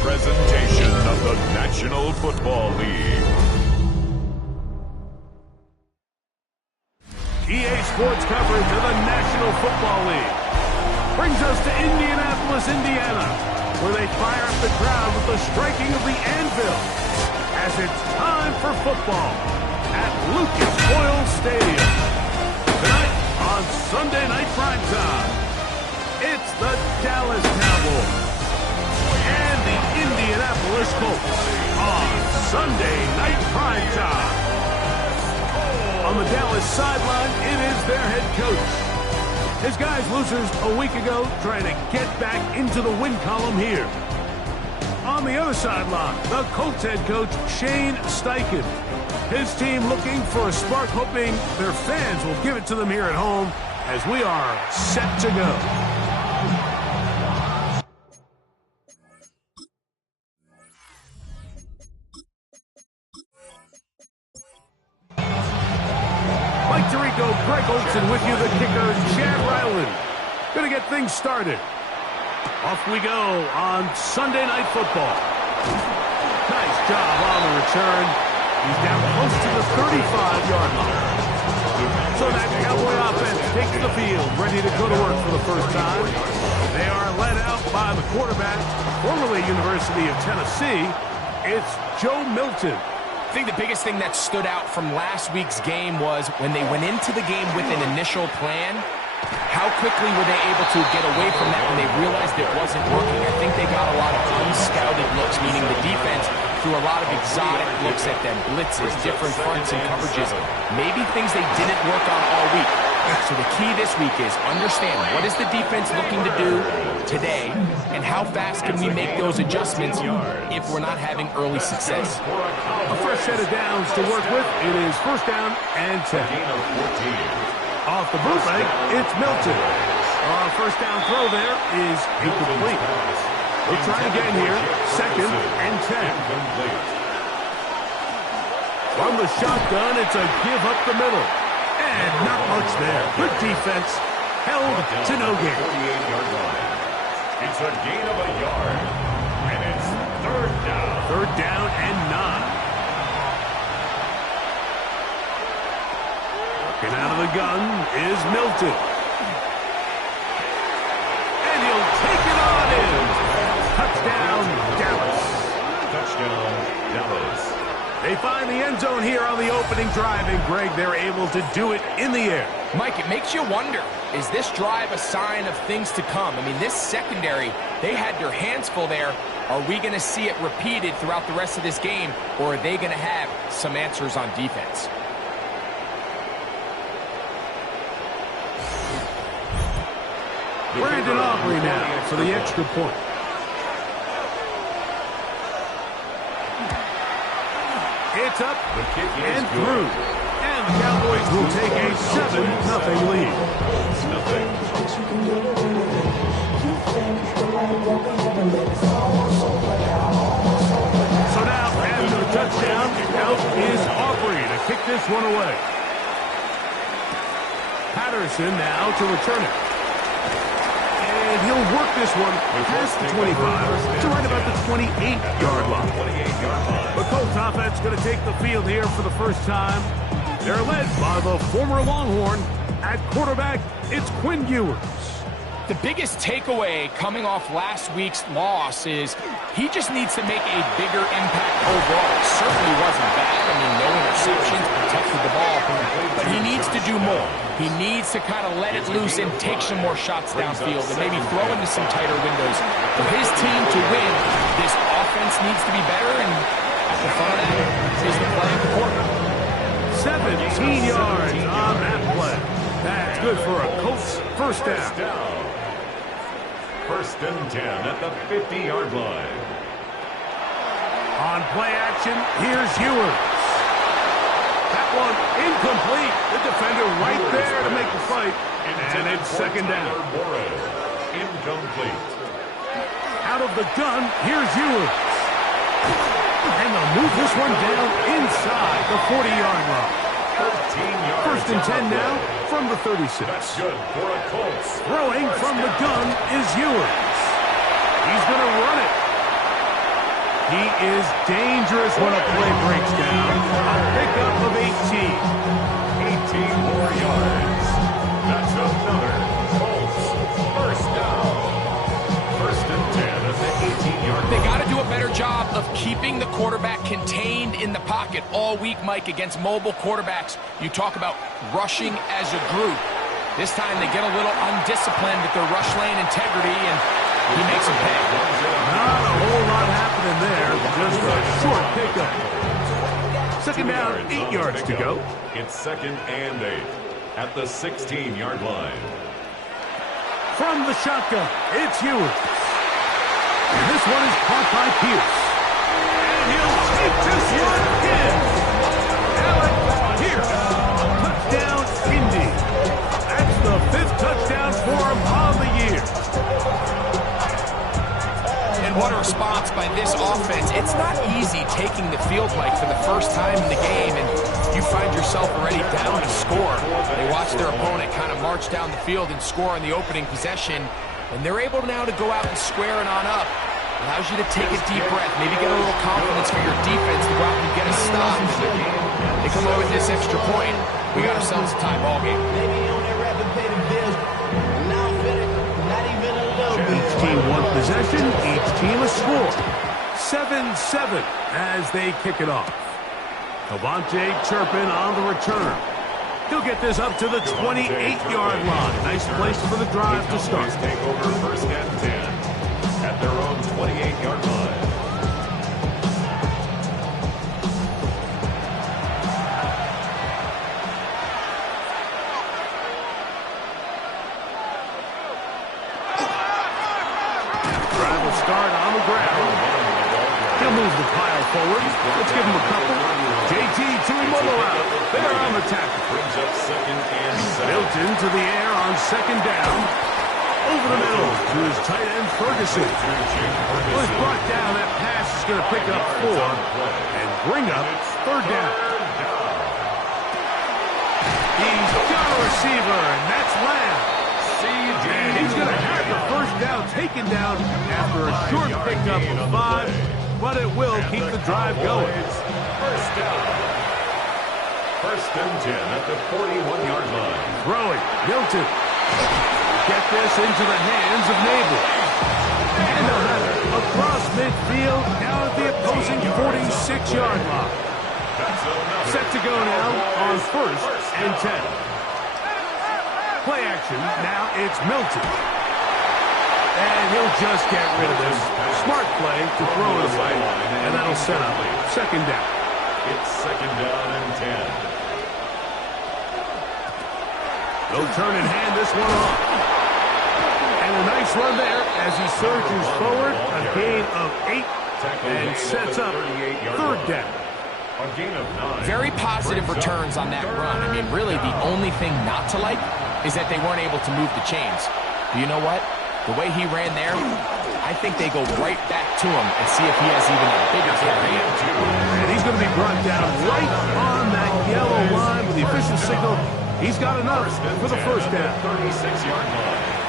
presentation of the National Football League. EA Sports coverage of the National Football League brings us to Indianapolis, Indiana, where they fire up the crowd with the striking of the anvil as it's time for football at Lucas Oil Stadium. Tonight on Sunday Night Primetime, it's the Dallas Cowboys and the Indianapolis Colts on Sunday Night Primetime. On the Dallas sideline, it is their head coach. His guys losers a week ago trying to get back into the win column here. On the other sideline, the Colts head coach, Shane Steichen. His team looking for a spark, hoping their fans will give it to them here at home as we are set to go. Greg Olson with you, the kicker, Chad Ryland. Going to get things started. Off we go on Sunday Night Football. Nice job on the return. He's down close to the 35-yard line. So that Cowboy offense takes the field, ready to go to work for the first time. They are led out by the quarterback, formerly University of Tennessee. It's Joe Milton. I think the biggest thing that stood out from last week's game was when they went into the game with an initial plan, how quickly were they able to get away from that when they realized it wasn't working? I think they got a lot of unscouted looks, meaning the defense threw a lot of exotic looks at them, blitzes, different fronts and coverages, maybe things they didn't work on all week. So the key this week is understand what is the defense looking to do today and how fast can we make those adjustments if we're not having early success. A fresh set of downs to work with. It is first down and 10. Off the bootleg, it's Milton. First down throw there is incomplete. We'll try again here. Second and 10. From the shotgun, it's a give up the middle. And not much there. Good defense. Held to no gain. It's a gain of a yard. And it's third down. Third down and 9. Working out of the gun is Milton. And he'll take it on in. Touchdown, Dallas. Touchdown, Dallas. They find the end zone here on the opening drive, and Greg, they're able to do it in the air. Mike, it makes you wonder, is this drive a sign of things to come? I mean, this secondary, they had their hands full there. Are we going to see it repeated throughout the rest of this game, or are they going to have some answers on defense? Brandon Aubrey now for the extra point. It's up and through. And the Cowboys will take a 7-0 lead. So now, after the touchdown, out is Aubrey to kick this one away. Patterson now to return it. And he'll work this one past the 25 to right about the 28-yard line. The Colts offense going to take the field here for the first time. They're led by the former Longhorn. At quarterback, it's Quinn Ewers. The biggest takeaway coming off last week's loss is he just needs to make a bigger impact overall. It certainly wasn't bad. I mean, no interceptions, protected the ball, but he needs to do more. He needs to kind of let it loose and take some more shots downfield and maybe throw into some tighter windows. For his team to win, this offense needs to be better, and at the front of that is the play of the quarter. 17 yards on that play. That's good for a Colts first down. First and 10 at the 50-yard line. On play action, here's Ewers. That one incomplete. The defender right there to make the fight. And it's second down. Incomplete. Out of the gun, here's Ewers. And they'll move this one down inside the 40-yard line. 13 yards. First and 10 now from the 36. That's good for a Colts. Throwing from the gun is Ewers. He's going to run it. He is dangerous when a play breaks down. A pickup of 18. 18 more yards. That's another Colts first down. First and 10 at the 18-yard line. They got to do a better job of keeping the quarterback contained in the pocket all week, Mike, against mobile quarterbacks. You talk about rushing as a group. This time they get a little undisciplined with their rush lane integrity, and he makes a pay. Not a whole lot happening there. Just a short pickup. Second down, 8 yards to go. It's second and 8 at the 16-yard line. From the shotgun, it's Ewers. And this one is caught by Pierce. And he'll take this one in. Alec Pierce. Touchdown, Indy. That's the 5th touchdown for him on the year. And what a response by this offense. It's not easy taking the field, Mike, for the first time in the game, and you find yourself already down a score. They watch their opponent kind of march down the field and score in the opening possession, and they're able now to go out and square it on up. Allows you to take a deep breath, maybe get a little confidence for your defense to go out and get a stop. They come away with this extra point. We got ourselves a tie ball game. Each team one possession, each team a score. 7-7 as they kick it off. Cavante Turpin on the return. He'll get this up to the 28-yard line. Nice place for the drive to start. Take over first and 10 at their own 28-yard line. Drive will start on the ground. He'll move the pile forward. Let's give him a couple. JT to Immobilize. They're on the tackle. Brings up second and 7. Milton to the air on second down. Over the middle to his tight end, Ferguson. Was brought down. That pass is going to pick up 4 and bring up third down. He's got a receiver, and that's Lamb. And he's going to have the first down taken down after a short pickup of 5, but it will keep the drive going. First down. First and 10 at the 41-yard line. Throwing, Milton. Get this into the hands of Nabel. And they'll have it across midfield, now at the opposing 46-yard line. Set to go now on first and 10. Play action, now it's Milton. And he'll just get rid of this. Smart play to throw it away, and that'll set up second down. It's second down and 10. They'll turn and hand this one off. And a nice run there as he surges forward, a gain of 8, and sets up third down. A gain of 9. Very positive returns on that run. I mean, really, the only thing not to like is that they weren't able to move the chains. But you know what? The way he ran there, I think they go right back to him and see if he has even a bigger carry. And he's going to be brought down right on that yellow line with the official signal. He's got enough for the first down. 36-yard line.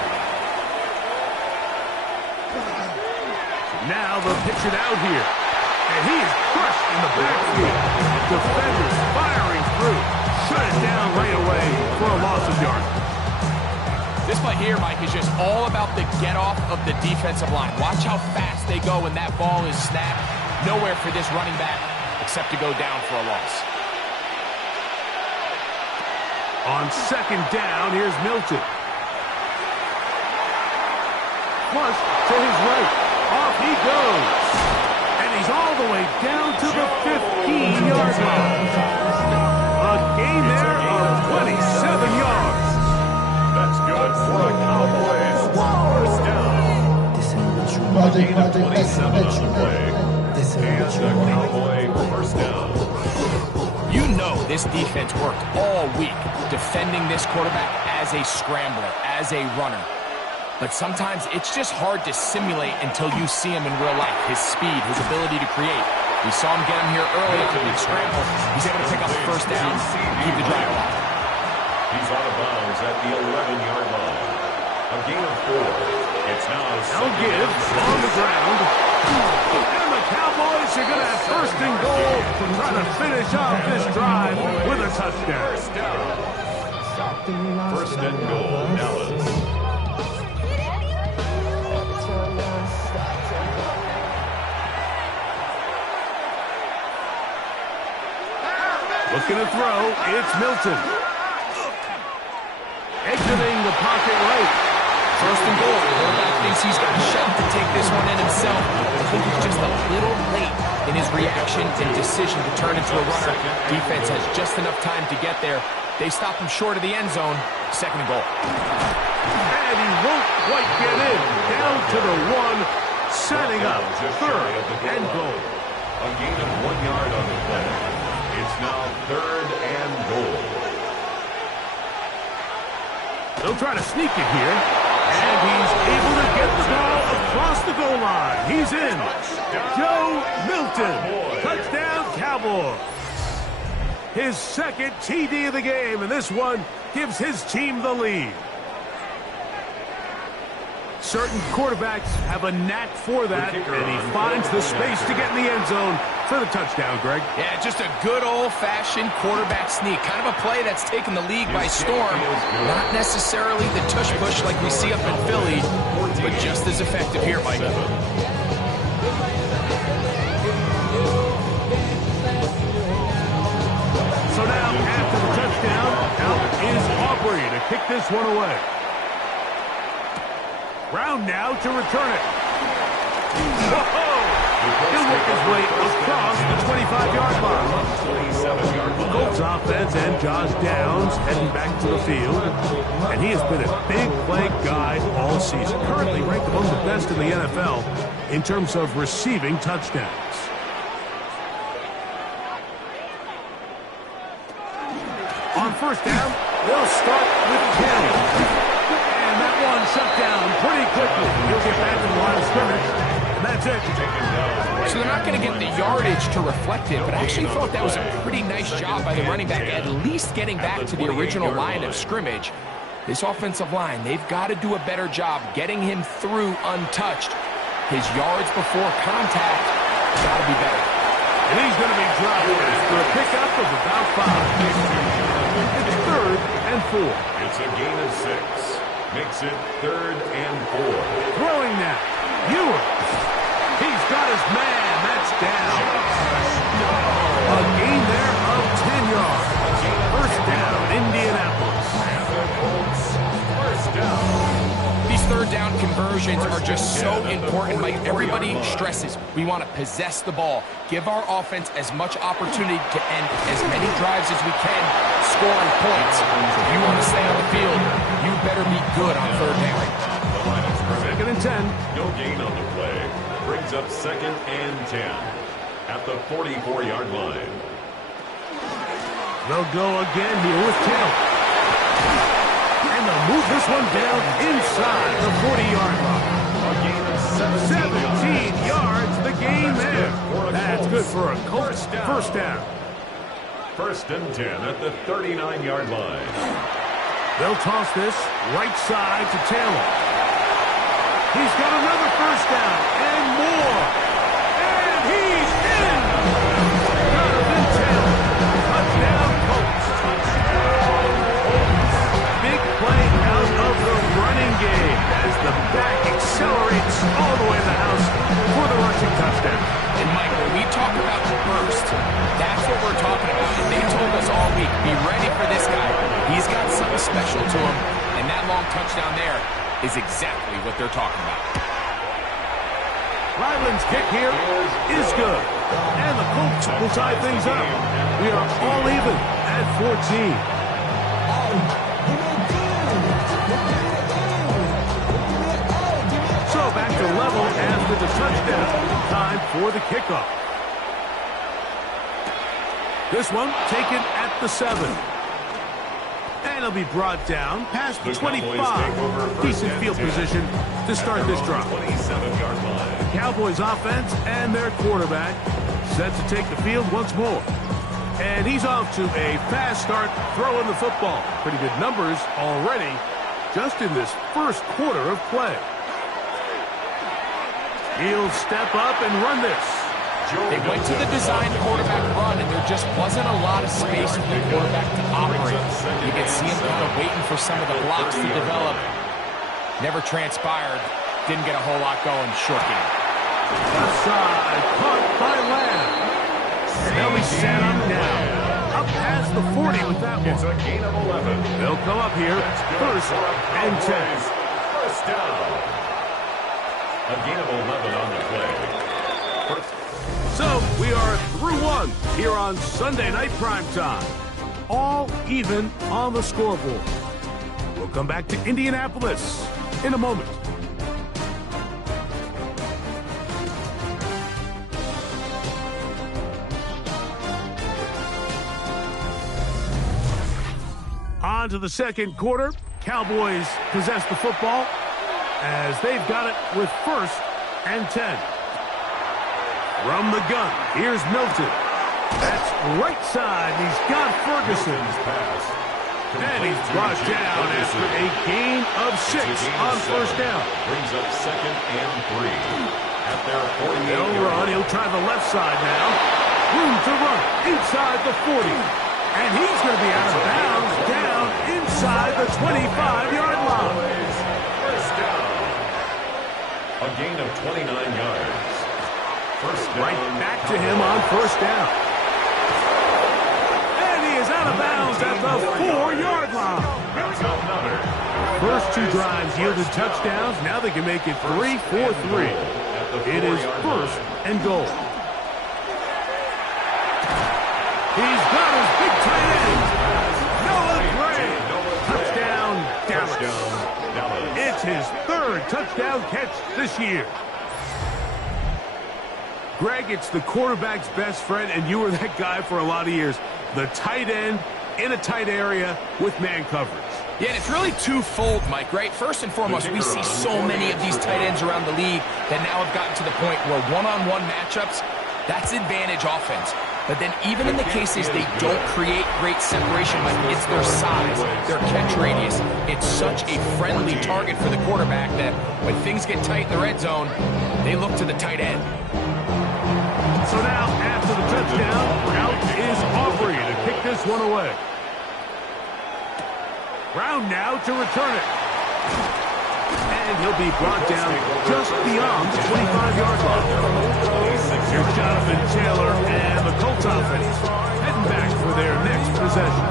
Now they'll pitch it out here. And he is crushed in the backfield. Defenders firing through. Shut it down right away for a loss of yards. This play here, Mike, is just all about the get-off of the defensive line. Watch how fast they go when that ball is snapped. Nowhere for this running back except to go down for a loss. On second down, here's Milton. Flush to his right. Off he goes. And he's all the way down to the 15-yard line. A gain there of 27 yards. That's good for a Cowboys first down. A gain of 27 on the play. And a Cowboy first down. You know this defense worked all week defending this quarterback as a scrambler, as a runner. But sometimes it's just hard to simulate until you see him in real life. His speed, his ability to create. We saw him get him here early after the big scramble. He's able to pick up the first down, keep the drive alive. He's out of bounds at the 11-yard line. A gain of 4. It's now Gibbs on the ground. And the Cowboys trying to finish off this drive with a touchdown. First and goal, Dallas. Looking to throw, it's Milton. Exiting the pocket right. First and goal. Quarterback thinks he's got a shot to take this one in himself. I think he's just a little late in his reaction and decision to turn into a runner. Defense has just enough time to get there. They stop him short of the end zone. Second and goal. And he won't quite get in. Down to the one, setting up third and goal. A gain of 1 yard on the play. It's now third and goal. They'll try to sneak it here. And he's able to get the ball across the goal line. He's in. Joe Milton. Touchdown, Cowboys. His second TD of the game, and this one gives his team the lead. Certain quarterbacks have a knack for that, and he finds the space to get in the end zone for the touchdown, Greg. Yeah, just a good old-fashioned quarterback sneak. Kind of a play that's taken the league by storm. Not necessarily the tush-push like we see up in Philly, but just as effective here, Mike. So now, after the touchdown, out is Aubrey to kick this one away. Brown now to return it. Whoa! He'll work his way across the 25-yard line. The Colts offense and Josh Downs heading back to the field. And he has been a big play guy all season. Currently ranked among the best in the NFL in terms of receiving touchdowns. On first down, they'll start with Kelly. And that one shut down pretty quickly. He'll get back to the line of scrimmage, and that's it. So they're not going to get the yardage to reflect it, but I actually thought that was a pretty nice job by the running back, at least getting back to the original line of scrimmage. This offensive line, they've got to do a better job getting him through untouched. His yards before contact got to be better. And he's going to be dropped after a pickup of about 5. It's third and 4. It's a gain of 6. Makes it third and 4. Throwing now. Ewer. He's got his man. That's down. A gain there of 10 yards. First down, Indianapolis. First down. These third down conversions are just so important. Like everybody stresses, we want to possess the ball, give our offense as much opportunity to end as many drives as we can, scoring points. If you want to stay on the field, you better be good on third down. Second and 10. No gain on the play. Brings up second and 10 at the 44-yard line. They'll go again here with Taylor. And they'll move this one down inside the 40-yard line. A gain of 17 yards, the gain there. That's good for a Colts first down. First and 10 at the 39-yard line. They'll toss this right side to Taylor. He's got another first down and more. And he's in. Jonathan Taylor. Touchdown, Colts. Big play out of the running game as the back accelerates all the way to the house for the rushing touchdown. And Mike, when we talk about burst, that's what we're talking about. And they told us all week, be ready for this guy. He's got something special to him. And that long touchdown there is exactly what they're talking about. Ryland's kick here is good. And the Colts will tie things up. We are all even at 14. So back to level after the touchdown. Time for the kickoff. This one taken at the 7. And it'll be brought down past the 25. Decent field position to start this drive. 27-yard line. The Cowboys offense and their quarterback set to take the field once more. And he's off to a fast start throwing the football. Pretty good numbers already just in this first quarter of play. He'll step up and run this. They went to the design quarterback run, and there just wasn't a lot of space for the quarterback to operate. You could see him kind of waiting for some of the blocks to develop. Never transpired. Didn't get a whole lot going. Short game. Left side, caught by Lamb. And they'll be set up now. Up past the 40 with that one. It's a gain of 11. They'll come up here. First and 10. First down. A gain of 11 on the play. So we are through one here on Sunday Night Primetime. All even on the scoreboard. We'll come back to Indianapolis in a moment. On to the second quarter. Cowboys possess the football as they've got it with first and 10. From the gun, here's Milton. That's right side. He's got Ferguson's pass. And he's brought down after a gain of 6 on first down. Brings up second and 3. At their 48. They'll run. He'll try the left side now. Room to run inside the 40. And he's going to be out of bounds down inside the 25-yard line. First down. A gain of 29 yards. First down. Right back to him on first down. And he is out of bounds at the 4-yard line. That's another. First 2 drives yielded touchdowns. Now they can make it 3-4-3. It is first and goal. He's got his big tight end. Noah Gray. Touchdown, Dallas. It's his 3rd touchdown catch this year. Greg, it's the quarterback's best friend, and you were that guy for a lot of years. The tight end in a tight area with man coverage. Yeah, and it's really twofold, Mike, right? First and foremost, we see so many of these tight ends around the league that now have gotten to the point where one-on-one matchups, that's advantage offense. But then even in the cases they don't create great separation, Mike, it's their size, their catch radius. It's such a friendly target for the quarterback that when things get tight in the red zone, they look to the tight end. So now, after the touchdown, out is Aubrey to kick this one away. Brown now to return it. And he'll be brought down just beyond the 25-yard line. Here's Jonathan Taylor and the Colts offense heading back for their next possession.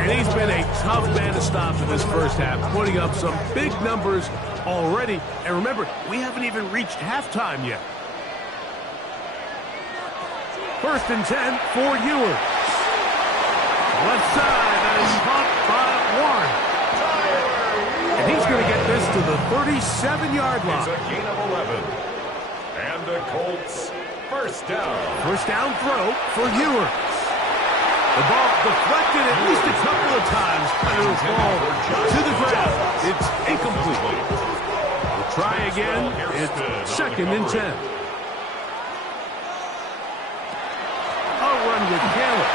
And he's been a tough man to stop in this first half, putting up some big numbers already. And remember, we haven't even reached halftime yet. First and 10 for Ewers. Left side, that is caught by Warren. And he's going to get this to the 37-yard line. It's a gain of 11. And the Colts, first down. First down throw for Ewers. The ball deflected at least a couple of times, but it'll fall to the ground. It's incomplete. We'll try again. It's second and 10. A run with Taylor.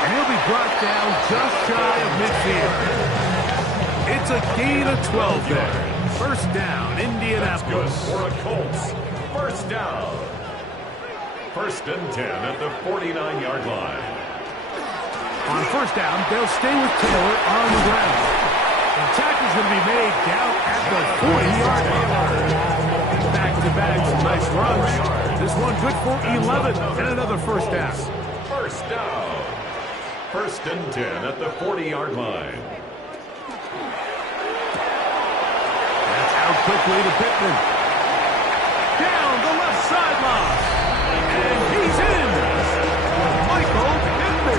And he'll be brought down just shy of midfield. It's a gain of 12 there. First down, Indianapolis. For a Colts, first down. First and 10 at the 49-yard line. On first down, they'll stay with Taylor on the ground. The tackle's going to be made down at the 40-yard line. Back-to-back, nice runs. This one good for 11 and another first down. First down. First and 10 at the 40-yard line. That's out quickly to Pittman. Down the left sideline. And he's in. Michael Pittman.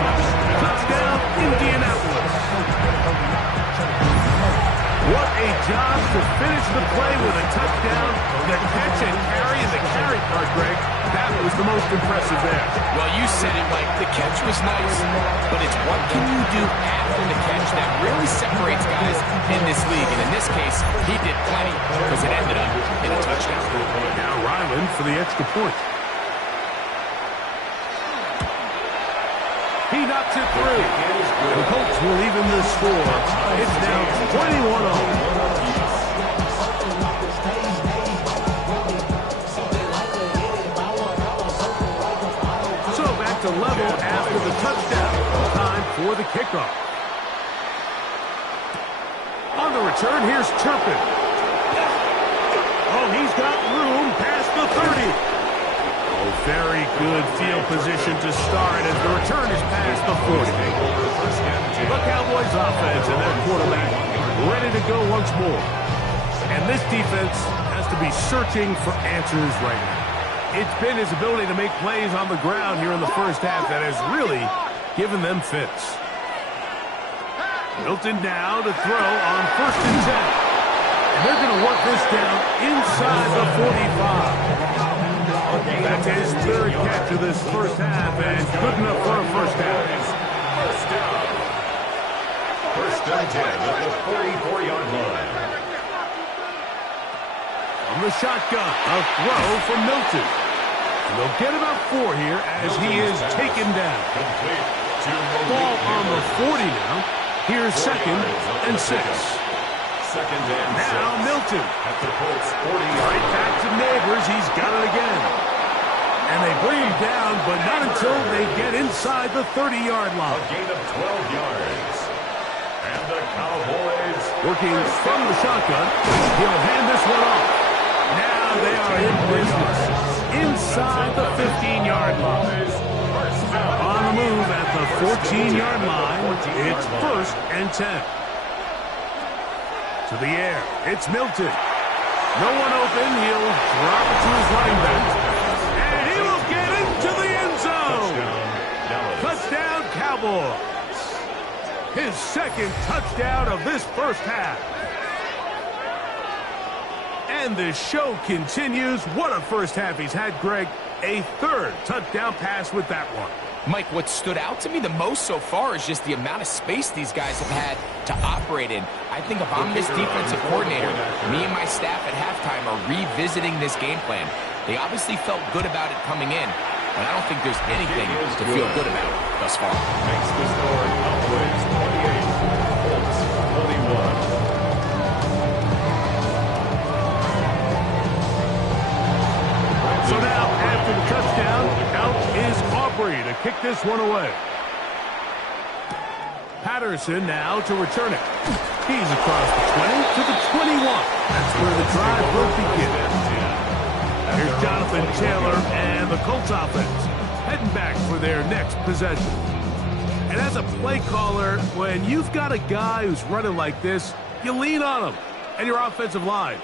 Touchdown, Indianapolis. What a job to finish the play with a touchdown. The catch and carry, and the carry part, Greg, that was the most impressive there. Well, you said it, Mike. The catch was nice, but it's what can you do after the catch that really separates guys in this league. And in this case, he did plenty because it ended up in a touchdown. Now Ryland for the extra point. He knocks it through. The Colts will even the score. It's now 21-0. to level after the touchdown. Time for the kickoff. On the return, here's Turpin. Oh, he's got room past the 30. Oh, very good field position to start as the return is past the 40. The Cowboys offense and their quarterback ready to go once more. And this defense has to be searching for answers right now. It's been his ability to make plays on the ground here in the first half that has really given them fits. Milton now to throw on 1st and 10. And they're going to work this down inside the 45. That's his 3rd catch of this first half, and good enough for a first down. First down. 1st and 10 at the 44-yard line. From the shotgun, a throw from Milton. And they'll get about 4 here as he is taken down. Ball on the 40 now. Here's 2nd and 6. Now Milton. At the Colts 40. Right back to Neighbors. He's got it again. And they bring him down, but not until they get inside the 30-yard line. A gain of 12 yards. And the Cowboys working from the shotgun. He'll hand this one off. Now they are in business. Inside the 15-yard line. On the move at the 14-yard line, it's 1st and 10. To the air, it's Milton. No one open, he'll drop it to his running back. And he will get into the end zone. Touchdown, Cowboys. His 2nd touchdown of this first half. And the show continues. What a first half he's had, Greg. A 3rd touchdown pass with that one. Mike, what stood out to me the most so far is just the amount of space these guys have had to operate in. I think if I'm this defensive coordinator, me and my staff at halftime are revisiting this game plan. They obviously felt good about it coming in, but I don't think there's anything to feel good about thus far. Makes the score Cowboys 28, Colts 41. So now, after the touchdown, out is Aubrey to kick this one away. Patterson now to return it. He's across the 20 to the 21. That's where the drive will begin. Here's Jonathan Taylor and the Colts offense heading back for their next possession. And as a play caller, when you've got a guy who's running like this, you lean on him and your offensive line.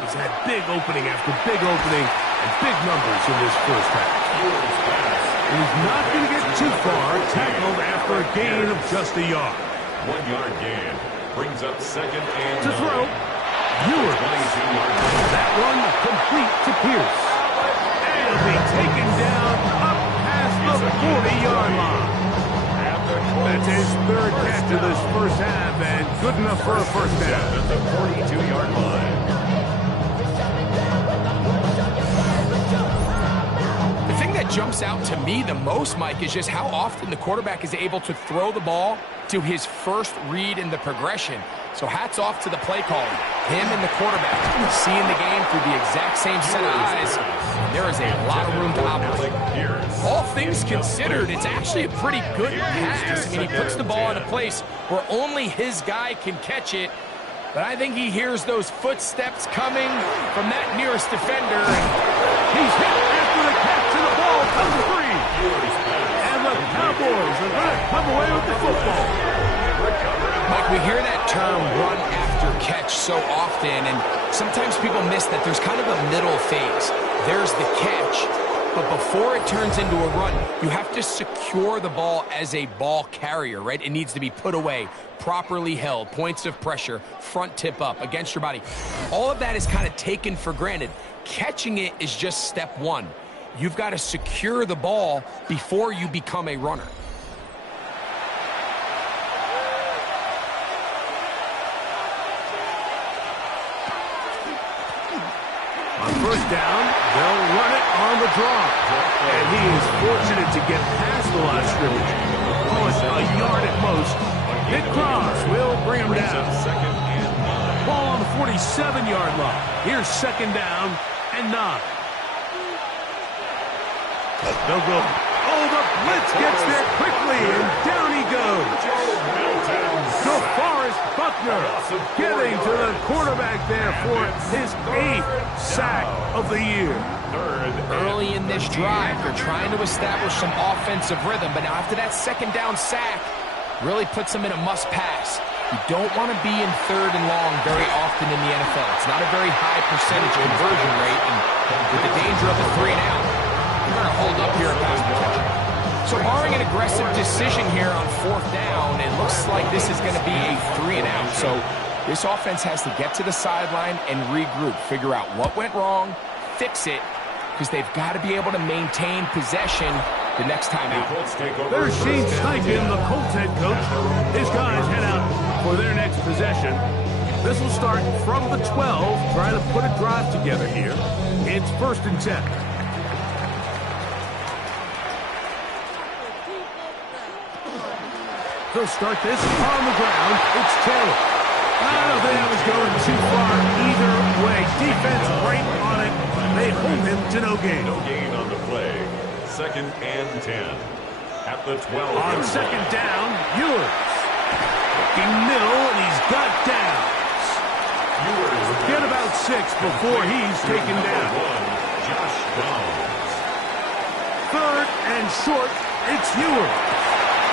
He's had big opening after big opening and big numbers in this first half. He's not going to get too far, tackled after a gain of just a yard. 1-yard gain brings up 2nd and to throw. Ewers. That one complete to Pierce. And he'll be taken down up past the 40-yard line. That's his 3rd catch of this first half and good enough for a first down. At the 42-yard line. The thing that jumps out to me the most, Mike, is just how often the quarterback is able to throw the ball to his first read in the progression. So hats off to the play caller. Him and the quarterback seeing the game through the exact same set of eyes. There is a lot of room to operate. All things considered, it's actually a pretty good pass. I mean, he puts the ball in a place where only his guy can catch it. But I think he hears those footsteps coming from that nearest defender. He's hit after the catch and the ball comes free. And the Cowboys are going to come away with the football. Mike, we hear that term run after catch so often, and sometimes people miss that there's kind of a middle phase. There's the catch, but before it turns into a run, you have to secure the ball as a ball carrier, right? It needs to be put away, properly held, points of pressure, front tip up against your body. All of that is kind of taken for granted. Catching it is just step one. You've got to secure the ball before you become a runner. On first down, they'll run it on the draw. And he is fortunate to get past the line of scrimmage. Almost a yard at most. Nick Cross will bring him down. Ball on the 47-yard line. Here's 2nd down and 9. They'll go Oh, the blitz gets there quickly, and down he goes. DeForest Buckner getting to the quarterback there for his 8th sack of the year. Early in this drive, they're trying to establish some offensive rhythm, but now after that second down sack, really puts them in a must-pass. You don't want to be in 3rd and long very often in the NFL. It's not a very high percentage conversion rate, and with the danger of a 3-and-out, you're going to hold up here at pass protection. So barring an aggressive decision here on 4th down, it looks like this is going to be a 3-and-out. So this offense has to get to the sideline and regroup, figure out what went wrong, fix it, because they've got to be able to maintain possession the next time out. There's Shane Steichen, the Colts head coach. His guys head out for their next possession. This will start from the 12, trying to put a drive together here. It's 1st and 10. They'll start this on the ground. It's Taylor. I don't think that was going too far either way. Defense right on it. They hold him to no gain. No gain on the play. 2nd and 10. At the 12. On 2nd down, Ewers. Looking middle, and he's got downs. Get about 6 before he's taken down. Josh Downs. 3rd and short, it's Ewers.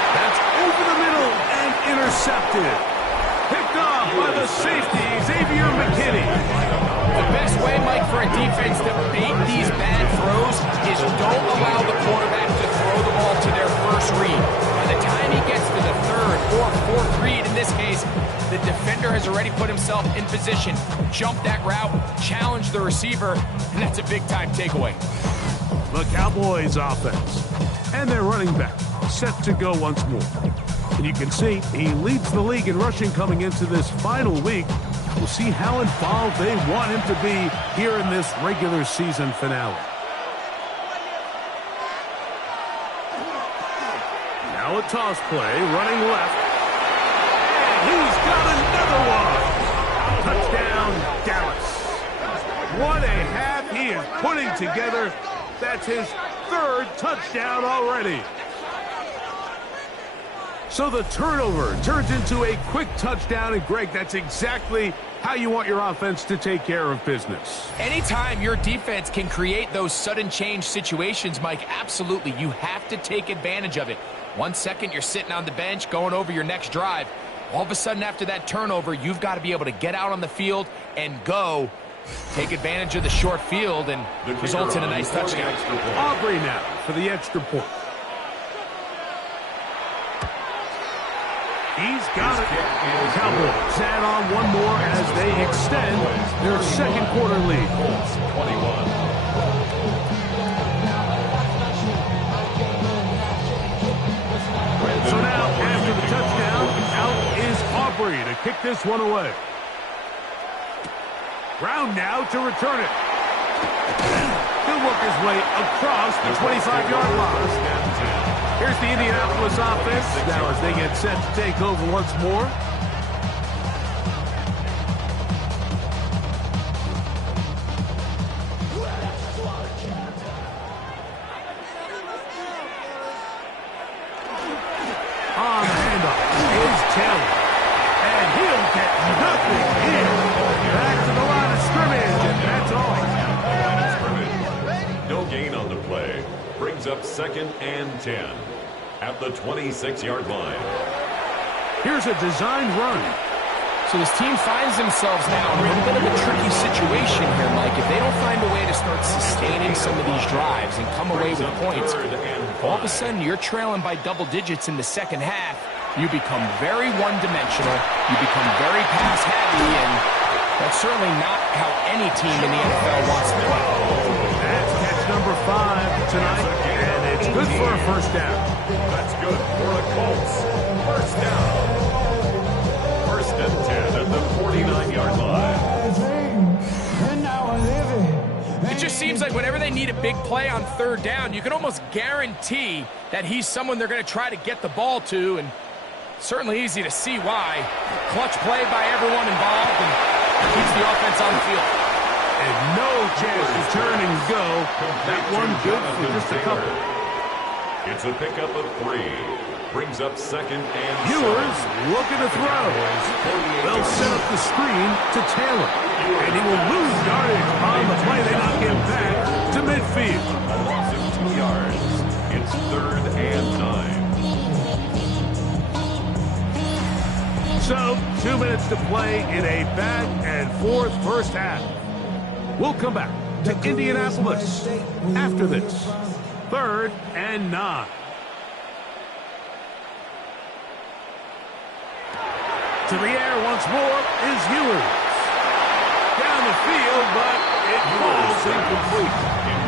That's over the middle and intercepted. Picked off by the safety, Xavier McKinney. The best way, Mike, for a defense to bait these bad throws is don't allow the quarterback to throw the ball to their first read. By the time he gets to the 3rd or 4th read, in this case, the defender has already put himself in position, jumped that route, challenged the receiver, and that's a big-time takeaway. The Cowboys offense and their running back set to go once more. And you can see he leads the league in rushing coming into this final week. We'll see how involved they want him to be here in this regular season finale. Now a toss play, running left. And he's got another one. Touchdown, Dallas. What a half he is putting together. That's his 3rd touchdown already. So the turnover turns into a quick touchdown, and Greg, that's exactly how you want your offense to take care of business. Anytime your defense can create those sudden change situations, Mike, absolutely, you have to take advantage of it. 1 second, you're sitting on the bench, going over your next drive. All of a sudden, after that turnover, you've got to be able to get out on the field and go. Take advantage of the short field and result in a nice touchdown. Aubrey now for the extra point. He's got it. The Cowboys add on one more as they extend their 2nd quarter lead. 21. So now, after the touchdown, out is Aubrey to kick this one away. Brown now to return it. He'll work his way across the 25-yard line. Here's the Indianapolis offense now as they get set to take over once more. On the handoff is Taylor. And he'll get nothing here. Back to the line of scrimmage, and that's all. No gain on the play. Brings up 2nd and 10 at the 26-yard line. Here's a designed run. So this team finds themselves now in a little bit of a tricky situation here, Mike. If they don't find a way to start sustaining some of these drives and come away with points, all of a sudden you're trailing by double digits in the 2nd half. You become very one-dimensional. You become very pass-heavy, and that's certainly not how any team in the NFL wants to play. That's catch number 5 tonight, and it's good for a 1st down. That's good for the Colts. 1st down. 1st and 10 at the 49-yard line. It just seems like whenever they need a big play on 3rd down, you can almost guarantee that he's someone they're going to try to get the ball to, and certainly easy to see why. Clutch play by everyone involved and keeps the offense on the field. And no chance to turn and go. That one good for just a couple. It's a pickup of 3. Brings up second and Ewers looking to throw. They'll set up the screen to Taylor. And he will lose yardage on the play. They knock him back to midfield. A loss of 2 yards. It's 3rd and 9. So, 2 minutes to play in a back-and-forth first half. We'll come back to Indianapolis after this. 3rd and 9. To the air once more is Ewers. Down the field, but it falls incomplete.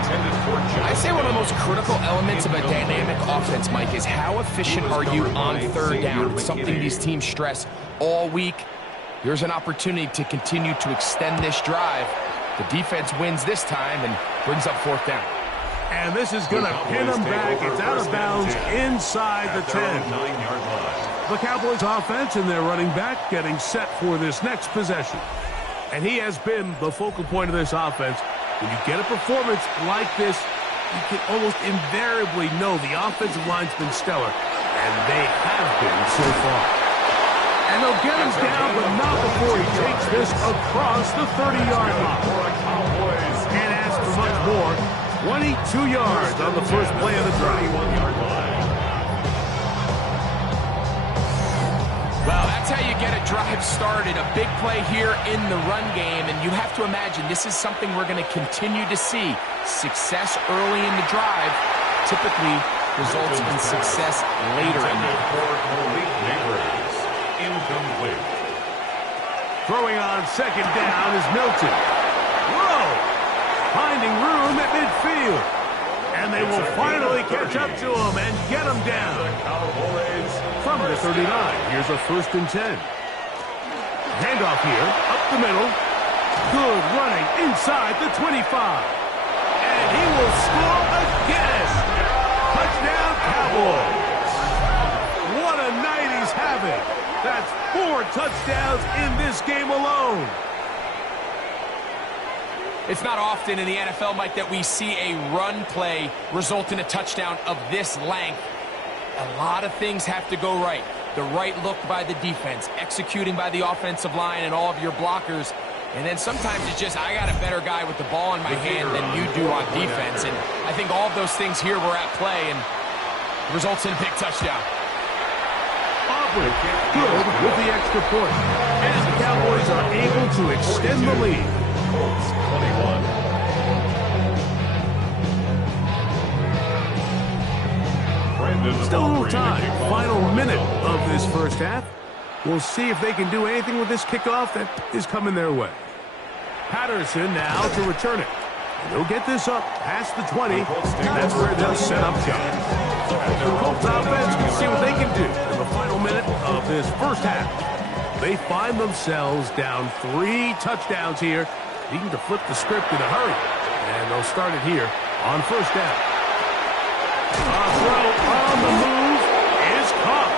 Intended for Johnson. I say one of the most critical elements of a dynamic offense, Mike, is how efficient are you on 3rd down. It's something these teams stress all week. Here's an opportunity to continue to extend this drive. The defense wins this time and brings up 4th down. And this is going to pin them back. It's out of bounds inside the 10. 9-yard line. The Cowboys offense and their running back getting set for this next possession. And he has been the focal point of this offense. When you get a performance like this, you can almost invariably know the offensive line's been stellar. And they have been so far. And they'll get him down, but not before he takes this across the 30-yard line. And as for much more, 22 yards on the first play of the drive. 21-yard line. Well, that's how you get a drive started. A big play here in the run game, and you have to imagine this is something we're going to continue to see. Success early in the drive typically results in success later in the drive. Incomplete. Throwing on 2nd down is Milton. Whoa! Finding room at midfield. And they will finally catch up to him and get him down. From the 39, here's a 1st and 10. Handoff here, up the middle. Good running inside the 25. And he will score again. Touchdown, Cowboys. What a night he's having. That's 4 touchdowns in this game alone. It's not often in the NFL, Mike, that we see a run play result in a touchdown of this length. A lot of things have to go right. The right look by the defense, executing by the offensive line and all of your blockers. And then sometimes it's just, I got a better guy with the ball in my hand than you do on defense. And I think all of those things here were at play and results in a big touchdown. Aubrey good with the extra point. And the Cowboys are able to extend the lead. 21. Still a little time. Final minute of this first half. We'll see if they can do anything with this kickoff that is coming their way. Patterson now to return it. And they'll get this up past the 20. And that's where they'll set up shop. The Colts offense will see what they can do in the final minute of this first half. They find themselves down 3 touchdowns here, needing to flip the script in a hurry. And they'll start it here on 1st down. A throw on the move is caught.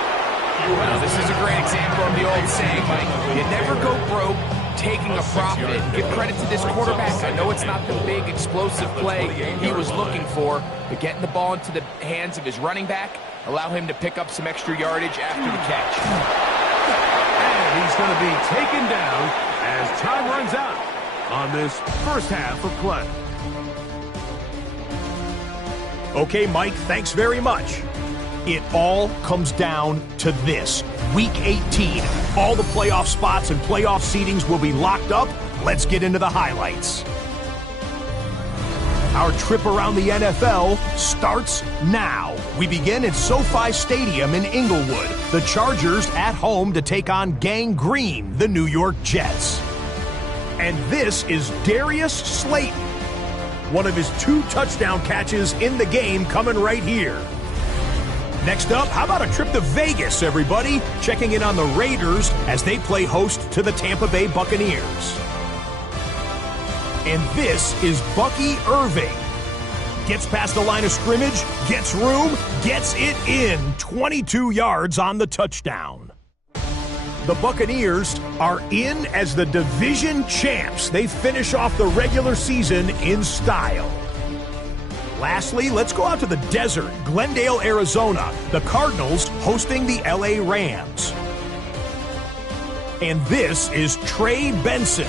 Well, this is a great example of the old saying, Mike. You never go broke taking a profit. Give credit to this quarterback. I know it's not the big explosive play he was looking for, but getting the ball into the hands of his running back, allow him to pick up some extra yardage after the catch. And he's going to be taken down as time runs out on this first half of play. Okay, Mike, thanks very much. It all comes down to this. Week 18. All the playoff spots and playoff seedings will be locked up. Let's get into the highlights. Our trip around the NFL starts now. We begin at SoFi Stadium in Inglewood. The Chargers at home to take on Gang Green, the New York Jets. And this is Darius Slayton. One of his 2 touchdown catches in the game coming right here. Next up, how about a trip to Vegas, everybody? Checking in on the Raiders as they play host to the Tampa Bay Buccaneers. And this is Bucky Irving. Gets past the line of scrimmage, gets room, gets it in. 22 yards on the touchdown. The Buccaneers are in as the division champs. They finish off the regular season in style. Lastly, let's go out to the desert, Glendale, Arizona. The Cardinals hosting the LA Rams. And this is Trey Benson.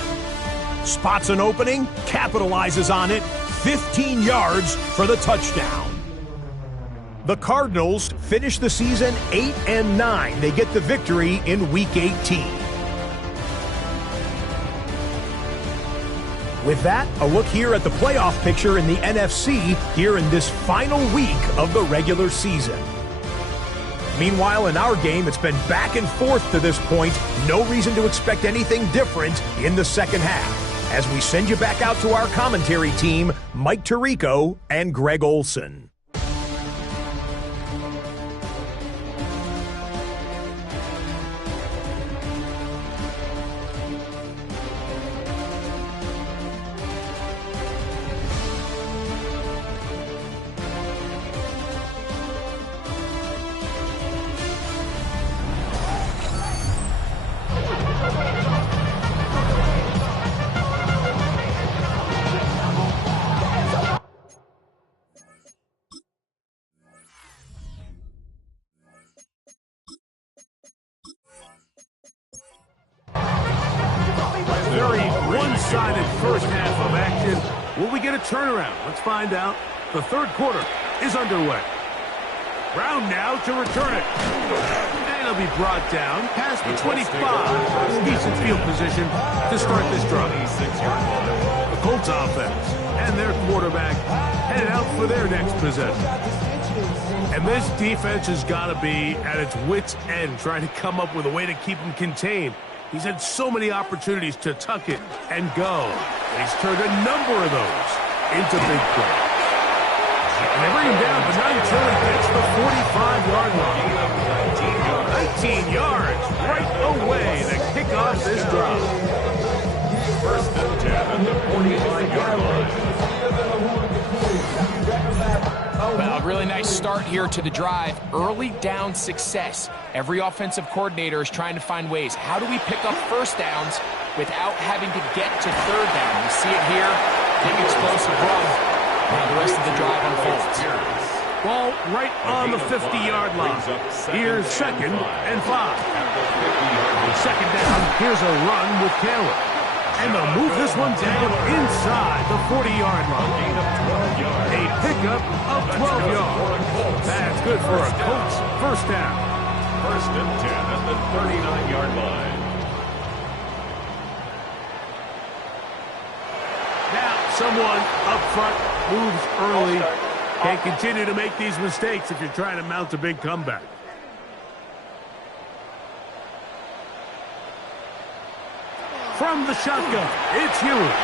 Spots an opening, capitalizes on it, 15 yards for the touchdown. The Cardinals finish the season 8-9. They get the victory in Week 18. With that, a look here at the playoff picture in the NFC here in this final week of the regular season. Meanwhile, in our game, it's been back and forth to this point. No reason to expect anything different in the second half. As we send you back out to our commentary team, Mike Tirico and Greg Olson. Very one-sided first half of action. Will we get a turnaround? Let's find out. The third quarter is underway. Brown now to return it. And it'll be brought down past the 25. Decent field position to start this drive. The Colts offense and their quarterback headed out for their next possession. And this defense has got to be at its wits' end, trying to come up with a way to keep him contained. He's had so many opportunities to tuck it and go. And he's turned a number of those into big plays. And they bring him down, but not until he gets the 45-yard line. 19 yards right away to kick off this drive. First and 10 at the 45-yard line. Well, a really nice start here to the drive. Early down success. Every offensive coordinator is trying to find ways. How do we pick up first downs without having to get to third down? You see it here. Big explosive run. Now the rest of the drive unfolds. Ball right on the 50-yard line. Here's 2nd and 5. Second down, here's a run with Taylor. And they'll move this one down inside the 40-yard line. A pickup of 12 yards. That's good for a Colts first down. First and 10 at the 39-yard line. Now someone up front moves early. Can't continue to make these mistakes if you're trying to mount a big comeback. From the shotgun, it's Ewers.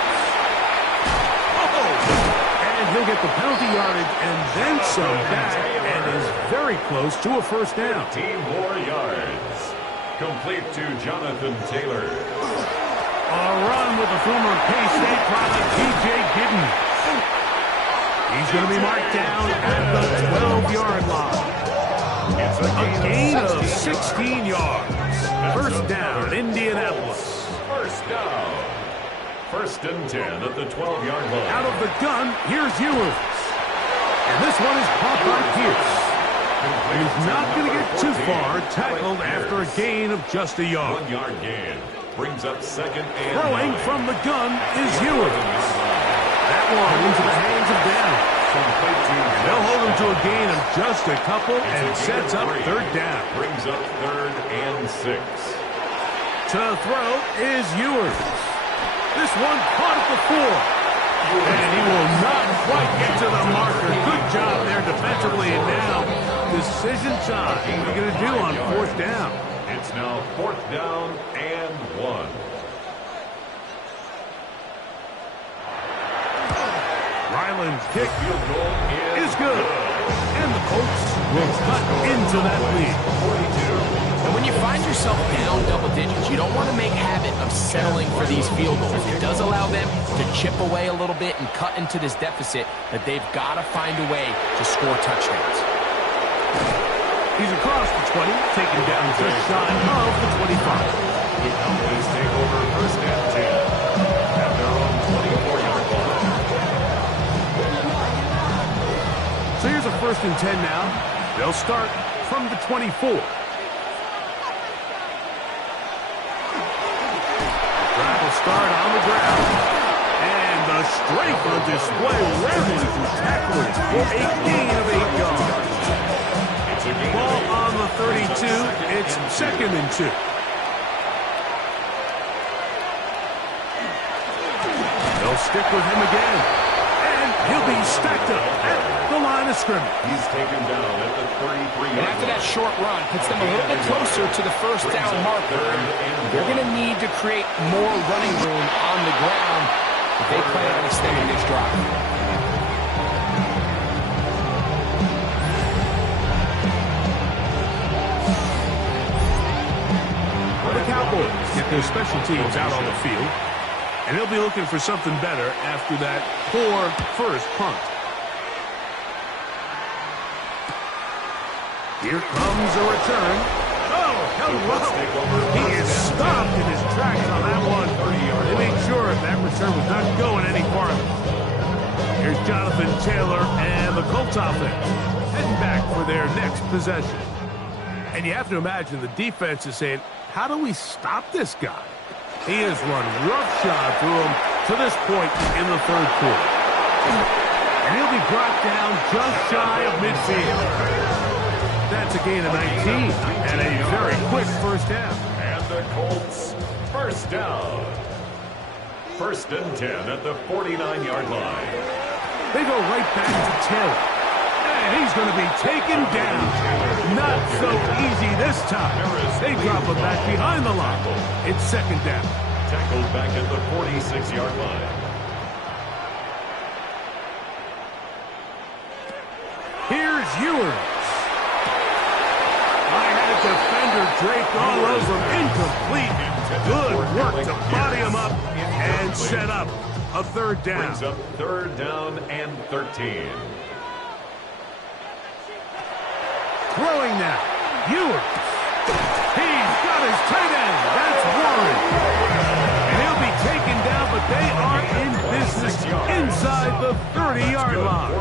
And he'll get the penalty yardage and then some back, and is very close to a first down. 15 more yards. Complete to Jonathan Taylor. A run with the former K-State product, T.J. Gidden. He's going to be marked down at the 12-yard line. It's A gain of 16 yards. First down, Indianapolis. First down. First and 10 at the 12-yard line. Out of the gun, here's Ewers. And this one is caught by Pierce. He's not going to get too far, tackled after a gain of just a yard. 1 yard gain. Brings up 2nd and Throwing 9. from the gun is Ewers. That one into the hands of down. They'll hold him to a gain of just a couple, and it sets up third down. Brings up 3rd and 6. To throw is Ewers. This one caught at the 4. And he will not quite get to the marker. Good job there defensively, and now decision time. What are you going to do on 4th down? It's now 4th down and 1. Ryland's kick Field goal is good. And the Colts will cut into that lead. 42. And when you find yourself down double digits, you don't want to make habit of settling for these field goals. It does allow them to chip away a little bit and cut into this deficit, but they've got to find a way to score touchdowns. He's across the 20, taken down just shy of the 25. The Cowboys take over first and 10 at their own 24-yard line. So here's a 1st and 10 now. They'll start from the 24. Drive will start on the ground. And the strength on display, rambling through tackling for a gain of 8 yards. Ball on the 32. It's 2nd and 2. They'll stick with him again. And he'll be stacked up at the line of scrimmage. He's taken down at the 33. And after that short run, puts them a little bit closer to the 1st down marker. They're going to need to create more running room on the ground if they plan on extending this drive. The Cowboys get their special teams out on the field, and they'll be looking for something better after that poor first punt. Here comes a return. Oh, hello! He is stopped in his tracks on that one. They made sure that return was not going any farther. Here's Jonathan Taylor and the Colts offense heading back for their next possession. And you have to imagine the defense is saying, how do we stop this guy? He has run roughshod through him to this point in the 3rd quarter. And he'll be brought down just shy of midfield. That's a gain of 19 and a very quick 1st down. And the Colts, 1st down. 1st and 10 at the 49-yard line. They go right back to Taylor. And he's going to be taken down. Not so easy this time. They drop him back behind the line. It's 2nd down. Tackled back at the 46-yard line. Here's Ewers. I had defender draped all over him. Incomplete. Good work to body him up and set up a 3rd down. Brings up 3rd down and 13. Throwing now. Ewers. He's got his tight end. That's Warren. And he'll be taken down, but they are in business inside the 30-yard line.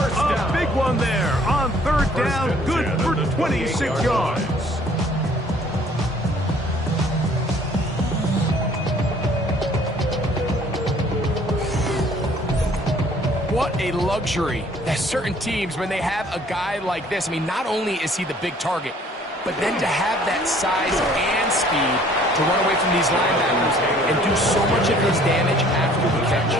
A big one there on 3rd down. Good for 26 yards. What a luxury that certain teams, when they have a guy like this, I mean, not only is he the big target, but then to have that size and speed to run away from these linebackers and do so much of his damage after the catch.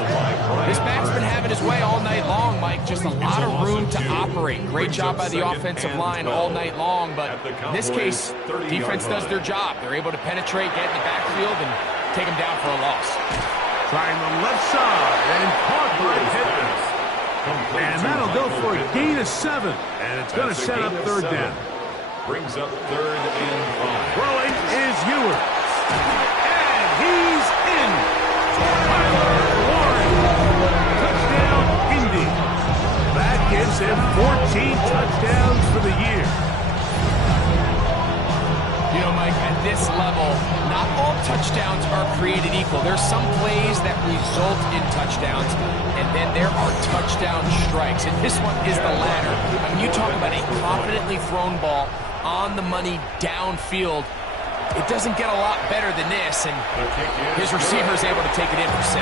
This back's been having his way all night long, Mike. Just a lot of room to operate. Great job by the offensive line all night long, but in this case, defense does their job. They're able to penetrate, get in the backfield, and take him down for a loss. Trying the left side and caught by Pittman. And that'll go for a gain of 7. And it's going to set up 3rd down. Brings up 3rd and 5. Throwing is Ewers. And he's in. Tyler Warren. Touchdown, Indy. That gives him 14 touchdowns for the year. You know, Mike, at this level, not all touchdowns are created equal. There's some plays that result in touchdowns, and then there are touchdown strikes. And this one is the latter. I mean, you talk about a confidently thrown ball on the money downfield. It doesn't get a lot better than this, and his receiver is able to take it in for 6.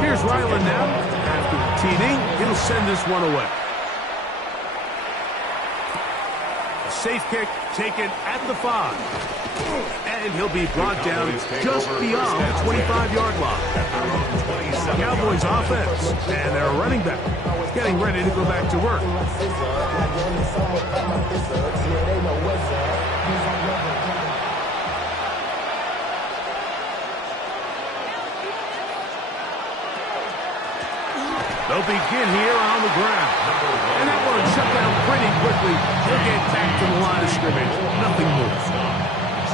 Here's Ryland now. After the TD, he'll send this one away. A safe kick taken at the 5. And he'll be brought down just beyond the 25-yard line. Cowboys offense and their running back getting ready to go back to work. They'll begin here on the ground. And that one shut down pretty quickly. They'll get back to the line of scrimmage. Nothing moves.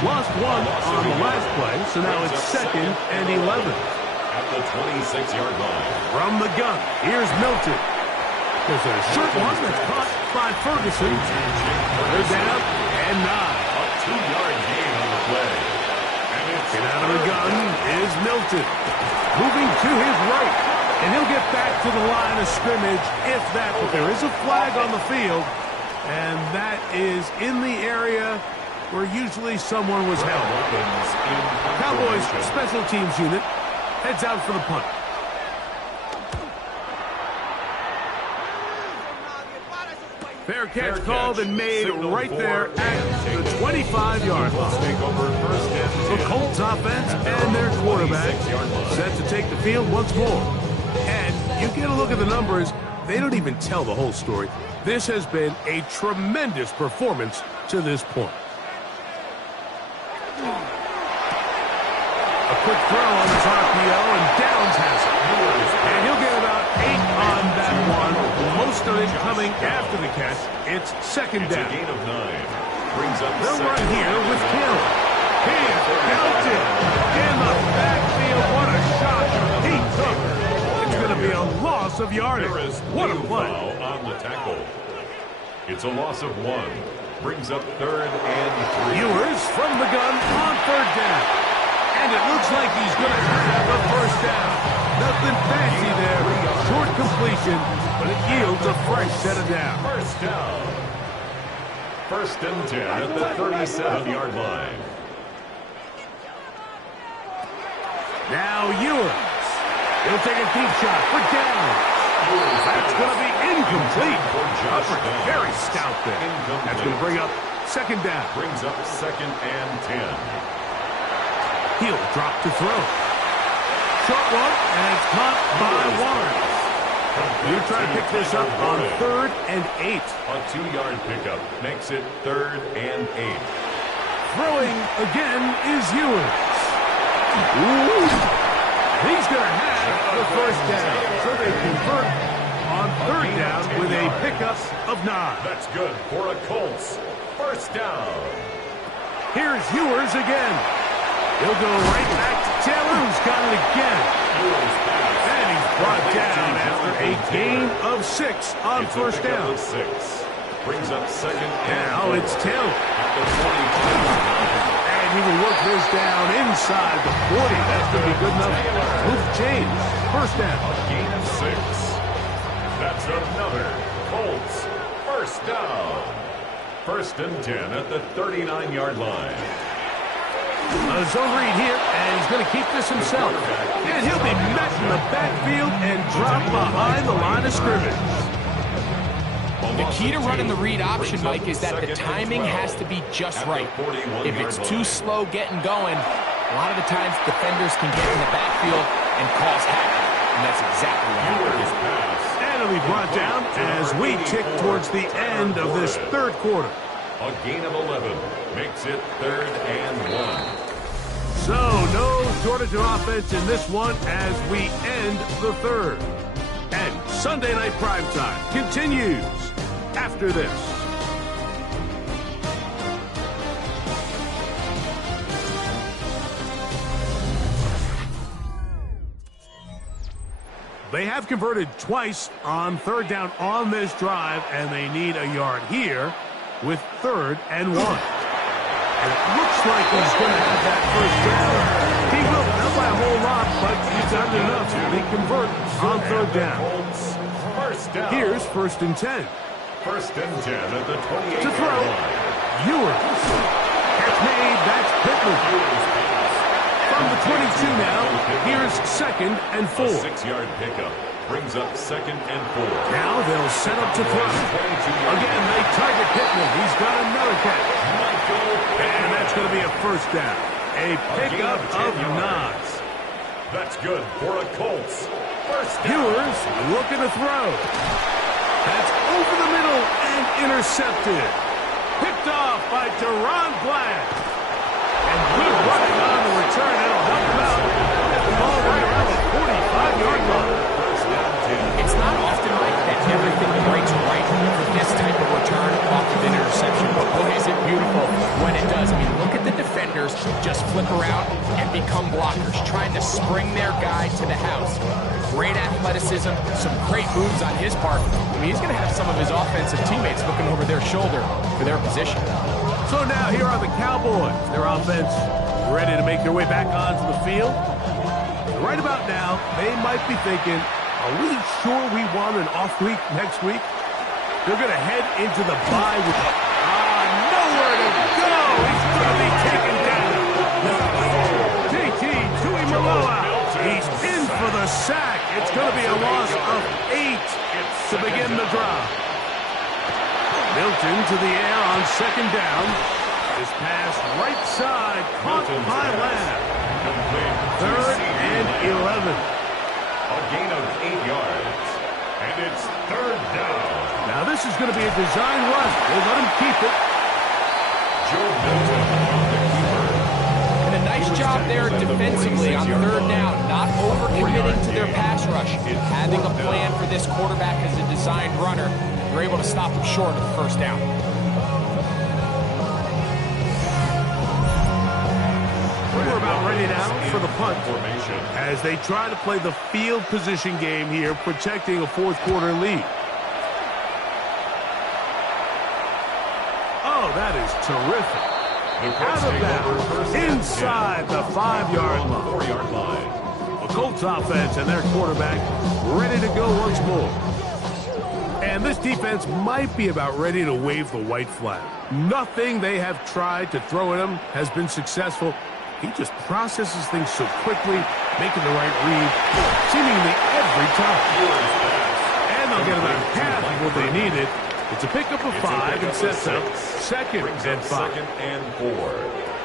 Lost 1 on the last play, so now it's 2nd and 11. At the 26-yard line. From the gun, here's Milton. There's a short one that's caught by Ferguson. They're down and 9. A 2-yard gain Hilton. Moving to his right. And he'll get back to the line of scrimmage if that. But there is a flag on the field. And that is in the area where usually someone was held. Cowboys special teams unit heads out for the punt. Fair catch called and made right there at the 25-yard line. The Colts offense and their quarterback set to take the field once more. And you get a look at the numbers, they don't even tell the whole story. This has been a tremendous performance to this point. A quick throw on his RPO, and Downs has it. And he'll get about 8 on that one. Most of it coming after the catch. It's second down. It's a gain of 9. Brings up they'll run here with Hill. Here's Hilton in the backfield. What a shot he took. It's going to be a loss of yardage. What a play. On the tackle. It's a loss of 1. Brings up 3rd and 3. Ewers from the gun on 3rd down. And it looks like he's going to have a first down. Nothing fancy there. Short completion, but it yields a fresh set of down. First down. 1st and 10 at the 37-yard line. Now Ewers. He'll take a deep shot for down. That's going to be incomplete. Very stout there. That's going to bring up second down. Brings up 2nd and 10. He'll drop to throw. Short one, and it's caught by Warren. He'll try to pick this up on 3rd and 8. A 2-yard pickup makes it 3rd and 8. Throwing again is Ewers. Ooh. He's going to have the first down. So they convert on 3rd down with a pickup of 9. That's good for a Colts. First down. Here's Ewers again. He'll go right back to Taylor, who's got it again. And he's brought down after a gain of 6 on first down. 6. Brings up 2nd and now it's Taylor. At the 42. And he will work this down inside the 40. That's going to be good enough. Move James. First down. A gain of 6. That's another Colts first down. 1st and 10 at the 39-yard line. A zone read here, and he's going to keep this himself. And he'll be met in the backfield and drop behind the line of scrimmage. The key to running the read option, Mike, is that the timing has to be just right. If it's too slow getting going, a lot of the times defenders can get in the backfield and cause havoc. And that's exactly what happened. And he'll be brought down as we tick towards the end of this 3rd quarter. A gain of 11 makes it 3rd and 1. So, no shortage of offense in this one as we end the 3rd. And Sunday Night Primetime continues after this. They have converted twice on 3rd down on this drive, and they need a yard here with 3rd and 1. And it looks like he's going to have that first down. He will, not by a whole lot, but he's done enough to be converted on 3rd down. First down. Here's 1st and 10. 1st and 10 at the 28. To throw. Ewers. Catch made. That's Pittman. From the 22 now, here's 2nd and 4. A 6-yard pickup brings up 2nd and 4. Now they'll set up to throw. Again, they target Pittman. He's got another catch. And that's going to be a first down. A pickup of 9. That's good for a Colts. First down. Ewers looking to throw. That's over the middle and intercepted. Picked off by Deron Black. And good running on the return. That'll help him out. Get the ball right around the 45-yard line. It's not often, Mike, that everything breaks right for this type of return off of an interception. But boy, is it beautiful when it does. I mean, look at the defenders just flip around and become blockers, trying to spring their guy to the house. Great athleticism, some great moves on his part. I mean, he's going to have some of his offensive teammates looking over their shoulder for their position. So now here are the Cowboys. Their offense ready to make their way back onto the field. Right about now, they might be thinking, are we sure we want an off week next week? They're going to head into the bye with nowhere to go. He's going to be taken down. JT Tuimoloau. He's in for the sack. It's going to be a loss of 8 to begin the drive. Milton to the air on second down. His pass right side caught by Lamb. 3rd and 11. A gain of 8 yards. And it's 3rd down. Now this is going to be a design run. We'll let him keep it. Joe Milton on the keeper. And a nice job there defensively on 3rd down. Not overcommitting to their pass rush. Having a plan for this quarterback as a designed runner. They're able to stop him short of the 1st down. We're about ready now for the punt formation as they try to play the field position game here, protecting a 4th quarter lead. Oh, that is terrific. Out of bounds, inside the 5-yard line. 4-yard line. The Colts offense and their quarterback ready to go once more. And this defense might be about ready to wave the white flag. Nothing they have tried to throw at him has been successful. He just processes things so quickly, making the right read, seemingly every time. And they'll get about half of what they needed. It's a pickup of 5 and sets up 2nd and 5. 2nd and 4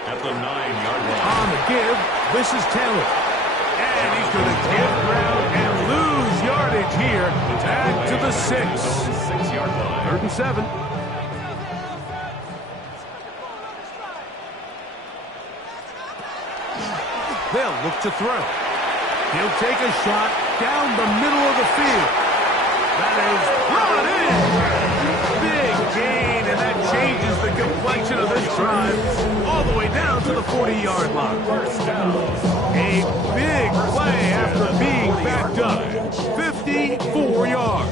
at the 9-yard line. On the give, this is Taylor. And he's going to give ground and lose yardage here. Back to the 6. 6-yard line. 3rd and 7. They'll look to throw. He'll take a shot down the middle of the field. That is brought in. Big gain, and that changes the complexion of this drive all the way down to the 40-yard line. A big play after being backed up. 54 yards.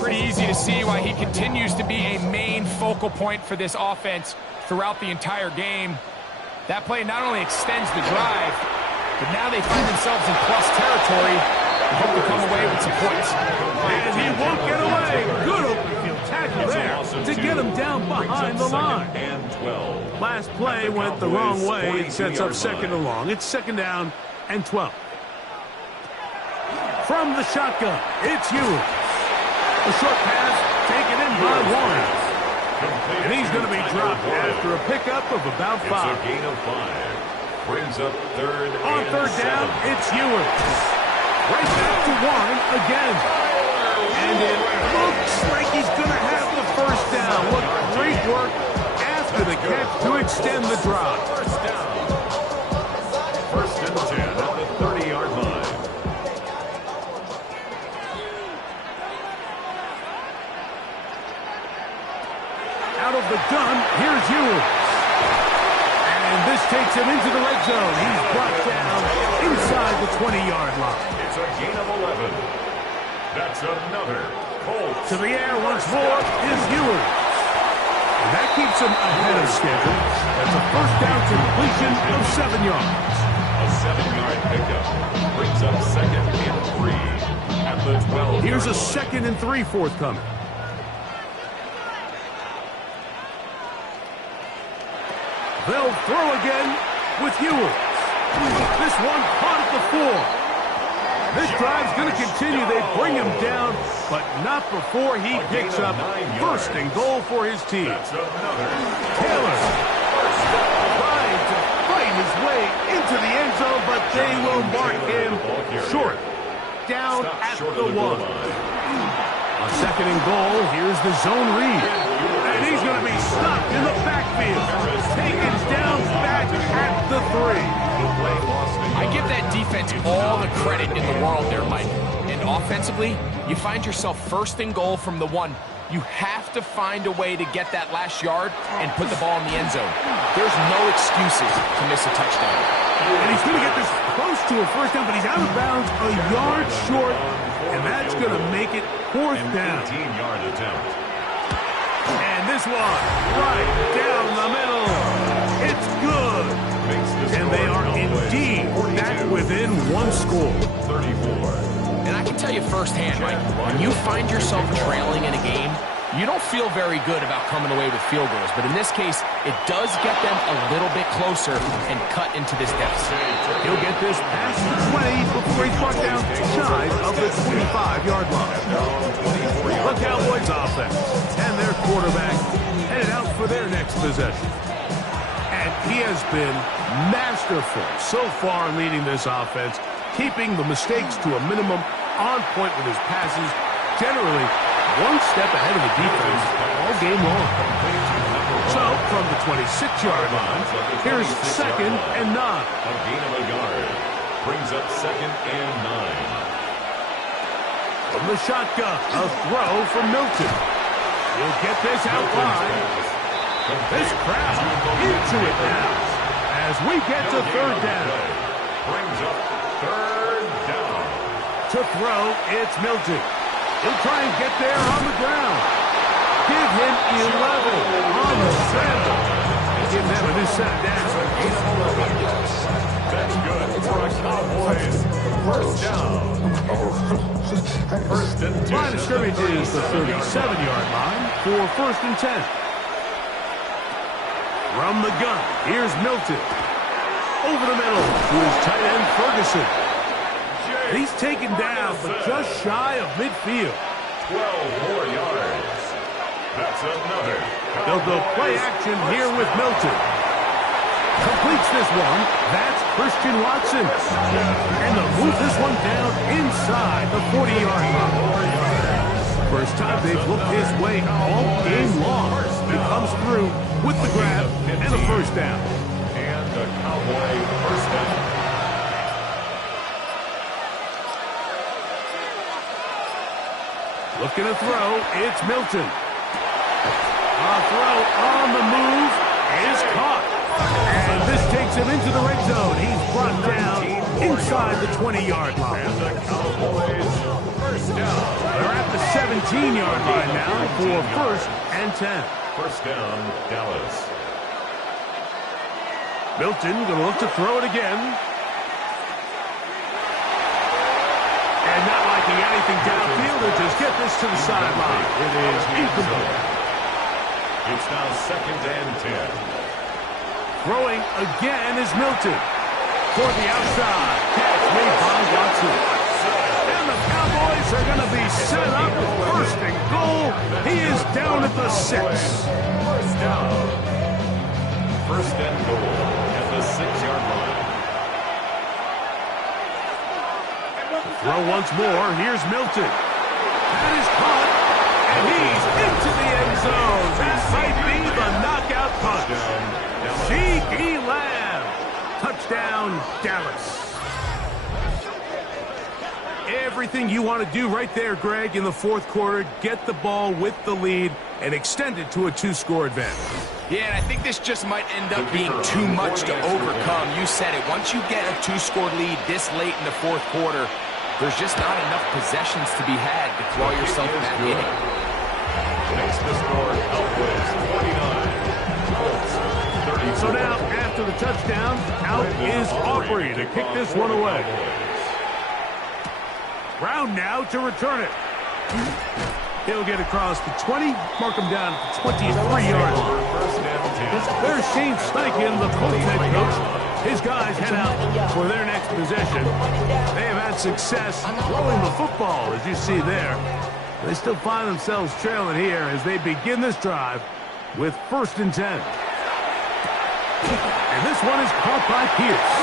Pretty easy to see why he continues to be a main focal point for this offense throughout the entire game. That play not only extends the drive, but now they find themselves in plus territory and hope to come away with some points. And he won't get away. Good open field tackle there to get him down behind the line. And 12. Last play went the wrong way. It sets up 2nd and long. It's 2nd down and 12. From the shotgun, it's Ewing. A short pass taken in by Warren. And he's going to be dropped after a pickup of about 5. It's a gain of 5. Brings up 3rd On 3rd down, it's Ewing. Right back to Warren again. And it looks like he's going to have the 1st down. What great work after the catch to extend the drive. 1st down. 1st and 10 at the 30-yard line. Out of the gun, here's Ewing. And this takes him into the red zone. He's brought down inside the 20-yard line. It's a gain of 11. That's another Colts. To the air once more is Ewing. And that keeps him ahead of schedule. That's a 1st down completion of 7 yards. A 7-yard pickup. Brings up 2nd and 3 at the 12. Here's a 2nd and 3 forthcoming. They'll throw again with Ewing. This one caught at the 4. This drive's going to continue. They bring him down, but not before he picks up 1st and goal for his team. Taylor trying to fight his way into the end zone, but they will mark him short. Down at the 1. On 2nd and goal, here's the zone read. And he's going to be stopped in the backfield. Taken down back at the 3. I give that defense all the credit in the world there, Mike. And offensively, you find yourself 1st and goal from the 1. You have to find a way to get that last yard and put the ball in the end zone. There's no excuses to miss a touchdown. And he's going to get this close to a 1st down, but he's out of bounds a yard short, and that's going to make it 4th down. 18-yard attempt. And this one right down the middle. It's good. And they are indeed back within one score. 34. And I can tell you firsthand, Mike, when you find yourself trailing in a game, you don't feel very good about coming away with field goals. But in this case, it does get them a little bit closer and cut into this deficit. He'll get this past the 20 before he's brought down shy of the 25-yard line. The Cowboys offense and their quarterback headed out for their next possession. And he has been masterful so far leading this offense, keeping the mistakes to a minimum, on point with his passes, generally one step ahead of the defense all game long. So, from the 26-yard line, here's 2nd and 9. A gain of a yard. Brings up 2nd and 9. From the shotgun, a throw from Milton. He'll get this out wide. This crowd into it now as we get to 3rd down. Brings up 3rd down. To throw, it's Milton. He'll try and get there on the ground. Give him 11 on the scramble. Give them a new set of downs. That's good for a Cowboys 1st down. 1st and 10. Line of scrimmage is the 37-yard line for 1st and 10. From the gun, here's Milton. Over the middle to his tight end, Ferguson. He's taken down, but just shy of midfield. 12 more yards. That's another. They'll go play action here with Milton. Completes this one. That's Christian Watson. And they'll move this one down inside the 40-yard line. First time they've looked his way all game long. He comes through with the grab and a 1st down. And a Cowboy 1st down. Looking to throw, it's Milton. A throw on the move is caught. And this takes him into the red zone. He's brought down inside the 20-yard line. And the Cowboys 1st down. They're at the 17-yard line now for 1st and 10. 1st down, Dallas. Milton going to look to throw it again. And not liking anything downfield, or just get this to the sideline. It is incomplete. It's now 2nd and 10. Throwing again is Milton. Toward the outside. Catch made by Watson. And the Cowboys are going to be set up. 1st and goal. He is down at the 6. 1st down. 1st and goal at the 6-yard line. Throw once more. Here's Milton. That is caught. And he's into the end zone. That might be the knockout punch. CeeDee Lamb. Touchdown, Dallas. Everything you want to do right there, Greg, in the 4th quarter. Get the ball with the lead and extend it to a 2-score advantage. Yeah, and I think this just might end up being too much to overcome. You said it. Once you get a 2-score lead this late in the 4th quarter, there's just not enough possessions to be had to throw yourself back in it. Makes the score Cowboys 49. So now, after the touchdown, out is Aubrey to kick this one away. Brown now to return it. He'll get across the 20, mark him down at the 23-yard line. There's Shane Steichen, the Colts head coach. His guys head out for their next possession. They have had success throwing the football, as you see there. They still find themselves trailing here as they begin this drive with 1st and 10. And this one is caught by Pierce.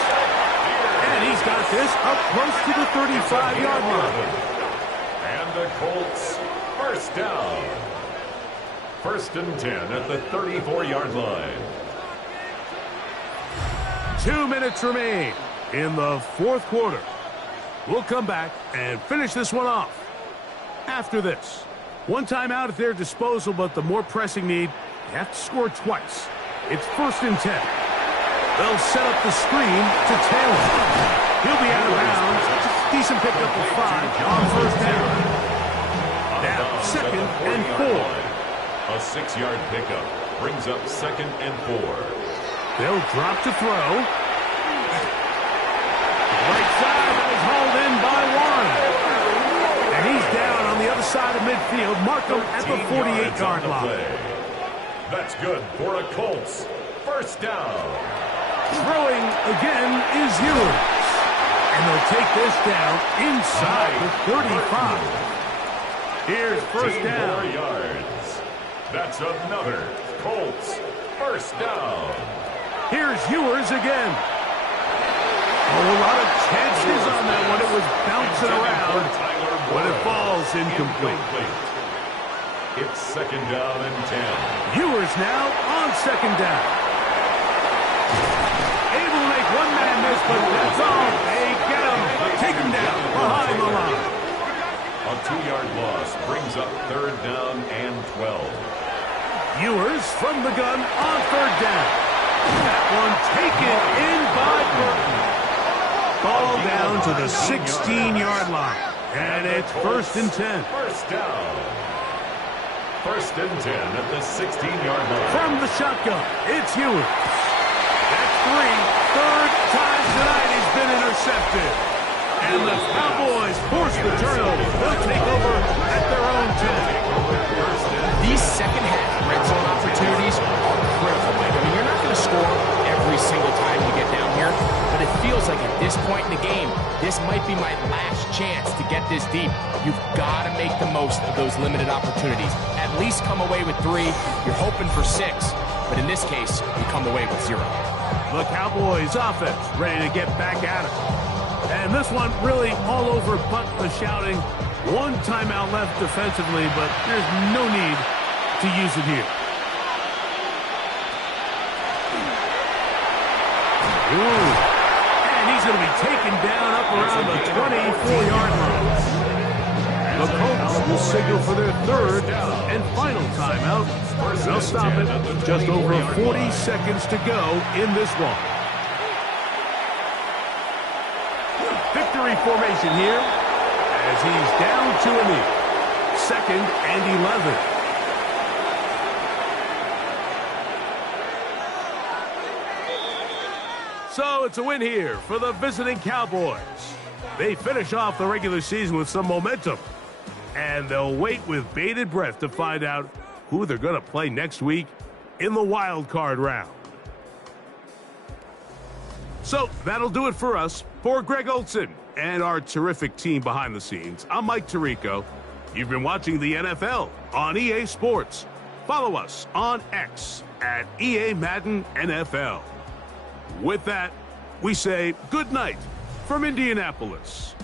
And he's got this up close to the 35-yard line. And the Colts 1st down. 1st and 10 at the 34-yard line. 2 minutes remain in the 4th quarter. We'll come back and finish this one off after this. One timeout at their disposal, but the more pressing need, they have to score twice. It's 1st and 10. They'll set up the screen to Taylor. He'll be out of bounds. Decent pickup of 5 on 1st down. Now 2nd and 4. A 6-yard pickup brings up 2nd and 4. They'll drop to throw. side of midfield. Mark them at the 48-yard line. That's good for a Colts. First down. Throwing again is Ewers. And they'll take this down inside the 35. Here's first down. 4 yards. That's another Colts first down. Here's Ewers again. Oh, a lot of chances on that one. It was bouncing around, but it falls incomplete. It's second down and 10. Ewers now on second down. Able to make one man miss, but that's all. They get him. Take him down behind the line. A 2-yard loss brings up third down and 12. Ewers from the gun on third down. That one taken in by Burton. Ball down to the 16-yard line. And it's first and 10. First down. First and 10 at the 16-yard line. From the shotgun, it's Ewers. That's third time tonight he's been intercepted. And the Cowboys force the turnover. They'll take over at their own 10. These second-half red zone opportunities are critical, Mike. I mean, you're not going to score every single time you get down here, but it feels like at this point in the game, this might be my last chance to get this deep. You've got to make the most of those limited opportunities. At least come away with 3. You're hoping for 6, but in this case, you come away with 0. The Cowboys offense ready to get back at it. And this one really all over but the shouting. One timeout left defensively, but there's no need to use it here. Ooh. And he's going to be taken down up around the 24-yard line. The Colts will signal for their third and final timeout. They'll stop it. Just over 40 seconds to go in this one. Victory formation here as he's down to a knee. Second and 11. So it's a win here for the visiting Cowboys. They finish off the regular season with some momentum. And they'll wait with bated breath to find out who they're going to play next week in the wild card round. So that'll do it for us. For Greg Olson and our terrific team behind the scenes, I'm Mike Tirico. You've been watching the NFL on EA Sports. Follow us on X at EA Madden NFL. With that, we say good night from Indianapolis.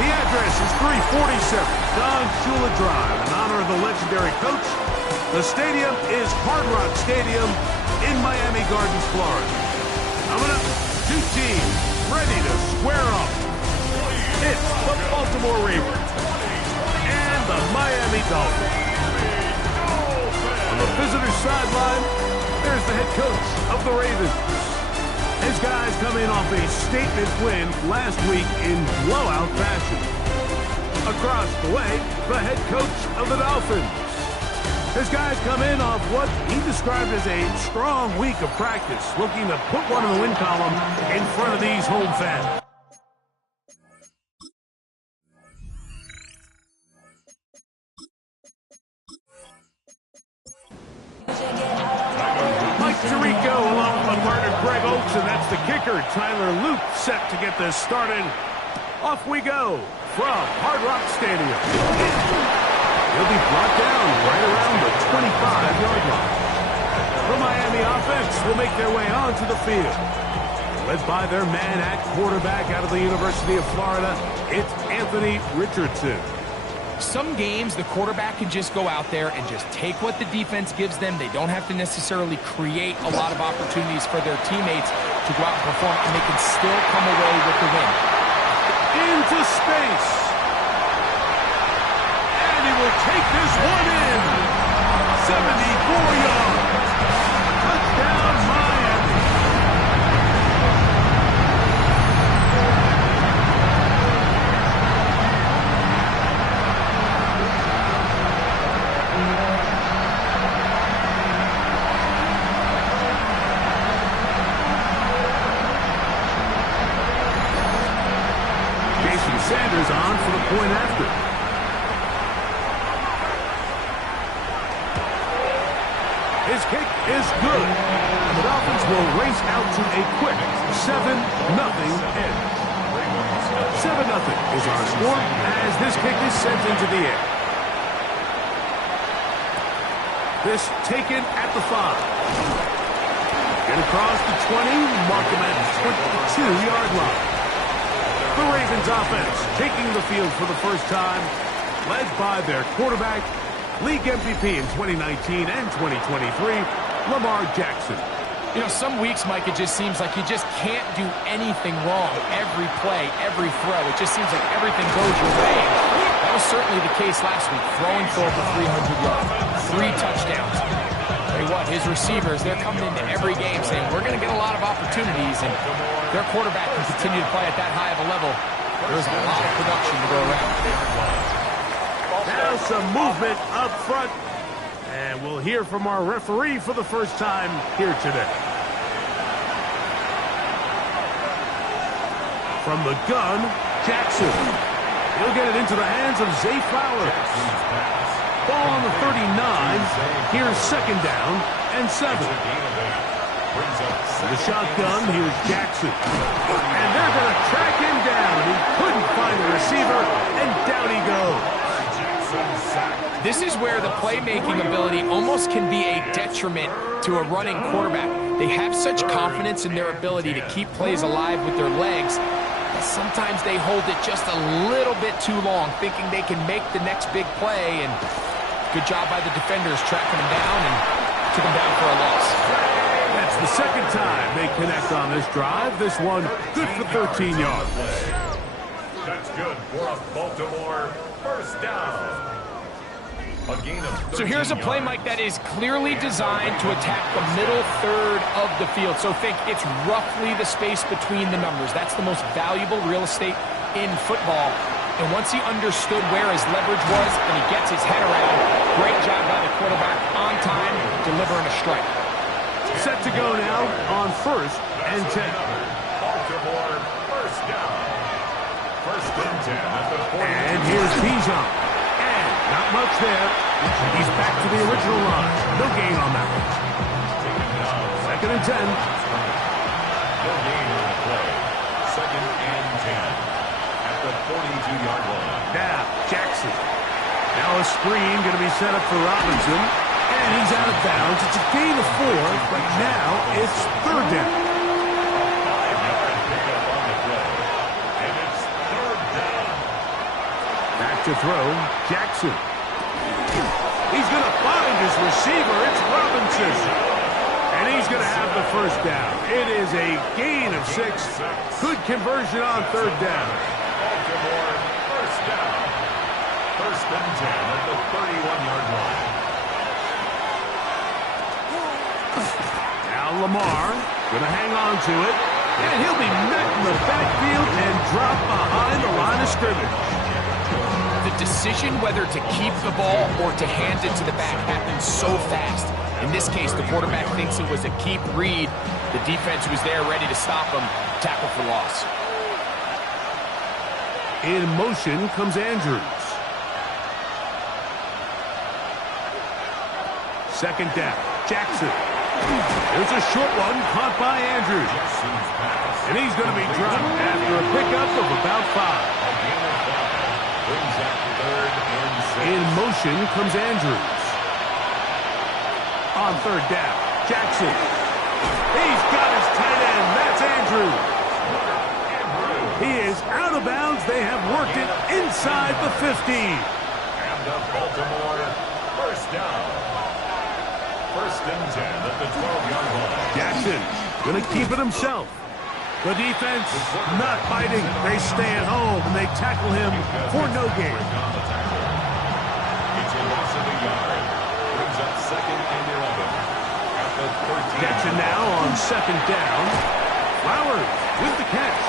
The address is 347 Don Shula Drive. In honor of the legendary coach, the stadium is Hard Rock Stadium in Miami Gardens, Florida. Coming up, two teams ready to square off. It's the Baltimore Ravens and the Miami Dolphins. On the visitor's sideline, there's the head coach of the Ravens. His guys come in off a statement win last week in blowout fashion. Across the way, the head coach of the Dolphins. His guys come in off what he described as a strong week of practice, looking to put one in the win column in front of these home fans. Tirico along with my partner Greg Oaks, and that's the kicker, Tyler Luke, set to get this started. Off we go from Hard Rock Stadium. He'll be brought down right around the 25-yard line. The Miami offense will make their way onto the field. Led by their man at quarterback out of the University of Florida, it's Anthony Richardson. Some games, the quarterback can just go out there and just take what the defense gives them. They don't have to necessarily create a lot of opportunities for their teammates to go out and perform, and they can still come away with the win. Into space. And he will take this one in. 74 yards. Touchdown, Miami. Sanders on for the point after. His kick is good. And the Dolphins will race out to a quick 7-0 edge. 7-0 is our score as this kick is sent into the air. This taken at the 5. Get across the 20, mark him at the 22-yard line. The Ravens offense taking the field for the first time, led by their quarterback, league MVP in 2019 and 2023, Lamar Jackson. You know, some weeks, Mike, it just seems like you just can't do anything wrong. Every play, every throw, it just seems like everything goes your way. That was certainly the case last week, throwing for over 300 yards, 3 touchdowns. Tell you what, his receivers, they're coming into every game saying, we're going to get a lot of opportunities, and their quarterback can continue to play at that high of a level. There's a lot of production to go around. Now some movement up front, and we'll hear from our referee for the first time here today. From the gun, Jackson. He'll get it into the hands of Zay Flowers. Ball on the 39. Here's second down and 7. The shotgun, here's Jackson. And they're going to track him down. He couldn't find the receiver, and down he goes. This is where the playmaking ability almost can be a detriment to a running quarterback. They have such confidence in their ability to keep plays alive with their legs. Sometimes they hold it just a little bit too long, thinking they can make the next big play, and good job by the defenders tracking him down and took him down for a loss. That's the second time they connect on this drive. This one good for 13 yards. That's good for a Baltimore first down. So here's a play, Mike, that is clearly designed to attack the middle third of the field. So think it's roughly the space between the numbers. That's the most valuable real estate in football. And once he understood where his leverage was and he gets his head around, great job by the quarterback on time, delivering a strike. Set to go now on 1st and 10. Baltimore first down. 1st and 10 at the 40. And here's Bijan. And not much there. He's back to the original line. No gain on that one. 2nd and 10. No gain on the play. 2nd and 10 at the 42-yard line. Now, Jackson. Now a screen going to be set up for Robinson. And he's out of bounds. It's a gain of 4, but now it's 3rd down. 5-yard pickup on the play. And it's 3rd down. to throw, Jackson. He's going to find his receiver. It's Robinson. And he's going to have the first down. It is a gain of 6. Good conversion on third down. Baltimore, first down. First and 10 at the 31-yard line. Now Lamar going to hang on to it. And he'll be met in the backfield and dropped behind the line of scrimmage. The decision whether to keep the ball or to hand it to the back happens so fast. In this case, the quarterback thinks it was a keep read. The defense was there ready to stop him. Tackle for loss. In motion comes Andrews. Second down, Jackson. There's a short one caught by Andrews. And he's going to be dropped after a pickup of about 5. In motion comes Andrews. On third down, Jackson. He's got his tight end. That's Andrews. He is out of bounds. They have worked it inside the 15. And the Baltimore first down. First and 10 at the 12-yard line. Jackson going to keep it himself. The defense not fighting. They stay at home and they tackle him for no gain. It's a loss of a yard. Brings up second and 11 at the 13. Jackson now on second down. Flowers with the catch.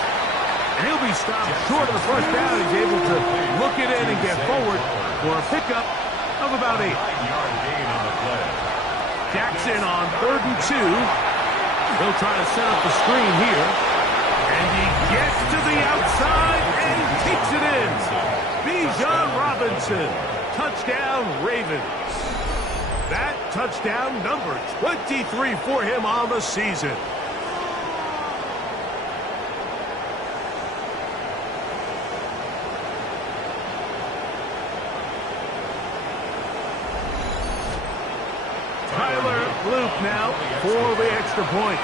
And he'll be stopped short of the first down. He's able to look it in and get forward for a pickup of about 8. 9-yard gain on the play. Jackson on third and 2. He'll try to set up the screen here. And he gets to the outside and takes it in. Bijan Robinson. Touchdown, Ravens. That touchdown number 23 for him on the season. Tyler Luke now for the extra point.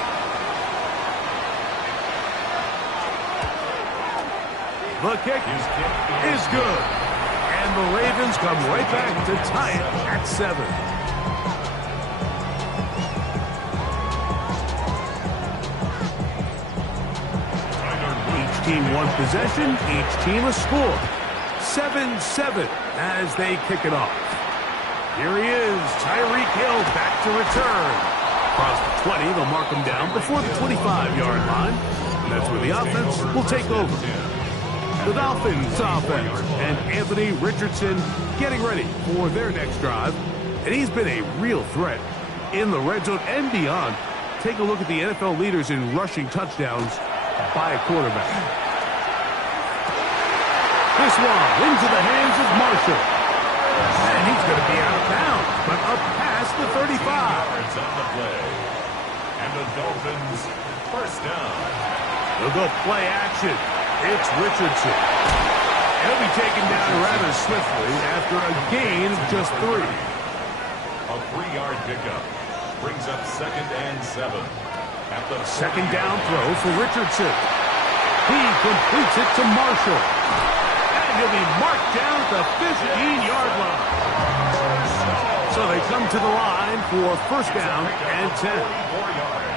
The kick is good. And the Ravens come right back to tie it at 7. Each team one possession, each team a score. 7-7 as they kick it off. Here he is, Tyreek Hill back to return. Across the 20, they'll mark him down before the 25-yard line. And that's where the offense will take over. The Dolphins offense and Anthony Richardson getting ready for their next drive. And he's been a real threat in the red zone and beyond. Take a look at the NFL leaders in rushing touchdowns by a quarterback. This one into the hands of Marshall. And he's going to be out of bounds, but up past the 35. Yards on the play. And the Dolphins first down. They'll go play action. It's Richardson. He'll be taken down rather swiftly after a gain of just 3. A 3-yard pickup brings up second and 7. At the second down throw for Richardson. He completes it to Marshall. And he'll be marked down at the 15-yard line. So they come to the line for first down and 10. 4 yards.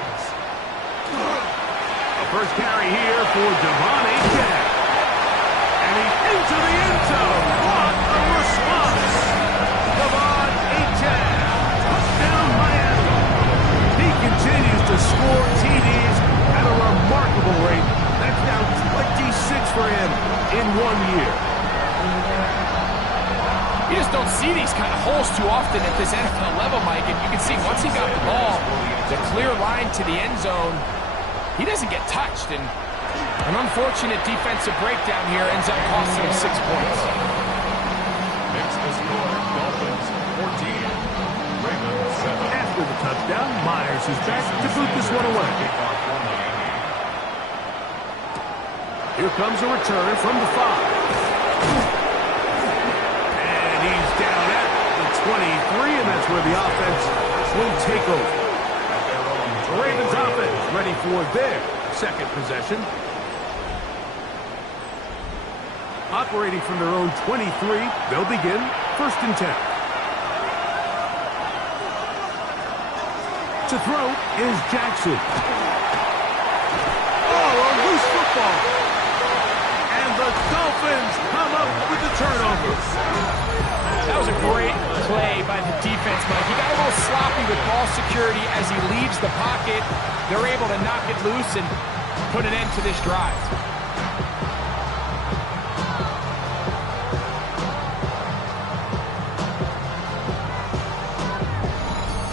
First carry here for Devon Achane. And he's into the end zone. What a response. Devon Achane. Touchdown Miami. He continues to score TDs at a remarkable rate. That's now 26 for him in 1 year. You just don't see these kind of holes too often at this NFL level, Mike. And you can see once he got the ball, the clear line to the end zone, he doesn't get touched, and an unfortunate defensive breakdown here ends up costing him 6 points. Makes the score Dolphins 14, Ravens 7. After the touchdown, Myers is back to boot this one away. Here comes a return from the 5. And he's down at the 23, and that's where the offense will take over. The Ravens offense ready for their second possession. Up operating from their own 23. They'll begin 1st and 10. To throw is Jackson. Oh, a loose football. And the Dolphins come up with the turnover. That was a great play by the defense, Mike. He got a little sloppy with ball security as he leaves the pocket. They're able to knock it loose and put an end to this drive.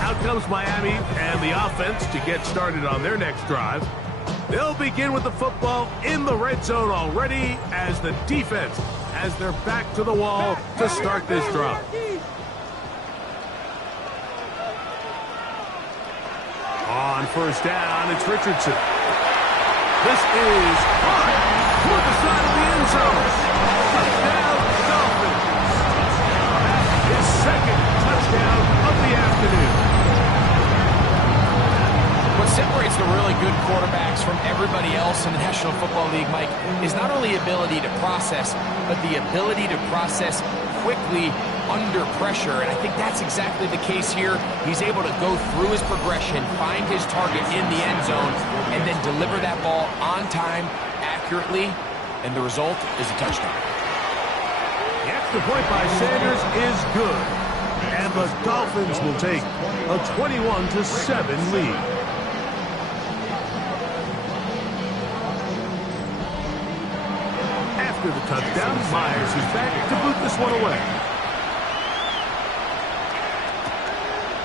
Out comes Miami and the offense to get started on their next drive. They'll begin with the football in the red zone already as the defense has their back to the wall to start this drive. On 1st down, it's Richardson. This is caught toward the side of the end zone. Touchdown, Dolphins. His 2nd touchdown of the afternoon. What separates the really good quarterbacks from everybody else in the National Football League, Mike, is not only ability to process, but the ability to process quickly under pressure. And I think that's exactly the case here. He's able to go through his progression, find his target in the end zone, and then deliver that ball on time, accurately, and the result is a touchdown. The extra point by Sanders is good. And the Dolphins will take a 21-7 lead. After the touchdown, Myers is back to boot this one away.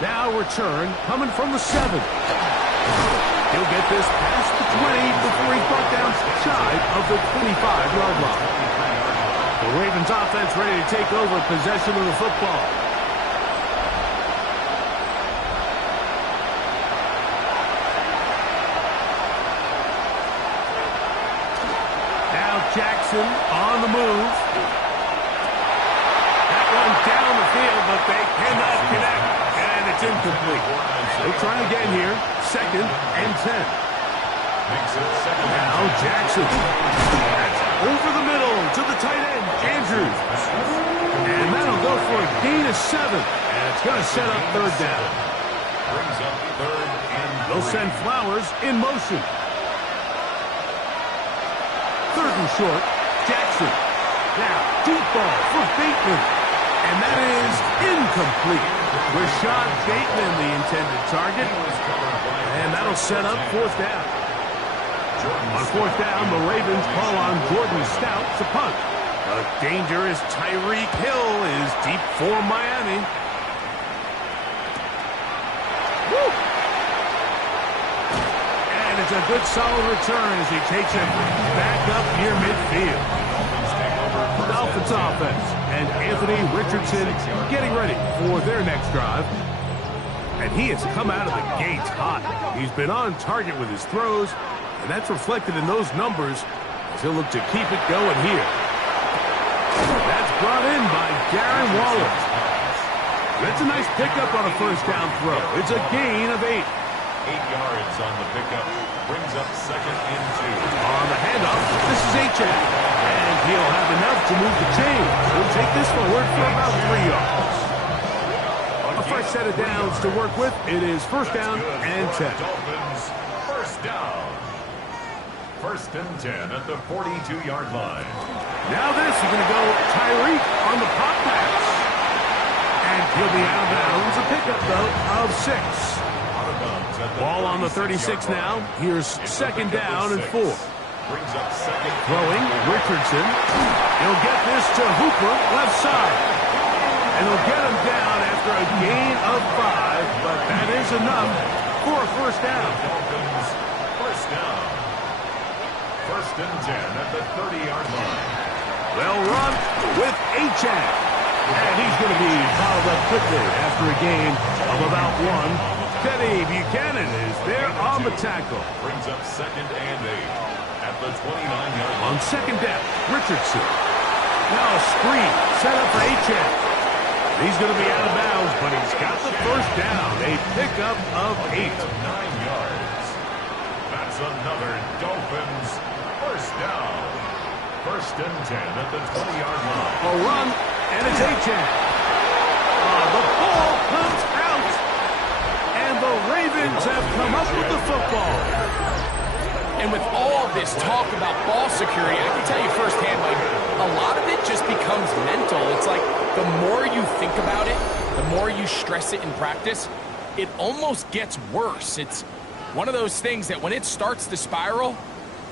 Now return coming from the 7. He'll get this past the 20 before he's brought down shy of the 25-yard line. The Ravens offense ready to take over possession of the football. Jackson on the move. That one down the field, but they cannot connect, and it's incomplete. They'll try again here. 2nd and 10. Now Jackson. That's over the middle to the tight end, Andrews. And that'll go for a gain of 7, and it's going to set up 3rd down. They'll send Flowers in motion. 3rd and short, Jackson. Now, deep ball for Bateman. And that is incomplete. Rashad Bateman, the intended target. And that'll set up 4th down. On 4th down, the Ravens call on Jordan Stout to punt. A dangerous Tyreek Hill is deep for Miami. Woo! And it's a good solid return as he takes it back up near midfield. Dolphins offense and Anthony Richardson getting ready for their next drive. And he has come out of the gates hot. He's been on target with his throws, and that's reflected in those numbers as he'll look to keep it going here. That's brought in by Darren Waller. That's a nice pickup on a 1st down throw. It's a gain of 8. 8 yards on the pickup. Brings up 2nd and 2. On the handoff, this is H.A. And he'll have enough to move the chain. He'll take this forward for about 3 yards. A fresh set of downs to work with. It is 1st down and 10. Dolphins, 1st down. 1st and 10 at the 42-yard line. Now this is going to go Tyreek on the pop pass. And he'll be out of bounds. A pickup, though, of 6. Ball on the 36 now. Here's 2nd down and 4. Brings up 2nd. Throwing, Richardson. He'll get this to Hooper, left side. And he'll get him down after a gain of 5, but that is enough for a 1st down. Dolphins, 1st down. 1st and 10 at the 30-yard line. Well run with H.A. And he's going to be fouled up quickly after a gain of about 1. Teddy Buchanan is there on the tackle. Brings up 2nd and 8 at the 29-yard line. On 2nd down, Richardson. Now a screen set up for H.A. He's going to be out of bounds, but he's got the 1st down. A pickup of 8. 9 yards. That's another Dolphins 1st down. First and 10 at the 20-yard line. A run, and it's A-Chan. The ball comes out, and the Ravens have come up with the football. And with all this talk about ball security, I can tell you firsthand, Mike, a lot of it just becomes mental. It's like the more you think about it, the more you stress it in practice, it almost gets worse. It's one of those things that when it starts to spiral,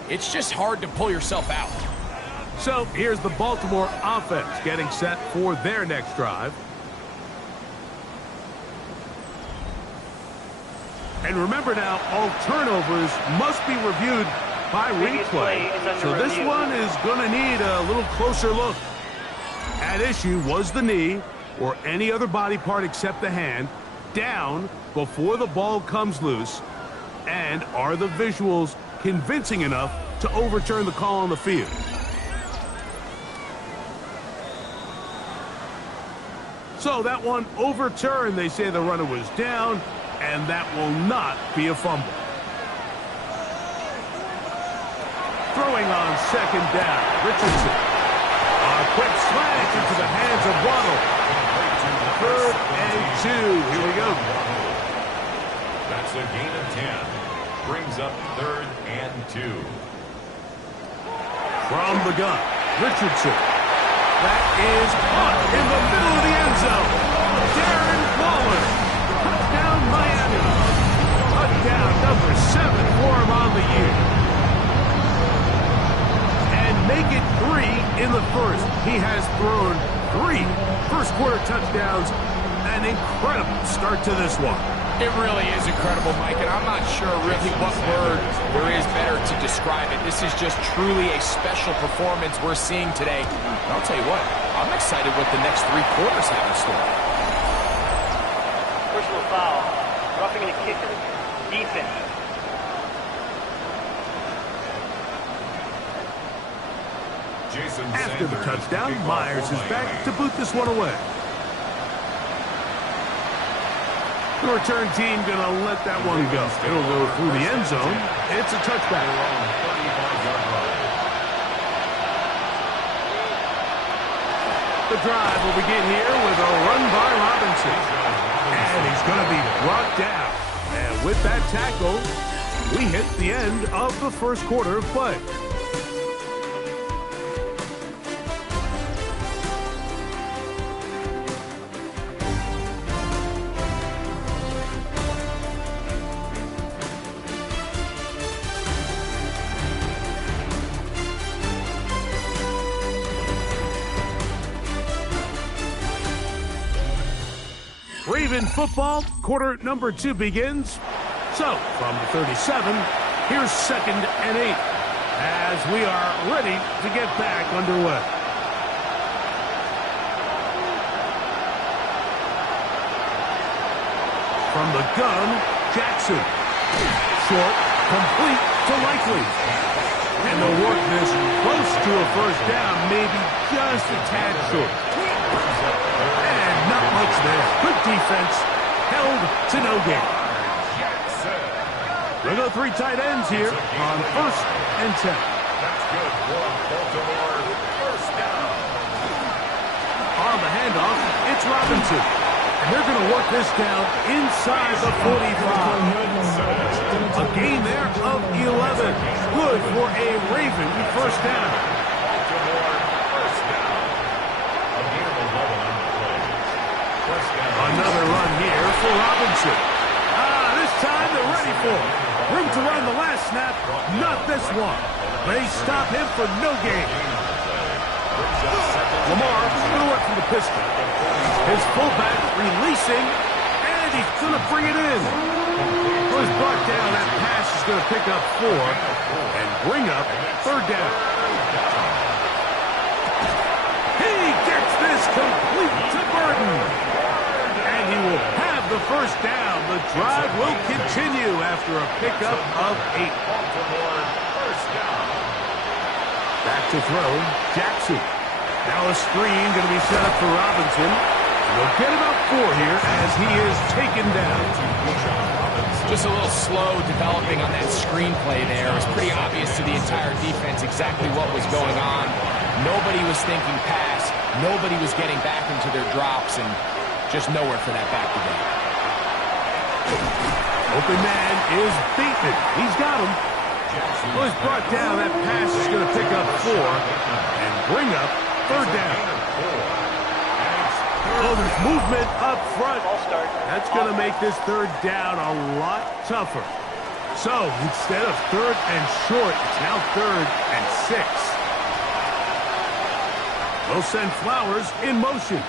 it's just hard to pull yourself out. So here's the Baltimore offense getting set for their next drive. And remember now, all turnovers must be reviewed by replay. So this one is going to need a little closer look. At issue was the knee or any other body part except the hand down before the ball comes loose. And are the visuals convincing enough to overturn the call on the field? So that one overturned. They say the runner was down, and that will not be a fumble. Throwing on second down, Richardson. A quick slant into the hands of Waddle. 3rd and 2. Here we go. That's a gain of 10. Brings up 3rd and 2. From the gun, Richardson. That is caught in the middle of the end zone. Darren Waller. Touchdown, Miami. Touchdown number 7 for him on the year. And make it 3 in the first. He has thrown 3 first-quarter touchdowns. An incredible start to this one. It really is incredible, Mike, and I'm not sure really what word there is better to describe it. This is just truly a special performance we're seeing today. And I'll tell you what, I'm excited what the next 3 quarters have in store. Personal foul. Roughing the kicker. Defense. After the touchdown, Myers is back to boot this one away. The return team going to let that one go. It'll go through the end zone. It's a touchback. The drive will begin here with a run by Robinson. And he's going to be brought down. And with that tackle, we hit the end of the first quarter of play. Raven football, quarter number 2 begins. So, from the 37, here's 2nd and 8 as we are ready to get back underway. From the gun, Jackson. Short, complete to Likely. And they'll work this close to a first down, maybe just a tad short. Not much there. Good defense. Held to no gain. We'll go 3 tight ends here on 1st and 10. That's good for Baltimore. First down. On the handoff, it's Robinson. And they're going to work this down inside the 45. A gain there of 11. Good for a Raven first down. Baltimore. First down. A gain of 11 on the play. Another run here for Robinson. This time they're ready for it. Room to run the last snap, not this one. They stop him for no gain. Lamar going to work from the pistol. His fullback releasing, and he's going to bring it in. Was brought down. That pass is going to pick up 4 and bring up 3rd down. He gets this complete to Burton. And he will have the first down. The drive will continue after a pickup of 8. Back to throw, Jackson. Now a screen going to be set up for Robinson. He'll get about 4 here as he is taken down. Just a little slow developing on that screenplay there. It was pretty obvious to the entire defense exactly what was going on. Nobody was thinking pass. Nobody was getting back into their drops, and just nowhere for that back to go. Open man is beaten. He's got him. Well, he's brought down. That pass is going to pick up 4 and bring up 3rd down. Oh, there's movement up front. That's going to make this 3rd down a lot tougher. So instead of 3rd and short, it's now 3rd and 6. They'll send Flowers in motion.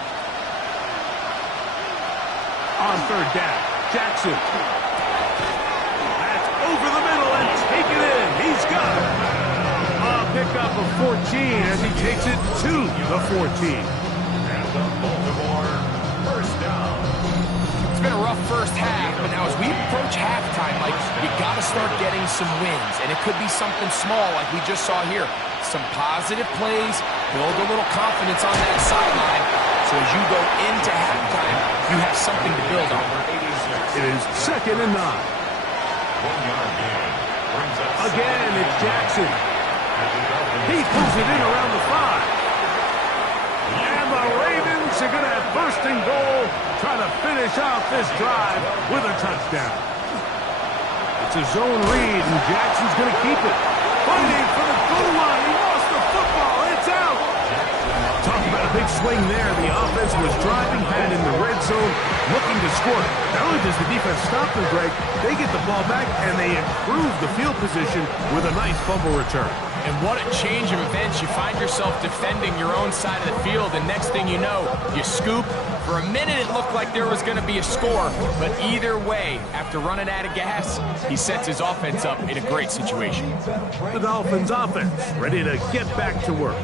On 3rd down, Jackson. That's over the middle and taken in. He's got it. Pick up a 14 as he takes it to the 14. And the Baltimore first down. It's been a rough first half, but now as we approach halftime, Mike, you got to start getting some wins, and it could be something small like we just saw here. Some positive plays, build a little confidence on that sideline, so as you go into halftime, you have something to build on. It is 2nd and 9. 1-yard gain. Again, it's Jackson. He pulls it in around the 5. And the Ravens are going to have 1st and goal, try to finish off this drive with a touchdown. It's a zone read, and Jackson's going to keep it. Fighting for the goal line. He lost the football. It's out. Talk about a big swing there. The offense was driving, had in the red zone, looking to score. Not only does the defense stop them, Greg, they get the ball back, and they improve the field position with a nice fumble return. And what a change of events. You find yourself defending your own side of the field, and next thing you know, you scoop. For a minute, it looked like there was going to be a score, but either way, after running out of gas, he sets his offense up in a great situation. The Dolphins' offense ready to get back to work.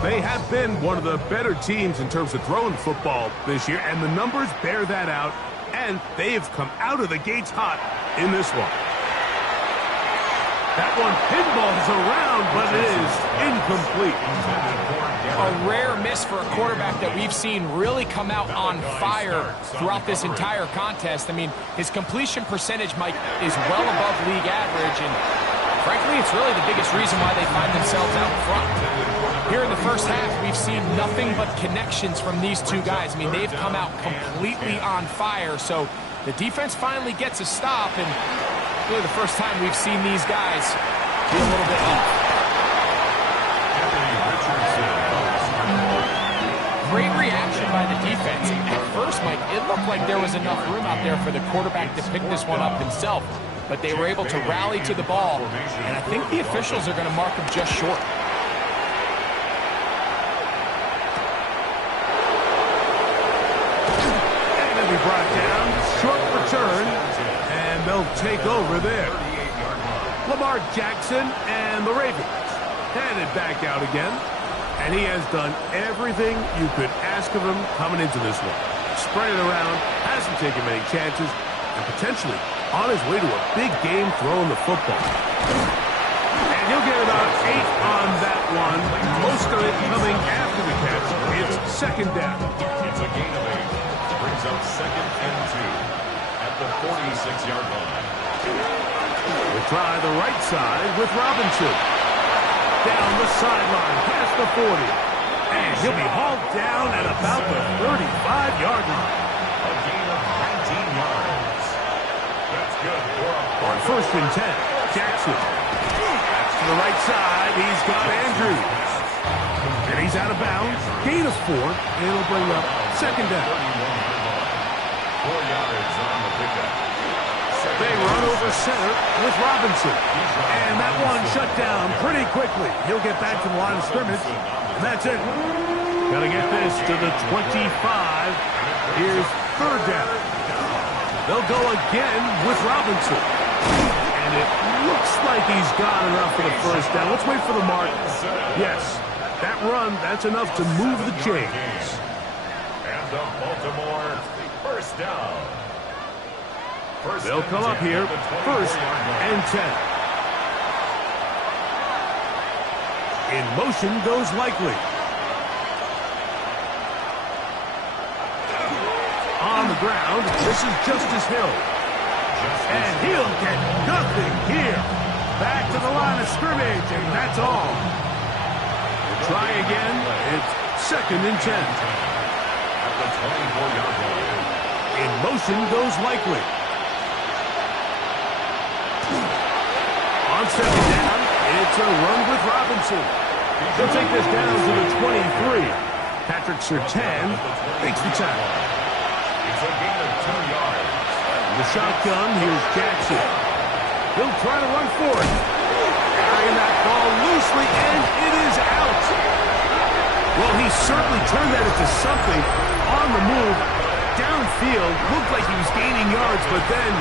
They have been one of the better teams in terms of throwing football this year, and the numbers bear that out, and they have come out of the gates hot in this one. That one pinballs around, but it is incomplete. A rare miss for a quarterback that we've seen really come out on fire throughout this entire contest. I mean, his completion percentage, Mike, is well above league average, and frankly, it's really the biggest reason why they find themselves out front. Here in the first half, we've seen nothing but connections from these two guys. I mean, they've come out completely on fire, so the defense finally gets a stop, and really the first time we've seen these guys be a little bit off. Great reaction by the defense. At first, Mike, it looked like there was enough room out there for the quarterback to pick this one up himself, but they were able to rally to the ball, and I think the officials are going to mark him just short. And they'll be brought down, short return, and they'll take over there. Lamar Jackson and the Ravens headed back out again. And he has done everything you could ask of him coming into this one. Spread it around, hasn't taken many chances, and potentially on his way to a big game throwing the football. And he'll get about 8 on that one. Most of it coming after the catch. It's 2nd down. It's a gain of 8. Brings up 2nd and 2 at the 46-yard line. We'll try the right side with Robinson. Down the sideline, past the 40. And he'll be hauled down at about the 35-yard line. A gain of 19 yards. That's good for On 1st and 10, Jackson. That's to the right side. He's got Andrews. And he's out of bounds. Gain of 4. And it'll bring up 2nd down. 4 yards on the pickup. They run over center with Robinson. And that one shut down pretty quickly. He'll get back to the line of scrimmage. And that's it. Got to get this to the 25. Here's 3rd down. They'll go again with Robinson. And it looks like he's got enough for the 1st down. Let's wait for the mark. Yes, that run, that's enough to move the chains. And the Baltimore 1st down. They'll come up here, 1st and 10. In motion goes Likely. the ground. This is Justice Hill. And he'll get nothing here. Back to the line of scrimmage, and that's all. We'll try again. It's 2nd and 10. At the 24-yard line. In motion goes Likely. On 2nd down, it's a run with Robinson. He'll take this down to the 23. Patrick Surtain makes the tackle. It's a gain of 2 yards. The shotgun, here's Jackson. He'll try to run for it. Carrying that ball loosely, and it is out. Well, he certainly turned that into something on the move. Downfield, looked like he was gaining yards, but then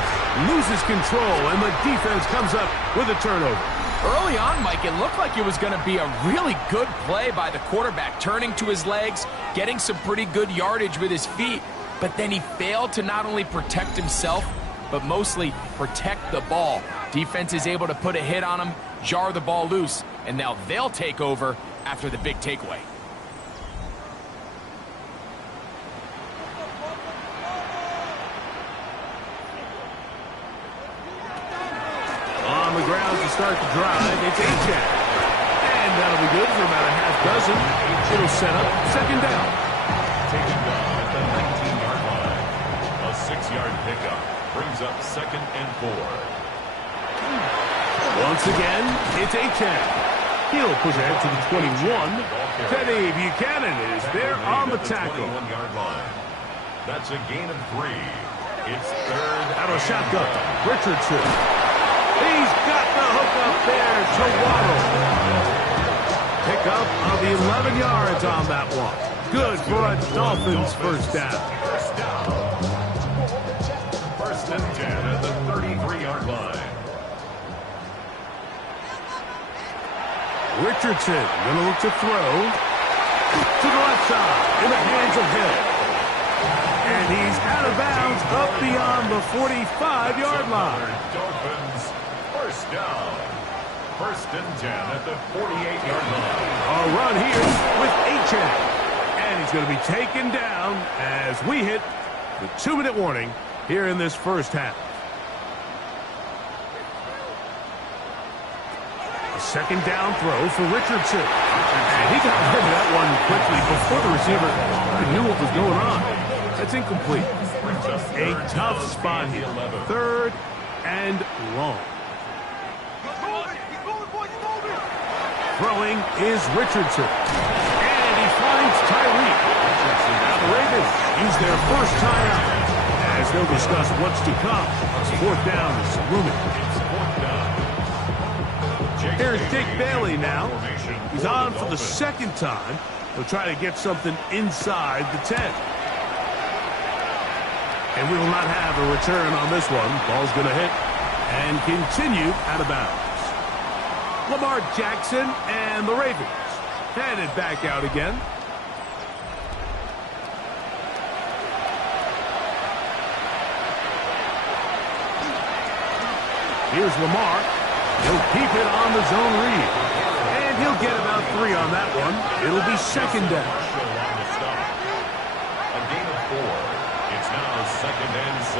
loses control, and the defense comes up with a turnover. Early on, Mike, it looked like it was going to be a really good play by the quarterback, turning to his legs, getting some pretty good yardage with his feet, but then he failed to not only protect himself, but mostly protect the ball. Defense is able to put a hit on him, jar the ball loose, and now they'll take over after the big takeaway. On the ground to start the drive, it's A-Jack. And that'll be good for about a half dozen. It'll set up 2nd down. Taking down at the 19-yard line. A 6-yard pickup brings up 2nd and 4. Once again, it's A-Jack. He'll push ahead to the 21. Teddy Buchanan is there on the tackle. 21-yard line. That's a gain of 3. It's 3rd. Out of shotgun, Richardson. He's got the hook up there to Waddle. Pick up of 11 yards on that one. Good for a Dolphins 1st down. 1st and 10 at the 33-yard line. Richardson going to look to throw to the left side in the hands of Hill. And he's out of bounds up beyond the 45-yard line. Dolphins 1st down. 1st and 10 at the 48-yard line. A run here with A-Chain. And he's going to be taken down as we hit the 2-minute warning here in this 1st half. A 2nd down throw for Richardson. And he got rid of that one quickly before the receiver knew what was going on. That's incomplete. A tough spot here. 3rd and long. Throwing is Richardson. And he finds Tyreek. Now the Ravens use their 1st timeout as they'll discuss what's to come. 4th down is looming. Here's Dick Bailey now. He's on for the 2nd time. He'll try to get something inside the 10. And we will not have a return on this one. Ball's going to hit and continue out of bounds. Lamar Jackson and the Ravens headed back out again. Here's Lamar. He'll keep it on the zone read. And he'll get about 3 on that one. It'll be 2nd down. A gain of 4. It's now 2nd and 6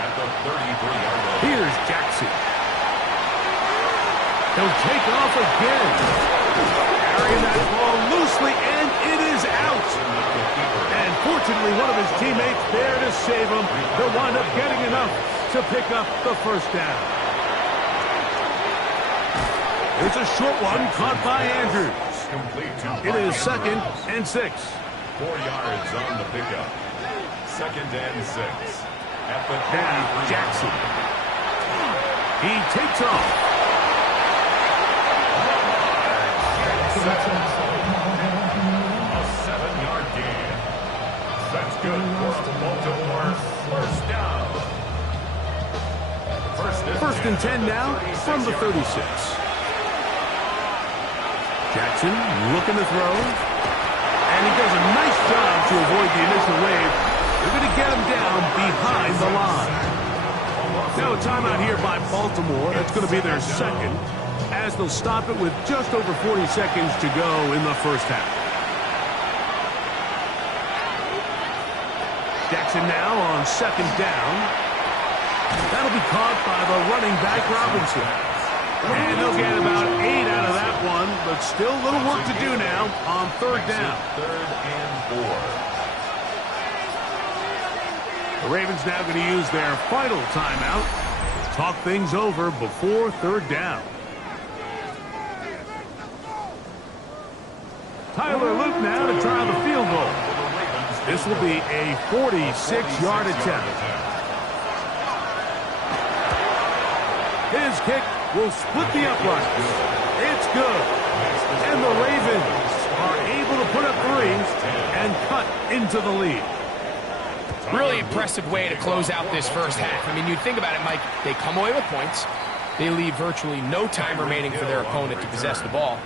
at the 33-yard line. Here's Jackson. He'll take off again. Carrying that ball loosely, and it is out. And fortunately, one of his teammates there to save him. He'll wind up getting enough to pick up the 1st down. It's a short one caught by Andrews. It is 2nd and 6. 4 yards on the pickup. 2nd and 6 at the 33. Now Jackson. He takes off. A 7-yard gain. That's good for Baltimore. 1st down. 1st and 10 now from the 36. Jackson looking to throw. And he does a nice job to avoid the initial wave. They're going to get him down behind the line. Now a timeout here by Baltimore. That's going to be their 2nd, as they'll stop it with just over 40 seconds to go in the 1st half. Jackson now on second down. That'll be caught by the running back, Robinson. And they'll get about 8 out of that one, but still a little work to do now on third down. Third and 4. The Ravens now going to use their final timeout. Talk things over before third down. Tyler Luke now to try the field goal. This will be a 46-yard attempt. His kick will split the uprights. It's good. And the Ravens are able to put up 3 and cut into the lead. Really impressive way to close out this first half. I mean, you think about it, Mike, they come away with points. They leave virtually no time remaining for their opponent to possess the ball.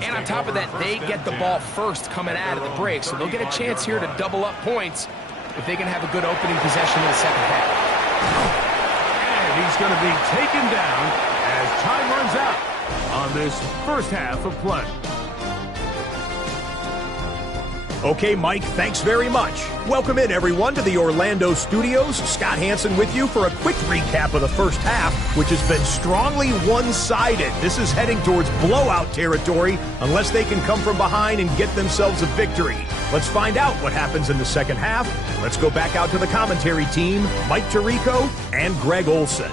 And on top of that, they get the ball first coming out of the break, so they'll get a chance here to double up points if they can have a good opening possession in the second half. And he's going to be taken down as time runs out on this first half of play. Okay, Mike, thanks very much. Welcome in, everyone, to the Orlando studios. Scott Hansen with you for a quick recap of the first half, which has been strongly one-sided. This is heading towards blowout territory unless they can come from behind and get themselves a victory. Let's find out what happens in the second half. Let's go back out to the commentary team, Mike Tirico and Greg Olson.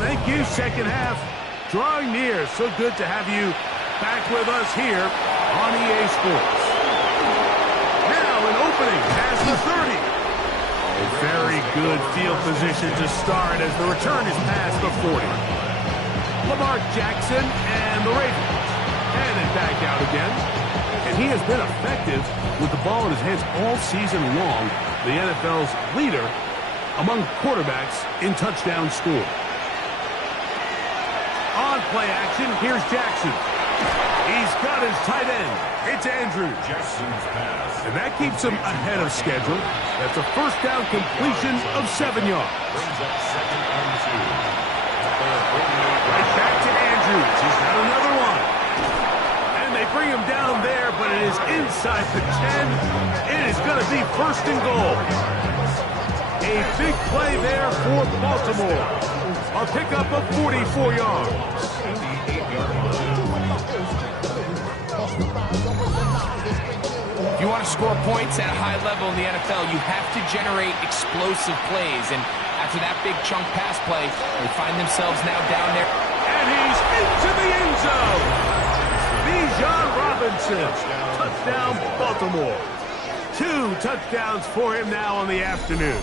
Thank you, second half. Drawing near. So good to have you back with us here on EA Sports. Now an opening past the 30. A very good field position to start as the return is past the 40. Lamar Jackson and the Ravens headed back out again. And he has been effective with the ball in his hands all season long. The NFL's leader among quarterbacks in touchdown score. On play action, here's Jackson. He's got his tight end. It's Andrews. Jackson's pass. And that keeps him ahead of schedule. That's a first down completion of 7 yards. Brings up second and 2. Right back to Andrews. He's got another one. And they bring him down there, but it is inside the 10. It is going to be first and goal. A big play there for Baltimore. A pickup of 44 yards. If you want to score points at a high level in the NFL, you have to generate explosive plays. And after that big chunk pass play, they find themselves now down there. And he's into the end zone. Bijan Robinson. Touchdown, Baltimore. 2 touchdowns for him now on the afternoon.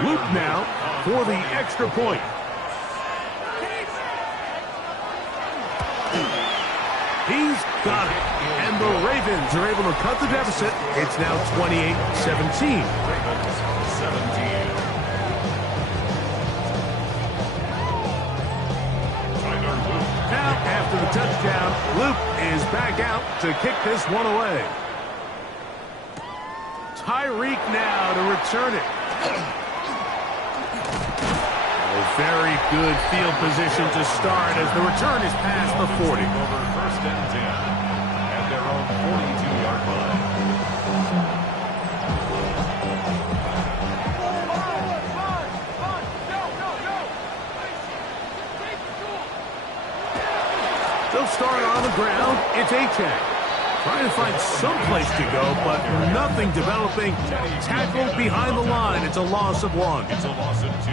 Luke now for the extra point. He's got it. And the Ravens are able to cut the deficit. It's now 28-17. Ravens 17. Now, after the touchdown, Luke is back out to kick this one away. Tyreek now to return it. Very good field position to start as the return is past the 40. Over first and 10 at their own 42-yard line. They'll start on the ground. It's A-Tech. Trying to find some place to go, but nothing developing. Tackled behind the line. It's a loss of 1. It's a loss of 2.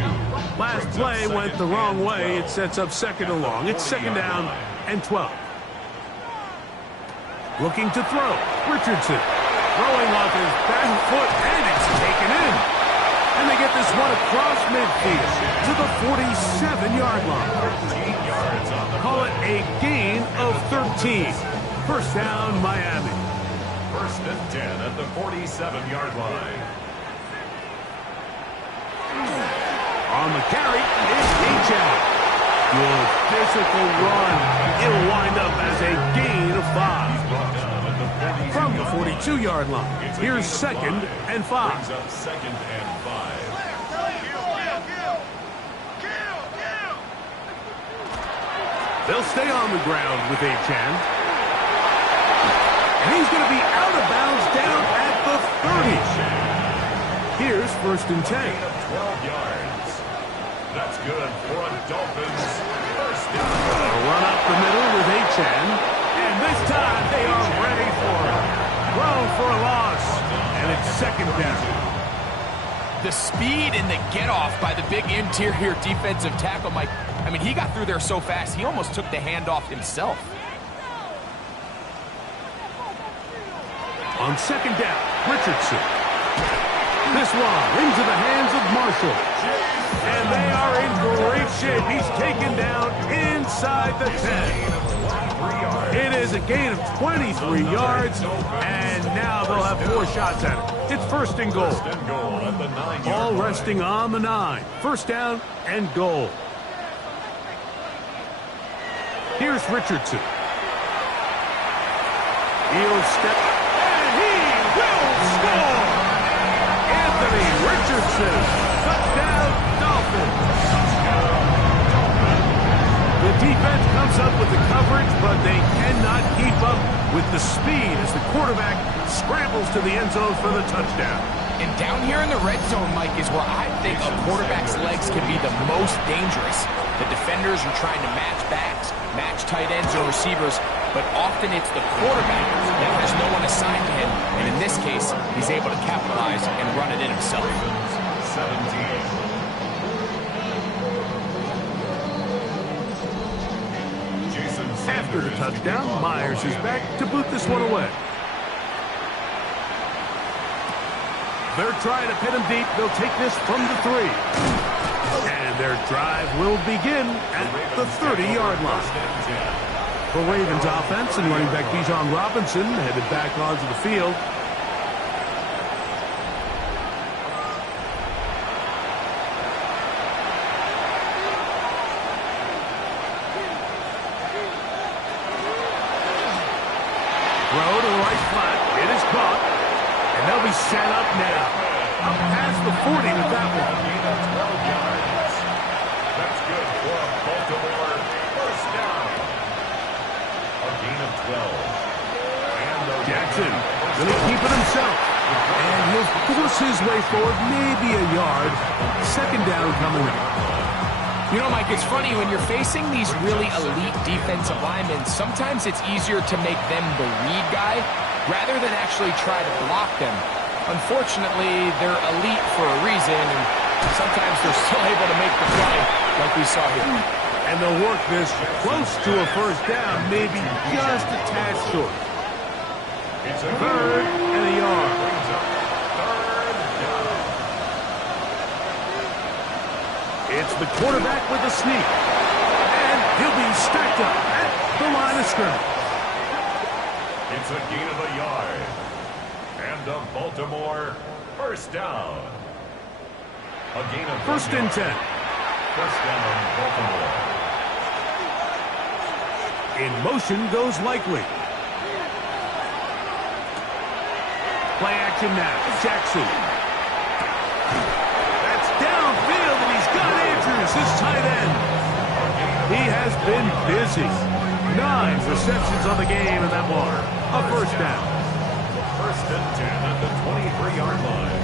Last play went the wrong way. It sets up second and long. It's second down and 12. Looking to throw. Richardson throwing off his back foot, and it's taken in. And they get this one across midfield to the 47-yard line. 13 yards on the Call it a a gain of 13. First down, Miami. First and 10 at the 47-yard line. On the carry is H.A. Good physical run. It'll wind up as a gain of 5. From the 42-yard line, here's second and 5. Brings up second and 5. They'll stay on the ground with H.A. And he's going to be out of bounds down at the 30. Here's first and 10. 12 yards. That's good for a Dolphins first down. Run up the middle with H.A. And this time they are ready for it. Throw for a loss. And it's second down. The speed and the get-off by the big interior defensive tackle, Mike. I mean, he got through there so fast, he almost took the handoff himself. On second down, Richardson. This one into the hands of Marshall. And they are in great shape. He's taken down inside the 10. It is a gain of 23 yards, and now they'll have 4 shots at it. It's first and goal. All resting on the 9. First down and goal. Here's Richardson. He'll step, and he will score! Anthony Richardson, touchdown Dolphins. The defense comes up with the coverage, but they cannot keep up with the speed as the quarterback scrambles to the end zone for the touchdown. And down here in the red zone, Mike, is where I think a quarterback's legs can be the most dangerous. The defenders are trying to match backs, match tight ends or receivers, but often it's the quarterback that has no one assigned to him. And in this case, he's able to capitalize and run it in himself. 17. After the touchdown, Myers is back to boot this one away. They're trying to pin him deep. They'll take this from the 3. And their drive will begin at the 30-yard line. For Ravens offense and running back Bijan Robinson headed back onto the field. Throw to the right flat. It is caught. And they'll be set up now. Up past the 40 with that one. 12 yards. That's good for a Baltimore first down. A gain of 12. Jackson going to keep it himself. And he'll force his way forward, maybe a yard. Second down coming up. You know, Mike, it's funny, when you're facing these really elite defensive linemen, sometimes it's easier to make them the read guy rather than actually try to block them. Unfortunately, they're elite for a reason, and sometimes they're still able to make the play like we saw here. And they'll work this close to a first down, maybe just a tad short. It's a Third and a yard. It's the quarterback with a sneak. And he'll be stacked up at the line of scrimmage. It's a gain of a yard. And a Baltimore first down. A gain of First and 10. First down, Baltimore. In motion goes Likely. Play action now. Jackson. That's downfield, and he's got Andrews, his tight end. He has been busy. 9 receptions on the game, and that one, a first down. First and 10 at the 23-yard line.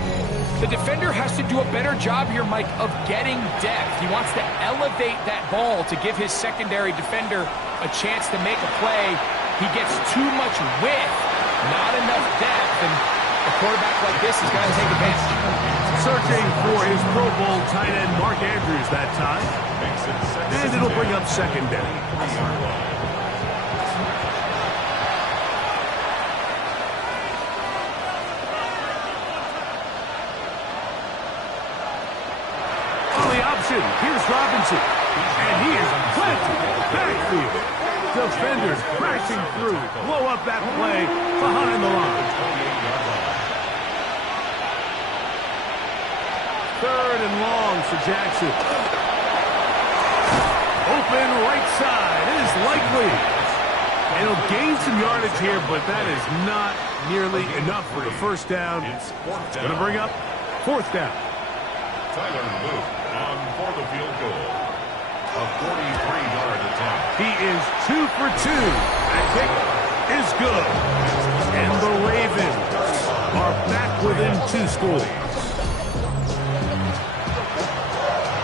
The defender has to do a better job here, Mike, of getting depth. He wants to elevate that ball to give his secondary defender a chance to make a play. He gets too much width, not enough depth, and a quarterback like this has got to take advantage. Searching for his Pro Bowl tight end Mark Andrews that time. And it'll bring up second down. On the option, here's Robinson. Robinson. And he is planted backfield. Defenders crashing through. Blow up that play behind the line. 3rd and long for Jackson. Open right side is likely. And he'll gain some yardage here, but that is not nearly enough for the first down. It's going to bring up 4th down. Tyler Luke on for the field goal. A 43-yard attempt. He is 2 for 2. That kick is good. And the Ravens are back within 2 scores.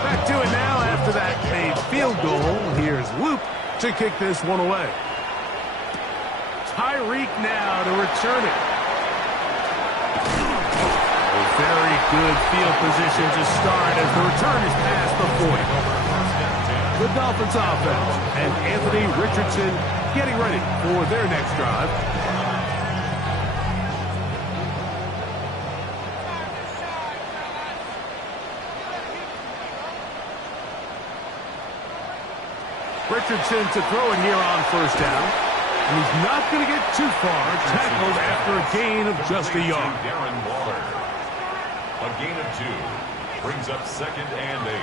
Back to it now after that made field goal. Here's Luke to kick this one away. Tyreek now to return it. A very good field position to start as the return is past the 40. The Dolphins offense and Anthony Richardson getting ready for their next drive. Richardson to throw it here on 1st down. And he's not going to get too far. Tackled after a gain of just a yard. Darren Waller. A gain of 2. Brings up 2nd and 8.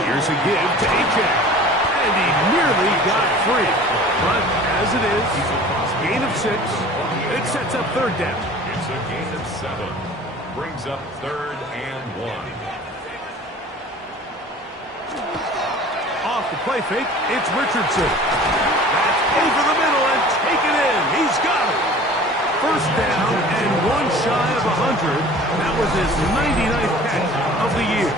Here's a give to A.J. And he nearly got free. But as it is, gain of 6. It sets up 3rd down. It's a gain of 7. Brings up 3rd and 1. Off the play fake, it's Richardson. That's over the middle and taken in. He's got it. 1st down and 1 shy of 100. That was his 99th catch of the year.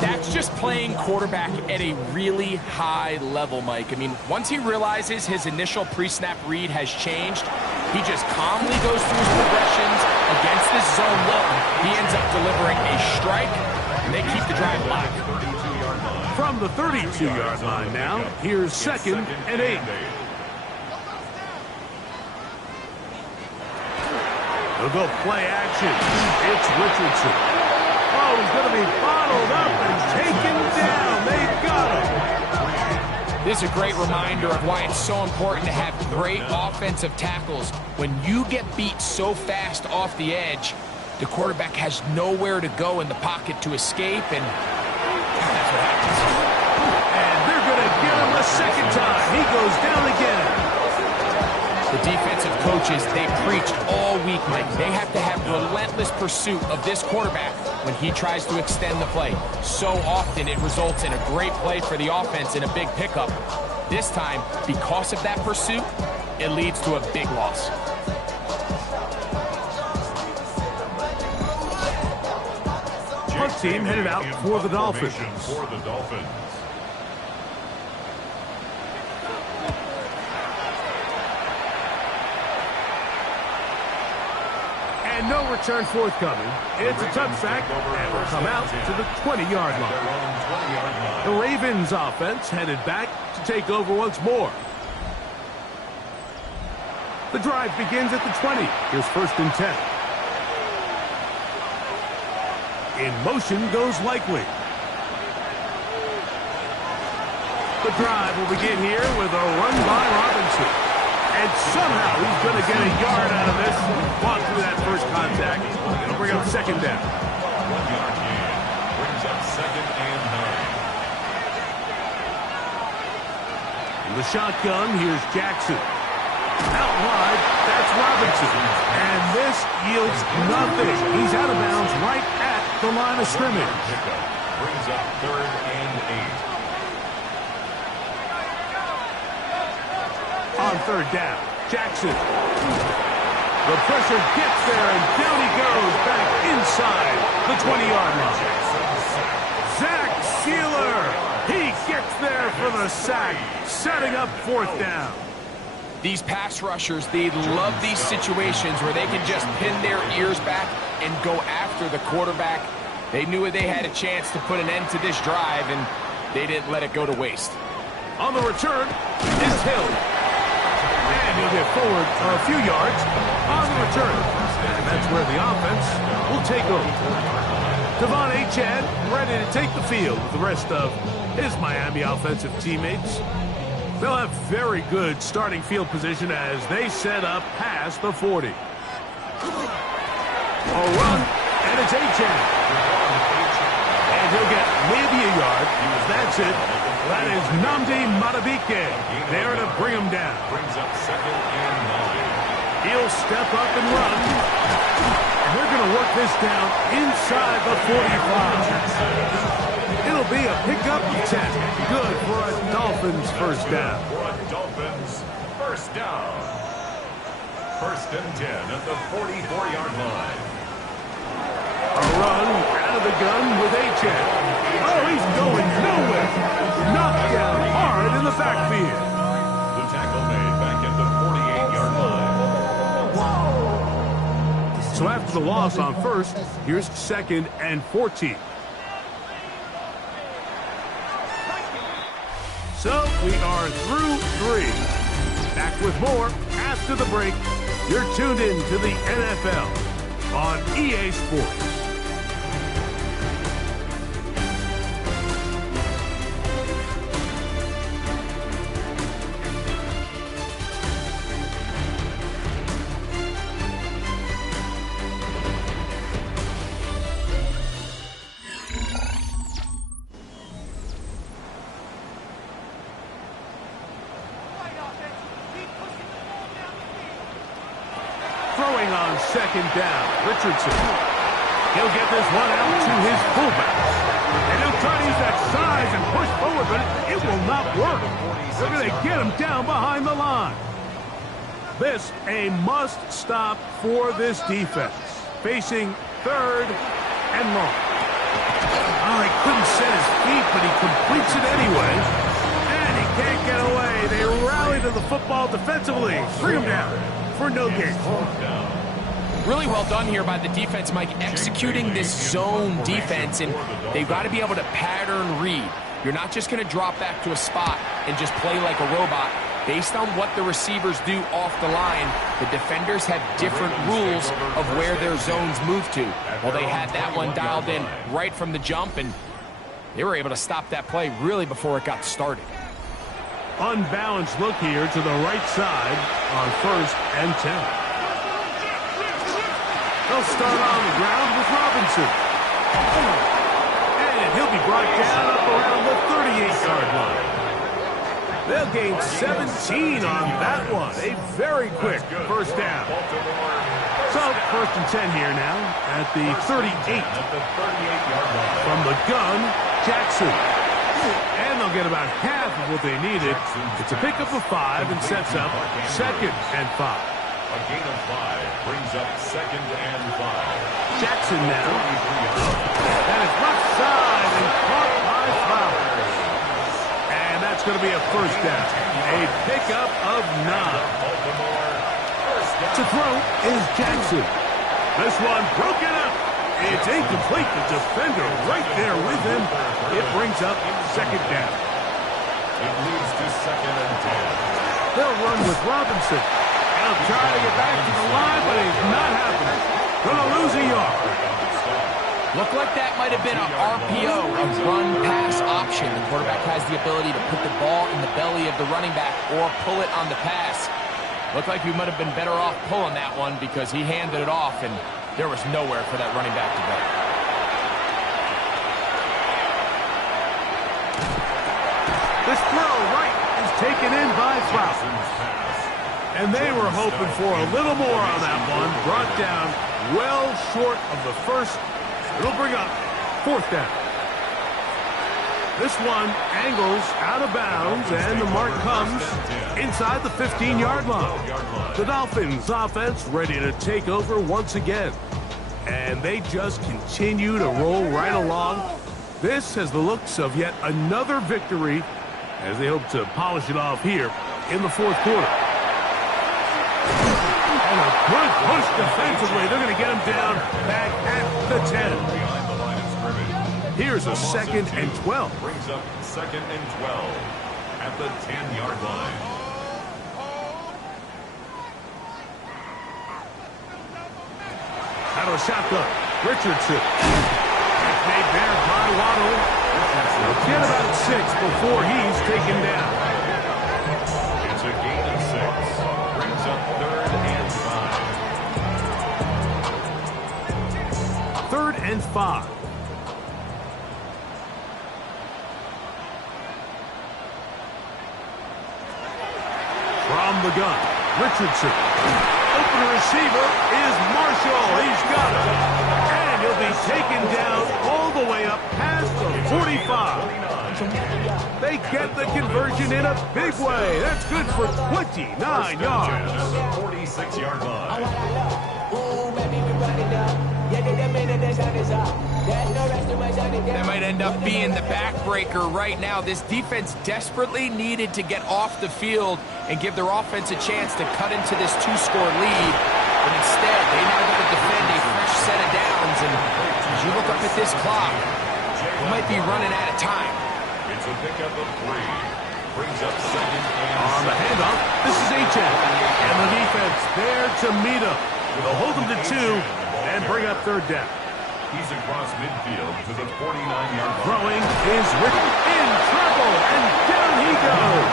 That's just playing quarterback at a really high level, Mike. I mean, once he realizes his initial pre-snap read has changed, he just calmly goes through his progressions against this zone look. He ends up delivering a strike, and they keep the drive alive. From the 32-yard line now, here's 2nd and 8. They'll go play action. It's Richardson. Oh, he's going to be bottled up and taken down. They got him. This is a great reminder of why it's so important to have great offensive tackles. When you get beat so fast off the edge, the quarterback has nowhere to go in the pocket to escape, and that's what happens. And they're going to get him a 2nd time. He goes down again. The defensive coaches, they preached all week, Mike. They have to have relentless pursuit of this quarterback when he tries to extend the play. So often it results in a great play for the offense and a big pickup. This time, because of that pursuit, it leads to a big loss. Punt team headed out for the Dolphins. And no return forthcoming. It's a touchback, and will come out to the 20-yard line. The Ravens offense headed back to take over once more. The drive begins at the 20. Here's 1st and 10. In motion goes Likely. The drive will begin here with a run by Robinson. And somehow he's going to get a yard out of this. Walk through that first contact. It'll bring up 2nd down. 1-yard gain. Brings up 2nd and 9. In the shotgun, here's Jackson. Out wide, that's Robinson. And this yields nothing. He's out of bounds right at the line of scrimmage. Brings up 3rd and 8. On 3rd down, Jackson. The pressure gets there, and down he goes back inside the 20-yard line. Zach Sealer, he gets there for the sack, setting up 4th down. These pass rushers, they love these situations where they can just pin their ears back and go after the quarterback. They knew they had a chance to put an end to this drive, and they didn't let it go to waste. On the return is Hill. And he'll get forward a few yards on the return. And that's where the offense will take over. Devon Achane ready to take the field with the rest of his Miami offensive teammates. They'll have very good starting field position as they set up past the 40. A run, and it's Achane. And he'll get maybe a yard. That's it. That is Nnamdi Madubuike there to bring him down. Brings up 2nd and 9. He'll step up and run. And they're going to work this down inside the 45. It'll be a pickup of 10. Good for a Dolphins first down. For a Dolphins first down. 1st and 10 at the 44-yard line. A run out of the gun with Achane. Oh, he's going nowhere. Knocked down hard in the backfield. The tackle made back at the 48-yard line. So after the loss on first, here's 2nd and 14. So we are through 3. Back with more after the break. You're tuned in to the NFL on EA Sports. Throwing on 2nd down, Richardson. He'll get this one out to his fullbacks. And he'll try to use that size and push forward, but it will not work. They're going to get him down behind the line. This a must-stop for this defense. Facing 3rd and long. Oh, he couldn't set his feet, but he completes it anyway. And he can't get away. They rally to the football defensively. Bring him down for no gain. Really well done here by the defense, Mike, executing this zone defense, and they've got to be able to pattern read. You're not just going to drop back to a spot and just play like a robot. Based on what the receivers do off the line, the defenders have different rules of where their zones move to. Well, they had that one dialed in right from the jump, and they were able to stop that play really before it got started. Unbalanced look here to the right side on 1st and 10. They'll start on the ground with Robinson. And he'll be brought down up around the 38-yard line. They'll gain 17 on that one. A very quick first down. So 1st and 10 here now at the 38. From the gun, Jackson. And they'll get about half of what they needed. It's a pickup of 5 and sets up 2nd and 5. A gain of 5 brings up 2nd and 5. Jackson now. That is left side and caught by Flowers. And that's going to be a first down. A pickup of 9. To throw is Jackson. This one broken up. It's incomplete. The defender right there with him. It brings up 2nd down. It leads to 2nd and 10. They'll run with Robinson. He'll try to get back to the line, but it's not happening. Gonna lose a yard. Looked like that might have been an RPO, a run-pass option. The quarterback has the ability to put the ball in the belly of the running back or pull it on the pass. Looked like we might have been better off pulling that one because he handed it off, and there was nowhere for that running back to go. This throw right is taken in by Flowers. And they were hoping for a little more on that one. Brought down well short of the first. It'll bring up 4th down. This one angles out of bounds, and the mark comes inside the 15-yard line. The Dolphins offense ready to take over once again. And they just continue to roll right along. This has the looks of yet another victory as they hope to polish it off here in the 4th quarter. And a good push defensively. They're going to get him down back at the 10. Here's a 2nd and 12. Brings up 2nd and 12 at the 10-yard line. Out of the shotgun. Richardson. It's made there by Waddle. He'll get about 6 before he's taken down. It's a gain of 6. Brings up 3rd and 5. 3rd and 5. From the gun, Richardson. Open receiver is Marshall. He's got it. And he'll be taken down all the way up past the 45. They get the conversion in a big way. That's good for 29 yards. 46-yard line. That might end up being the backbreaker right now. This defense desperately needed to get off the field and give their offense a chance to cut into this 2-score lead. But instead, they now got to defend a fresh set of downs. And as you look up at this clock, we might be running out of time. It's a pickup of 3. Brings up 2nd and 7. On the handoff, this is H.F. And the defense there to meet him. They'll hold him to 2 and bring up 3rd down. He's across midfield to the 49-yard line. Throwing is Rick in trouble, and down he goes.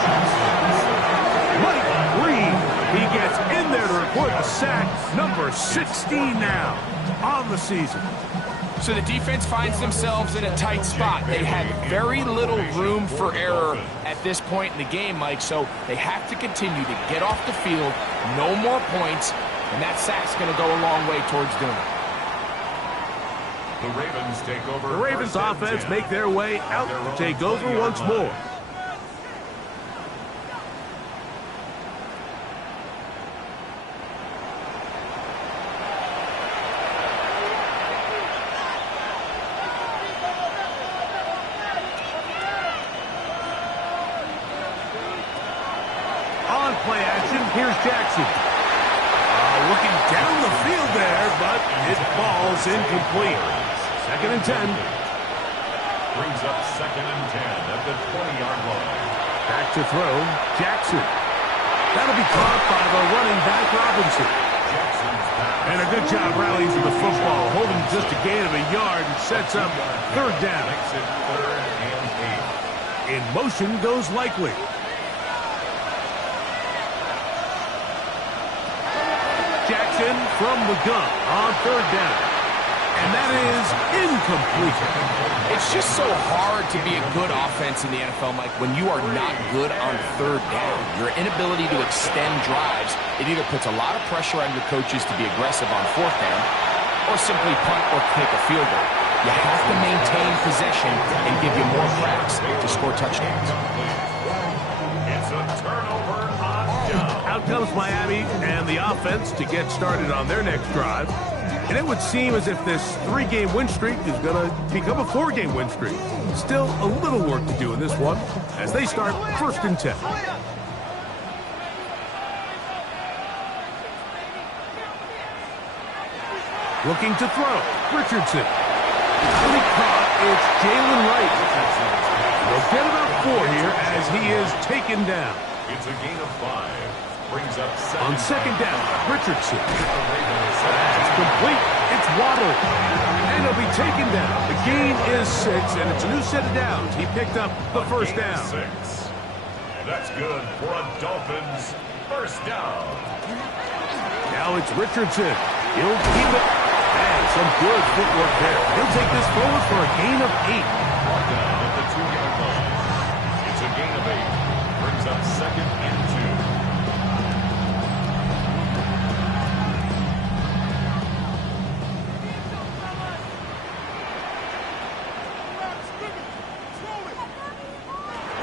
Mike Green, he gets in there to report a sack, number 16 now on the season. So the defense finds themselves in a tight spot. They had very little room for error at this point in the game, Mike, so they have to continue to get off the field, no more points, and that sack's going to go a long way towards doing it. The Ravens take over. The Ravens offense make their way out to take over once more. On play action, here's Jackson. Looking down the field there, but it falls incomplete. 2nd and 10. Brings up 2nd and 10 at the 20-yard line. Back to throw, Jackson. That'll be caught by the running back, Robinson. And a good job rallying to the football, holding just a gain of a yard and sets up 3rd down. Makes it 3rd and 8. In motion goes Likely. Jackson from the gun on 3rd down. And that is incomplete. It's just so hard to be a good offense in the NFL, Mike, when you are not good on 3rd down. Your inability to extend drives, it either puts a lot of pressure on your coaches to be aggressive on 4th down or simply punt or kick a field goal. You have to maintain possession and give you more cracks to score touchdowns. It's a turnover on down. Out comes Miami and the offense to get started on their next drive. And it would seem as if this 3-game win streak is going to become a 4-game win streak. Still a little work to do in this one as they start 1st and 10. Looking to throw, Richardson. And he caught, it's Jalen Wright. They'll get about 4 here as he is taken down. It's a gain of 5. Brings up 7. On 2nd down, Richardson. It's complete. It's Waddle. And he'll be taken down. The gain is 6, and it's a new set of downs. He picked up the 1st down. 6. That's good for a Dolphins 1st down. Now it's Richardson. He'll keep it. And some good footwork there. He'll take this forward for a gain of 8. Brought down at the 2-yard line. It's a gain of 8. Brings up 2nd and 2.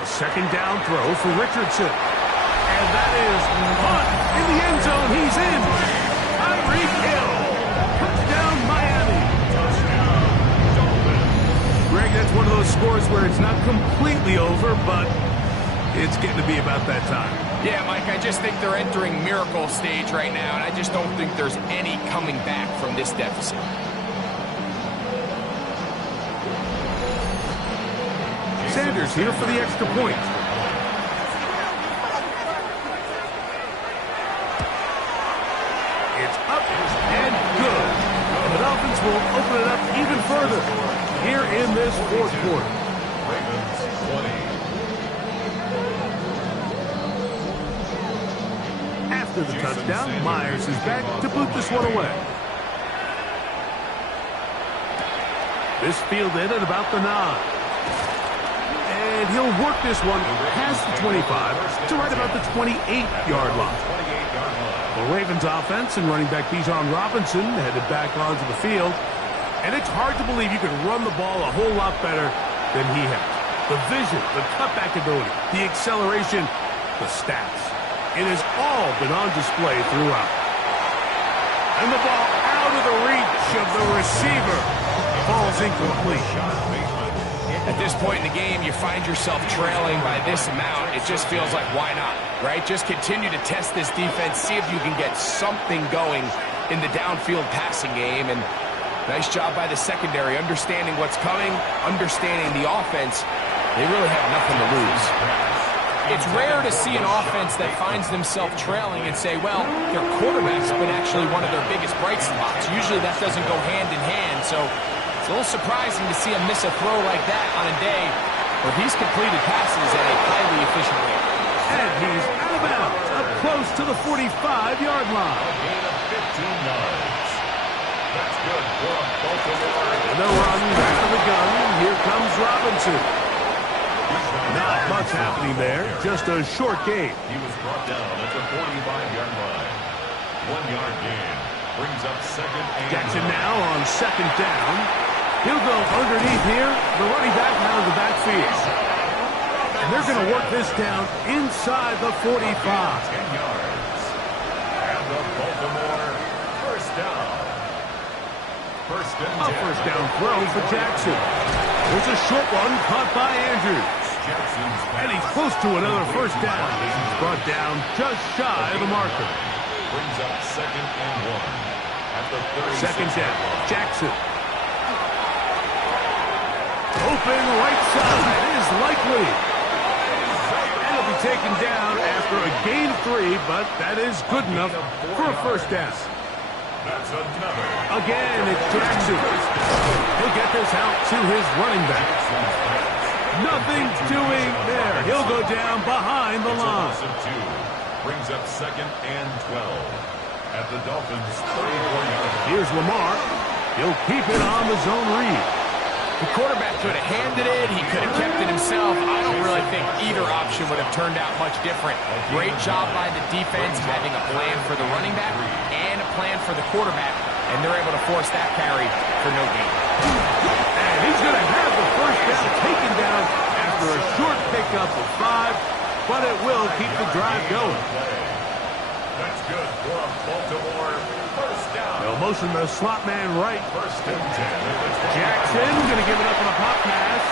Second down throw for Richardson. And that is caught in the end zone. He's in. Tyreek Hill. Touchdown, Miami. Greg, that's one of those scores where it's not completely over, but it's getting to be about that time. Yeah, Mike, I just think they're entering miracle stage right now, and I just don't think there's any coming back from this deficit. Sanders here for the extra point. It's up and good. And will open it up even further here in this fourth quarter. Ravens 20. After the touchdown, Myers is back to boot this one away. This fielded at about the 9. And he'll work this one past the 25 to right about the 28-yard line. The Ravens offense and running back Bijan Robinson headed back onto the field. And it's hard to believe you can run the ball a whole lot better than he has. The vision, the cutback ability, the acceleration, the stats. It has all been on display throughout. And the ball out of the reach of the receiver. Falls incomplete. At this point in the game, you find yourself trailing by this amount. It just feels like, why not, right? Just continue to test this defense, see if you can get something going in the downfield passing game. And nice job by the secondary, understanding what's coming, understanding the offense. They really have nothing to lose. It's rare to see an offense that finds themselves trailing and say, well, their quarterback's been actually one of their biggest bright spots. Usually that doesn't go hand in hand, so it's a little surprising to see him miss a throw like that on a day where he's completed passes at a highly efficient rate. And he's out of bounds, up close to the 45-yard line. A gain of 15 yards. That's good for Baltimore. And the run back to the gun. Here comes Robinson. Not much happening there, just a short gain. He was brought down at the 45-yard line. 1 yard gain. Brings up second and Jackson now on second down. He'll go underneath here. The running back out of the backfield. And they're going to work this down inside the 45. 10 yards. And the Baltimore first down. First and 10. A first down throw for Jackson. There's a short one caught by Andrews. And he's close to another first down. He's brought down just shy of the marker. Brings up second and 1. At the 36. Second down. Jackson. Open right side is likely. And he'll be taken down after a gain of 3, but that is good enough for a first down. That's another. Again, it's Jackson. He'll get this out to his running back. Nothing doing there. He'll go down behind the line. It's a loss of 2. Brings up second and 12. At the Dolphins' 34-yard line. Here's Lamar. He'll keep it on the zone read. The quarterback could have handed it. He could have kept it himself. I don't really think either option would have turned out much different. Great job by the defense having a plan for the running back and a plan for the quarterback, and they're able to force that carry for no gain. And he's going to have the first down taken down after a short pickup of 5, but it will keep the drive going. That's good for a Baltimore first down. They'll motion the slot man right. First and 10. Jackson going to give it up on a pop pass.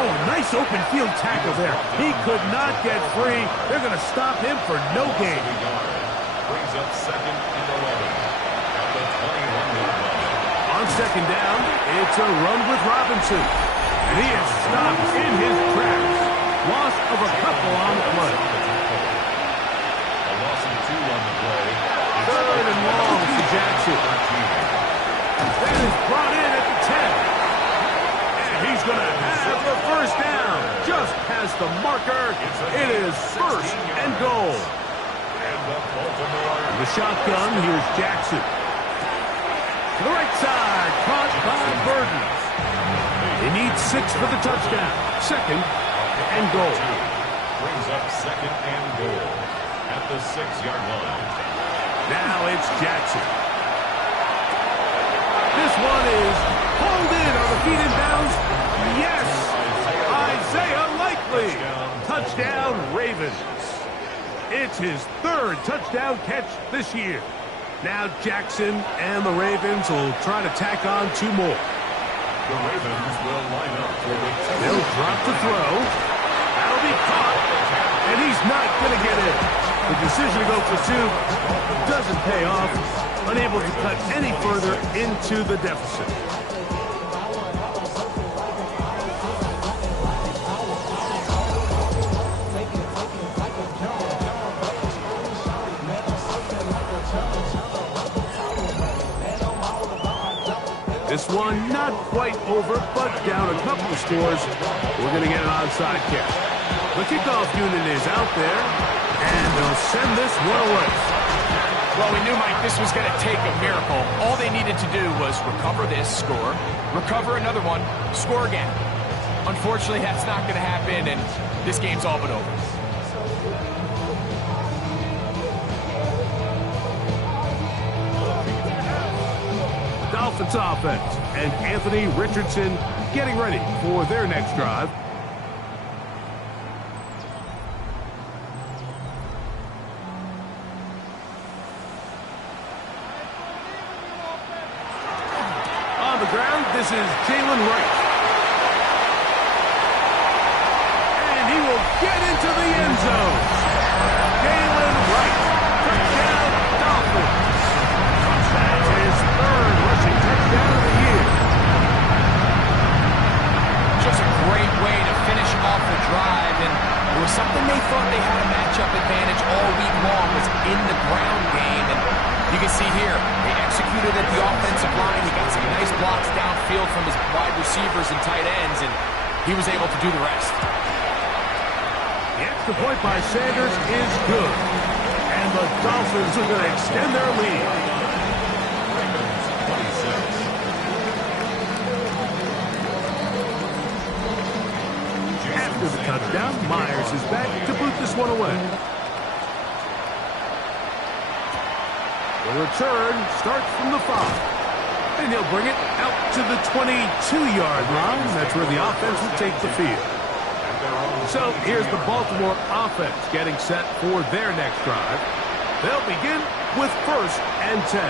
Oh, nice open field tackle there. He could not get free. They're going to stop him for no gain. Brings up second and 11. At the 21-yard line. On second down, it's a run with Robinson. And he is stopped in his tracks. Loss of a couple on the play. A loss of 2 on the play. Third and long to Jackson. That is brought in at the 10. And he's going to have the first down. Just past the marker. It is first and goal. And the Baltimore. The shotgun, here's Jackson. To the right side, caught by Burden. They need 6 for the touchdown. Second and goal. Brings up second and goal. At the 6-yard line. Now it's Jackson. This one is pulled in on the feet in bounds. Yes! Isaiah Likely. Touchdown, Ravens. It's his 3rd touchdown catch this year. Now Jackson and the Ravens will try to tack on 2 more. The Ravens will line up for the 2. They'll drop the throw. That'll be caught. And he's not going to get in. The decision to go for 2 doesn't pay off. Unable to cut any further into the deficit. This one not quite over, but down a couple of scores. We're going to get an onside kick. The kickoff unit is out there, and they'll send this one away. Well, we knew, Mike, this was going to take a miracle. All they needed to do was recover this, score, recover another one, score again. Unfortunately, that's not going to happen, and this game's all but over. Dolphins offense, and Anthony Richardson getting ready for their next drive. On the ground, this is Jalen Wright. And he will get into the end zone. Jalen Wright, touchdown Dolphins. That's his third rushing touchdown of the year. Just a great way to finish off the drive, and it was something they thought they had a matchup advantage all week long, was in the ground game, and you can see here, they executed at the offensive line. He got some nice blocks downfield from his wide receivers and tight ends, and he was able to do the rest. The extra point by Sanders is good, and the Dolphins are going to extend their lead. After the touchdown, Myers is back to boot this one away. The return starts from the 5. And he'll bring it out to the 22-yard line. That's where the offense will take the field. So here's the Baltimore offense getting set for their next drive. They'll begin with 1st and 10.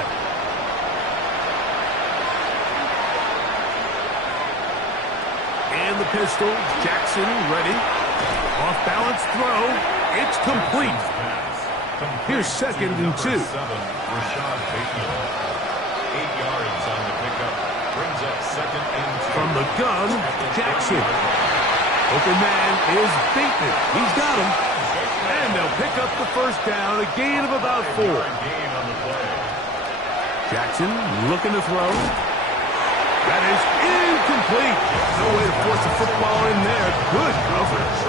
And the pistol, Jackson ready. Off balance throw. It's complete. Here's 2nd and 2. 8 yards on the pickup. Brings up 2nd and 2. From the gun, Jackson. Open man is Bateman. He's got him. And they'll pick up the 1st down, a gain of about 4. Jackson looking to throw. That is incomplete. No way to force the football in there. Good coverage.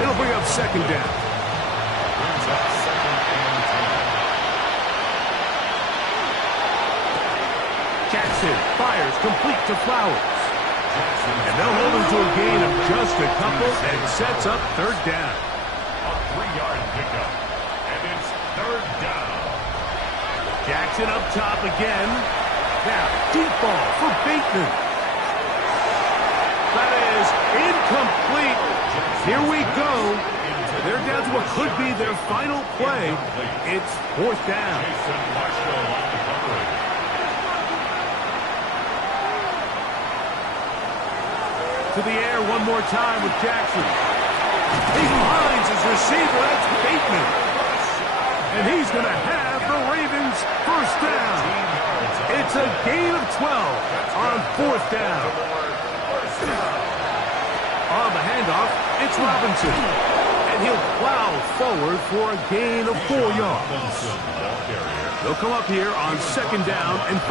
It'll bring up 2nd down. Brings up 2nd and 10. Jackson fires complete to Flowers. And they'll hold him to a gain of just a couple and sets up 3rd down. A 3-yard pickup. And it's 3rd down. Jackson up top again. Now, deep ball for Bateman. That is incomplete. Here we go. They're down to what could be their final play. It's 4th down. To the air one more time with Jackson. He finds his receiver. That's Bateman. And he's going to have the Ravens 1st down. It's a gain of 12 on 4th down. On the handoff, it's Robinson. And he'll plow forward for a gain of 4 yards. They'll come up here on 2nd down and 5.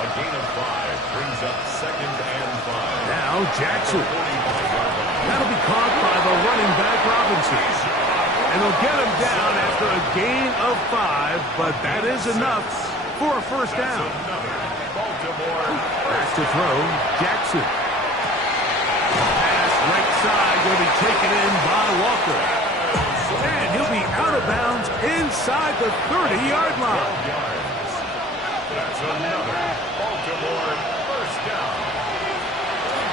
A gain of 5 brings up 2nd and 5. Now Jackson. That'll be caught by the running back Robinson. And they'll get him down after a gain of 5, but that is enough for a 1st down. Back to throw, Jackson. Pass right side will be taken in by Walker. And he'll be out of bounds inside the 30-yard line. That's another Baltimore 1st down.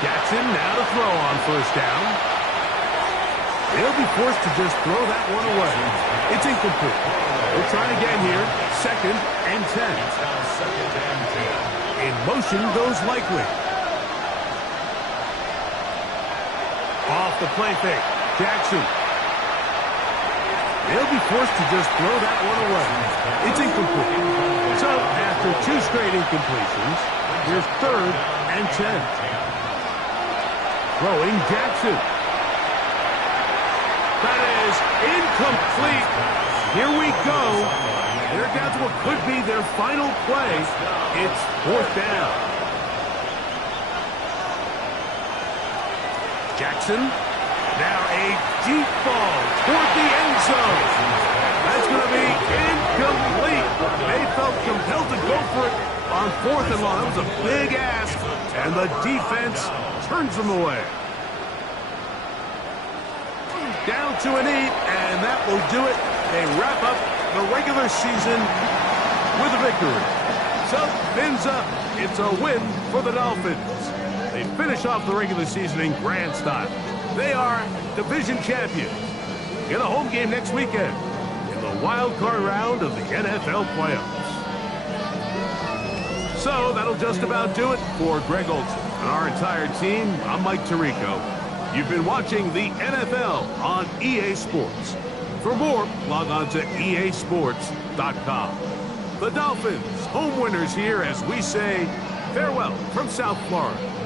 Jackson now to throw on 1st down. He'll be forced to just throw that one away. It's incomplete. We'll try again here. 2nd and 10. Now 2nd and 10. In motion goes Likely. Off the play fake. Jackson. He'll be forced to just throw that one away. It's incomplete. So after 2 straight incompletions, here's 3rd and 10. Throwing Jackson. That is incomplete. Here we go. They're down to what could be their final play. It's fourth down. Jackson. Now a deep ball toward the end zone. That's going to be incomplete. They felt compelled to go for it on fourth and long. That was a big ask, and the defense turns them away. Down to an 8, and that will do it. They wrap up the regular season with a victory. So, fins up. It's a win for the Dolphins. They finish off the regular season in grand style. They are division champions. Get a home game next weekend in the wild card round of the NFL playoffs. So, that'll just about do it for Greg Olson and our entire team. I'm Mike Tirico. You've been watching the NFL on EA Sports. For more, log on to easports.com. The Dolphins, home winners here as we say farewell from South Florida.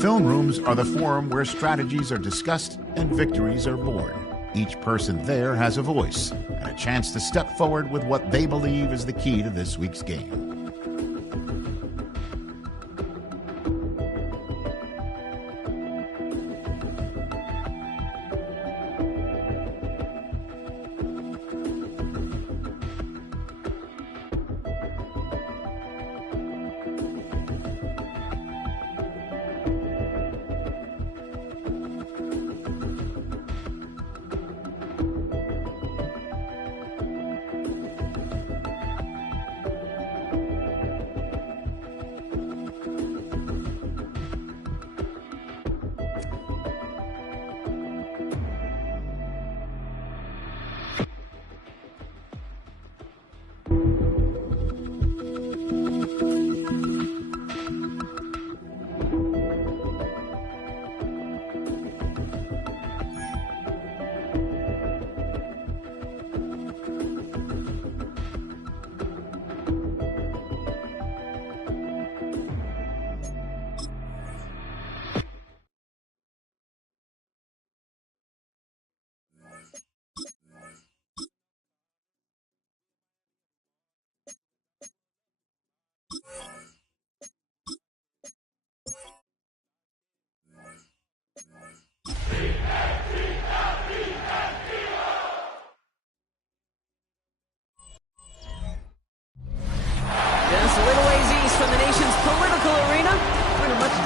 Film rooms are the forum where strategies are discussed and victories are born. Each person there has a voice and a chance to step forward with what they believe is the key to this week's game.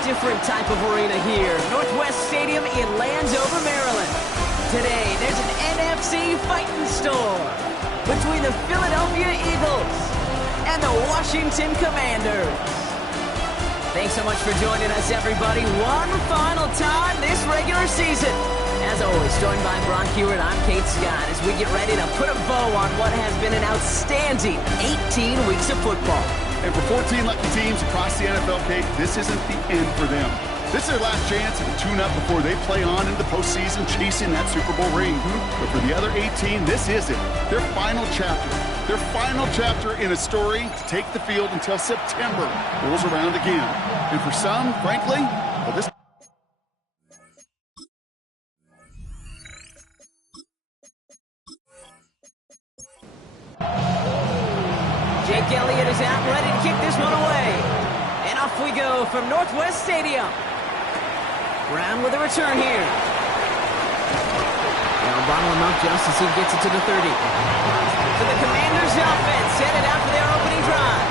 Different type of arena here. Northwest Stadium in Landover, Maryland. Today, there's an NFC fighting storm between the Philadelphia Eagles and the Washington Commanders. Thanks so much for joining us, everybody. One final time this regular season. As always, joined by Brock Hewitt, I'm Kate Scott as we get ready to put a bow on what has been an outstanding 18 weeks of football. And for 14 lucky teams across the NFL, Kate, this isn't the end for them. This is their last chance to tune up before they play on into the postseason chasing that Super Bowl ring. But for the other 18, this is it. Their final chapter. Their final chapter in a story to take the field until September rolls around again. And for some, frankly, well, this... Jake Elliott is out, ready to kick this one away. And off we go from Northwest Stadium. Brown with a return here. They'll bottle him up just as he gets it to the 30. For the Commanders' offense, headed out for their opening drive.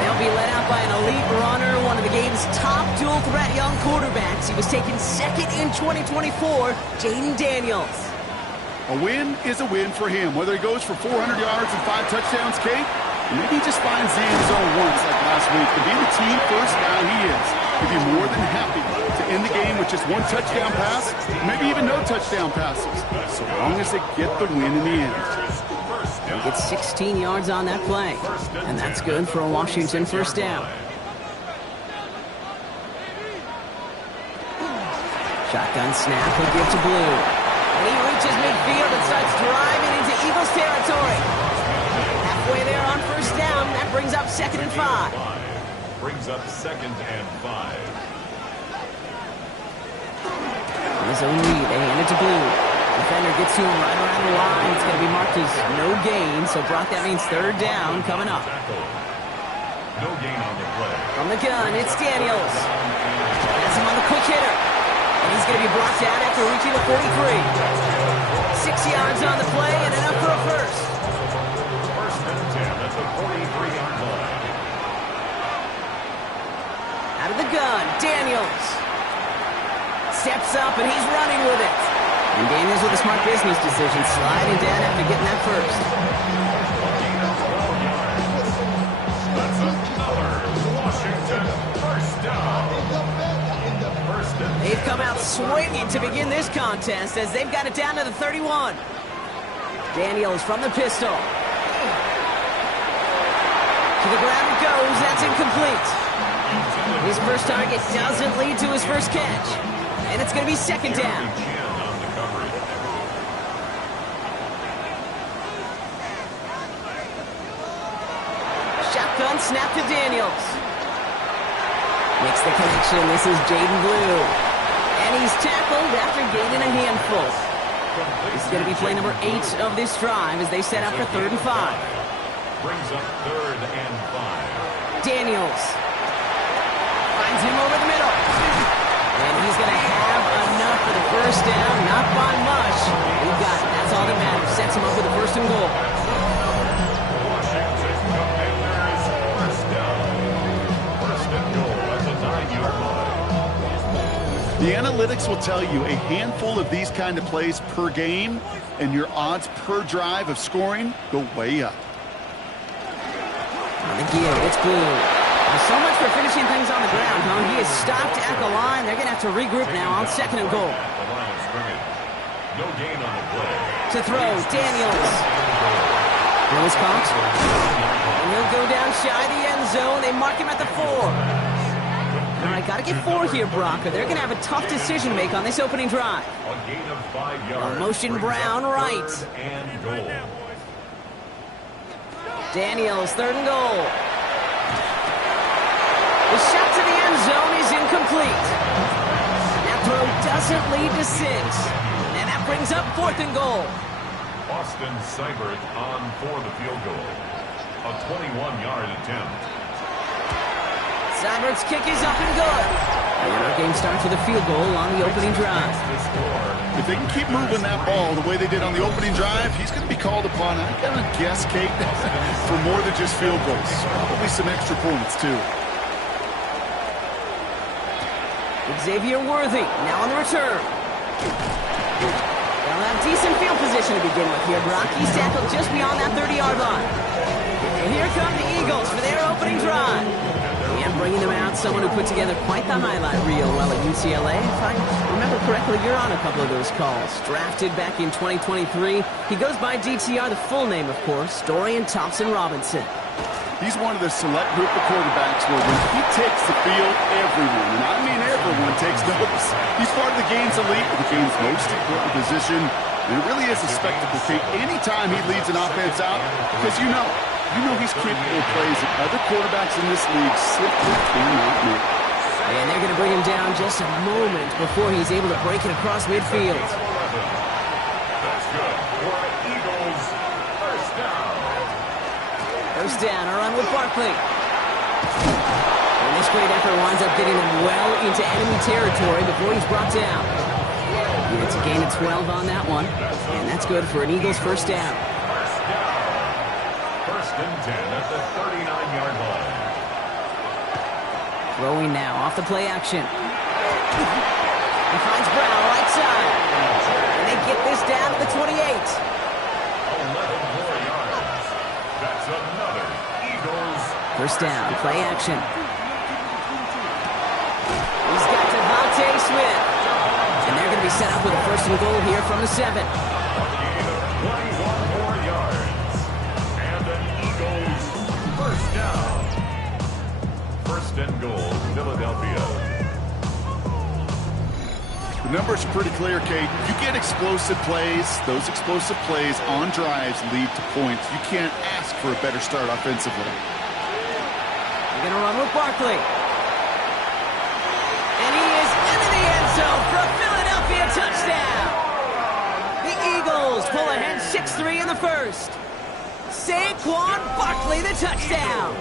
They'll be led out by an elite runner, one of the game's top dual-threat young quarterbacks. He was taken second in 2024, Jaden Daniels. A win is a win for him, whether he goes for 400 yards and 5 touchdowns, Kate, or maybe he just finds the end zone once like last week. To be the team first guy he is, he'd be more than happy to end the game with just 1 touchdown pass, maybe even no touchdown passes, so long as they get the win in the end. He gets 16 yards on that play, and that's good for a Washington first down. Shotgun snap, he'll give to Blue. And he reaches midfield and starts driving into Eagles territory. Halfway there on first down, that brings up 2nd and 5. Brings up 2nd and 5. His own lead, they hand it to Blue. Defender gets to him right around the line. It's going to be marked as no gain, so Brock, that means 3rd down coming up. No gain on the play. From the gun, it's Daniels. Has him on the quick hitter. And he's going to be brought down after reaching the 43. 6 yards on the play and enough for a first. First and 10 at the 43. Daniels. Steps up, and he's running with it. And Daniels with a smart business decision, sliding down after getting that first. That's another Washington first down. They've come out swinging to begin this contest as they've got it down to the 31. Daniels from the pistol. To the ground it goes. That's incomplete. His first target doesn't lead to his first catch. And it's going to be second down. Shotgun snap to Daniels. Makes the connection. This is Jaden Blue. And he's tackled after gaining a handful. This is going to be play number 8 of this drive as they set up for 3rd and 5. Brings up 3rd and 5. Daniels finds him over the middle. And he's going to have enough for the first down. Not by much. He got it. That's all that matters. Sets him up with a 1st and goal. Washington Commanders first down. 1st and goal at the 9-yard line. The analytics will tell you a handful of these kind of plays per game, and your odds per drive of scoring go way up. On the gear, it's Blue. So much for finishing things on the ground, huh? He is stopped at the line. They're going to have to regroup now on 2nd and goal. The line of scrimmage. No gain on the play. To throw, Daniels. Bill's caught. And he'll go down shy of the end zone. They mark him at the 4. All right, got to get 4 here, Brock, or they're going to have a tough decision to make on this opening drive. A gain of 5 yards. Motion Brown right. 3rd and goal. Daniels, 3rd and goal. The shot to the end zone is incomplete. That throw doesn't lead to 6. And that brings up 4th and goal. Austin Seibert on for the field goal. A 21-yard attempt. Seibert's kick is up and good. And our game starts with a field goal on the opening drive. If they can keep moving that ball the way they did on the opening drive, he's going to be called upon, I gotta guess, Kate, for more than just field goals. Probably some extra points, too. Xavier Worthy, now on the return. They'll have decent field position to begin with here, Brock. He's tackled just beyond that 30-yard line. And here come the Eagles for their opening drive. And bringing them out, someone who put together quite the highlight reel while at UCLA. If I remember correctly, you're on a couple of those calls. Drafted back in 2023. He goes by DTR, the full name, of course, Dorian Thompson-Robinson. He's one of the select group of quarterbacks where when he takes the field, everyone, and I mean everyone, takes notice. He's part of the game's elite, the game's most important position, and it really is a spectacle, Kate, anytime he leads an offense out, because you know he's capable of plays that other quarterbacks in this league simply cannot make. And they're going to bring him down just a moment before he's able to break it across midfield. That's good for Eagles. First down. First down, a run with Barkley. And this great effort winds up getting him well into enemy territory before he's brought down. And it's a gain of 12 on that one. And that's good for an Eagles first down. First and 10 at the 39-yard line. Throwing now off the play action. He finds Brown right side. And they get this down to the 28. 11 more yards. That's another Eagles. First down, play action. He's got Devontae Smith. And they're going to be set up with a 1st and goal here from the 7. A gain of 21 more yards. And an Eagles first down. 1st and goal, Philadelphia. The numbers are pretty clear, Kate. You get explosive plays. Those explosive plays on drives lead to points. You can't ask for a better start offensively. They're going to run with Barkley. And he is into the end zone for a Philadelphia touchdown. The Eagles pull ahead 6-3 in the first. Saquon Barkley, the touchdown.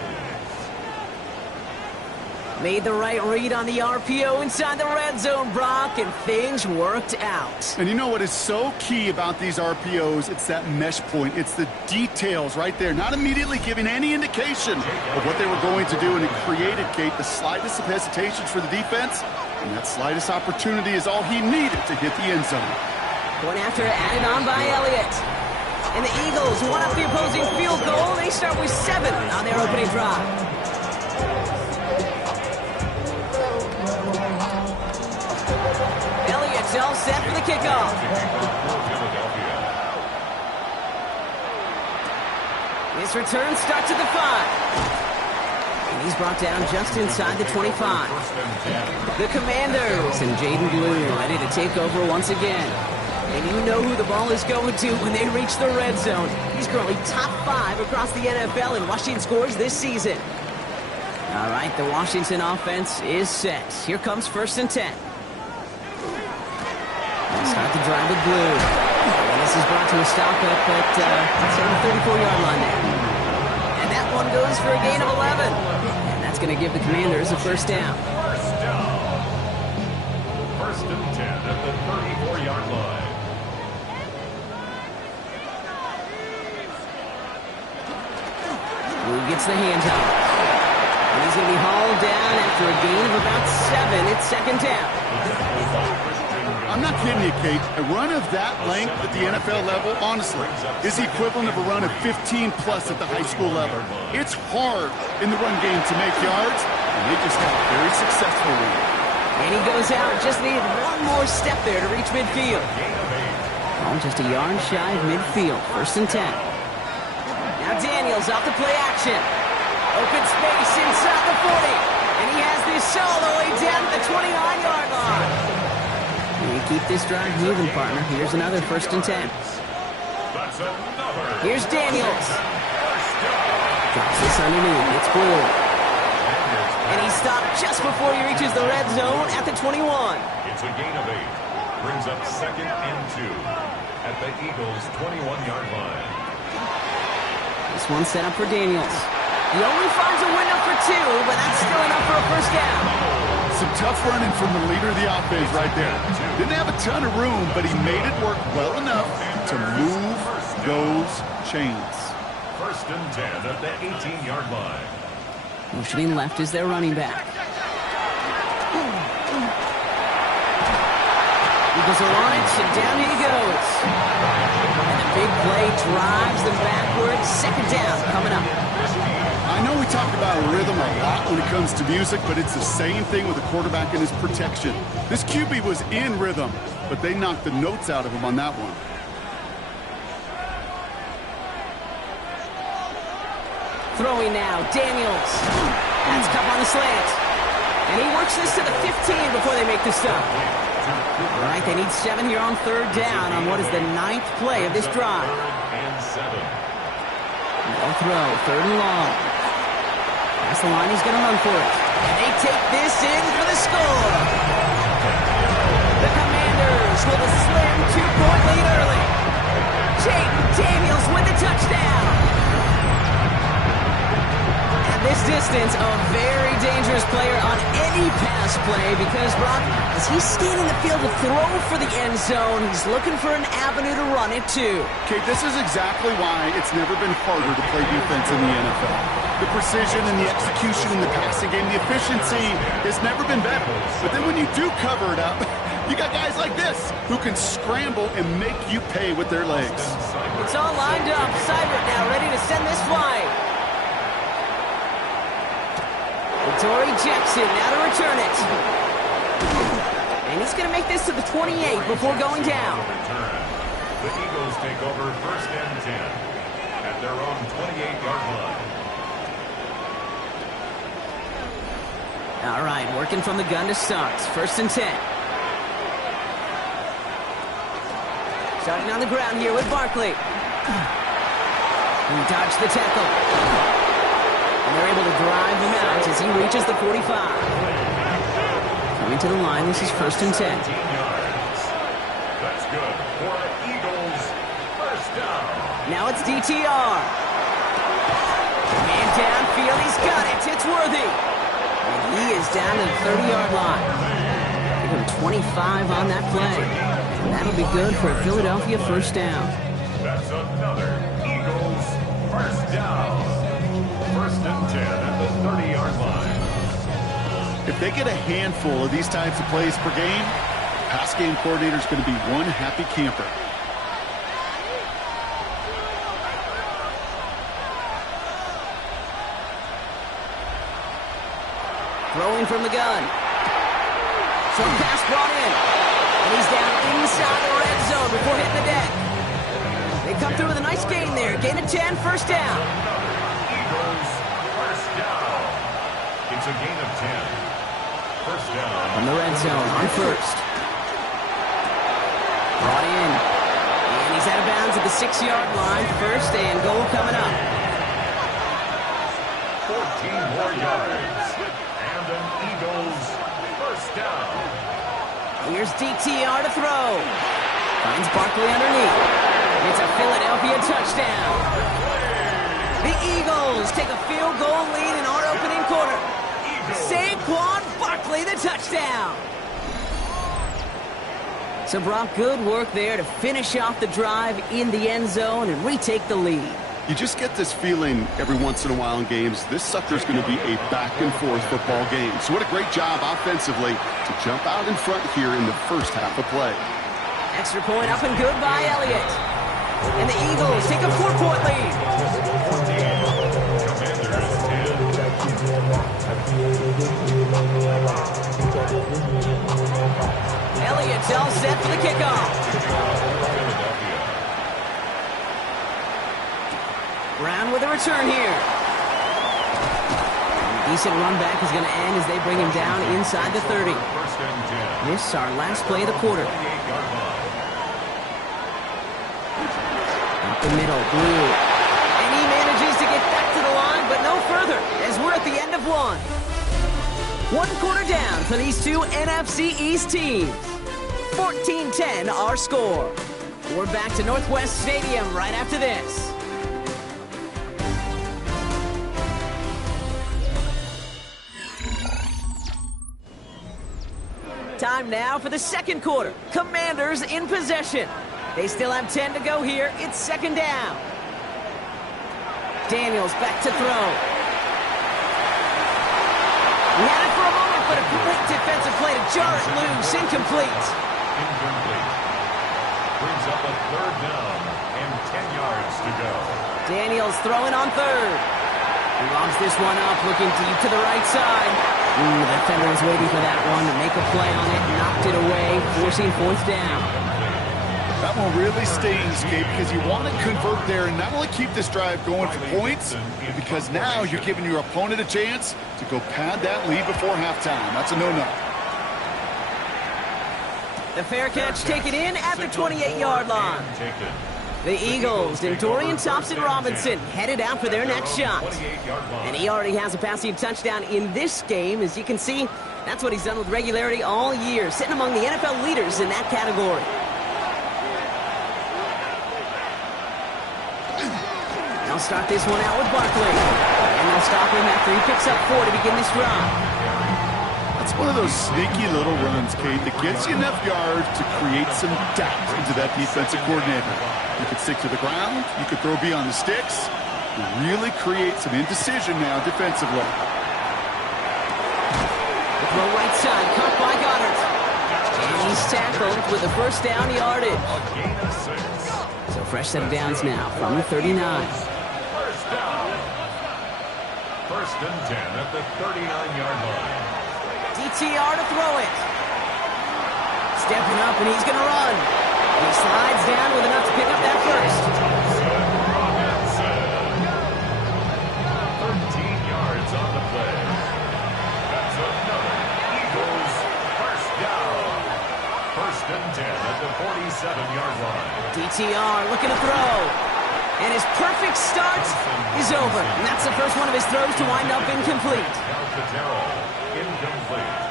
Made the right read on the RPO inside the red zone, Brock, and things worked out. And you know what is so key about these RPOs? It's that mesh point. It's the details right there. Not immediately giving any indication of what they were going to do, and it created, Kate, the slightest of hesitations for the defense. And that slightest opportunity is all he needed to hit the end zone. Going after it, added on by Elliott. And the Eagles one up the opposing field goal. They start with 7 on their opening drive. Elliott's all set for the kickoff. This return starts at the 5. And he's brought down just inside the 25. The Commanders and Jaden Blue ready to take over once again. And you know who the ball is going to when they reach the red zone. He's currently top 5 across the NFL in rushing scores this season. All right, the Washington offense is set. Here comes 1st and 10. They'll start the drive with Blue. And this is brought to a stop up at the 34-yard line there. And that one goes for a gain of 11. And that's going to give the Commanders a 1st down. First and 10 at the 34-yard line. Blue gets the handoff. And he's going to be hauled down after a gain of about 7. It's 2nd down. I'm not kidding you, Kate. A run of that length at the NFL level, honestly, is the equivalent of a run of 15-plus at the high school level. It's hard in the run game to make yards, and they just had a very successful one. And he goes out. Just needed one more step there to reach midfield. Oh, just a yard shy of midfield. 1st and 10. Now Daniels off the play action. Open space inside the 40. And he has this all the way down to the 29-yard line. And you keep this drive moving, partner. Here's another 1st and 10. Here's Daniels. Drops this underneath. It's Blue. And he stopped just before he reaches the red zone at the 21. It's a gain of 8. Brings up 2nd and 2 at the Eagles' 21-yard line. This one set up for Daniels. He only finds a window for 2, but that's still enough for a 1st down. Some tough running from the leader of the offense right there. Didn't have a ton of room, but he made it work well enough to move those chains. 1st and 10 at the 18-yard line. Motioning left is their running back. Eagles are on it, and down he goes. And the big play drives them backwards. 2nd down coming up. I know we talk about rhythm a lot when it comes to music, but it's the same thing with the quarterback and his protection. This QB was in rhythm, but they knocked the notes out of him on that one. Throwing now, Daniels. That's Cup on the slant. And he works this to the 15 before they make the stop. All right, they need 7 here on 3rd down on what is the 9th play of this drive. No throw, 3rd and long. That's the line, he's going to run for it. And they take this in for the score. The Commanders with a slim 2-point lead early. Jaden Daniels with the touchdown. At this distance, a very dangerous player on any pass play because, Brock, as he's scanning the field to throw for the end zone, he's looking for an avenue to run it too. Kate, this is exactly why it's never been harder to play defense in the NFL. The precision and the execution in the passing game, the efficiency has never been better. But then when you do cover it up, you got guys like this who can scramble and make you pay with their legs. It's all lined up. Seibert now ready to send this flight. Torrey Jackson now to return it. And he's going to make this to the 28 before going down. The Eagles take over 1st and 10 at their own 28-yard line. All right, working from the gun to start. 1st and 10. Starting on the ground here with Barkley. He dodged the tackle. And they're able to drive him out as he reaches the 45. Coming to the line, this is 1st and 10. That's good for Eagles. 1st down. Now it's DTR. And downfield, he's got it. It's Worthy. And he is down to the 30-yard line. Give him 25 on that play. And that'll be good for a Philadelphia first down. That's another Eagles first down. First and 10 at the 30-yard line. If they get a handful of these types of plays per game, pass game coordinator is going to be one happy camper. Throwing from the gun. Short pass brought in. And he's down inside the red zone before hitting the deck. They come through with a nice gain there. Gain of 10, first down. Eagles first down. It's a gain of 10. First down. From the red zone on first. Brought in. And he's out of bounds at the 6-yard line. First and goal coming up. 14 more yards. And an Eagles first down. Here's DTR to throw. Finds Barkley underneath. It's a Philadelphia touchdown. The Eagles take a field goal lead in our opening quarter. Saquon Barkley, the touchdown. So, Brock, good work there to finish off the drive in the end zone and retake the lead. You just get this feeling every once in a while in games, this sucker's going to be a back-and-forth football game. So what a great job offensively to jump out in front here in the first half of play. Extra point up and good by Elliott. And the Eagles take a 4-point lead. Elliott's all set for the kickoff. Brown with a return here. Decent run back is going to end as they bring him down inside the 30. This is our last play of the quarter. Up the middle, Blue. And he manages to get back to the line, but no further, as we're at the end of one. One quarter down for these two NFC East teams. 14-10 our score. We're back to Northwest Stadium right after this. Time now for the second quarter. Commanders in possession. They still have 10 to go here. It's second down. Daniels back to throw. He had it for a moment, but a great defensive play to jar it loose. Incomplete. Brings up a third down and 10 yards to go. Daniels throwing on third. He lobs this one up, looking deep to the right side. The defender was waiting for that one to make a play on it, knocked it away, forcing fourth down. That one really stings, Gabe, because you want to convert there and not only keep this drive going for points, because now you're giving your opponent a chance to go pad that lead before halftime. That's a no-no. The fair catch taken in at the 28-yard line. The Eagles and Dorian Thompson-Robinson headed out for their next shot. And he already has a passing touchdown in this game. As you can see, that's what he's done with regularity all year, sitting among the NFL leaders in that category. They'll start this one out with Barkley. And they'll stop him after he picks up 4 to begin this drive. That's one of those sneaky little runs, Kate, that gets you enough yards to create some doubt into that defensive coordinator. You could stick to the ground. You could throw beyond the sticks. You really create some indecision now defensively. The throw right side, caught by Goddard. And he's tackled with a first down yardage. So fresh set of downs now from the 39. First down. First and 10 at the 39-yard line. DTR to throw it. Stepping up, and he's going to run. He slides down with enough to pick up that first. 13 yards on the play. That's another Eagles first down. First and 10 at the 47-yard line. DTR looking to throw. And his perfect start is over. And that's the first one of his throws to wind up incomplete. Incomplete.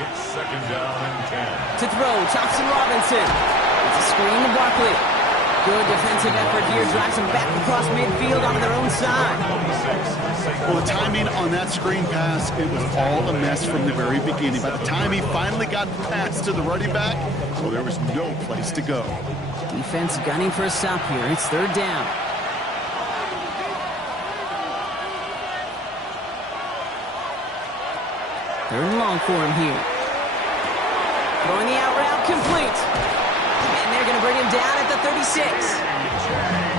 It's second down and 10. To throw, Thompson-Robinson. It's a screen to Barkley. Good defensive effort here. Drives him back across midfield onto their own side. Well, the timing on that screen pass, it was all a mess from the very beginning. By the time he finally got the pass to the running back, well, there was no place to go. Defense gunning for a stop here. It's third down. Third and long for him here. Throwing the out route complete. And they're going to bring him down at the 36.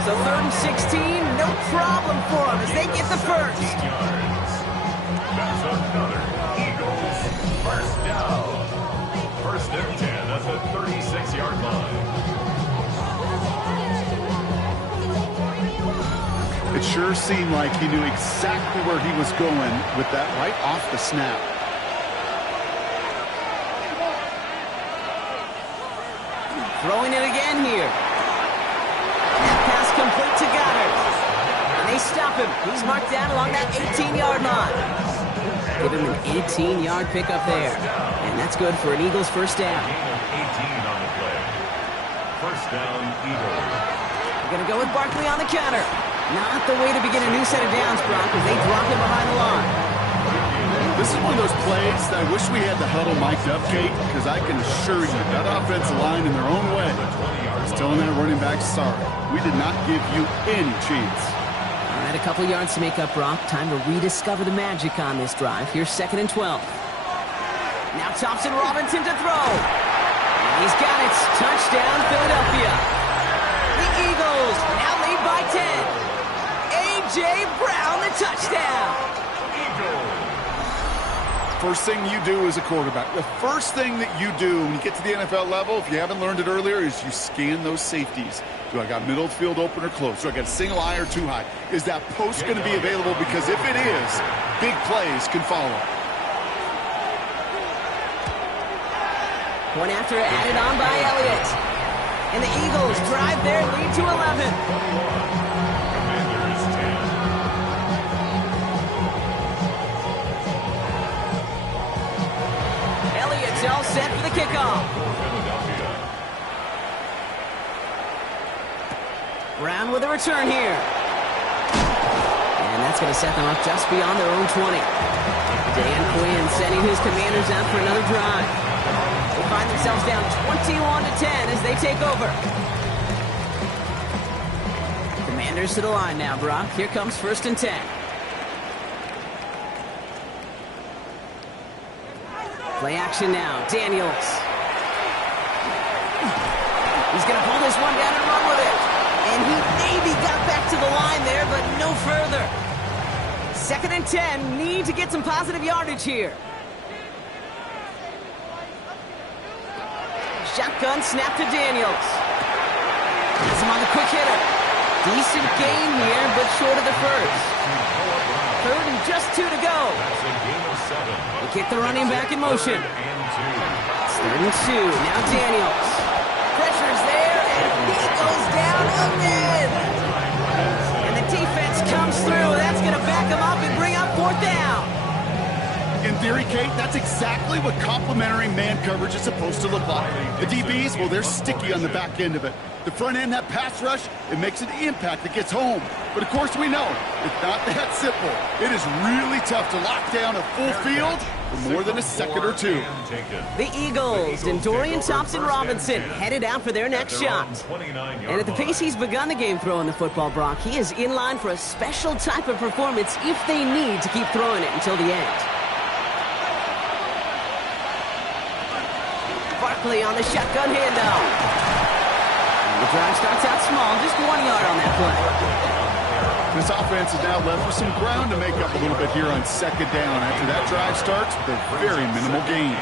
So third and 16, no problem for them as they get the first. That's another Eagles first down. First and 10 at the 36-yard line. It sure seemed like he knew exactly where he was going with that right off the snap. Throwing it again here. That pass complete to Goddard. And they stop him. He's marked down along that 18-yard line. Give him an 18-yard pickup there. And that's good for an Eagles first down. 18 on the play. First down, Eagles. We're going to go with Barkley on the counter. Not the way to begin a new set of downs, Brock, as they drop him behind the line. This is one of those plays that I wish we had the huddle mic'd up, Kate, because I can assure you that offensive line in their own way is telling that running back, sorry, we did not give you any chance. All right, a couple yards to make up, Brock. Time to rediscover the magic on this drive. Here's 2nd and 12. Now Thompson Robinson to throw. And he's got it. Touchdown, Philadelphia. The Eagles now lead by 10. A.J. Brown, the touchdown. Eagles. First thing you do as a quarterback, the first thing that you do when you get to the NFL level, if you haven't learned it earlier, is you scan those safeties. Do I got middle field open or close? Do I got a single high or two high? Is that post going to be available? Because if it is, big plays can follow. One after added on by Elliott. And the Eagles drive their lead to 11. Commanders 10. Elliott's all set for the kickoff. Philadelphia. Brown with a return here. And that's going to set them up just beyond their own 20. Dan Quinn sending his Commanders out for another drive. They find themselves down 21-10 as they take over. Commanders to the line now, Brock. Here comes 1st and 10. Play action now. Daniels. He's going to pull this one down and run with it. And he maybe got back to the line there, but no further. 2nd and 10. Need to get some positive yardage here. Shotgun snap to Daniels. Has him on the quick hitter. Decent gain here, but short of the first. 3rd and just 2 to go. That's a gain of 7. They kick the running back in motion. It's 3rd and 2. Now Daniels. Pressure's there, and he goes down again. And the defense comes through. That's going to back him up and bring up 4th down. In theory, Kate, that's exactly what complementary man coverage is supposed to look like. The DBs, well, they're sticky on the back end of it. The front end, that pass rush, it makes an impact that gets home. But, of course, we know it's not that simple. It is really tough to lock down a full field for more than a second or two. The Eagles and Dorian Thompson-Robinson headed out for their next shot. And at the pace he's begun the game throwing the football, Brock, he is in line for a special type of performance if they need to keep throwing it until the end. Barkley on the shotgun handoff. The drive starts out small, just 1 yard on that play. This offense is now left with some ground to make up a little bit here on 2nd down after that drive starts with a very minimal gain.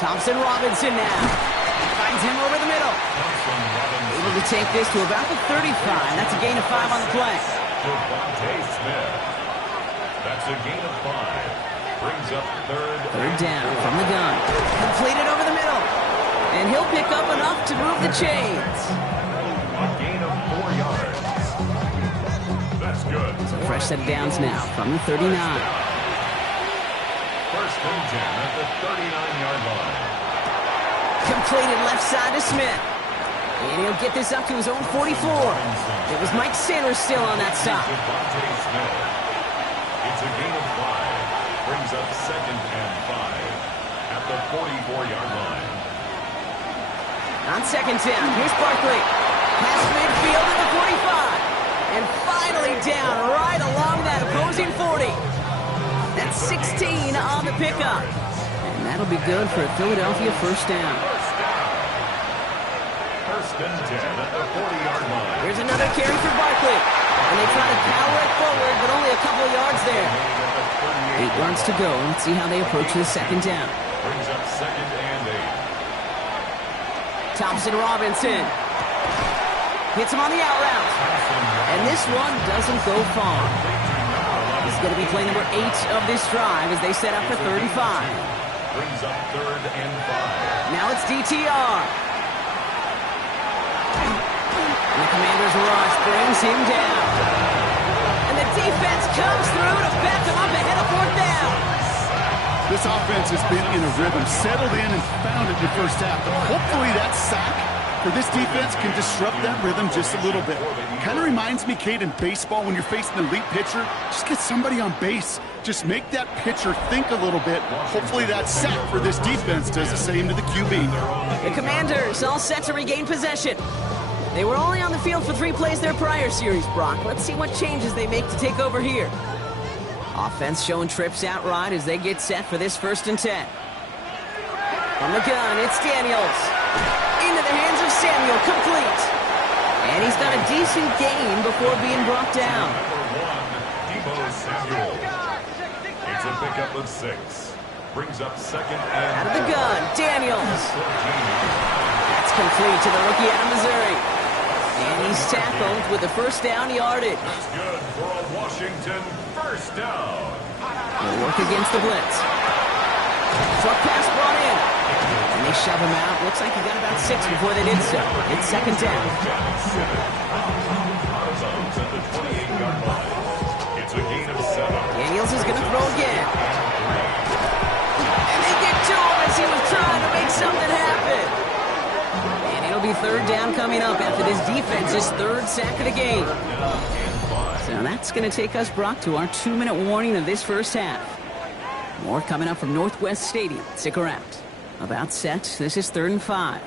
Thompson-Robinson now. Finds him over the middle. Able to take this to about the 35. That's a gain of 5 on the play. That's a gain of 5. Brings up 3rd down from the gun. Completed over the middle. And he'll pick up enough to move the chains. A gain of 4 yards. That's good. So fresh set of downs now from the 39. 1st and 10 at the 39-yard line. Completed left side to Smith. And he'll get this up to his own 44. It was Mike Sanders still on that stop. It's a gain of 5. Brings up 2nd and 5 at the 44-yard line. On 2nd down, here's Barkley. Past midfield at the 45. And finally down right along that opposing 40. That's 16 on the pickup. And that'll be good for a Philadelphia first down. First and 10 at the 40-yard line. Here's another carry for Barkley. And they try to power it forward, but only a couple of yards there. 8 yards to go. Let's see how they approach this 2nd down. Brings up 2nd and 8. Thompson Robinson. Hits him on the out route. And this one doesn't go far. This is going to be play number 8 of this drive as they set up for 35. Brings up 3rd and 5. Now it's DTR. The Commanders' rush brings him down. And the defense comes through to back him up ahead of 4th down. This offense has been in a rhythm, settled in and found it in the first half. But hopefully that sack for this defense can disrupt that rhythm just a little bit. Kind of reminds me, Kate, in baseball when you're facing an elite pitcher, just get somebody on base. Just make that pitcher think a little bit. Hopefully that sack for this defense does the same to the QB. The Commanders all set to regain possession. They were only on the field for 3 plays their prior series, Brock. Let's see what changes they make to take over here. Offense showing trips out right as they get set for this 1st and 10. From the gun, it's Daniels. Into the hands of Samuel, complete. And he's got a decent gain before being brought down. Number 1, Deebo Samuel. It's a pickup of 6. Brings up 2nd and out of the gun, Daniels. That's complete to the rookie out of Missouri. And he's tackled with the first down yardage. That's good for a Washington first down. They'll work against the blitz. Short pass brought in. And they shove him out. Looks like he got about 6 before they did so. It's 2nd down. Out of bounds at the 28-yard line. It's a gain of 7. Daniels is going to throw again. And they get to him as he was trying to make something happen. And it'll be 3rd down coming up after this defense's 3rd sack of the game. So that's going to take us, Brock, to our 2-minute warning of this first half. More coming up from Northwest Stadium. Stick around. About set. This is 3rd and 5.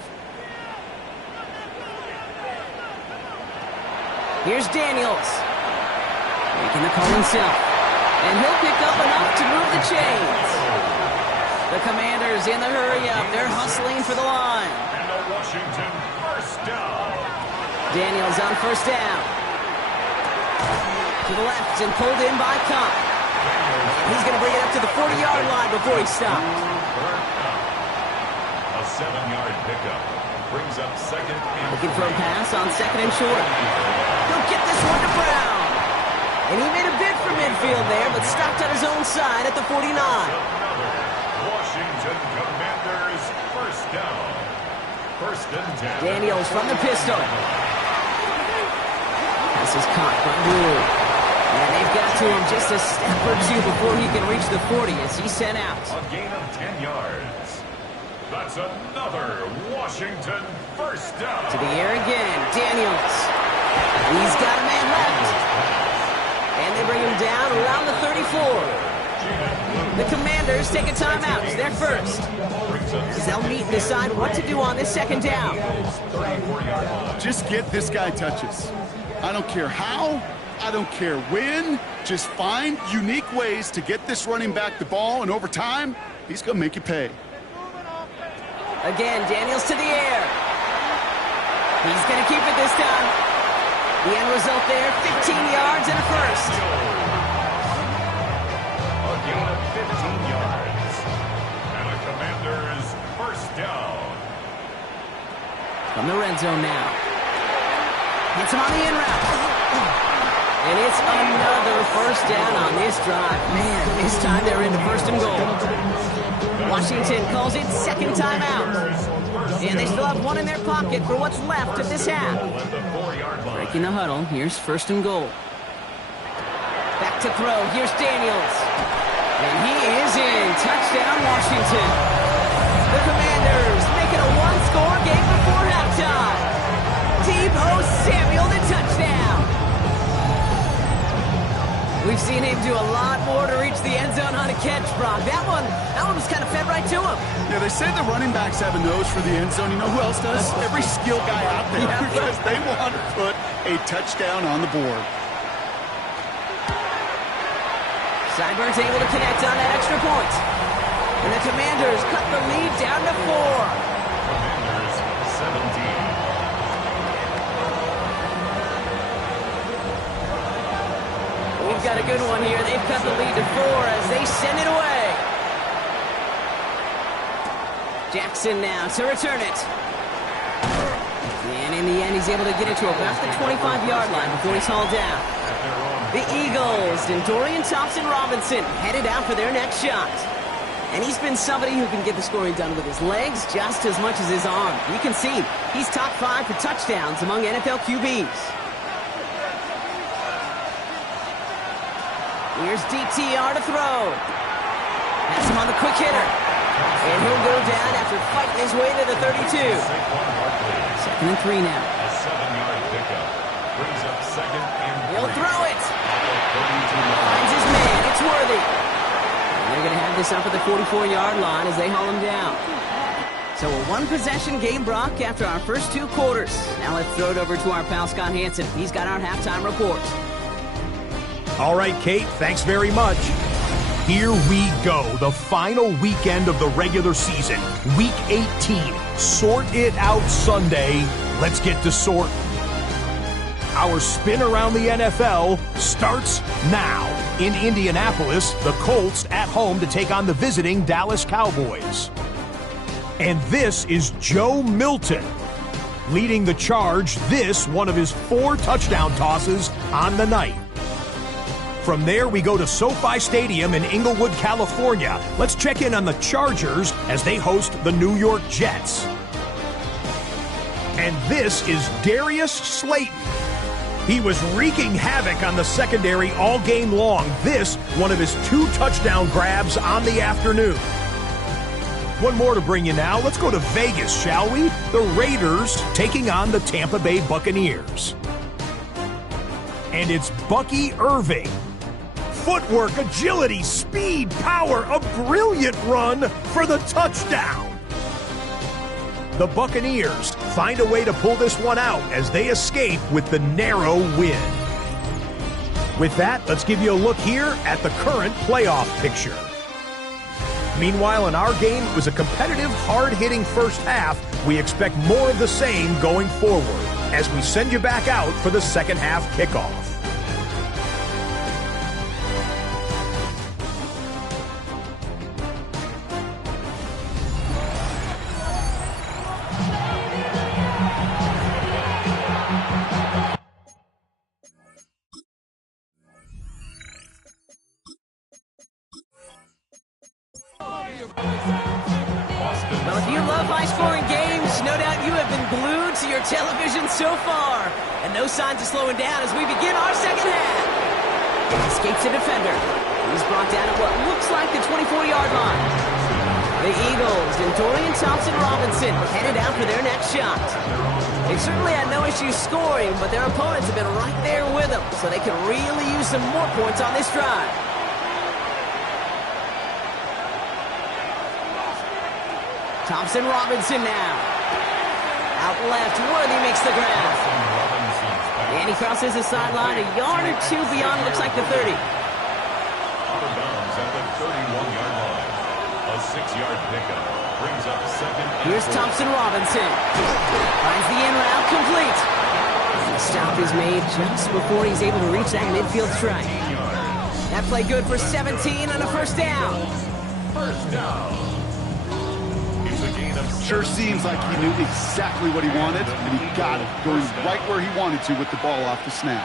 Here's Daniels. Making the call himself. And he'll pick up enough to move the chains. The Commanders in the hurry-up. They're hustling for the line. And a Washington first down. Daniels on 1st down. To the left and pulled in by Cup. He's going to bring it up to the 40-yard line before he stopped. A 7-yard pickup. Brings up 2nd and looking for a pass on 2nd and short. He'll get this one to Brown. And he made a bid for midfield there, but stopped on his own side at the 49. Washington Commanders first down. 1st and 10. Daniels from the pistol. This is caught by Blue. And they've got to him just a step or 2 before he can reach the 40 as he's sent out. A gain of 10 yards. That's another Washington first down. To the air again, Daniels. He's got a man left. And they bring him down around the 34. The Commanders take a timeout. It's their first. As they'll meet and decide what to do on this 2nd down. Just get this guy touches. I don't care how, I don't care when. Just find unique ways to get this running back the ball, and over time, he's going to make you pay. Again, Daniels to the air. He's going to keep it this time. The end result there, 15 yards and a first. A gain of 15 yards. And a Commanders first down. From the red zone now. Hits him on the in route. And it's another first down on this drive. Man, this time they're into 1st and goal. Washington calls it 2nd timeout. And they still have 1 in their pocket for what's left of this half. Breaking the huddle, here's 1st and goal. Back to throw, here's Daniels. And he is in. Touchdown, Washington. The Commanders make it a 1-score game before halftime. seen him do a lot more to reach the end zone on a catch, Brock. That one was kind of fed right to him. Yeah, they say the running backs have a nose for the end zone. You know who else does? Every skill guy out there. Because they want to put a touchdown on the board. Seibert's able to connect on that extra point. And the Commanders cut the lead down to 4. Commanders 17. We've got a good one here. They've cut the lead to 4 as they send it away. Jackson now to return it. And in the end, he's able to get it to about the 25-yard line before he's hauled down. The Eagles and Dorian Thompson-Robinson headed out for their next shot. And he's been somebody who can get the scoring done with his legs just as much as his arm. You can see he's top 5 for touchdowns among NFL QBs. Here's DTR to throw. Has him on the quick hitter. And he'll go down after fighting his way to the 32. 2nd and 3 now. A 7-yard pickup. Brings up 2nd and 3. He'll throw it. Finds his man. It's Worthy. And they're going to have this up at the 44-yard line as they haul him down. So a one-possession game, Brock, after our first 2 quarters. Now let's throw it over to our pal Scott Hansen. He's got our halftime report. All right, Kate, thanks very much. Here we go, the final weekend of the regular season, Week 18. Sort it out Sunday. Let's get to sort. Our spin around the NFL starts now. In Indianapolis, the Colts at home to take on the visiting Dallas Cowboys. And this is Joe Milton leading the charge. This one of his 4 touchdown tosses on the night. From there, we go to SoFi Stadium in Inglewood, California. Let's check in on the Chargers as they host the New York Jets. And this is Darius Slayton. He was wreaking havoc on the secondary all game long. This, one of his 2 touchdown grabs on the afternoon. One more to bring you now. Let's go to Vegas, shall we? The Raiders taking on the Tampa Bay Buccaneers. And it's Bucky Irving. Footwork, agility, speed, power, a brilliant run for the touchdown. The Buccaneers find a way to pull this one out as they escape with the narrow win. With that, let's give you a look here at the current playoff picture. Meanwhile, in our game, it was a competitive, hard-hitting first half. We expect more of the same going forward as we send you back out for the second half kickoff. Well, if you love high-scoring games, no doubt you have been glued to your television so far. And no signs of slowing down as we begin our second half. Escapes a defender. He's brought down at what looks like the 24-yard line. The Eagles and Dorian Thompson-Robinson headed out for their next shot. They've certainly had no issues scoring, but their opponents have been right there with them, so they can really use some more points on this drive. Thompson-Robinson now. Out left, Worthy makes the grab. And he crosses the sideline a yard or 2 beyond, looks like the 30. Out of bounds at the 31-yard line. A 6-yard pickup brings up 2nd. Here's Thompson-Robinson. Finds the in route complete. The stop is made just before he's able to reach that midfield strike. That play good for 17 on a first down. First down. Sure seems like he knew exactly what he wanted, and he got it, going right where he wanted to with the ball off the snap.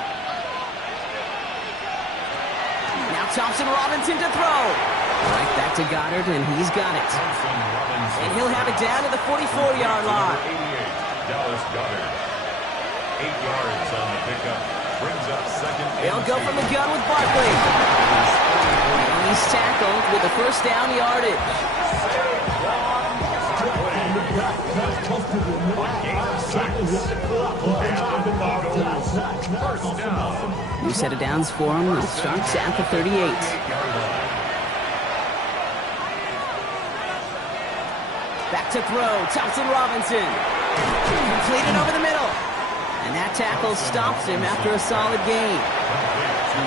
Now Thompson-Robinson to throw. Right back to Goddard, and he's got it. And he'll have it down to the 44-yard line. 88, Dallas Goddard. 8 yards on the pickup. Brings up 2nd. They'll go from the gun with Barkley. And he's tackled with the first down yardage. First down. New set of downs for him. It starts at the 38. Back to throw. Thompson Robinson. Completed over the middle. And that tackle stops him after a solid gain.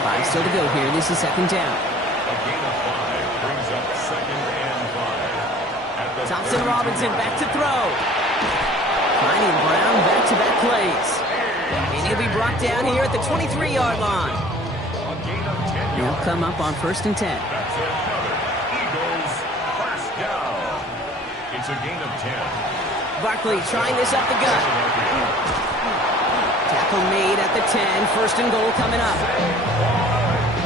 5 still to go here. This is second down. A gain of 5 brings up second and 5. Thompson Robinson back to throw. Finding Brown back-to-back plays. And he'll be brought down here at the 23-yard line. A gain of 10 He'll yards. come up on 1st and 10. That's another Eagles first down. It's a gain of 10. Barkley trying this up the gut. Tackle made at the 10. 1st and goal coming up.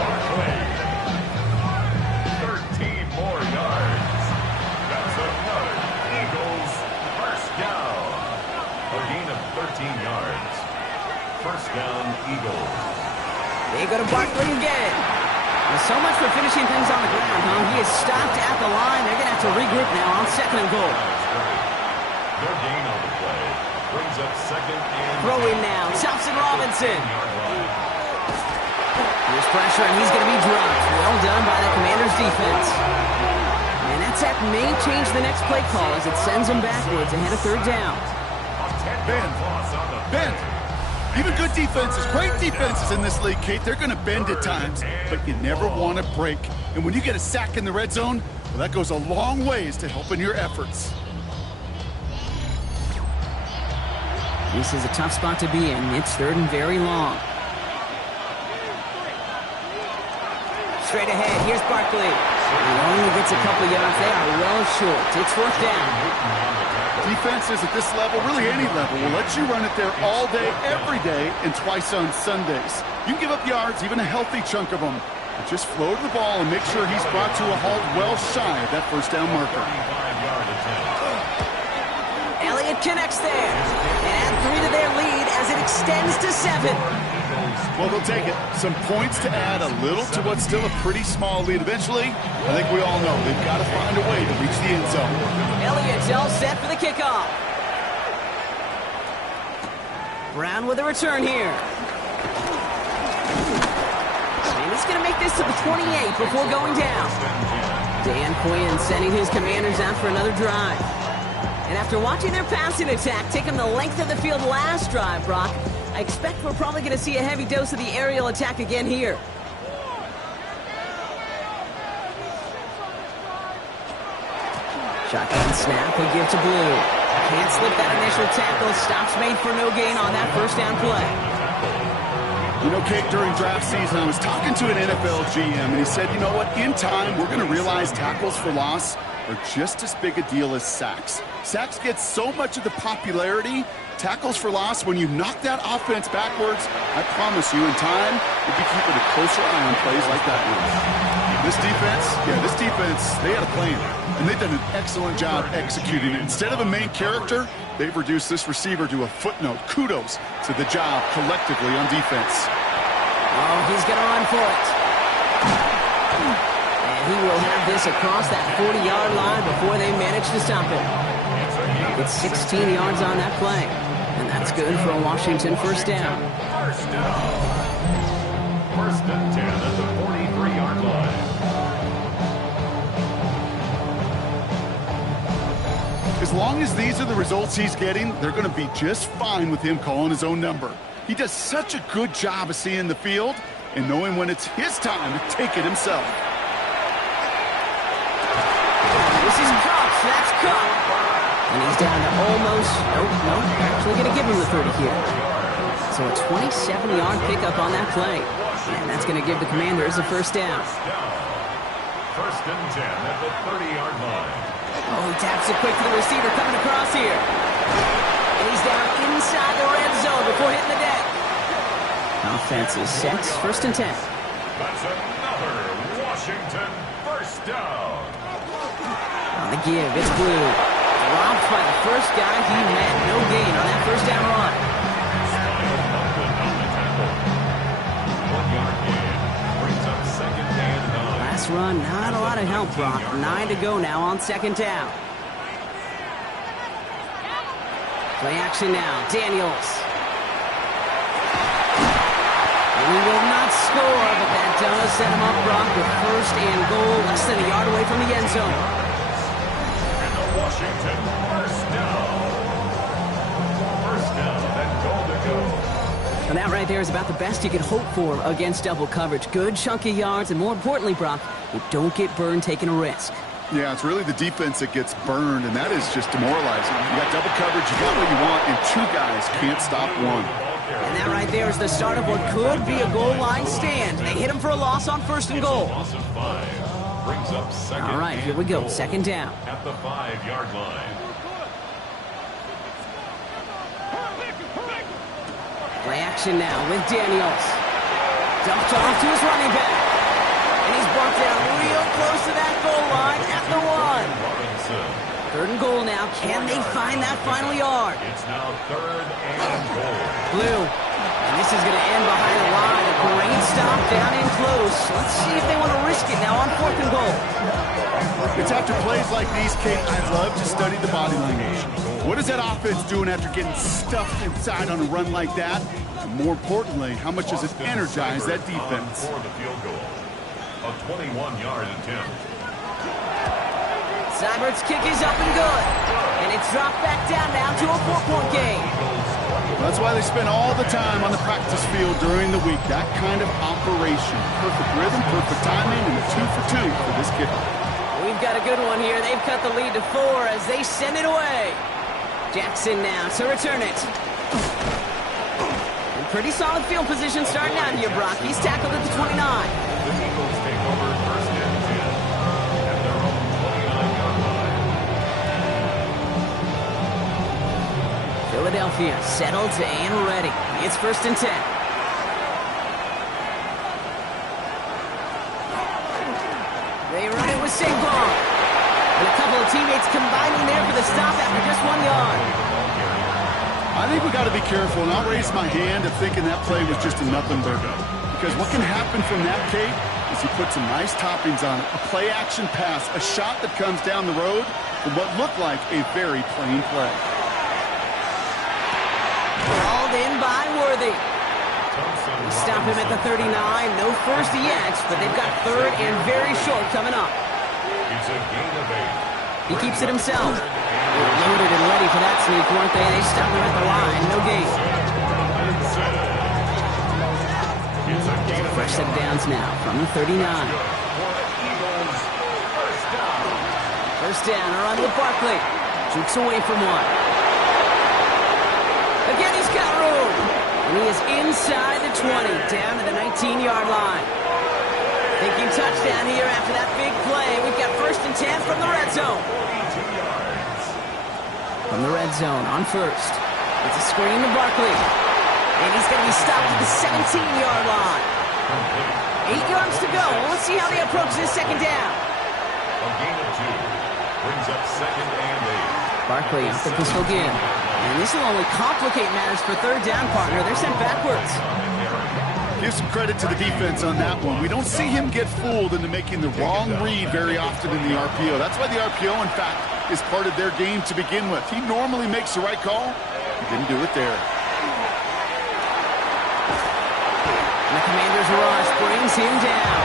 Barkley. 13 more yards. That's another Eagles first down. A gain of 13 yards. First down, Eagles. They go to Barkley again. Well, so much for finishing things on the ground, huh? He is stopped at the line. They're going to have to regroup now on 2nd and goal. Their gain on the play brings up second and Throwing now. Thompson Robinson. yard line. Here's pressure, and he's going to be dropped. Well done by the Commanders' defense. And that sack may change the next play call as it sends them backwards ahead of 3rd down. Bend. Even good defenses, great defenses in this league, Kate, they're going to bend at times, but you never want to break. And when you get a sack in the red zone, well, that goes a long ways to helping your efforts. This is a tough spot to be in. It's 3rd and very long. Straight ahead, here's Barkley. He only gets a couple yards. They are well short. It's 4th down. Defenses at this level, really any level, will let you run it there all day, every day, and twice on Sundays. You can give up yards, even a healthy chunk of them. But just float the ball and make sure he's brought to a halt well shy of that 1st down marker. Elliott connects there. And add 3 to their lead as it extends to 7. Well, they'll take it. Some points to add a little to what's still a pretty small lead. Eventually, I think we all know they've got to find a way to reach the end zone. Elliott's all set for the kickoff. Brown with a return here. And he's going to make this to the 28 before going down. Dan Quinn sending his Commanders out for another drive. And after watching their passing attack take them the length of the field last drive, Brock, I expect we're probably going to see a heavy dose of the aerial attack again here. Shotgun snap, he'll give to Blue. Can't slip that initial tackle. Stops made for no gain on that 1st down play. You know, Kate, during draft season, I was talking to an NFL GM, and he said, you know what, in time, we're going to realize tackles for loss are just as big a deal as sacks. Sacks get so much of the popularity. Tackles for loss, when you knock that offense backwards, I promise you, in time, you'll be keeping a closer eye on plays like that one. This defense, they had a plan, and they've done an excellent job executing it. Instead of a main character, they've reduced this receiver to a footnote. Kudos to the job collectively on defense. Oh, he's going to run for it. And he will have this across that 40-yard line before they manage to stop it. It's 16 yards on that play. And that's good for a Washington 1st down. First down. 1st and 10 at the 43-yard line. As long as these are the results he's getting, they're going to be just fine with him calling his own number. He does such a good job of seeing the field and knowing when it's his time to take it himself. This is Cox. That's Cox. And he's down to almost, actually going to give him the 30 here. So a 27-yard pickup on that play. And that's going to give the Commanders a 1st down. 1st and 10 at the 30-yard line. Oh, he taps it quick to the receiver coming across here. And he's down inside the red zone before hitting the deck. Offense is set. 1st and 10. That's another Washington first down. On the give, it's Blue. Dropped by the first guy he met. No gain on that 1st down run. 1 yard gain brings up second and 9. Last run, not a lot of help, Brock. 9 to go now on 2nd down. Play action now. Daniels. And he will not score, but that does set him up, Brock, with first and goal, less than a yard away from the end zone. And the Washington first down. First down, then goal to go. And that right there is about the best you could hope for against double coverage. Good chunky yards, and more importantly, Brock, you don't get burned taking a risk. Yeah, it's really the defense that gets burned, and that is just demoralizing. You got double coverage, you got what you want, and two guys can't stop one. And that right there is the start of what could be a goal line stand. They hit him for a loss on first and goal. Loss of 5 brings up second. All right, here we go. Second down. At the 5-yard line. Play action now with Daniels. Dumped off to his running back. And he's brought down real close to that goal line at the 1. Third and goal now. Can they find that final yard? It's now third and goal. Blue. And this is going to end behind the line. A great stop down in close. Let's see if they want to risk it now on fourth and goal. It's after plays like these, Kate, I'd love to study the body language. What is that offense doing after getting stuffed inside on a run like that? And more importantly, how much does it energize that defense? For the field goal. A 21-yard attempt. Seibert's kick is up and good. And it's dropped back down now to a 4-point game. That's why they spend all the time on the practice field during the week. That kind of operation. Perfect rhythm, perfect timing, and a 2 for 2 for this kicker. We've got a good one here. They've cut the lead to 4 as they send it away. Jackson now to return it. And pretty solid field position starting out here, Brock. He's tackled at the 29. The Eagles take over first and 10 at their own 29-yard line. Philadelphia settled and ready. It's first and 10. They run it with Saquon. And a couple of teammates combining there for the stop after just 1 yard. I think we got to be careful, and I'll raise my hand at thinking that play was just a nothing burger. Because what can happen from that, Kate, is he put some nice toppings on it. A play-action pass, a shot that comes down the road from what looked like a very plain play. Called in by Worthy. They stop him at the 39. No first yet, but they've got third and very short coming up. It's a gain of 8. He keeps it himself. They were loaded and ready for that sneak, weren't they? They stop him at the line. No gain. It's a gain of 8. Fresh set of downs now from the 39. First down, a run with Barkley. Jukes away from one. Again, he's got room. And he is inside the 20, down to the 19-yard line. Thinking touchdown here after that big play. We've got first and 10 from the red zone. From the red zone on first. It's a screen to Barkley. And he's going to be stopped at the 17-yard line. 8 yards to go. Let's see how they approach this second down. A gain of 2 brings up second and 8. Barkley off the pistol again. And this will only complicate matters for third down, partner. They're sent backwards. Give some credit to the defense on that one. We don't see him get fooled into making the wrong read very often in the RPO. That's why the RPO, in fact, is part of their game to begin with. He normally makes the right call. He didn't do it there. And the Commanders' rush brings him down.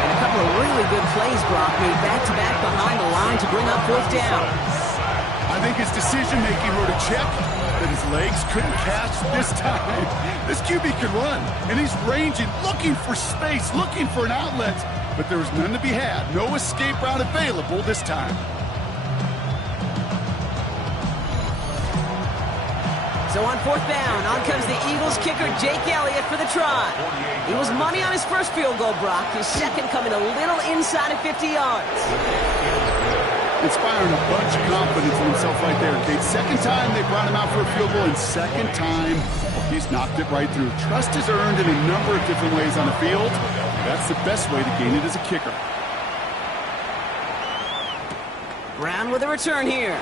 And a couple of really good plays, Brock, made back-to-back behind the line to bring up fourth down. I think his decision-making wrote a check that his legs couldn't catch this time. This QB can run, and he's ranging, looking for space, looking for an outlet. But there was none to be had. No escape route available this time. So on fourth down, on comes the Eagles kicker, Jake Elliott, for the try. He was money on his first field goal, Brock. His second coming a little inside of 50 yards. Inspiring a bunch of confidence in himself right there, Kate. Second time they brought him out for a field goal, and second time, he's knocked it right through. Trust is earned in a number of different ways on the field. That's the best way to gain it as a kicker. Brown with a return here.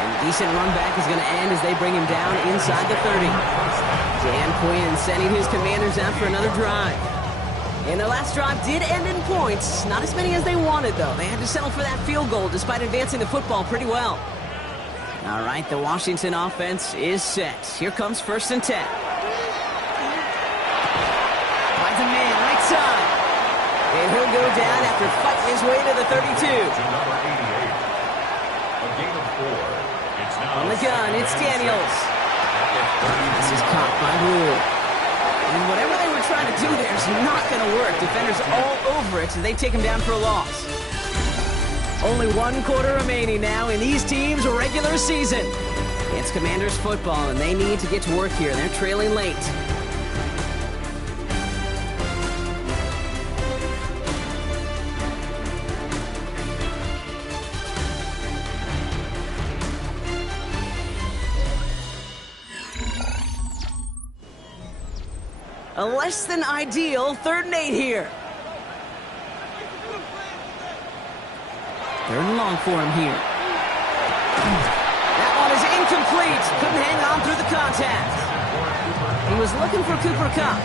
And a decent run back is going to end as they bring him down inside the 30. Dan Quinn sending his Commanders out for another drive. And their last drive did end in points. Not as many as they wanted, though. They had to settle for that field goal despite advancing the football pretty well. All right, the Washington offense is set. Here comes first and 10. side. And he'll go down after fighting his way to the 32. To number 88. A gain of 4. It's now On the gun, it's Daniels. This is caught by Rule. And whatever they were trying to do there is not going to work. Defenders all over it, so they take him down for a loss. Only 1 quarter remaining now in these teams' regular season. It's Commanders football, and they need to get to work here. They're trailing late. A less than ideal 3rd and 8 here. 3rd and long for him here. That one is incomplete. Couldn't hang on through the contact. He was looking for Cooper Kupp.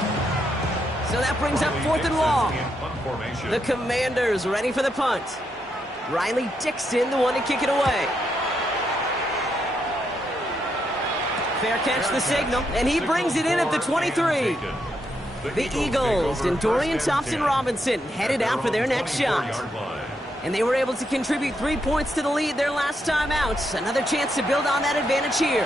So that brings up 4th and long. The Commanders ready for the punt. Riley Dixon, the one to kick it away. Fair catch the signal, and he brings it in at the 23. The Eagles and Dorian Thompson-Robinson headed out for their next shot. And they were able to contribute 3 points to the lead their last time out. Another chance to build on that advantage here.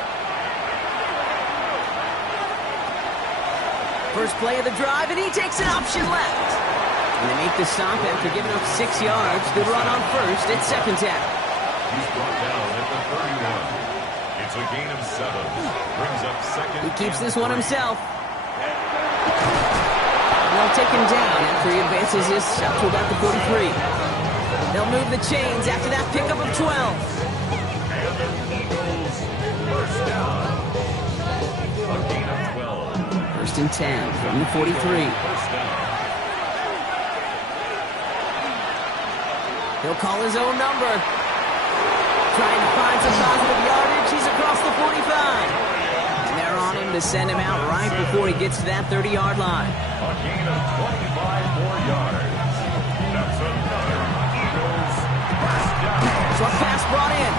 First play of the drive, and he takes an option left. And they make the stop after giving up 6 yards. Good run on first at 2nd down. He's brought down at the 31. It's a gain of 7. Brings up 2nd. He keeps this one himself. They'll take him down after he advances this up to about the 43. They'll move the chains after that pickup of 12. And the Eagles first down. A gain of 12. 1st and 10 from the 43. First down. He'll call his own number. Trying to find some positive yardage. He's across the 45. And they're on him to send him out right before he gets to that 30-yard line. A gain of 25 more yards. That's another Eagles first down. Short pass brought in.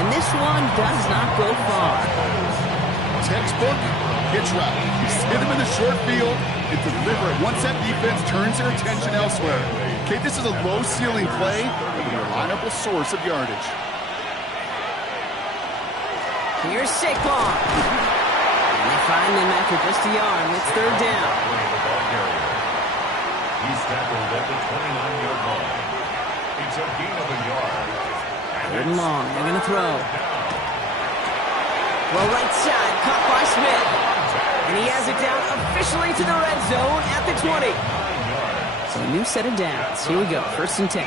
And this one does not go far. Textbook hitch route. You hit him in the short field and deliver it. Once that defense turns their attention elsewhere. Okay, this is a low-ceiling play, but a reliable source of yardage. Here's Saquon. And they find him after just a yard. It's 3rd down. He's tackled at the 29-yard line. It's a gain of a yard. 3rd and long. They're going to throw. Well, right side, caught by Smith. And he has it down officially to the red zone at the 20. So a new set of downs. Here we go. 1st and 10.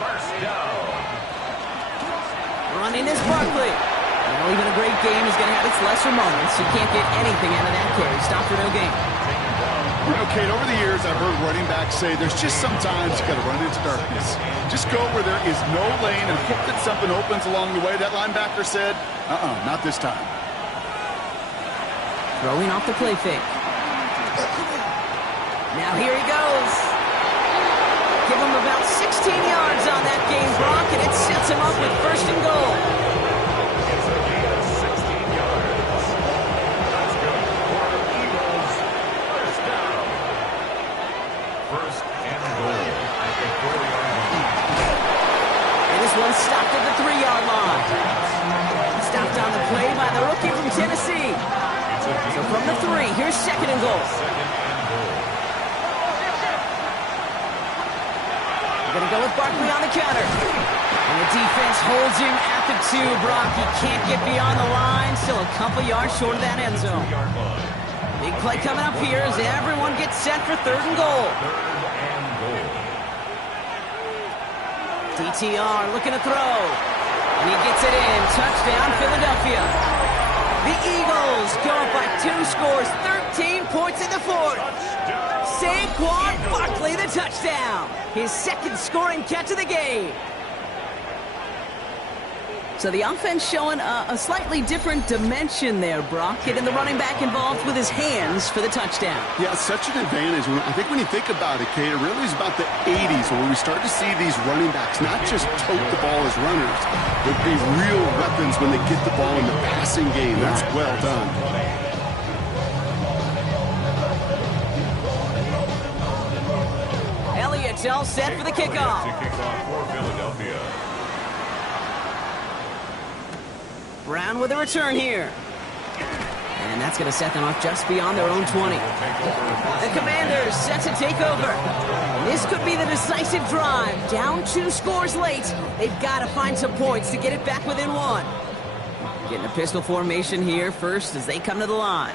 First down. Running is Barkley. Well, even a great game is going to have its lesser moments. You can't get anything out of that carry. Stop for no gain. You know, Kate, over the years, I've heard running backs say there's just sometimes you got to run into darkness. Just go where there is no lane and hope that something opens along the way. That linebacker said, not this time. Throwing off the play fake. Now here he goes. Give him about 16 yards on that game, Brock, and it sets him up with 1st and goal. It's a gain of 16 yards. That's good for the Eagles. First down. 1st and goal at the 4-yard line. And this one stopped at the 3-yard line. Stopped on the play by the rookie from Tennessee. So from the 3, here's 2nd and goal. We're going to go with Barkley on the counter. And the defense holds him at the 2, Brock. He can't get beyond the line. Still a couple yards short of that end zone. Big play coming up here as everyone gets set for 3rd and goal. DTR looking to throw. And he gets it in. Touchdown, Philadelphia. The Eagles go up by 2 scores, 13 points in the 4th. Saquon Barkley, the touchdown. His 2nd scoring catch of the game. So the offense showing a slightly different dimension there, Brock. Getting the running back involved with his hands for the touchdoam. Yeah, such an advantage. I think when you think about it, Kate, it really is about the 80s where we start to see these running backs not just tote the ball as runners, but be real weapons when they get the ball in the passing game. That's well done. It's all set for the kickoff. To kick off for Philadelphia. Brown with a return here. And that's going to set them up just beyond their own 20. The Commanders set to take over. This could be the decisive drive. Down 2 scores late. They've got to find some points to get it back within 1. Getting a pistol formation here first as they come to the line.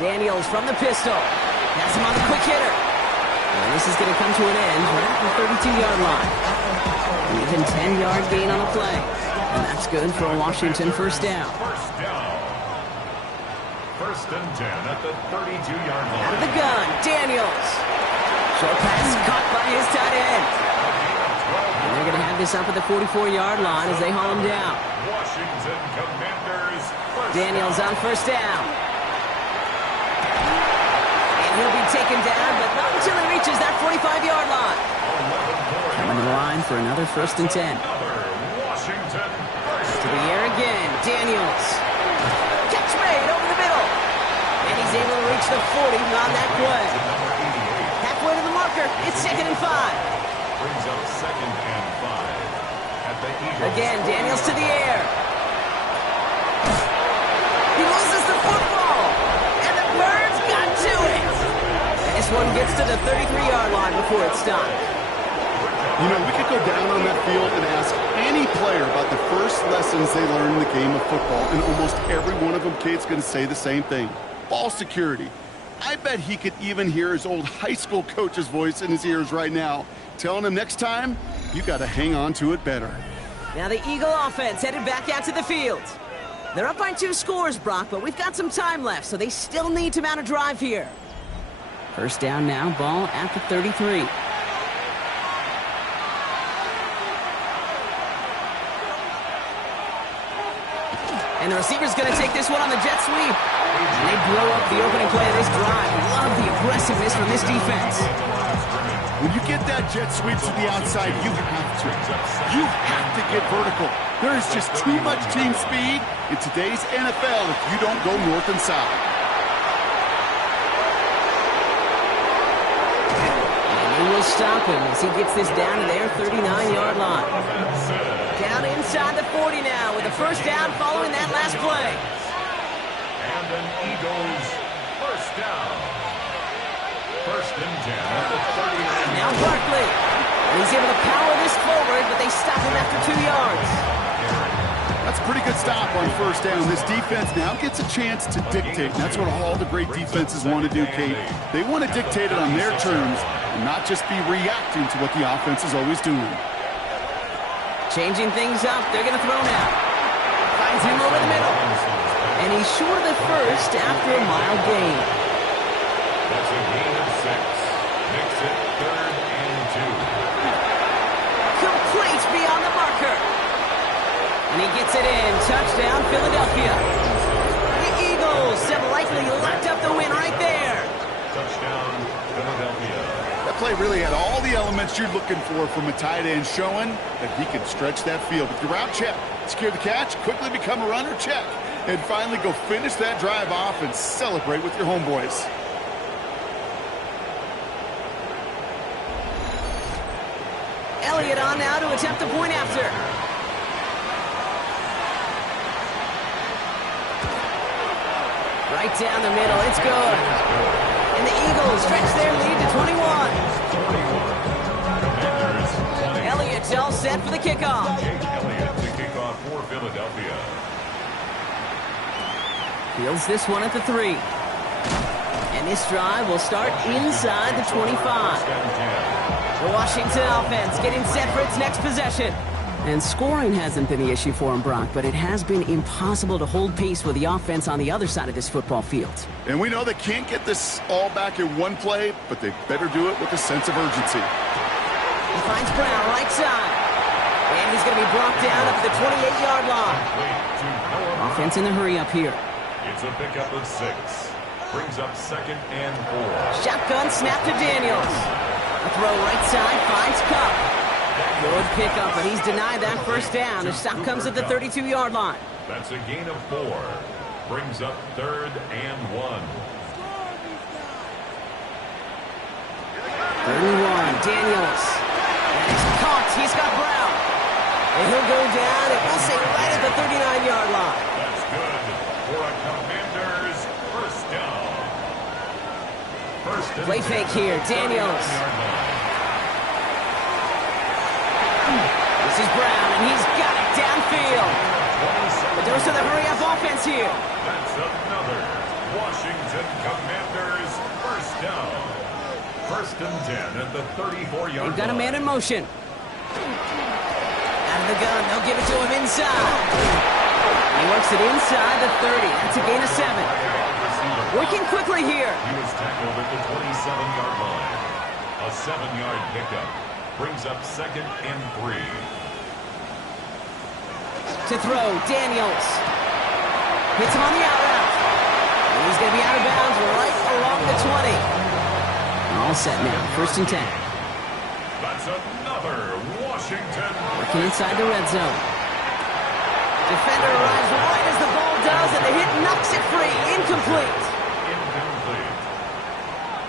Daniels from the pistol. That's him on the quick hitter. And this is going to come to an end right at the 32-yard line. Even 10-yard gain on the play. And that's good for a Washington first down. First down. First and 10 at the 32-yard line. Out of the gun, Daniels. Short pass caught by his tight end. And they're going to have this up at the 44-yard line as they haul him down. Washington Commanders. Daniels on first down. And he'll be taken down, but not until he reaches that 45-yard line. Coming to the line for another first and 10. Washington. To the air again, Daniels. Catch made over the middle. And he's able to reach the 40 on that play. Halfway to the marker, it's 2nd and 5. Brings up 2nd and 5 at the Eagles. Again, Daniels to the air. He loses the football. And the Birds got to it. And this one gets to the 33-yard line before it's stopped. You know, we could go down on that field and ask any player about the first lessons they learned in the game of football, and almost every one of them, Kate's going to say the same thing. Ball security. I bet he could even hear his old high school coach's voice in his ears right now, telling him next time, you got to hang on to it better. Now the Eagle offense headed back out to the field. They're up by 2 scores, Brock, but we've got some time left, so they still need to mount a drive here. First down now, ball at the 33. And the receiver's going to take this one on the jet sweep. And they blow up the opening play of this drive. Love the aggressiveness from this defense. When you get that jet sweep to the outside, you have to. You have to get vertical. There is just too much team speed in today's NFL if you don't go north and south. And they will stop him as he gets this down to their 39-yard line. Down inside the 40 now with a first down following that last play. And an Eagles first down. First and 10 at the 39. Now Barkley. And he's able to power this forward, but they stop him after 2 yards. That's a pretty good stop on first down. This defense now gets a chance to dictate. And that's what all the great defenses want to do, Kate. They want to dictate it on their terms and not just be reacting to what the offense is always doing. Changing things up. They're going to throw now. Finds him over the middle. And he's short of the first after a mile gain. That's a gain of 6. Makes it 3rd and 2. Complete beyond the marker. And he gets it in. Touchdown, Philadelphia. The Eagles have likely locked up the win right there. Touchdown, Philadelphia. That play really had all the elements you're looking for from a tight end, showing that he can stretch that field. With your route, check. Secure the catch, quickly become a runner, check. And finally go finish that drive off and celebrate with your homeboys. Elliott on now to attempt the point after. Right down the middle, it's good. And the Eagles stretch their lead to 21. Elliott's all set for the kickoff. Elliott to kick off for Philadelphia. Fields this one at the 3. And this drive will start inside the 25. The Washington offense getting set for its next possession. And scoring hasn't been the issue for him, Brock, but it has been impossible to hold pace with the offense on the other side of this football field. And we know they can't get this all back in one play, but they better do it with a sense of urgency. He finds Brown right side. And he's going to be brought down up at the 28-yard line. Offense in the hurry up here. It's a pickup of 6. Brings up 2nd and 4. Shotgun snap to Daniels. A throw right side, finds Cup. Good pickup, but he's denied that first down. The stop comes at the 32-yard line. That's a gain of 4. Brings up 3rd and 1. Third and 1, Daniels. And he's caught. He's got Brown. And he'll go down, and we'll say right at the 39-yard line. That's good for a Commanders first down. First and Play 10 fake here, Daniels. This is Brown, and he's got it downfield. But those are the hurry-up offense here. That's another Washington Commanders first down. First and 10 at the 34-yard line. They've got a man in motion. Out of the gun, they'll give it to him inside. He works it inside the 30. That's a gain of 7. Working quickly here. He was tackled at the 27-yard line. A 7-yard pickup brings up second and 3. To throw, Daniels. Hits him on the out route. And he's going to be out of bounds right along the 20. All set now, first and 10. That's another Washington. Working inside the red zone. Defender arrives right as the ball does, and the hit knocks it free. Incomplete. Incomplete.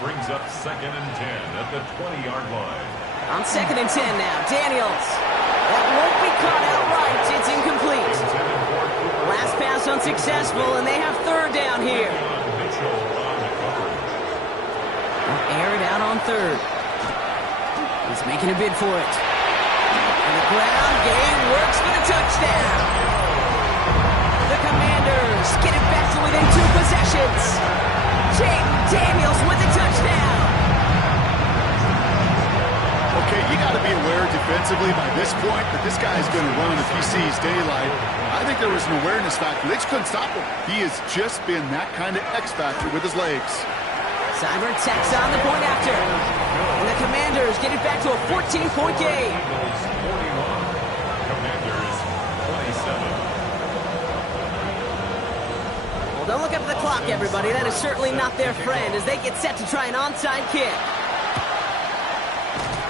Brings up second and 10 at the 20-yard line. On second and 10 now, Daniels. That won't be caught outright. It's incomplete. Last pass unsuccessful, and they have third down here. Mitchell on the coverage. Air it out on third. He's making a bid for it. And the ground game works for the touchdown. The Commanders get it back to within 2 possessions. Jaden Daniels with the touchdown. Okay, you got to be aware defensively by this point that this guy is going to run if he sees daylight. I think there was an awareness factor. They just couldn't stop him. He has just been that kind of X factor with his legs. Cyber tacks on the point after. And the Commanders get it back to a 14-point game. Eagles 41. Commanders 27. Well, don't look up at the clock, everybody. That is certainly not their friend as they get set to try an onside kick.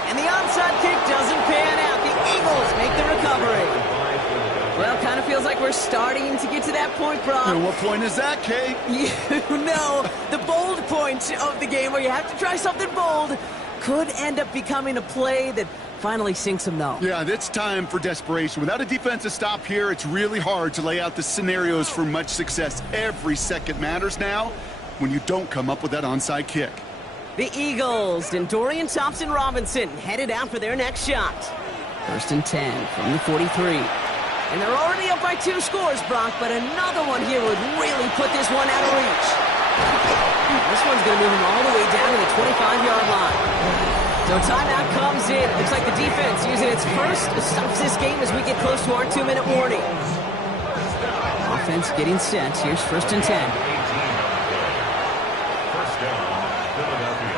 And the onside kick doesn't pan out. The Eagles make the recovery. Well, kind of feels like we're starting to get to that point, Brock. And what point is that, Kay? You know, the bold point of the game where you have to try something bold could end up becoming a play that finally sinks them, though. Yeah, it's time for desperation. Without a defensive stop here, it's really hard to lay out the scenarios for much success. Every second matters now when you don't come up with that onside kick. The Eagles and Dorian Thompson-Robinson headed out for their next shot. First and 10 from the 43. And they're already up by 2 scores, Brock, but another one here would really put this one out of reach. This one's going to move them all the way down to the 25-yard line. So timeout comes in. It looks like the defense using its first stops this game as we get close to our 2-minute warning. Offense getting set. Here's first and 10. First down, Philadelphia.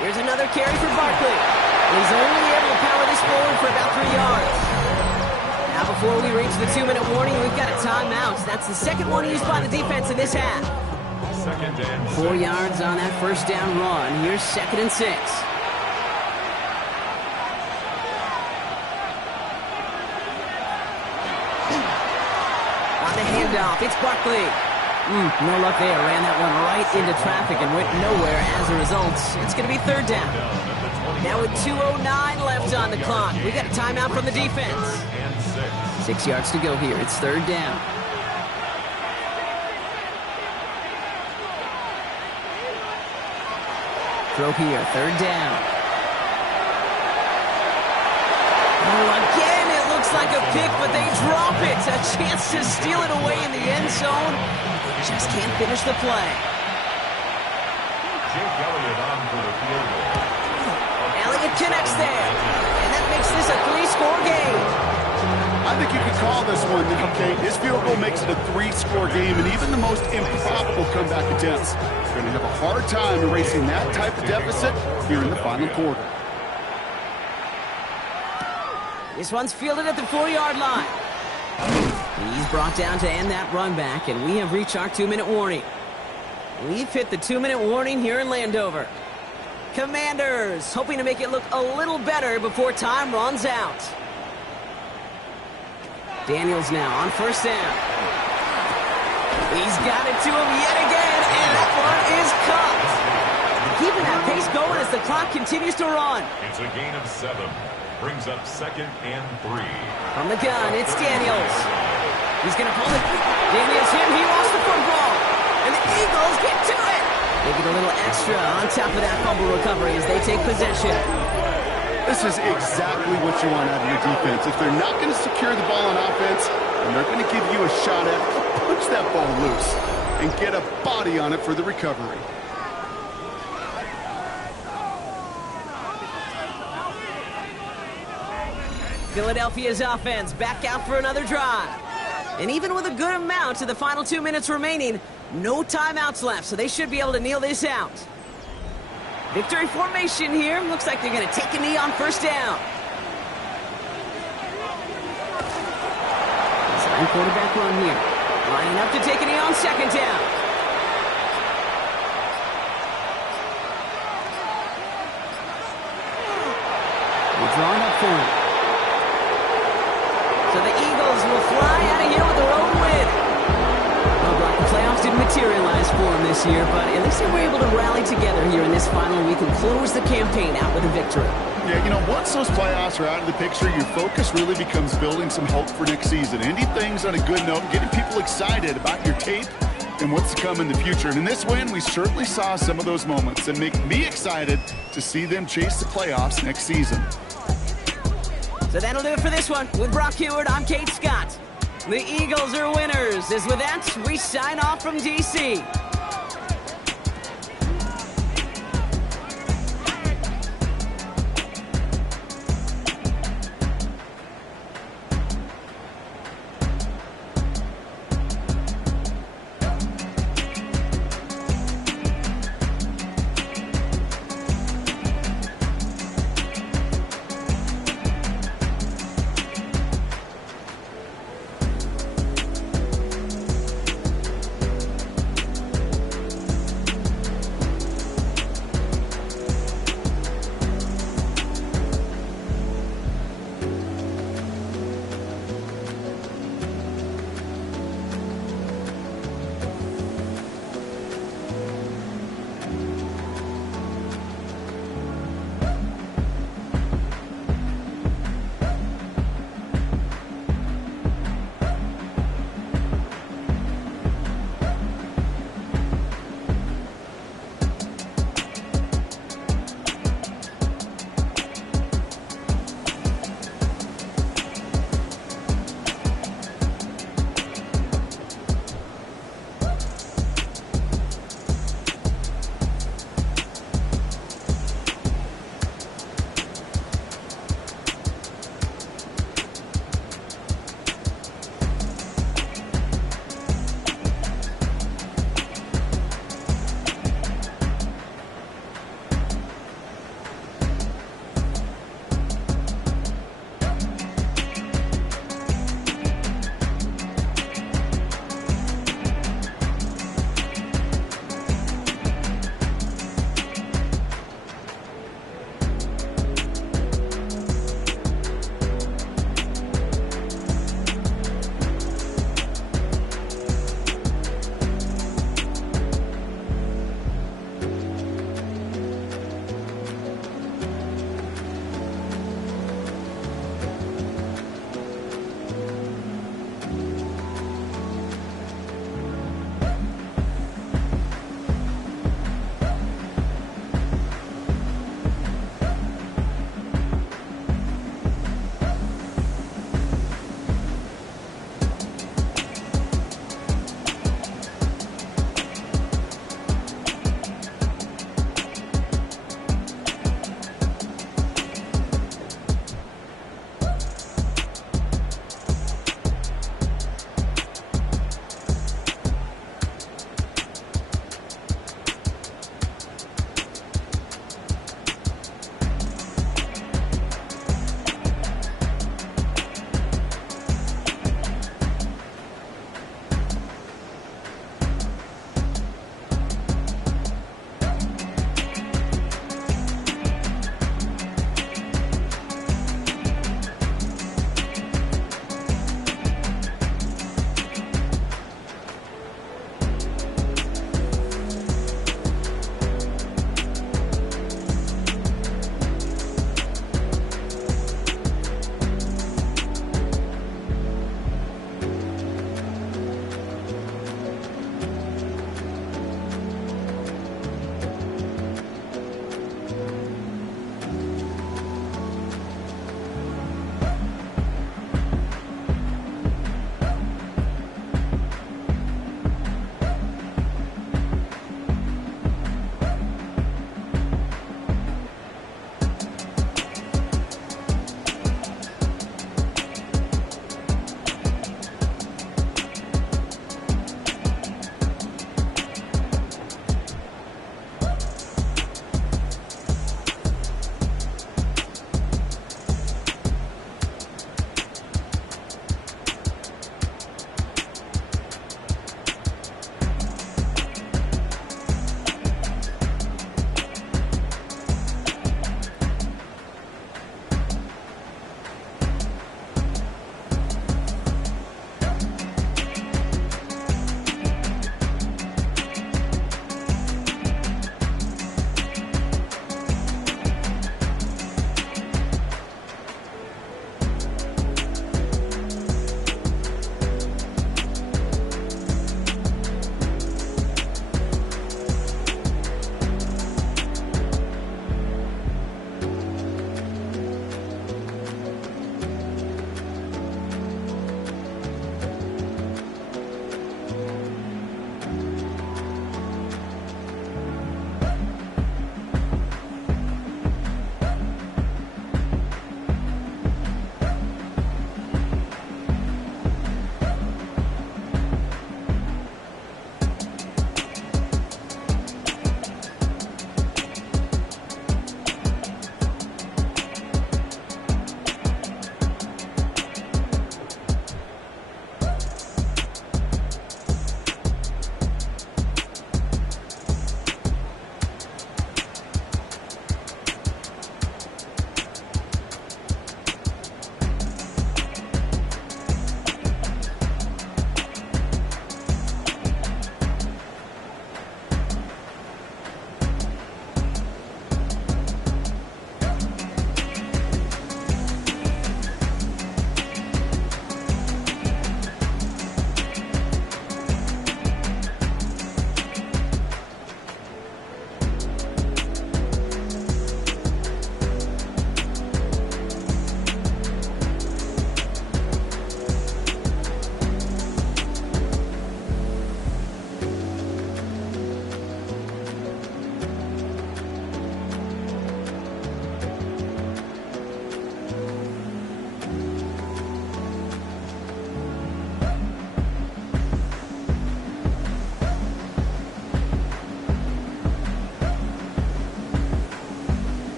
Here's another carry for Barkley. And he's only able to power this forward for about 3 yards. Now before we reach the 2-minute warning, we've got a timeout. That's the second one used by the defense in this half. Second and 4 yards on that first down run. Here's second and 6. On the handoff, it's Barkley. No luck there. Ran that one right into traffic and went nowhere as a result. It's going to be third down. Now with 2:09 left on the clock, we got a timeout from the defense. 6 yards to go here. It's third down. Throw here, third down. Oh, again, it looks like a pick, but they drop it. A chance to steal it away in the end zone. Just can't finish the play. Jake Elliott on for the field goal. Elliott connects there. And that makes this a 3-score game. I think you could call this one, okay? This field goal makes it a 3-score game, and even the most improbable comeback attempts are going to have a hard time erasing that type of deficit here in the final quarter. This one's fielded at the 4-yard line. He's brought down to end that run back, and we have reached our 2-minute warning. We've hit the 2-minute warning here in Landover. Commanders hoping to make it look a little better before time runs out. Daniels now on first down. He's got it to him yet again, and that one is caught. Keeping that pace going as the clock continues to run. It's a gain of 7. Brings up 2nd and 3. From the gun, it's Daniels. He's going to pull it. Daniels hit. He lost the football. And the Eagles get to it. They get a little extra on top of that fumble recovery as they take possession. This is exactly what you want out of your defense. If they're not going to secure the ball on offense, and they're going to give you a shot at it, punch that ball loose and get a body on it for the recovery. Philadelphia's offense back out for another drive. And even with a good amount to the final 2 minutes remaining, no timeouts left, so they should be able to kneel this out. Victory formation here. Looks like they're going to take a knee on first down. Design quarterback run here. Lining up to take a knee on second down. We're drawing up for him. So the Eagles will fly out of here with their own win. Well, Brock, the playoffs didn't materialize for them this year, but at least they were able to rally together here in this final week and close the campaign out with a victory. Yeah, you know, once those playoffs are out of the picture, your focus really becomes building some hope for next season. Ending things on a good note, getting people excited about your tape and what's to come in the future. And in this win, we certainly saw some of those moments that make me excited to see them chase the playoffs next season. So that'll do it for this one. With Brock Heward, I'm Kate Scott. The Eagles are winners. As with that, we sign off from D.C.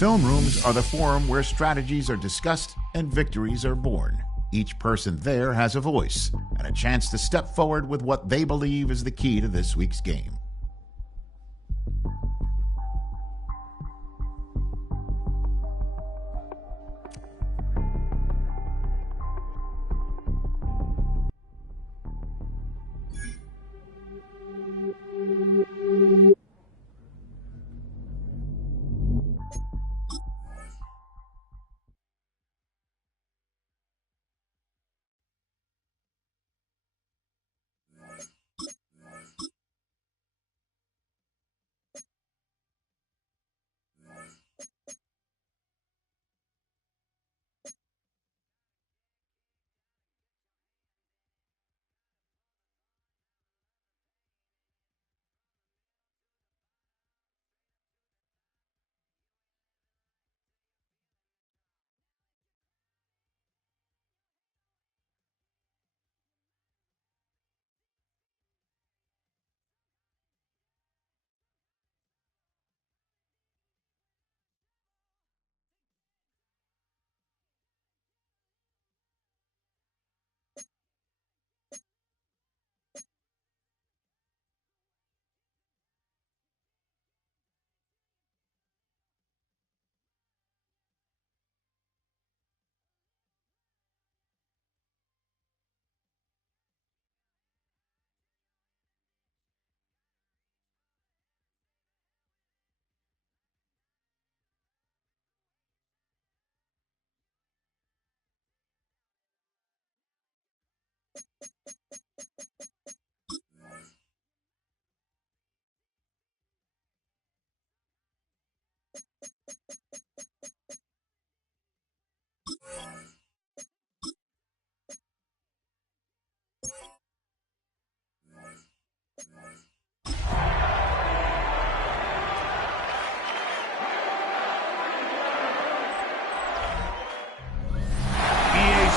Film rooms are the forum where strategies are discussed and victories are born. Each person there has a voice and a chance to step forward with what they believe is the key to this week's game.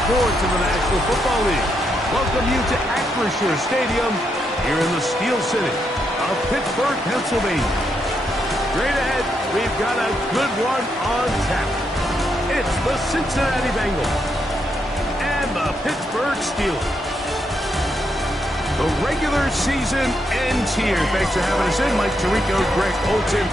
Sports in the National Football League welcome you to Acrisure Stadium here in the Steel City of Pittsburgh, Pennsylvania. Straight ahead, we've got a good one on tap. It's the Cincinnati Bengals and the Pittsburgh Steelers. The regular season ends here. Thanks for having us in, Mike Tirico, Greg Olson.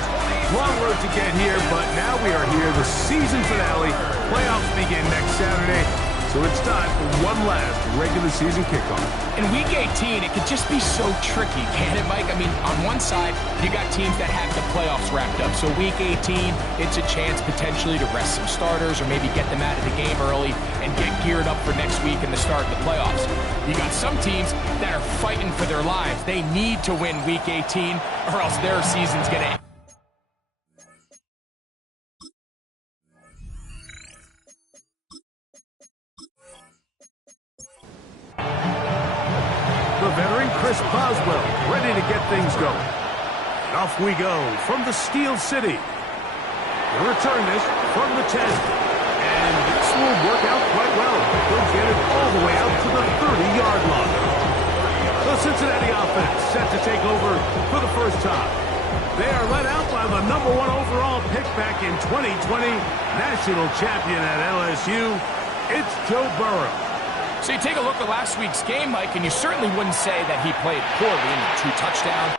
Long road to get here, but now we are here. The season finale. Playoffs begin next Saturday. So it's time for one last regular season kickoff. In Week 18, it could just be so tricky, can't it, Mike? I mean, on one side, you got teams that have the playoffs wrapped up. So Week 18, it's a chance potentially to rest some starters or maybe get them out of the game early and get geared up for next week and the start of the playoffs. You got some teams that are fighting for their lives. They need to win Week 18 or else their season's going to end. Chris Boswell ready to get things going. Off we go from the Steel City. We'll return this from the 10. And this will work out quite well. They'll get it all the way out to the 30-yard line. The Cincinnati offense set to take over for the first time. They are led out by the #1 overall pick back in 2020, national champion at LSU. It's Joe Burrow. So you take a look at last week's game, Mike, and you certainly wouldn't say that he played poorly in the 2 touchdowns.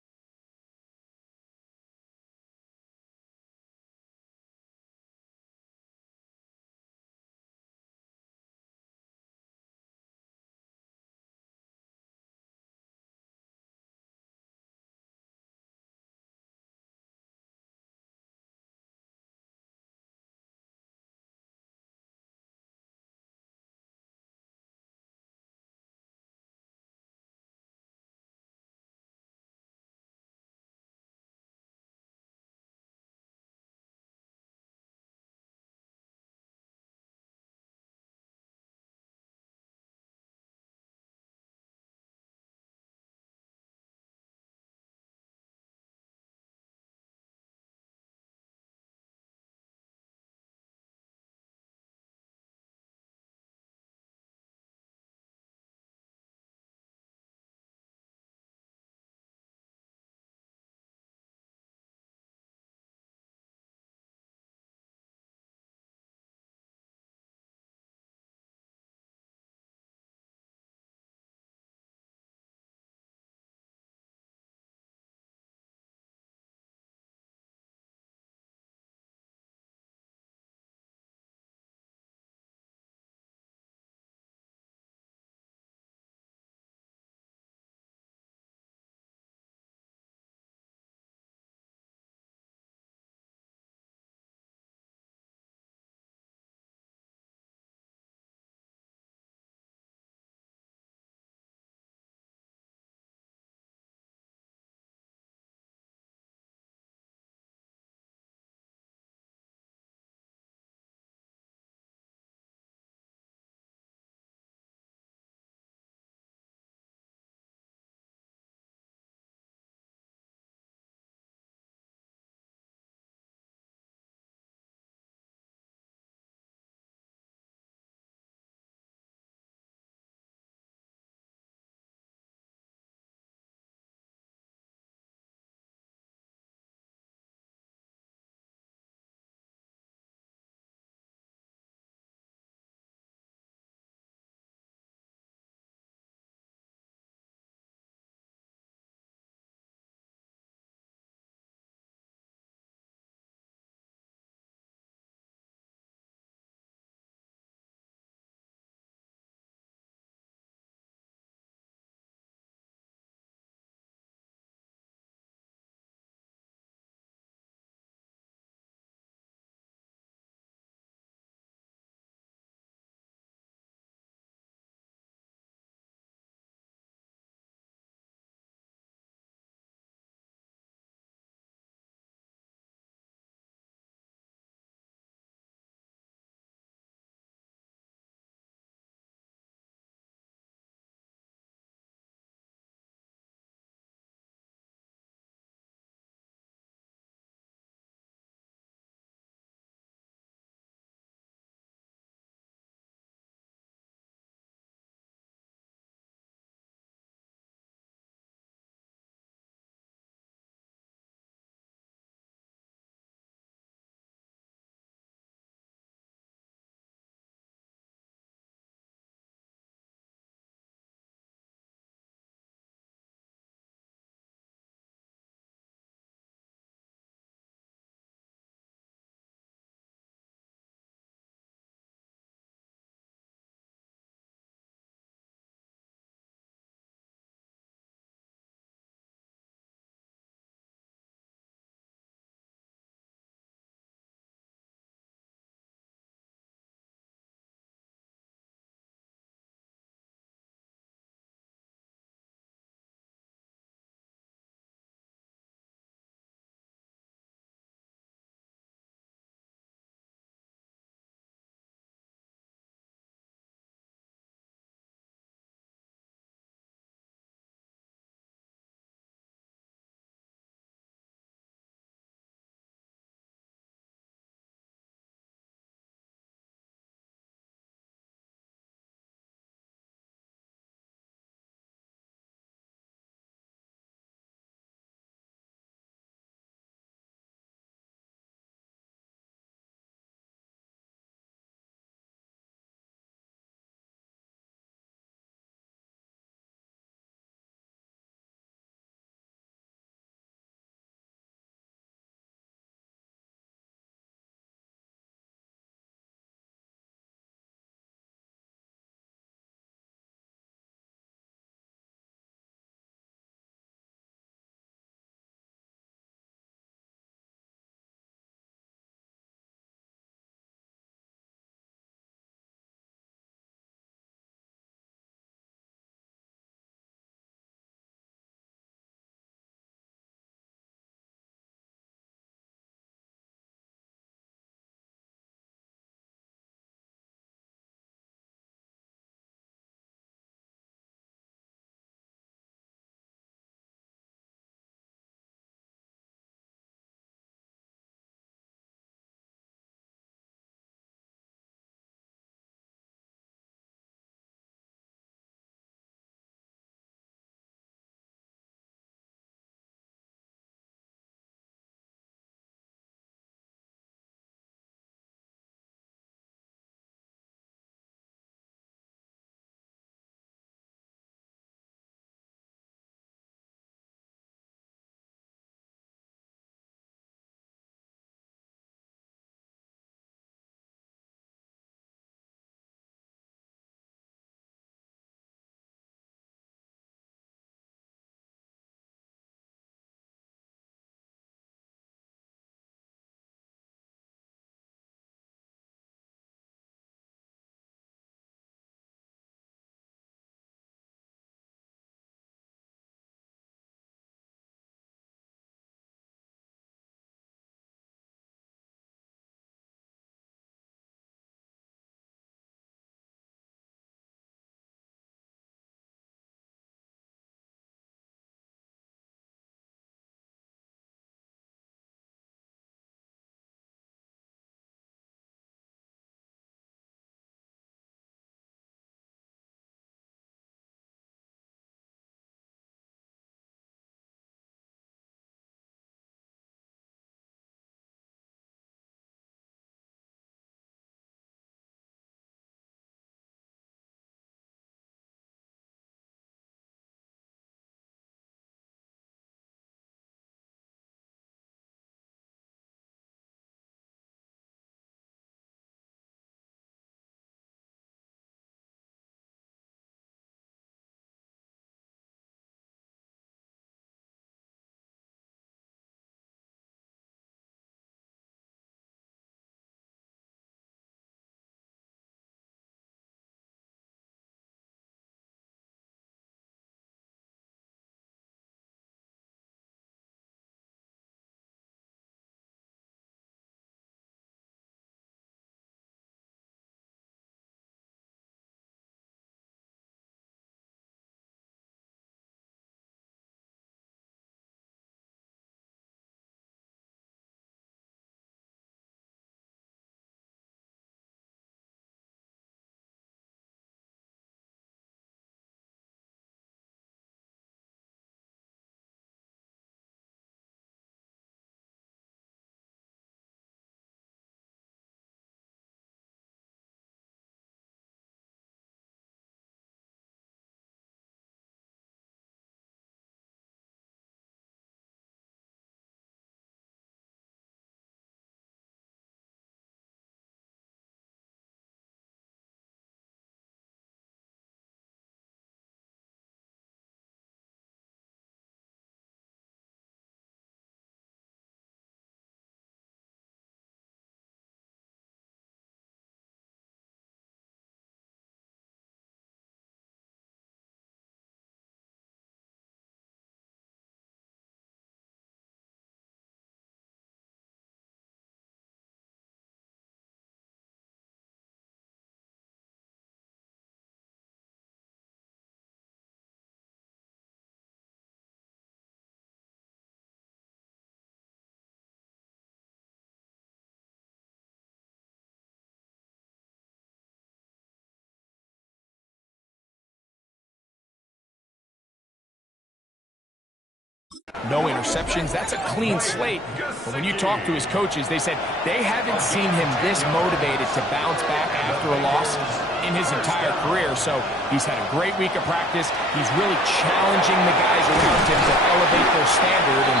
No interceptions. That's a clean slate. But when you talk to his coaches, they said they haven't seen him this motivated to bounce back after a loss in his entire career. So he's had a great week of practice. He's really challenging the guys around him to elevate their standard. And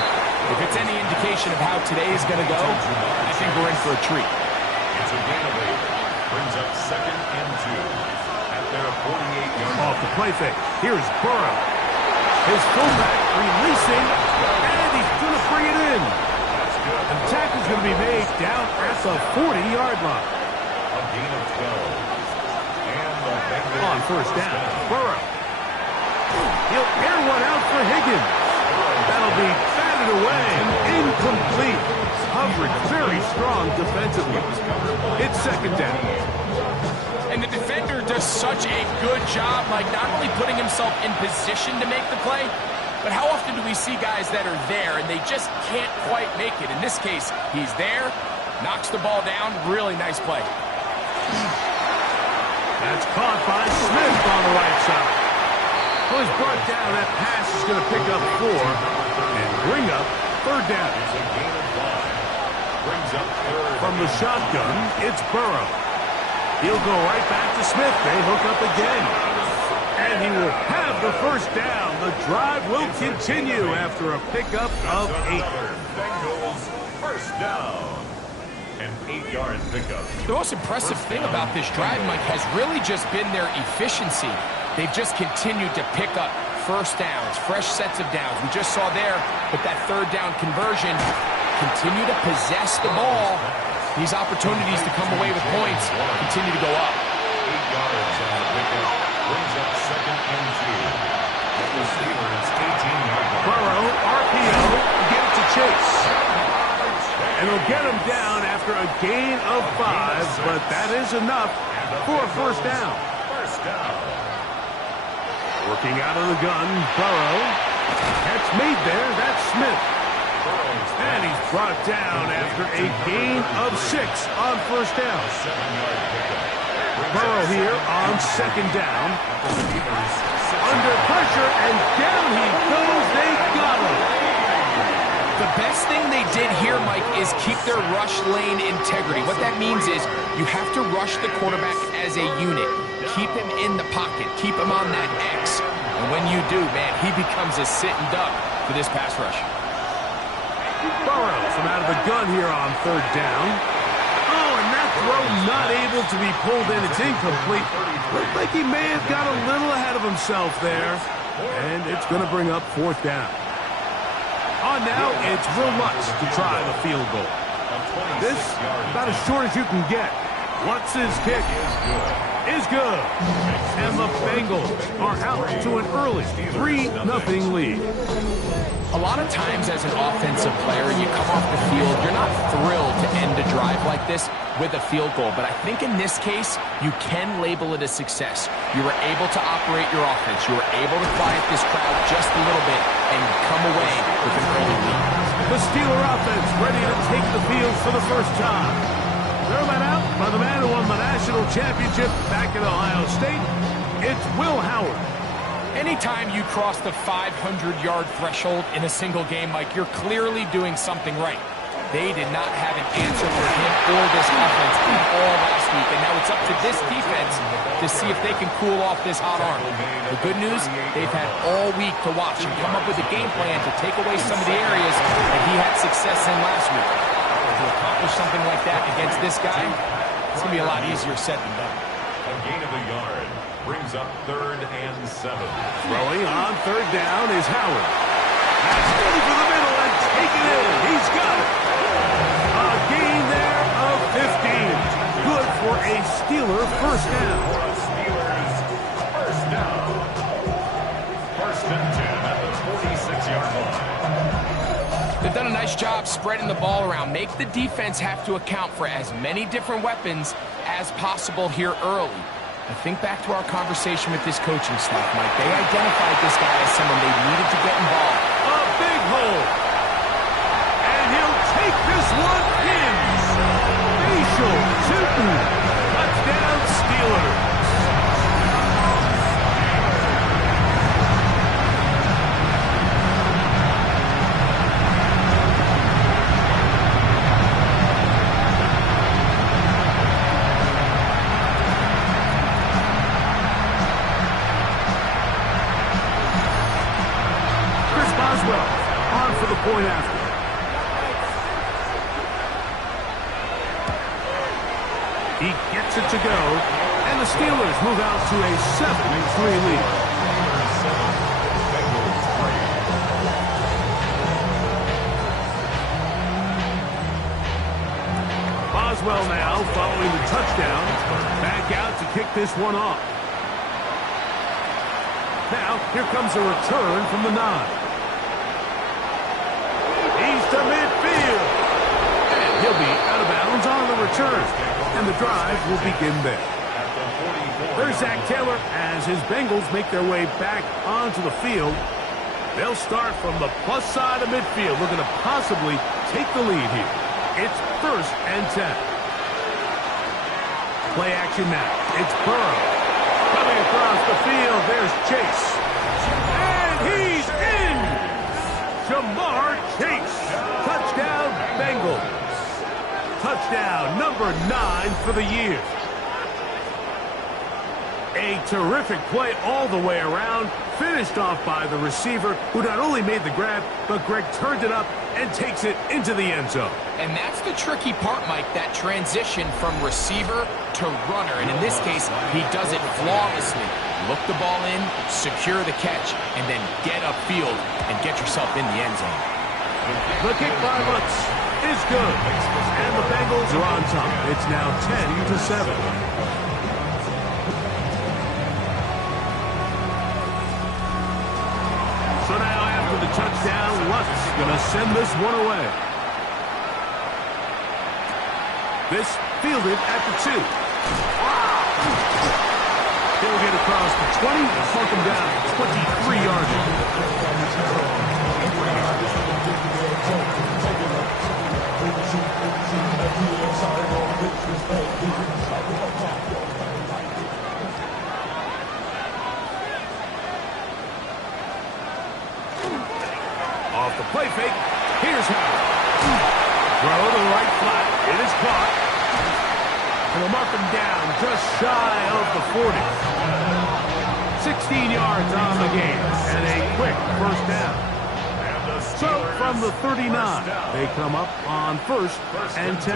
if it's any indication of how today is going to go, I think we're in for a treat. It's a gain of 8. Brings up 2nd and 2 at their 48-yard line. Off the play fake. Here's Burrow. His fullback releasing, and he's going to bring it in. And the tackle's going to be made down at the 40-yard line. A gain of 12. And the Bengals On first down, Burrow. He'll air one out for Higgins. That'll be batted away. Incomplete. Coverage very strong defensively. It's 2nd down. And the defender does such a good job, like not only putting himself in position to make the play, but how often do we see guys that are there and they just can't quite make it? In this case, he's there, knocks the ball down, really nice play. That's caught by Smith on the right side. Well, he's brought down. That pass is going to pick up 4 and bring up 3rd down. It's a gain of 5. Brings up 3rd. From the shotgun, it's Burrow. He'll go right back to Smith. They hook up again. And he will have the first down. The drive will continue after a pickup of 8. Bengals first down. An 8-yard pickup. The most impressive thing about this drive, Mike, has really just been their efficiency. They've just continued to pick up first downs, fresh sets of downs. We just saw there with that 3rd down conversion, continue to possess the ball. These opportunities to come away with points continue to go up. 8 yards on the pickup. Brings up 2nd and 2. At the Steelers' 18-yard line. Burrow, RPO, get it to Chase. And he'll get him down after a gain of 5, but that is enough for a first down. First down. Working out of the gun, Burrow. Catch made there, that's Smith. And he's brought down after a gain of 6 on first down. 7-yard pickup. Burrow here on 2nd down. Under pressure, and down he goes. They got him. The best thing they did here, Mike, is keep their rush lane integrity. What that means is you have to rush the quarterback as a unit. Keep him in the pocket. Keep him on that X. And when you do, man, he becomes a sitting duck for this pass rush. Burrow from out of the gun here on 3rd down. Oh, and that throw not able to be pulled in. It's incomplete. Looked like he may have got a little ahead of himself there. And it's going to bring up 4th down. On now, it's Will Lutz to try the field goal. This, about as short as you can get. Lutz's kick is good. And the Bengals are out to an early 3-0 lead. A lot of times as an offensive player, you come off the field, you're not thrilled to end a drive like this with a field goal. But I think in this case, you can label it a success. You were able to operate your offense. You were able to quiet this crowd just a little bit and come away with an early lead. The Steeler offense ready to take the field for the first time. They're led out by the man who won the national championship back in Ohio State. It's Will Howard. Anytime you cross the 500-yard threshold in a single game, Mike, you're clearly doing something right. They did not have an answer for him or this offense all last week, and now it's up to this defense to see if they can cool off this hot arm. The good news, they've had all week to watch and come up with a game plan to take away some of the areas that he had success in last week. To accomplish something like that against this guy, it's going to be a lot easier said than done. A gain of a yard. Brings up 3rd and 7. Throwing on 3rd down is Howard. That's good for the middle and take it in. He's got it. A gain there of 15. Good for a Steeler first down. For a Steelers first down. 1st and 10 at the 46-yard line. They've done a nice job spreading the ball around. Make the defense have to account for as many different weapons as possible here early. I think back to our conversation with this coaching staff, Mike. They identified this guy as someone they needed to get involved. A big hole. And he'll take this one in. Facial shooting. Touchdown Steelers. Boswell on for the point after. He gets it to go, and the Steelers move out to a 7-3 lead. Boswell now following the touchdown. Back out to kick this one off. Now, here comes a return from the 9. He's to midfield. And he'll be out of bounds on the return. And the drive will begin there. There's Zach Taylor as his Bengals make their way back onto the field. They'll start from the plus side of midfield, looking to possibly take the lead here. It's 1st and 10. Play action now. It's Burrow. Coming across the field, there's Chase. And he's in! Jamar Chase. Touchdown, Bengals. Touchdown number 9 for the year. A terrific play all the way around. Finished off by the receiver, who not only made the grab, but Greg turned it up and takes it into the end zone. And that's the tricky part, Mike, that transition from receiver to runner. And in this case, he does it flawlessly. Look the ball in, secure the catch, and then get upfield and get yourself in the end zone. The kick by Lutz is good. And the Bengals are on top. It's now 10-7. So now after the touchdown, Lutz going to send this one away. This fielded at the 2. He'll get across the 20 and plunk him down at 23-yard line. Off the play fake, here's how. Throw to the right flat, it is caught. And we'll mark him down just shy of the 40. 16 yards on the game, and a quick 1st down. So from the 39, they come up on 1st and 10.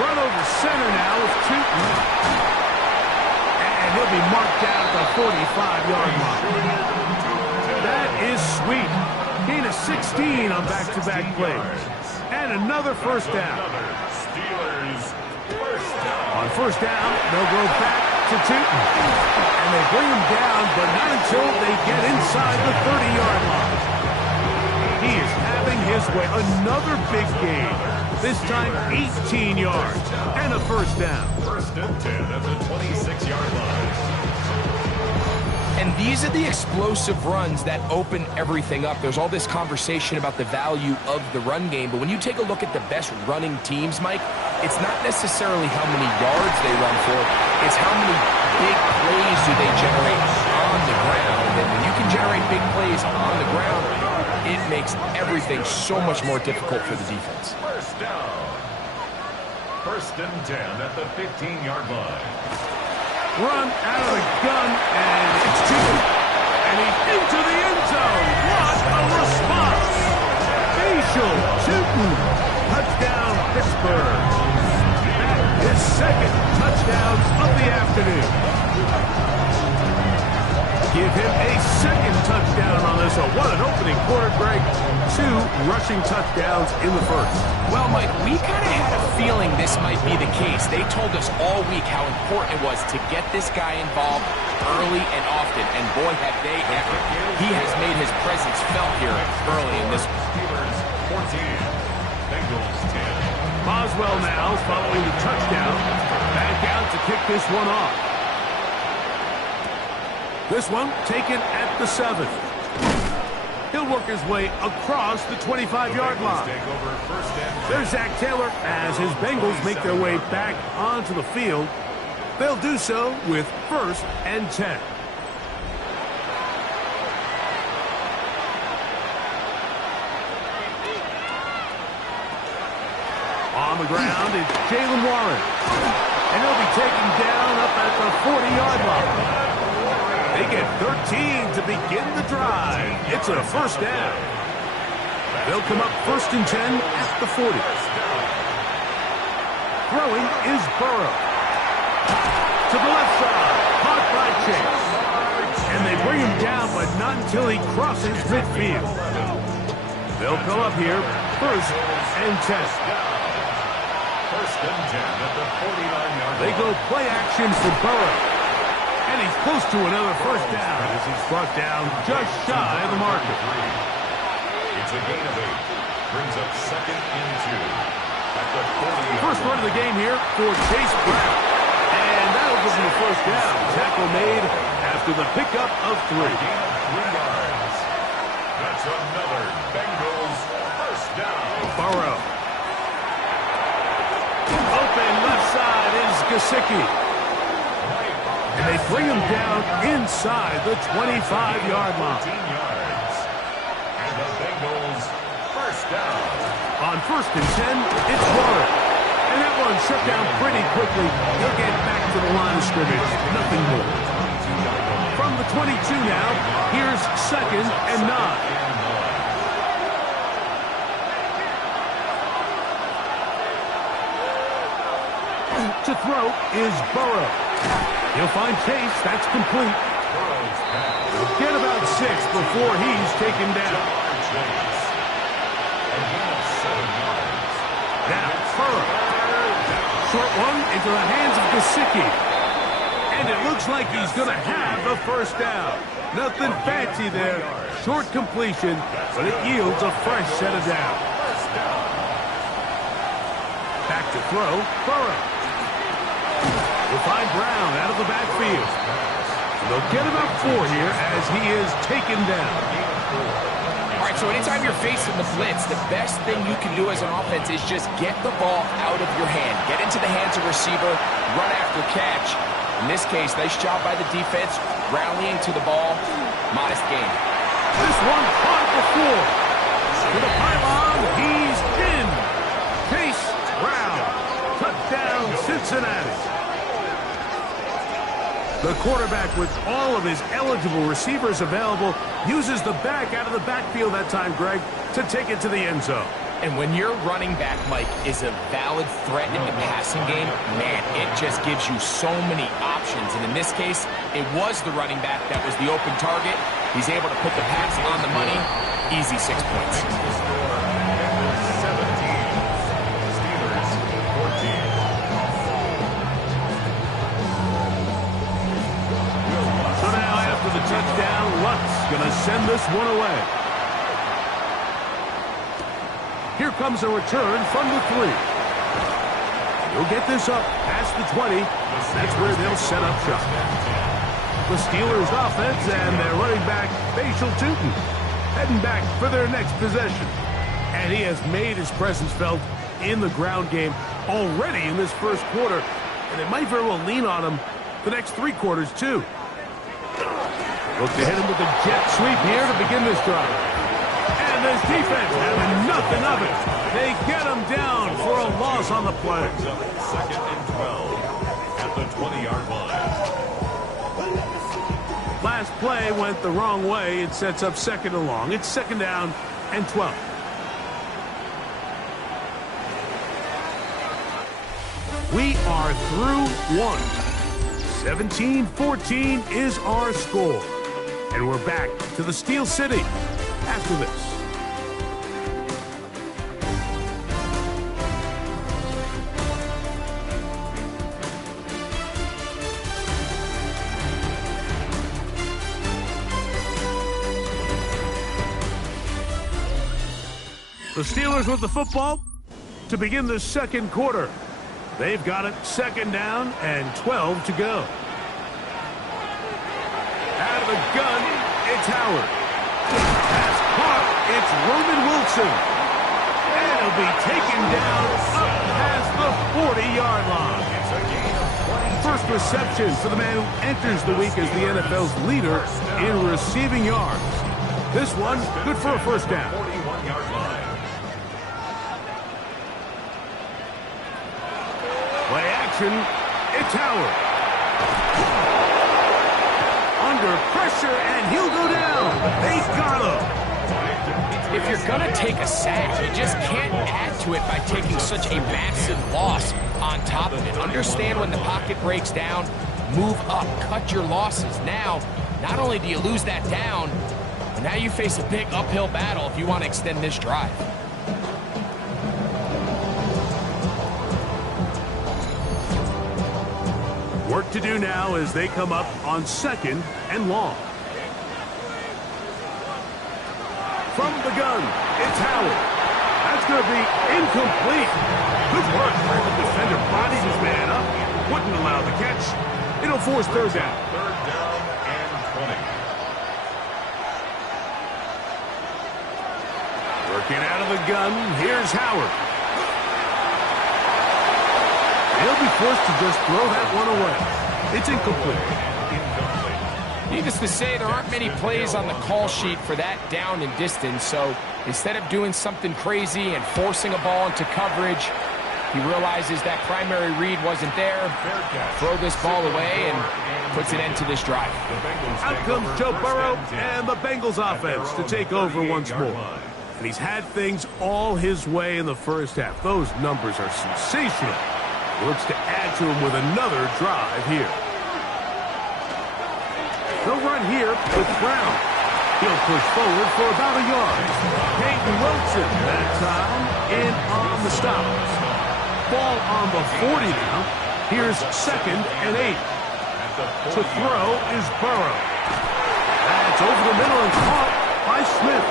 Run over center now with Tootin. And he'll be marked down at the 45-yard line. That is sweet. Gain of 16 on back-to-back plays. And another 1st down. On 1st down, they'll go back to Tootin. And they bring him down, but not until they get inside the 30-yard line. He is having his way. Another big gain. This time 18 yards and a 1st down. 1st and 10 at the 26-yard line. And these are the explosive runs that open everything up. There's all this conversation about the value of the run game, but when you take a look at the best running teams, Mike, it's not necessarily how many yards they run for, it's how many big plays do they generate on the ground. And when you can generate big plays on the ground, it makes everything so much more difficult for the defense. 1st down. 1st and 10 at the 15-yard line. Run out of the gun, and it's Tootin. And he's into the end zone. What a response! Facial Tootin. Touchdown, Pittsburgh. That is 2nd touchdown of the afternoon. Give him a 2nd touchdown on this one. What an opening quarter, Greg. 2 rushing touchdowns in the 1st. Well, Mike, we kind of had a feeling this might be the case. They told us all week how important it was to get this guy involved early and often, and boy, have they ever. He has made his presence felt here early in this. Steelers 14, Bengals 10. Boswell now following the touchdown. Back out to kick this one off. This one taken at the 7th. He'll work his way across the 25-yard line. There's Zach Taylor as his Bengals make their way back onto the field. They'll do so with 1st and 10. On the ground, it's Jalen Warren. And he'll be taken down up at the 40-yard line. They get 13 to begin the drive. It's a first down. They'll come up 1st and 10 at the 40. Throwing is Burrow. To the left side. Caught by Chase. And they bring him down, but not until he crosses midfield. They'll come up here 1st and 10. 1st and 10 at the 49-yard line. They go play action for Burrow. And he's close to another first down as he's brought down just shy of the marker. It's a gain of 8. Brings up 2nd and 2 at the 40. First run of the game here for Chase Brown. And that'll give him a first down. Tackle made after the pickup of 3. Gain of 3 yards. That's another Bengals first down. Burrow. Open left side is Gesicki. And they bring him down inside the 25-yard line. 15 yards. And the Bengals first down. On 1st and 10, it's Warren. And that one shut down pretty quickly. He'll get back to the line of scrimmage. Nothing more. From the 22 now, here's 2nd and 9. To throw is Burrow. He'll find Chase. That's complete. He'll get about 6 before he's taken down. Now, Burrow. Short one into the hands of Gesicki. And it looks like he's going to have the first down. Nothing fancy there. Short completion, but it yields a fresh set of downs. Back to throw, Burrow. We'll find Brown out of the backfield. They'll get about 4 here as he is taken down. All right, so anytime you're facing the blitz, the best thing you can do as an offense is just get the ball out of your hand. Get into the hands of receiver, run after catch. In this case, nice job by the defense, rallying to the ball. Modest gain. This one caught at the floor. To the pylon, he's in. Chase Brown. Touchdown, Cincinnati. The quarterback, with all of his eligible receivers available, uses the back out of the backfield that time, Greg, to take it to the end zone. And when your running back, Mike, is a valid threat in the passing game, man, it just gives you so many options. And in this case, it was the running back that was the open target. He's able to put the pass on the money. Easy 6 points. 17. Steelers 14. So now after the touchdown, Luck's going to send this one away. Here comes a return from the 3. He'll get this up past the 20. That's where they'll set up shop. The Steelers offense and their running back, Facial Tootin, heading back for their next possession. And he has made his presence felt in the ground game already in this first quarter. And they might very well lean on him the next 3 quarters, too. Look to hit him with a jet sweep here to begin this drive. And this defense having nothing of it. They get him down for a loss on the play. 2nd and 12 at the 20-yard line. Last play went the wrong way. It sets up 2nd and long. It's 2nd down and 12. We are through 1. 17-14 is our score. And we're back to the Steel City after this. The Steelers with the football to begin the second quarter. They've got it 2nd down and 12 to go. Out of the gun, it's Howard. Pass caught, it's Roman Wilson. And he'll be taken down up past the 40-yard line. First reception for the man who enters the week as the NFL's leader in receiving yards. This one, good for a first down. 41-yard line. Play action, it's Howard. under pressure, and he'll go down. They got him. If you're going to take a sack, you just can't add to it by taking such a massive loss on top of it. Understand when the pocket breaks down, move up, cut your losses. Now, not only do you lose that down, but now you face a big uphill battle if you want to extend this drive. Work to do now as they come up on 2nd and long. From the gun, it's Howard. That's going to be incomplete. Good work. The defender bodies his man up. Wouldn't allow the catch. It'll force 3rd down. 3rd down and 20. Working out of the gun, here's Howard. He'll be forced to just throw that one away. It's incomplete. Needless to say, there aren't many plays on the call sheet for that down and distance, so instead of doing something crazy and forcing a ball into coverage, he realizes that primary read wasn't there, throw this ball away, and puts an end to this drive. Out comes Joe Burrow and the Bengals offense to take over once more. And he's had things all his way in the first half. Those numbers are sensational. He looks to add to him with another drive here. They'll run here with Brown. He'll push forward for about a yard. Peyton Wilson that time in on the stop. Ball on the 40 now. Here's 2nd and 8. To throw is Burrow. That's over the middle and caught by Smith.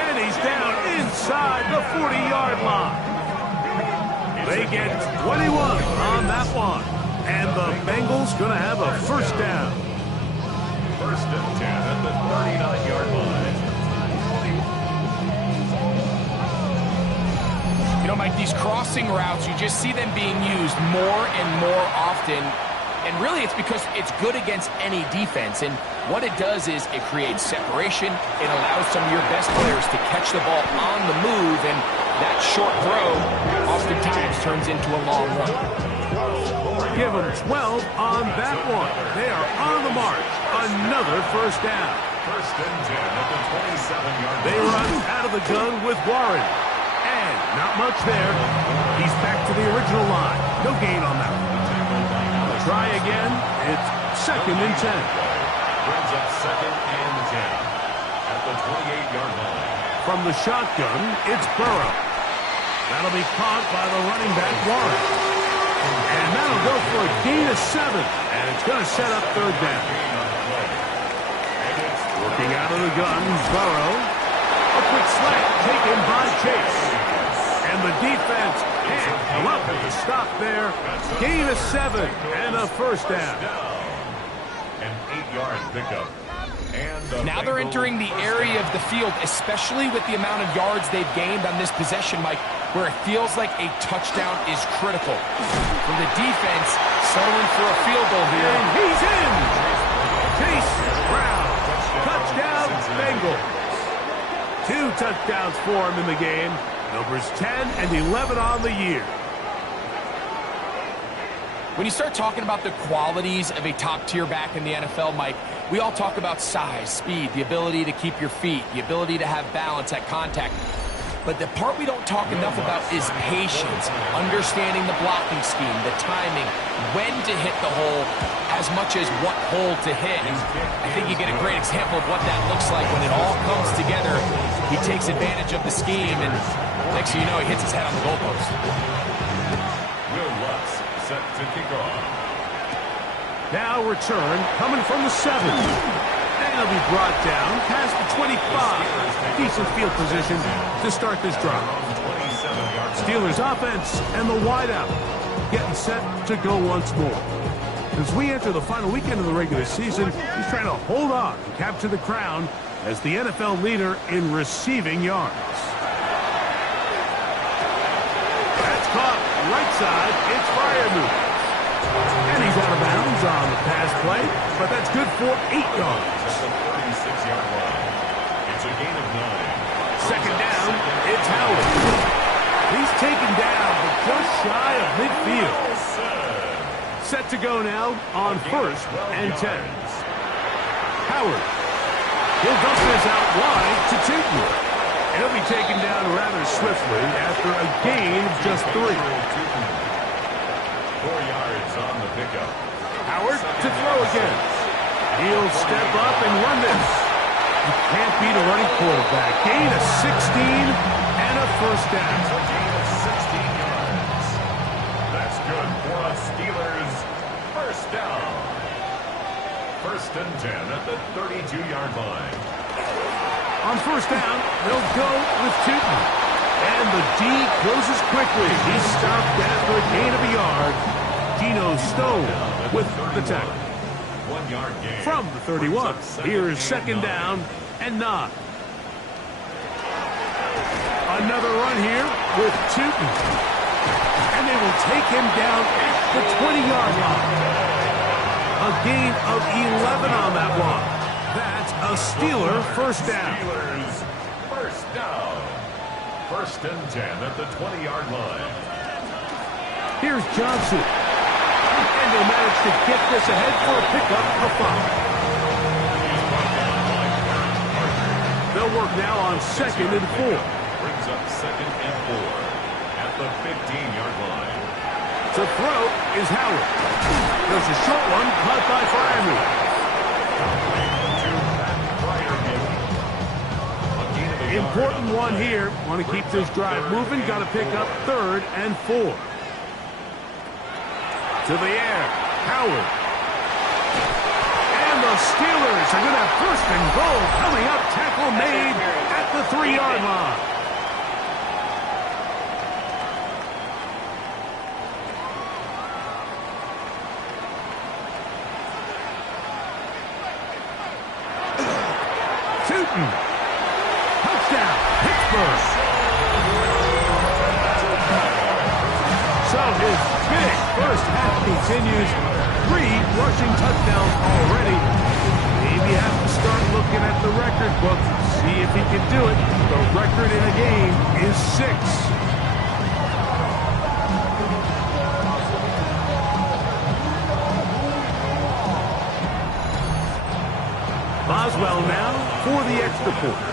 And he's down inside the 40-yard line. They get 21 on that one. And the Bengals going to have a 1st down. 1st and 10 at the 39-yard line. You know, Mike, these crossing routes, you just see them being used more and more often. And really, it's because it's good against any defense. And what it does is it creates separation. It allows some of your best players to catch the ball on the move. And that short throw oftentimes turns into a long run. Give them 12 on that one. They are on the march. Another 1st down. 1st and 10 at the 27-yard line. They run out of the gun with Warren. And not much there. He's back to the original line. No gain on that one. Try again. It's 2nd and 10. Brings up 2nd and 10 at the 28-yard line. From the shotgun, it's Burrow. That'll be caught by the running back, Warren. And that'll go for a gain of 7. And it's going to set up 3rd down. Working out of the gun, Burrow. A quick slant taken by Chase. And the defense can't come up with a stop there. Gain of 7 and a 1st down. An 8-yard pickup. Now they're entering the area of the field, especially with the amount of yards they've gained on this possession, Mike, where it feels like a touchdown is critical. For the defense, settling for a field goal here. And he's in! Chase Brown. Touchdown, Bengals. 2 touchdowns for him in the game. Numbers 10 and 11 on the year. When you start talking about the qualities of a top-tier back in the NFL, Mike, we all talk about size, speed, the ability to keep your feet, the ability to have balance at contact. But the part we don't talk enough about is patience, understanding the blocking scheme, the timing, when to hit the hole, as much as what hole to hit. And I think you get a great example of what that looks like when it all comes together. He takes advantage of the scheme, and next thing you know, he hits his head on the goalpost. Will Lutz set to kick off. Now return coming from the 7. And he'll be brought down past the 25. Decent field position to start this drive. Steelers offense and the wideout getting set to go once more. As we enter the final weekend of the regular season, he's trying to hold on and capture the crown as the NFL leader in receiving yards. That's caught right side. It's Freiermuth. And he's out of bounds on the pass play, but that's good for 8 yards. At the 36-yard line. It's a gain of 9. 2nd down, it's Howard. He's taken down, but just shy of midfield. Set to go now on 1st and 10. Howard. He'll dump this out wide to Tootin. He'll be taken down rather swiftly after a gain of just 3. 4 yards on the pickup. Howard to throw again. He'll step up and run this. You can't beat a running quarterback. Gain of 16 and a first down. A gain of 16 yards. That's good for a Steelers first down. First and 10 at the 32-yard line. On first down, they'll go with Tootin. And the D closes quickly. He's stopped after a gain of a yard. Geno Stone with the tackle. 1 yard gain. From the 31, here's second down and 9. Another run here with Tootin. And they will take him down at the 20-yard line. A gain of 11 on that one. That's a Steeler first down. Steelers first down. First and 10 at the 20-yard line. Here's Johnson. And they'll manage to get this ahead for a pickup of 5. They'll work now on second and 4. Brings up second and 4 at the 15-yard line. To throw is Howard. There's a short one caught by Freiermuth. Important one here. Want to keep this drive moving. Got to pick up third and 4. To the air. Howard. And the Steelers are going to have first and goal coming up. Tackle made at the 3-yard line. Tootin. Touchdown, Pittsburgh. So his big first half continues. 3 rushing touchdowns already. Maybe have to start looking at the record book. See if he can do it. The record in a game is 6. Boswell now for the extra point.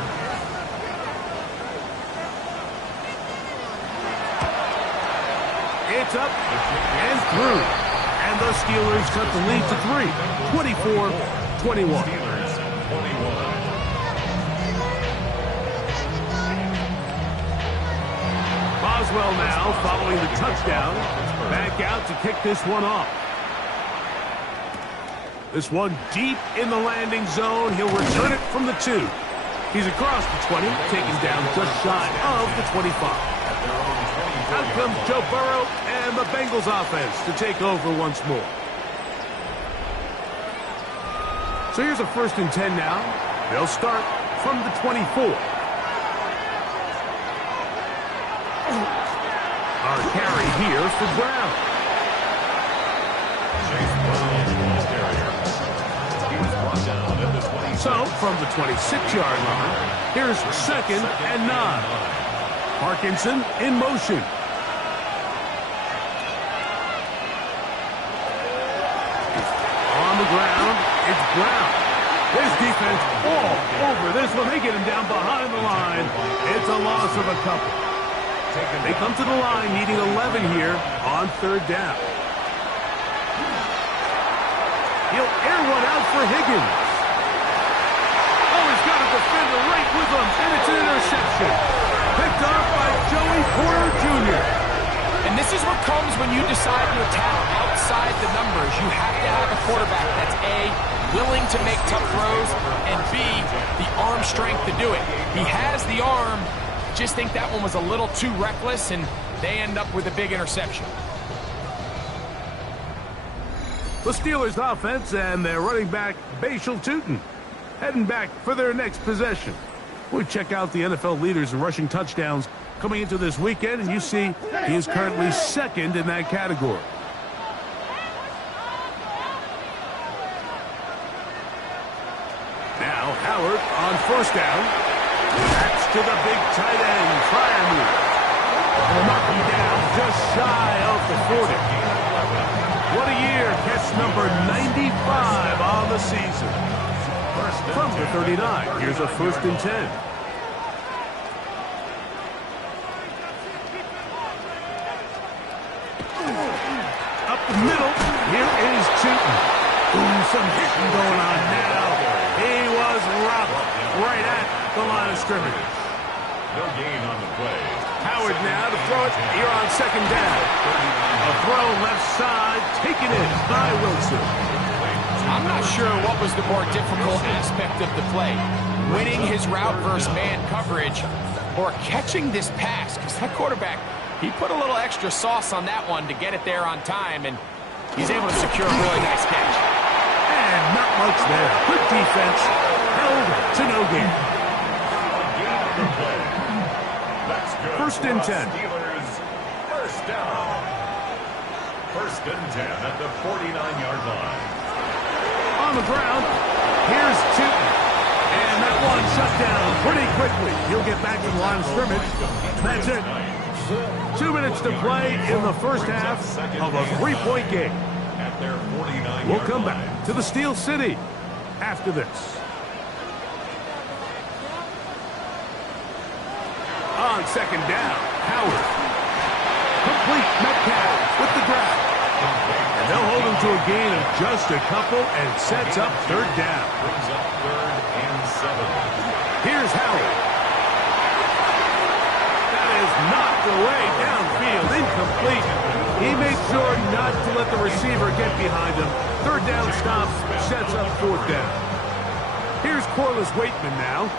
It's up and through. And the Steelers cut the lead to 3. 24-21. Steelers 21. Boswell now following the touchdown. Back out to kick this one off. This one deep in the landing zone. He'll return it from the 2. He's across the 20, taken down just shy of the 25. Out comes Joe Burrow and the Bengals offense to take over once more. So here's a first and 10 now. They'll start from the 24. Our carry here for Brown. So, from the 26-yard line, here's second and 9. Parkinson in motion. On the ground, it's Brown. His defense all over this one. They get him down behind the line. It's a loss of a couple. They come to the line needing 11 here on third down. He'll air one out for Higgins. Oh, he's got a defender right with him, and it's an interception. Picked off by Joey Porter Jr. And this is what comes when you decide to attack outside the numbers. You have to have a quarterback that's A, willing to make tough throws, and B, the arm strength to do it. He has the arm. Just think that one was a little too reckless, and they end up with a big interception. The Steelers offense and their running back, Bashal Tootin, heading back for their next possession. We check out the NFL leaders in rushing touchdowns coming into this weekend, and you see he is currently second in that category. Now Howard on first down. That's to the big tight end, Freiermuth. They'll knock him down just shy of the 40. What a year. Catch number 95 on the season. From the 39, here's a 1st and 10. Up the middle, here is Tootin. Ooh, some hitting going on now. He was robbed right at the line of scrimmage. No gain on the play. Howard now to throw it here on 2nd down. A throw left side, taken in by Wilson. I'm not sure what was the more difficult aspect of the play. Winning his route versus man coverage or catching this pass. Because that quarterback, he put a little extra sauce on that one to get it there on time. And he's able to secure a really nice catch. And not much there. Good defense. Held to no gain. That's good. 1st and 10. Steelers, 1st down. 1st and 10 at the 49-yard line. On the ground, here's Tootin. And that one shut down pretty quickly. He'll get back to the line of scrimmage. That's it. 2 minutes to play in the first half of a 3-point game. At their 49-yard We'll come back line. to the Steel City after this. On 2nd down, Howard. Complete Metcalf with the grab. And they'll hold him to a gain of just a couple and sets up 3rd down. Brings up 3rd and 7. Here's Howard. That is knocked away downfield, incomplete. He made sure not to let the receiver get behind him. 3rd down stop sets up 4th down. Here's Corliss Waitman now,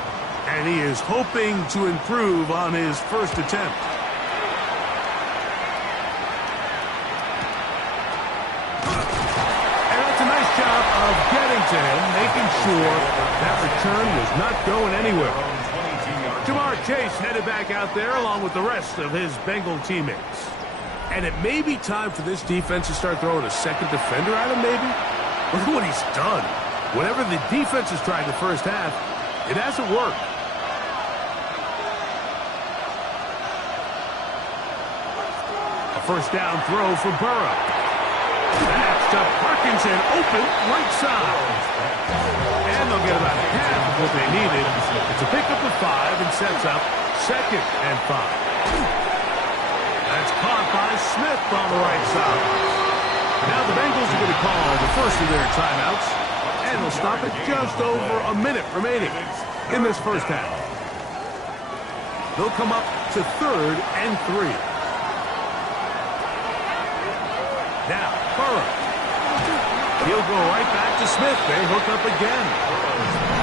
and he is hoping to improve on his first attempt. And that's a nice job of getting to him, making sure that return was not going anywhere. Jamar Chase headed back out there along with the rest of his Bengal teammates. And it may be time for this defense to start throwing a second defender at him, maybe. Look at what he's done. Whatever the defense has tried in the first half, it hasn't worked. A 1st down throw for Burrow. That's to Parkinson, open right side. And they'll get about half of what they needed. It's a pickup of 5 and sets up 2nd and 5. That's caught by Smith on the right side. Now the Bengals are going to call the first of their timeouts, and they'll stop it just over a minute remaining in this first half. They'll come up to 3rd and 3. Now, Burrow. He'll go right back to Smith. They hook up again.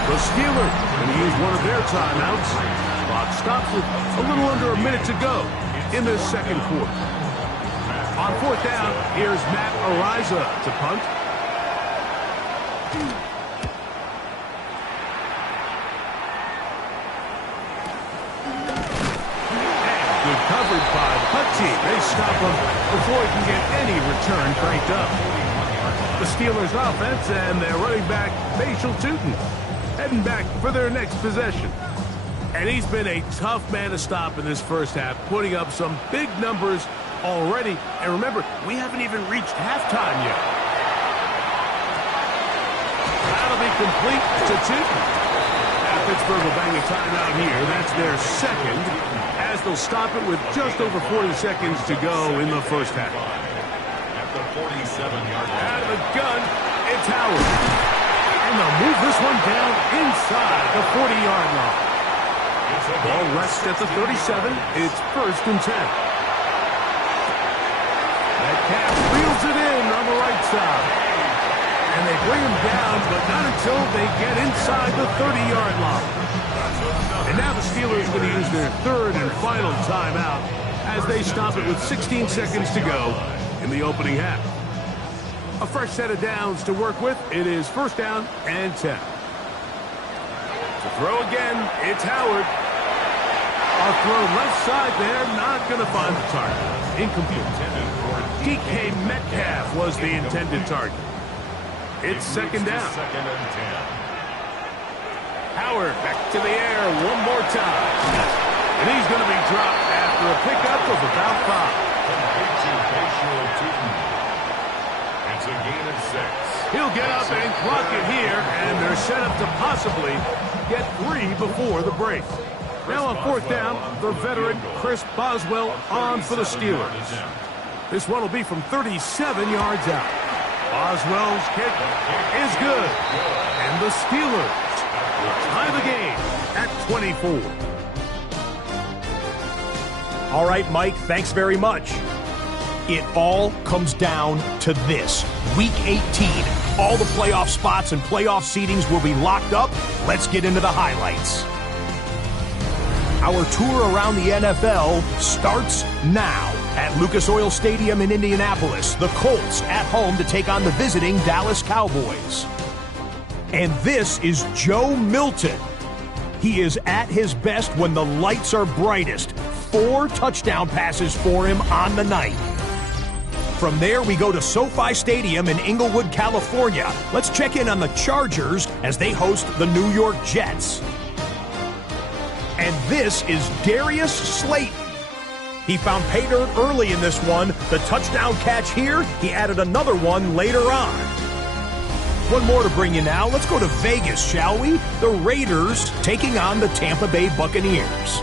The Steelers going to use one of their timeouts. Clock stops with a little under a minute to go in this 2nd quarter. On 4th down, here's Matt Ariza to punt. And good coverage by the punt team. They stop him before he can get any return cranked up. The Steelers offense and their running back, Bashal Tootin, heading back for their next possession. And he's been a tough man to stop in this first half, putting up some big numbers already. And remember, we haven't even reached halftime yet. That'll be complete to Tootin. Now Pittsburgh will bang a timeout here. That's their 2nd, as they'll stop it with just over 40 seconds to go in the first half. At the 47-yard line. Out of the gun, it's Howard. And they'll move this one down inside the 40-yard line. Ball rests at the 37. It's 1st and 10. Metcalf reels it in on the right side. And they bring him down, but not until they get inside the 30-yard line. And now the Steelers are going to use their 3rd and final timeout as they stop it with 16 seconds to go in the opening half. A fresh set of downs to work with. It is 1st down and 10. To throw again, it's Howard. A throw left side there, not going to find the target. Incomplete. DK Metcalf was the intended target. It's 2nd down. 2nd and 10. Howard back to the air one more time. And he's going to be dropped after a pickup of about 5. Complete to Bashal Tootin. It's a gain of 6. He'll get up and clock it here, and they're set up to possibly get 3 before the break. Now on 4th down, the veteran Chris Boswell on for the Steelers. This one will be from 37 yards out. Boswell's kick is good, and the Steelers will tie the game at 24. All right, Mike, thanks very much. It all comes down to this. Week 18. All the playoff spots and playoff seedings will be locked up. Let's get into the highlights. Our tour around the NFL starts now. At Lucas Oil Stadium in Indianapolis, the Colts at home to take on the visiting Dallas Cowboys. And this is Joe Milton. He is at his best when the lights are brightest. 4 touchdown passes for him on the night. From there, we go to SoFi Stadium in Inglewood, California. Let's check in on the Chargers as they host the New York Jets. And this is Darius Slayton. He found pay dirt early in this one. The touchdown catch here, he added another one later on. One more to bring you now. Let's go to Vegas, shall we? The Raiders taking on the Tampa Bay Buccaneers.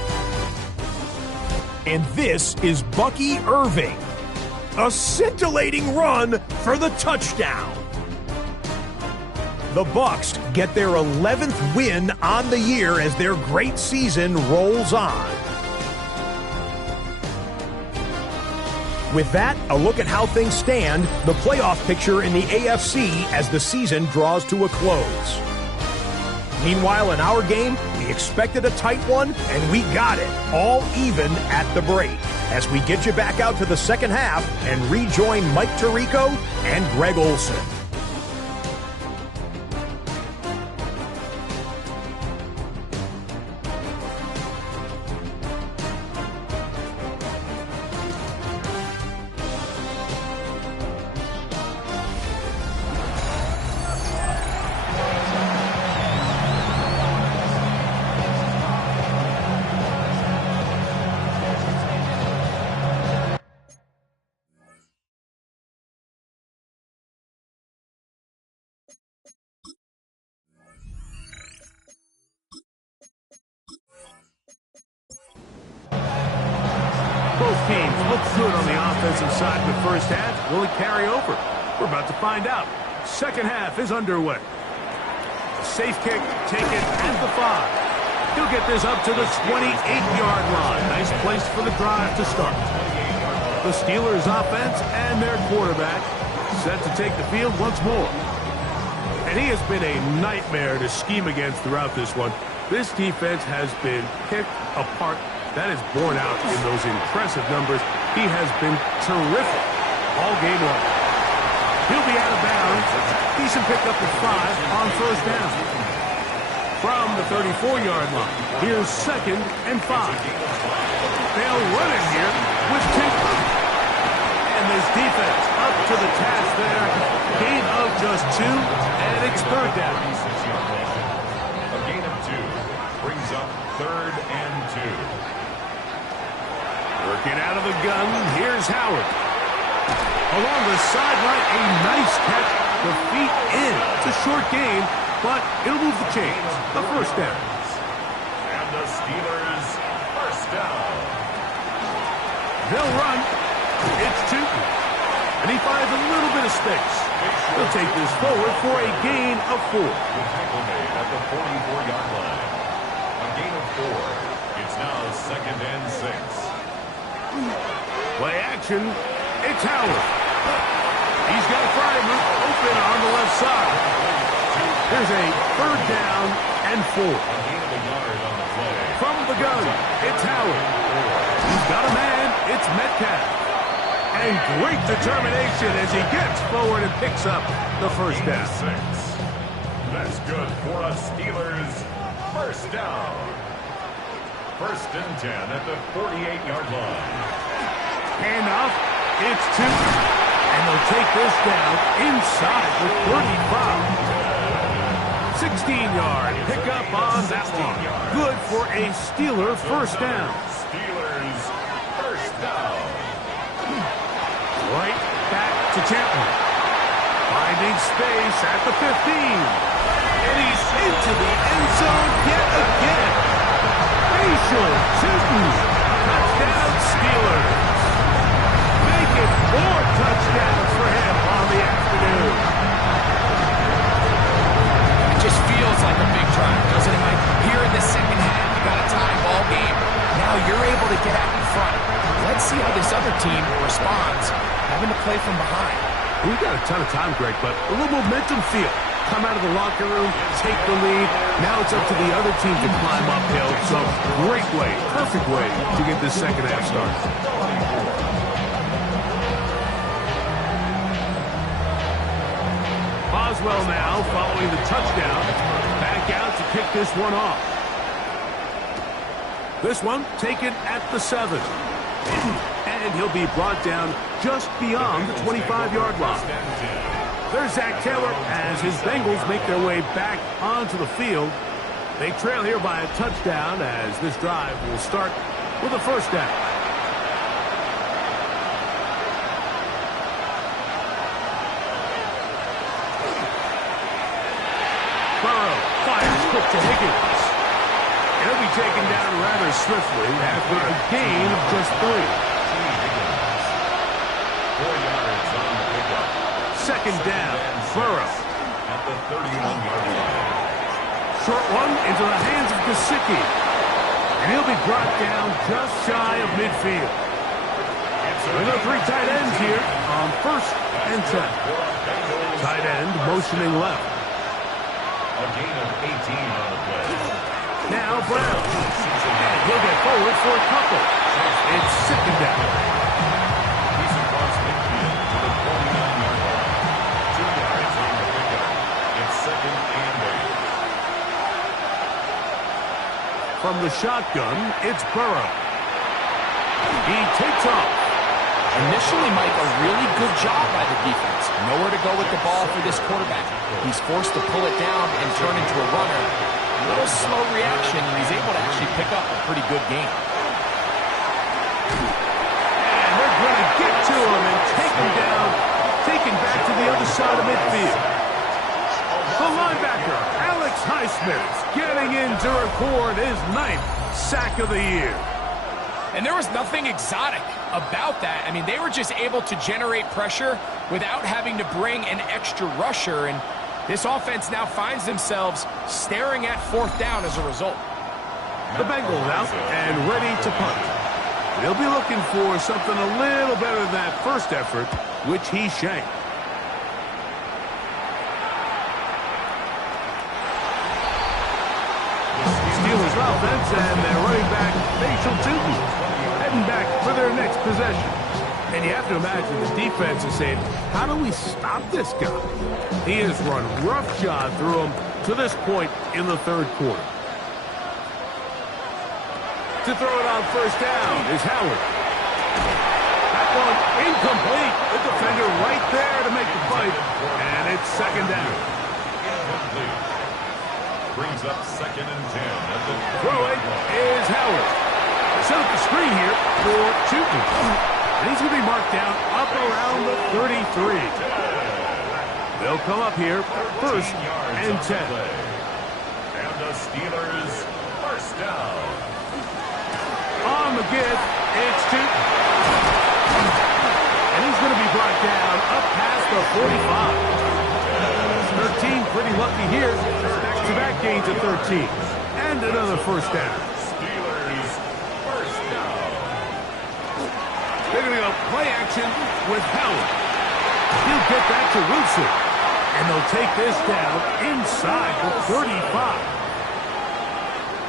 And this is Bucky Irving. A scintillating run for the touchdown. The Bucs get their 11th win on the year as their great season rolls on. With that, a look at how things stand, the playoff picture in the AFC as the season draws to a close. Meanwhile, in our game, we expected a tight one, and we got it, all even at the break, as we get you back out to the second half and rejoin Mike Tirico and Greg Olson. Both teams look good on the offensive side in the first half. Will it carry over? We're about to find out. Second half is underway. Safe kick taken at the 5. He'll get this up to the 28-yard line. Nice place for the drive to start. The Steelers' offense and their quarterback set to take the field once more. And he has been a nightmare to scheme against throughout this one. This defense has been picked apart. That is borne out in those impressive numbers. He has been terrific all game long. He'll be out of bounds. Decent pickup at 5 on first down. From the 34-yard line, here's 2nd and 5. They'll run it here with Tinker. And this defense up to the task there. Gain of just 2, and it's 3rd down. A gain of 2 brings up 3rd and 2. Working out of the gun, here's Howard. Along the sideline, a nice catch. The feet in. It's a short game, but it'll move the chains. The first down. And the Steelers first down. They'll run. It's Tootin. And he finds a little bit of space. He'll take this forward for a gain of 4. The tackle made at the 44-yard line. A gain of 4. It's now 2nd and 6. Play action. It's Howard. He's got Fryman open on the left side. There's a 3rd down and 4. A gain of a yard on the play. From the gun, it's Howard. He's got a man. It's Metcalf. And great determination as he gets forward and picks up the first down. 6. That's good for a Steelers first down. 1st and 10 at the 48-yard line. Handoff. It's 2. And they'll take this down inside with 35. 16-yard pickup on that one. Good for a Steeler first down. Steelers first down. Right back to Chapman. Finding space at the 15. And he's into the end zone yet again. Facial Tootin. Touchdown Steelers. Make it 4 touchdowns for him on the afternoon. It just feels like a big drive, doesn't it, Mike? Here in the second half, you got a tie ball game. Now you're able to get out in front. Let's see how this other team responds, having to play from behind. We've got a ton of time, Greg, but a little momentum feel. Come out of the locker room, take the lead. Now it's up to the other team to climb uphill. So great way, perfect way to get this second half started. Boswell now following the touchdown. Back out to kick this one off. This one taken at the 7. And he'll be brought down just beyond the 25-yard line. There's Zach Taylor as his Bengals make their way back onto the field. They trail here by a touchdown as this drive will start with a first down. Burrow fires quick to Higgins. He'll be taken down rather swiftly after a gain of just 3. 4 yards on the pickup. Second down, Burrow. At the 31-yard line. Short one into the hands of Gesicki. And he'll be brought down just shy of midfield. We go 3 tight ends here on first and 10. Tight end motioning left. A gain of 18 on the play. Now Brown. And he'll get forward for a couple. It's second down. He's across midfield to the 49-yard line. 2 yards on the pickup. It's second and 8. From the shotgun, it's Burrow. He takes off. Initially, Mike, a really good job by the defense. Nowhere to go with the ball for this quarterback. He's forced to pull it down and turn into a runner. A little slow reaction, and he's able to actually pick up a pretty good game. And they're going to get to him and take him down, take him back to the other side of midfield. The linebacker, Alex Highsmith, getting in to record his 9th sack of the year. And there was nothing exotic about that. I mean, they were just able to generate pressure without having to bring an extra rusher. And this offense now finds themselves staring at 4th down as a result. The Bengals out and ready to punt. They'll be looking for something a little better than that first effort, which he shanked. Steelers offense and their running back, Facial Tootin, heading back for their next possession. And you have to imagine the defense is saying, how do we stop this guy? He has run roughshod through him to this point in the 3rd quarter. To throw it on first down is Howard. That one incomplete. The defender right there to make the fight. And it's second down. Incomplete. Brings up second and 10 at the Throwing is Howard. Set up the screen here for Tootin. And he's going to be marked down up around the 33. They'll come up here first and 10. And the Steelers first down. On the give, it's Tootin. And he's going to be brought down up past the 45. 13 pretty lucky here. Back-to-back gains of 13. And another first down. Steelers first down. They're going to go play action with Howard. He'll get that to Wilson. And they'll take this down inside the 35.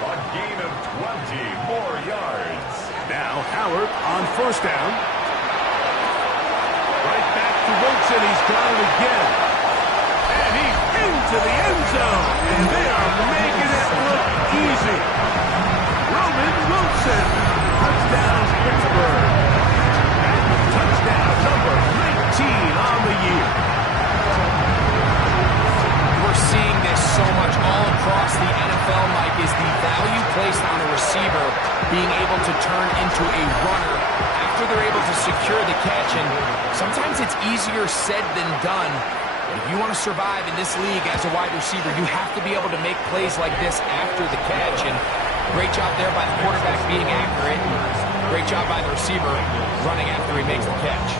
A gain of 20 more yards. Now Howard on first down. Right back to Wilson. He's got it again. And he's into the end zone. And they are making it look easy. Roman Wilson. Touchdown Pittsburgh. And touchdown number 19 on the year. We're seeing this so much all across the NFL, Mike, is the value placed on a receiver being able to turn into a runner after they're able to secure the catch. And sometimes it's easier said than done. If you want to survive in this league as a wide receiver, you have to be able to make plays like this after the catch. And great job there by the quarterback being accurate. Great job by the receiver running after he makes the catch.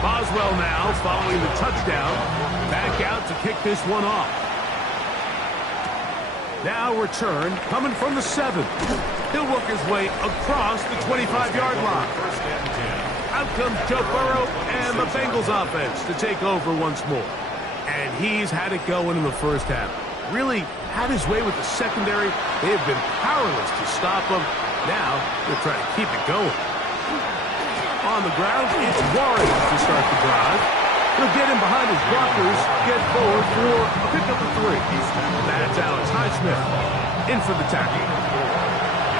Boswell now following the touchdown. Back out to kick this one off. Now return coming from the 7. He'll work his way across the 25-yard line. Out comes Joe Burrow and the Bengals offense to take over once more. And he's had it going in the first half. Really had his way with the secondary. They have been powerless to stop him. Now they'll try to keep it going. On the ground, it's Warren to start the drive. He'll get in behind his blockers, get forward for a pickup of 3. That's Alex Highsmith in for the tackle.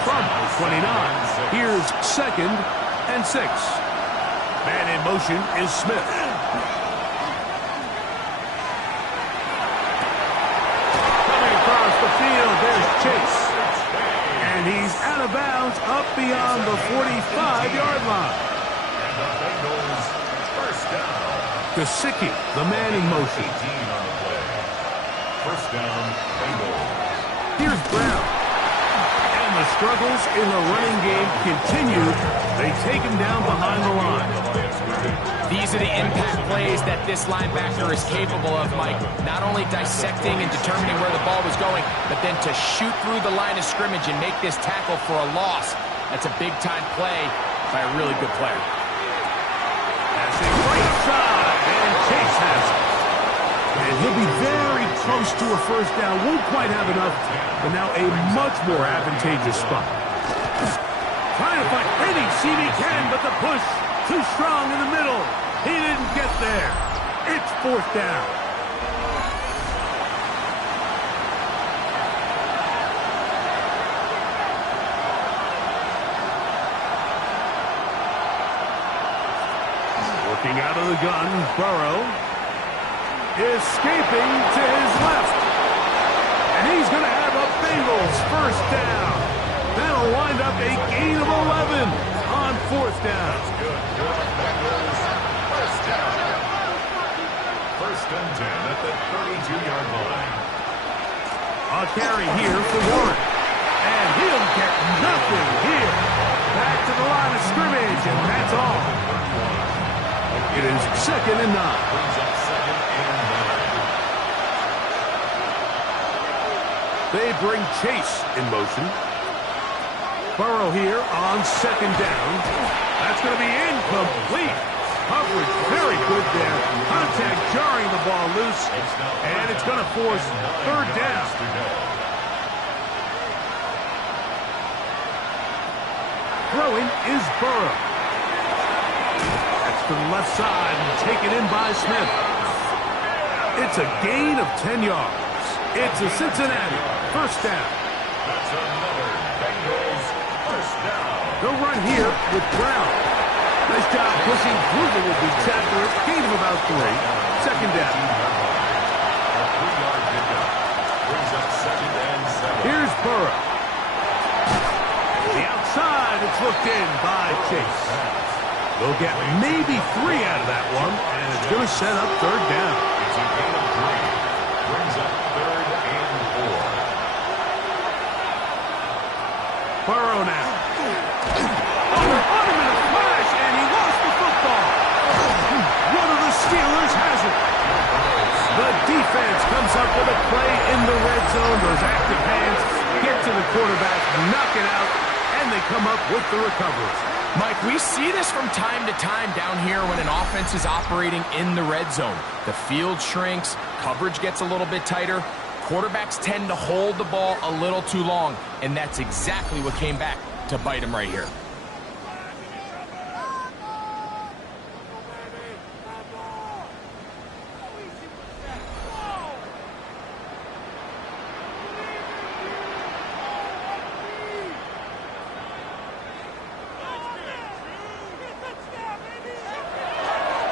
From 29, here's 2nd and 6. Man in motion is Smith. Coming across the field, there's Chase. And he's out of bounds up beyond the 45-yard line. Gesicki, the man in motion. First down, Bengals. Here's Brown. And the struggles in the running game continue. They take him down behind the line. These are the impact plays that this linebacker is capable of, Mike. Not only dissecting and determining where the ball was going, but then to shoot through the line of scrimmage and make this tackle for a loss. That's a big-time play by a really good player. Passing right side, and Chase has it. And he'll be very close to a first down. Won't quite have enough, but now a much more advantageous spot. Trying to find any seam he can, but the push too strong in the middle. He didn't get there. It's 4th down. Working out of the gun, Burrow. Escaping to his left. And he's going to have a Bengals first down. That'll wind up a gain of 11 on 4th down. Good. Bengals, first down. First and 10 at the 32-yard line. A carry here for Warren. And he'll get nothing here. Back to the line of scrimmage, and that's all. It is 2nd and 9. Brings up 2nd and 9. They bring Chase in motion. Burrow here on 2nd down. That's going to be incomplete. Coverage very good there. Contact jarring the ball loose. And it's going to force 3rd down. Throwing is Burrow. That's to the left side and taken in by Smith. It's a gain of 10 yards. It's a Cincinnati first down. That's another Bengals first down. They'll run here with Brown. Nice job pushing through the would-be tackler. Gain of about 3. 2nd down. A 3-yard pickup. Brings up 2nd and 7. Here's Burrow. The outside, it's looked in by Chase. They'll get maybe 3 out of that one, and it's going to set up 3rd down. It's a gain of 3. Brings up 3rd and 4. Burrow now. On him in a flash, and he lost the football. One of the Steelers has it. The defense comes up with a play in the red zone. Those active hands get to the quarterback, knock it out, and they come up with the recovery. Mike, we see this from time to time down here when an offense is operating in the red zone. The field shrinks, coverage gets a little bit tighter, quarterbacks tend to hold the ball a little too long, and that's exactly what came back to bite him right here.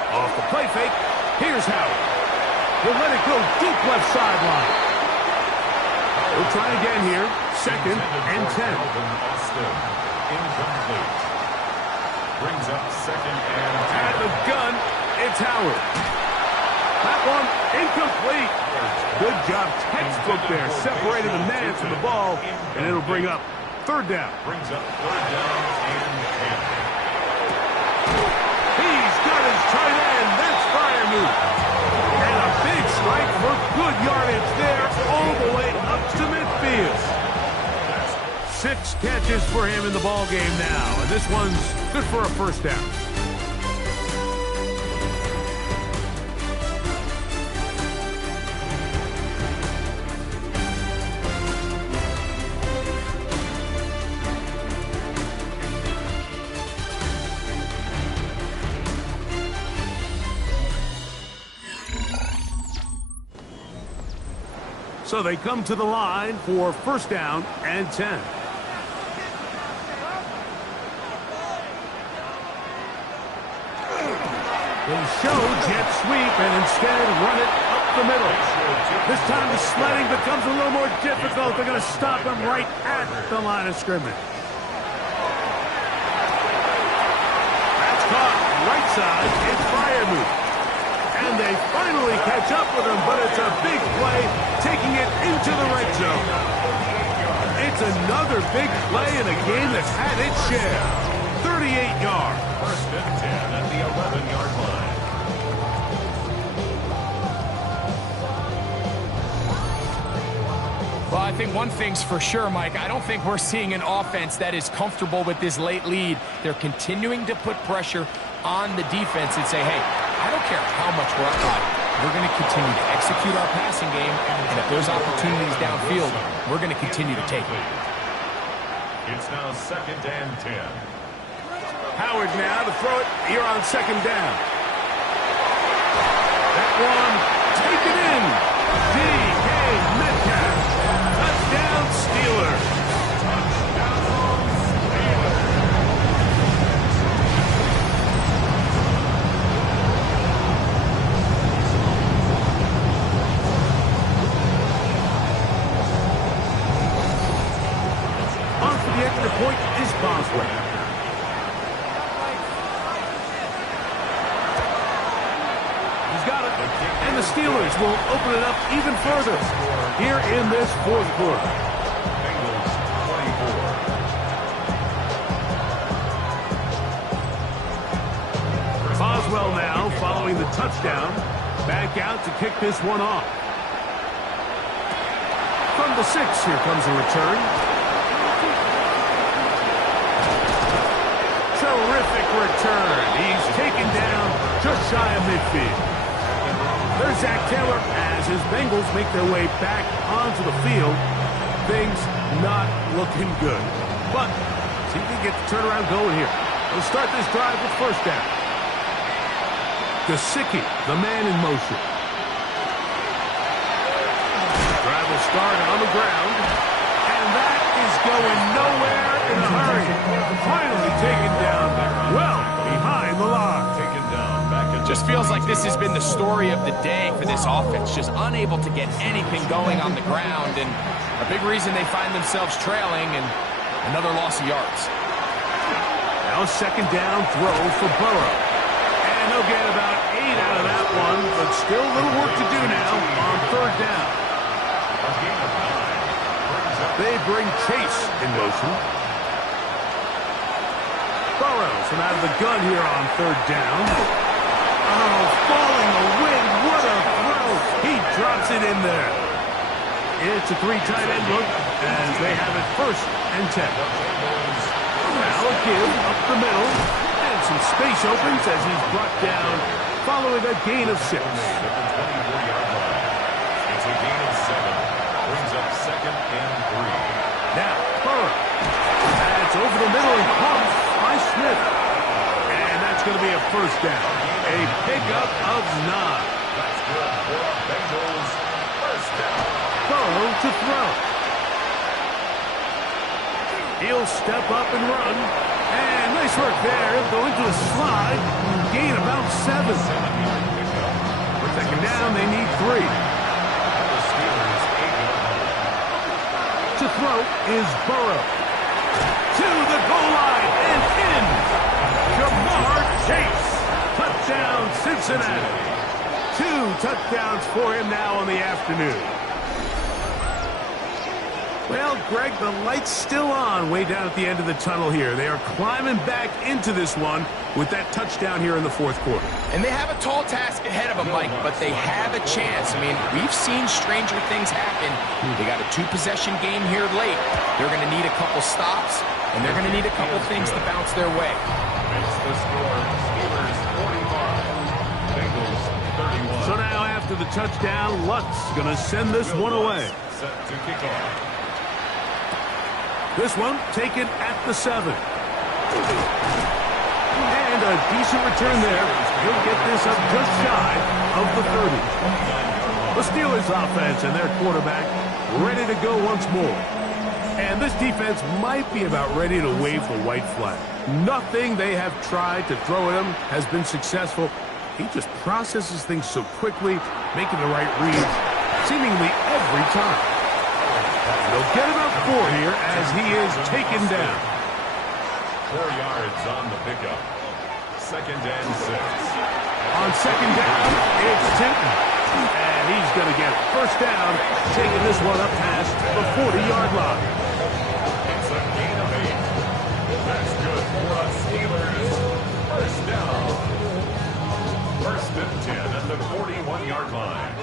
Off the play fake, here's Howard. He'll let it go deep left sideline. We'll try again here. 2nd and 10. Austin, incomplete. Brings up second and 10. At the gun, it's Howard. That one incomplete. Good job, textbook there. Separated the man from the ball, and it'll bring up third down. Brings up third down and 10. He's got his tight end. That's fire move. And a big strike for good yardage there all the way up to midfield. 6 catches for him in the ball game now, and this one's good for a first down. So they come to the line for first down and 10. They show jet sweep and instead run it up the middle. This time the sledding becomes a little more difficult. They're going to stop him right at the line of scrimmage. That's caught right side. It's fire move. And they finally catch up with him, but it's a big play, taking it into the red zone. It's another big play in a game that's had its share. 38 yards. First and 10 at the 11-yard line. Well, I think one thing's for sure, Mike. I don't think we're seeing an offense that is comfortable with this late lead. They're continuing to put pressure on the defense and say, hey, I don't care how much we're up by. We're going to continue to execute our passing game, and if there's opportunities downfield, we're going to continue to take it. It's now second and 10. Howard now to throw it here on second down. That one taken in. D.K. Metcalf. Touchdown Steelers. On for the extra point is Boswell. And the Steelers will open it up even further here in this fourth quarter. Bengals 24. Boswell now following the touchdown. Back out to kick this one off. From the 6, here comes a return. Terrific return. He's taken down just shy of midfield. There's Zach Taylor as his Bengals make their way back onto the field. Things not looking good. But see if we can get the turnaround going here. We'll start this drive with first down. Gesicki, the man in motion. Drive will start on the ground. And that is going nowhere in a hurry. Finally taken down well behind the line. Taken down back at Just feels like this has been the story of the day for this offense. Just unable to get anything going on the ground. And a big reason they find themselves trailing and another loss of yards. Now second down throw for Burrow. And they'll get about 8 out of that one, but still a little work to do now on third down. a gain of 9. They bring Chase in motion. Burrows from out of the gun here on third down. Oh, falling the wind. What a throw. He drops it in there. It's a 3 tight end look as they have it first and 10. Now a give up the middle. And some space opens as he's brought down following a gain of 6. It's a gain of 7. Brings up second and 3. Now, Burrow. That's over the middle and caught by Smith. And that's going to be a first down. A pickup of 9. That's good for Bengals. First down. Burrow to throw. He'll step up and run. And nice work there. He'll go into a slide. Gain about 7. Second down, they need 3. The Steelers 8. To throw is Burrow. To the goal line and in. Chase. Touchdown, Cincinnati. 2 touchdowns for him now on the afternoon. Well, Greg, the light's still on way down at the end of the tunnel here. They are climbing back into this one with that touchdown here in the fourth quarter. And they have a tall task ahead of them, Mike, but they have a chance. I mean, we've seen stranger things happen. They got a 2-possession game here late. They're going to need a couple stops, and they're going to need a couple things to bounce their way. Makes the score Steelers 45, Bengals 31. So now after the touchdown, Luck's going to send this one away. Set to kick off. This one taken at the 7. And a decent return there. He'll get this up just shy of the 30. The Steelers offense and their quarterback ready to go once more. And this defense might be about ready to wave the white flag. Nothing they have tried to throw at him has been successful. He just processes things so quickly, making the right reads seemingly every time. They'll get about 4 here as he is taken down. 4 yards on the pickup. 2nd and 6. On 2nd down, it's Tinton. And he's going to get first down, taking this one up past the 40-yard line. It's a gain of 8. That's good for the Steelers. First down. 1st and 10 at the 41-yard line.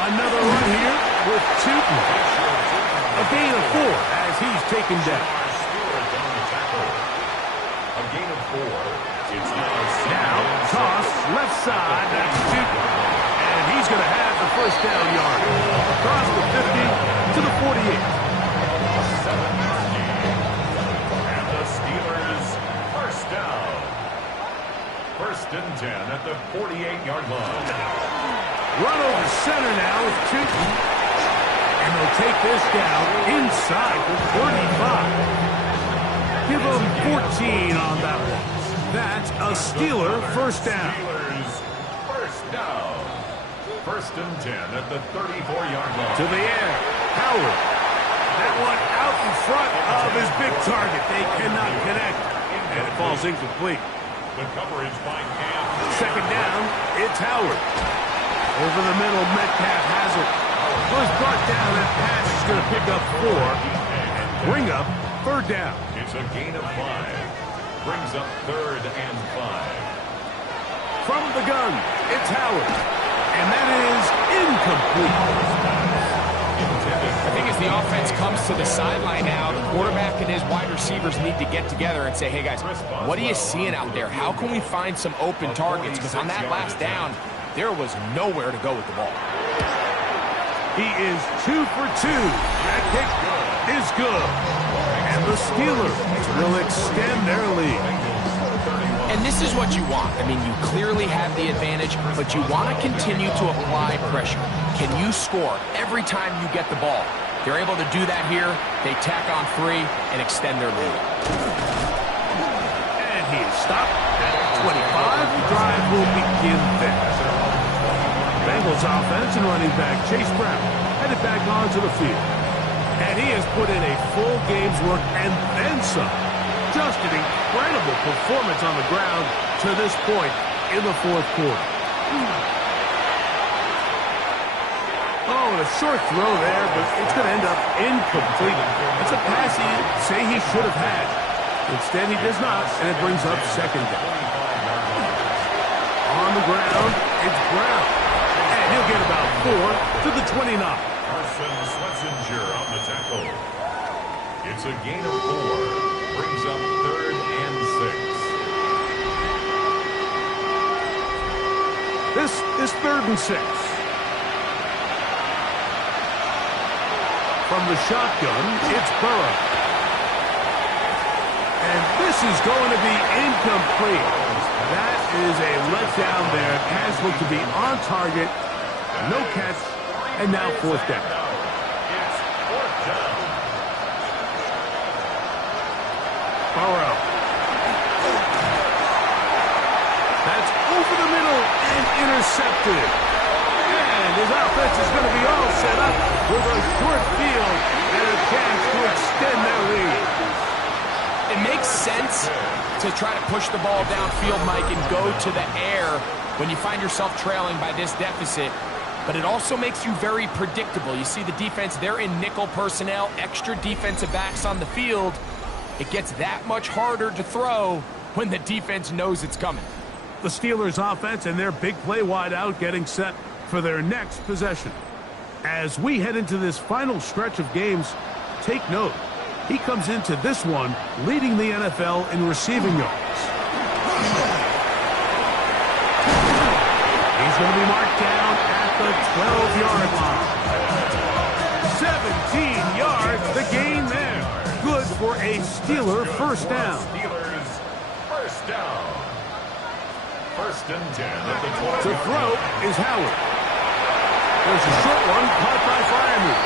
Another run here with Tinton. A gain of 4 as he's taken down. A gain of 4. It's Now, toss, left side, that's Tinton. And he's going to have the first down yard. Across the 50 to the 48. And the Steelers first down. 1st and 10 at the 48-yard line. Run over center now with Tinton. And they'll take this down inside the 35. Give them 14 on that one. That's a Steeler first down. Steelers first down. 1st and 10 at the 34-yard line. To the air. Howard. That one out in front of his big target. They cannot connect. And it falls incomplete. The coverage by Cam. 2nd down, it's Howard. Over the middle, Metcalf has it. Was brought down. That pass is going to pick up 4 and bring up 3rd down. It's a gain of 5. Brings up 3rd and 5. From the gun, it's Howard. And that is incomplete. I think as the offense comes to the sideline now, the quarterback and his wide receivers need to get together and say, hey, guys, what are you seeing out there? How can we find some open targets? Because on that last down, there was nowhere to go with the ball. He is 2 for 2. That kick is good. And the Steelers will extend their lead. And this is what you want. I mean, you clearly have the advantage, but you want to continue to apply pressure. Can you score every time you get the ball? They're able to do that here. They tack on 3 and extend their lead. And he is stopped at 25. The drive will begin there. Bengals offense and running back Chase Brown headed back onto the field. And he has put in a full game's work and then some. Just an incredible performance on the ground to this point in the fourth quarter. Oh, and a short throw there, but it's going to end up incomplete. It's a pass he'd say he should have had. Instead, he does not, and it brings up 2nd down. On the ground, it's Brown. And he'll get about 4 to the 29. Carson Schlesinger on the tackle. It's a gain of 4. Brings up 3rd and 6. This is 3rd and 6. From the shotgun, it's Burrow. And this is going to be incomplete. That is a letdown there. Pass looked to be on target. No catch. And now 4th down. It's 4th down. Burrow. That's over the middle and intercepted. And And his offense is going to be all set up with a short field and a chance to extend their lead. It makes sense to try to push the ball downfield, Mike, and go to the air when you find yourself trailing by this deficit. But it also makes you very predictable. You see the defense, they're in nickel personnel, extra defensive backs on the field. It gets that much harder to throw when the defense knows it's coming. The Steelers offense and their big play wideout getting set for their next possession. As we head into this final stretch of games, take note. He comes into this one leading the NFL in receiving yards. He's going to be marked down at the 12-yard line. 17 yards, the gain there. Good for a Steeler first down. Steelers first down. First and 10 at the 12. To throw is Howard. There's a short one caught by Freiermuth.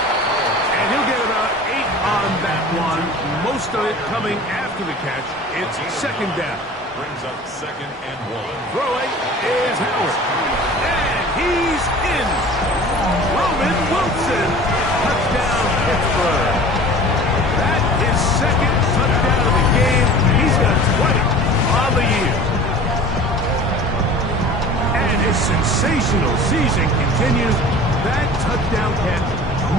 And he'll get about 8 on that one. Most of it coming after the catch. It's second down. Brings up second and 1. Throwing is Howard. And he's in. Roman Wilson. Touchdown, Pittsburgh. That is second touchdown of the game. He's got 20 on the year. And his sensational season continues. That touchdown catch,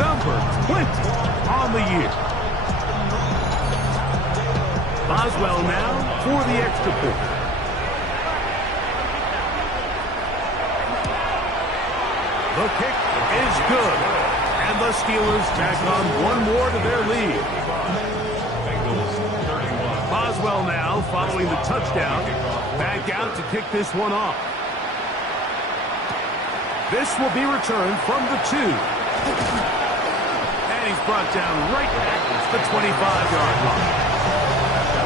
number 20 on the year. Boswell now for the extra point. The kick is good. And the Steelers tack on one more to their lead. Boswell now following the touchdown. Back out to kick this one off. This will be returned from the 2. And he's brought down right at the 25-yard line.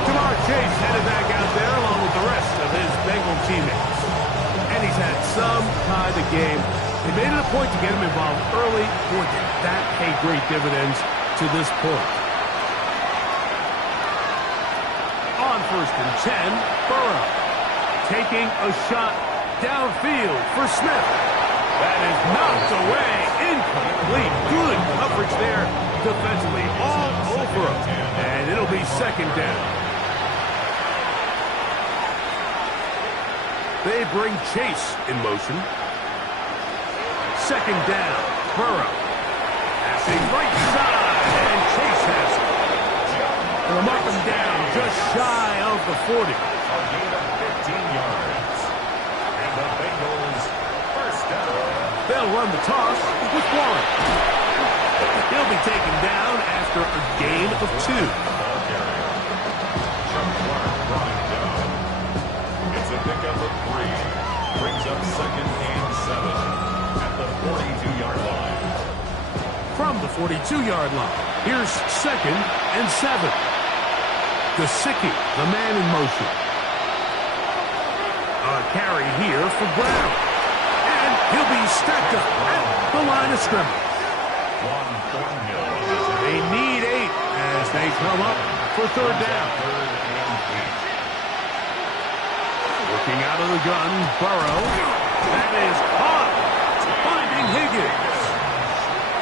Jamar Chase headed back out there along with the rest of his Bengal teammates. And he's had some kind of game. They made it a point to get him involved early. Boy, did that pay great dividends to this point. On first and 10, Burrow taking a shot downfield for Smith. That is knocked away. Incomplete. Good coverage there defensively. All over him. And it'll be second down. They bring Chase in motion. Second down. Burrow. Passing right side. And Chase has it. And they'll mark him down just shy of the 40. A gain of 15 yards. And the Bengals first down. They'll run the toss with Warren. He'll be taken down after a gain of 2. It's a pickup of 3. Brings up second and 7 at the 42-yard line. From the 42-yard line, here's second and 7. Gesicki, the man in motion. A carry here for Brown. And he'll be stacked up at the line of scrimmage. They need 8 as they come up for third down. Working out of the gun, Burrow. That is caught. Finding Higgins.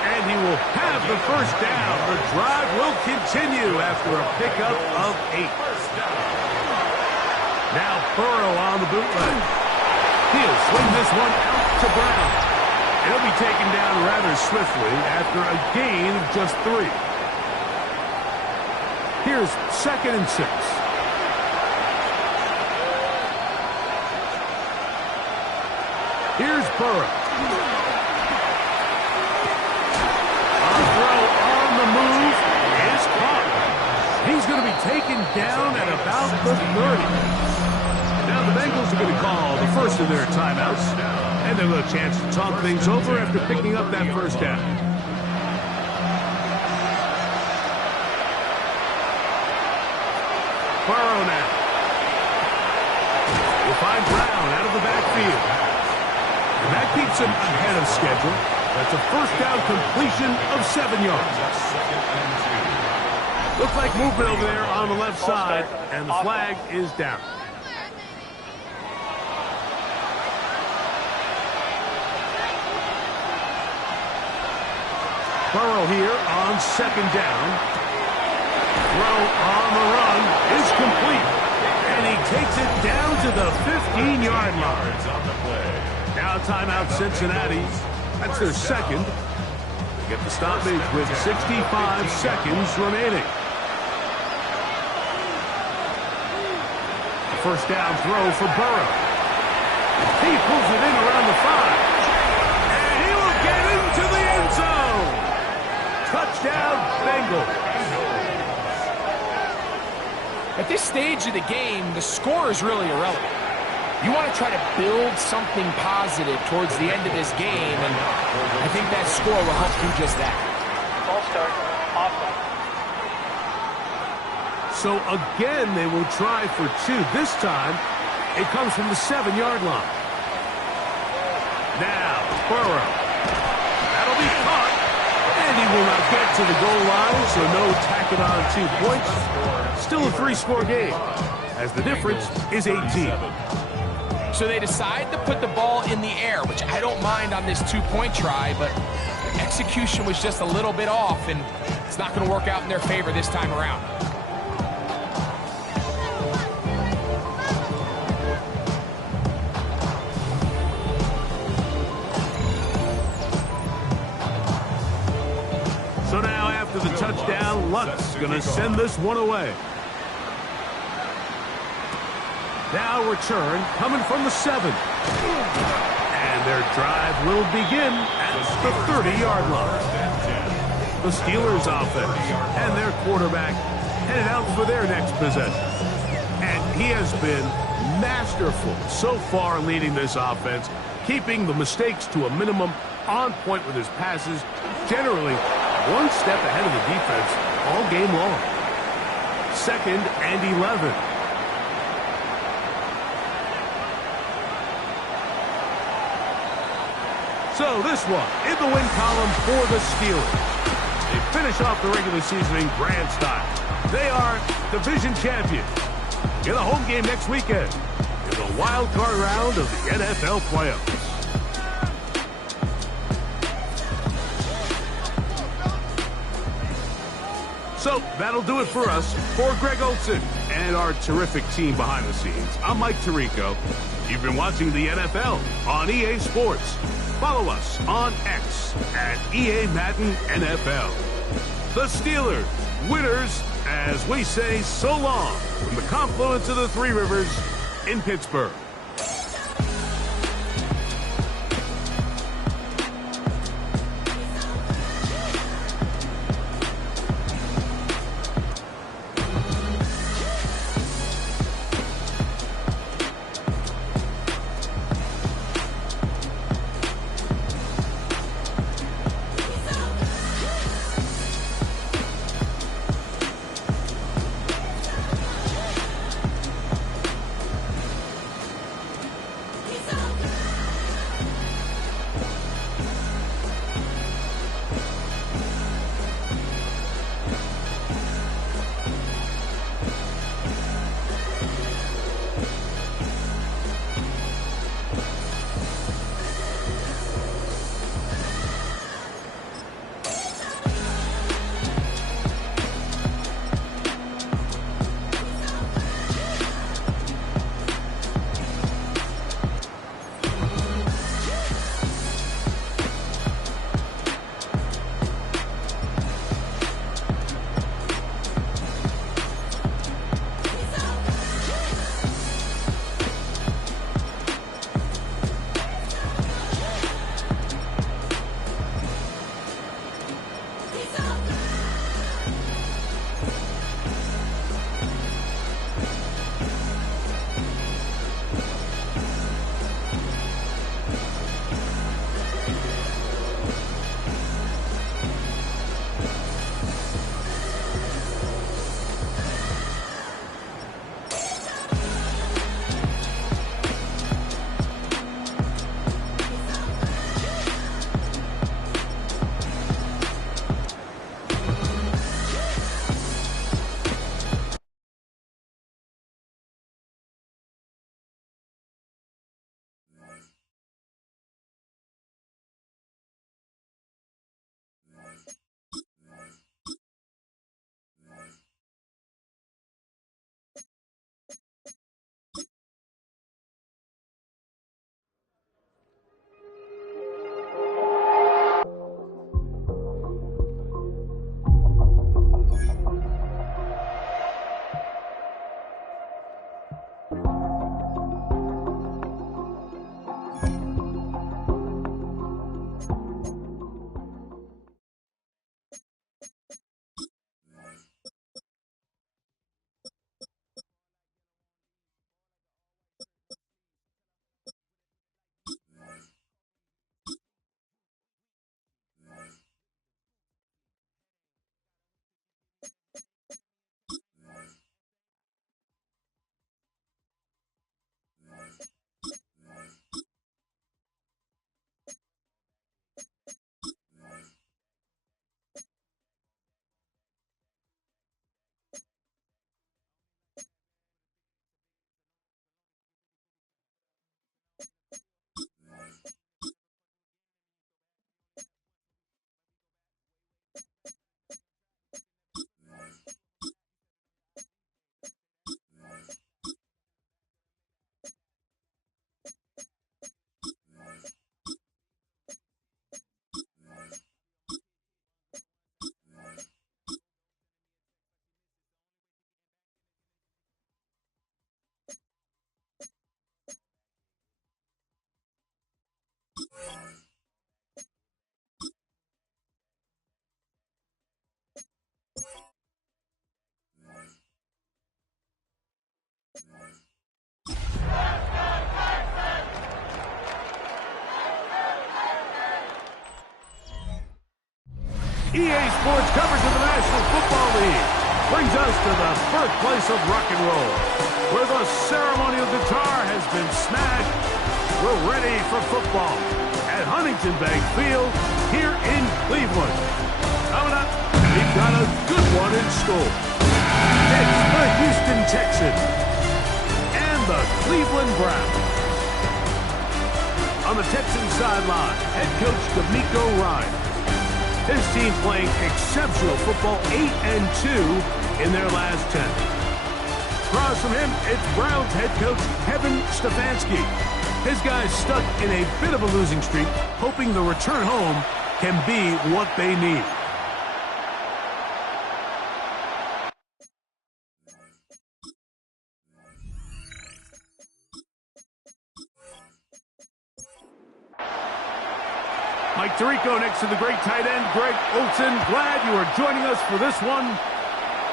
And he will have the first down. The drive will continue after a pickup of 8. Now Burrow on the bootleg. He'll swing this one out to Brown. He'll be taken down rather swiftly after a gain of just 3. Here's second and 6. Here's Burrow. A throw on the move is caught. He's going to be taken down at about the 30. Now the Bengals are going to call the first of their timeouts. And they'll have a chance to talk things over after picking up that first down. Burrow now. We'll find Brown out of the backfield. And that keeps him ahead of schedule. That's a first down completion of 7 yards. Looks like movement over there on the left side, and the flag is down. Burrow here on second down. Throw on the run is complete. And he takes it down to the 15-yard line. Now timeout Cincinnati. That's their second. They get the stoppage with 65 seconds remaining. First down throw for Burrow. He pulls it in around the 5. And he will get into the end zone. Touchdown, Bengals. At this stage of the game, the score is really irrelevant. You want to try to build something positive towards the end of this game, and I think that score will help do just that. Ball start. Offside. So again, they will try for 2. This time, it comes from the 7-yard line. Now, Burrow. That'll be caught. And he will not get to the goal line, so no tacking on 2 points. Still a 3-score game, as the difference is 18. So they decide to put the ball in the air, which I don't mind on this 2-point try, but execution was just a little bit off, and it's not going to work out in their favor this time around. So now after the touchdown, Luck's going to send this one away. Now return coming from the 7. And their drive will begin at the 30-yard line. The Steelers offense and their quarterback headed out for their next possession. And he has been masterful so far leading this offense, keeping the mistakes to a minimum, on point with his passes, generally one step ahead of the defense all game long. 2nd and 11. So this one in the win column for the Steelers. They finish off the regular season in grand style. They are division champions. Get a home game next weekend in the wild card round of the NFL playoffs. So that'll do it for us. For Greg Olson and our terrific team behind the scenes, I'm Mike Tirico. You've been watching the NFL on EA Sports. Follow us on X at EA Madden NFL. The Steelers, winners, as we say so long from the confluence of the Three Rivers in Pittsburgh. EA Sports coverage of the National Football League brings us to the birthplace of rock and roll, where the ceremonial guitar has been smashed. We're ready for football at Huntington Bank Field here in Cleveland. Coming up, we've got a good one in store. It's the Houston Texans and the Cleveland Browns. On the Texans sideline, head coach D'Amico Ryan. His team playing exceptional football, 8-2 in their last 10. Across from him, it's Browns head coach Kevin Stefanski. His guys stuck in a bit of a losing streak, hoping the return home can be what they need. Mike Tirico next to the great tight end, Greg Olsen. Glad you are joining us for this one.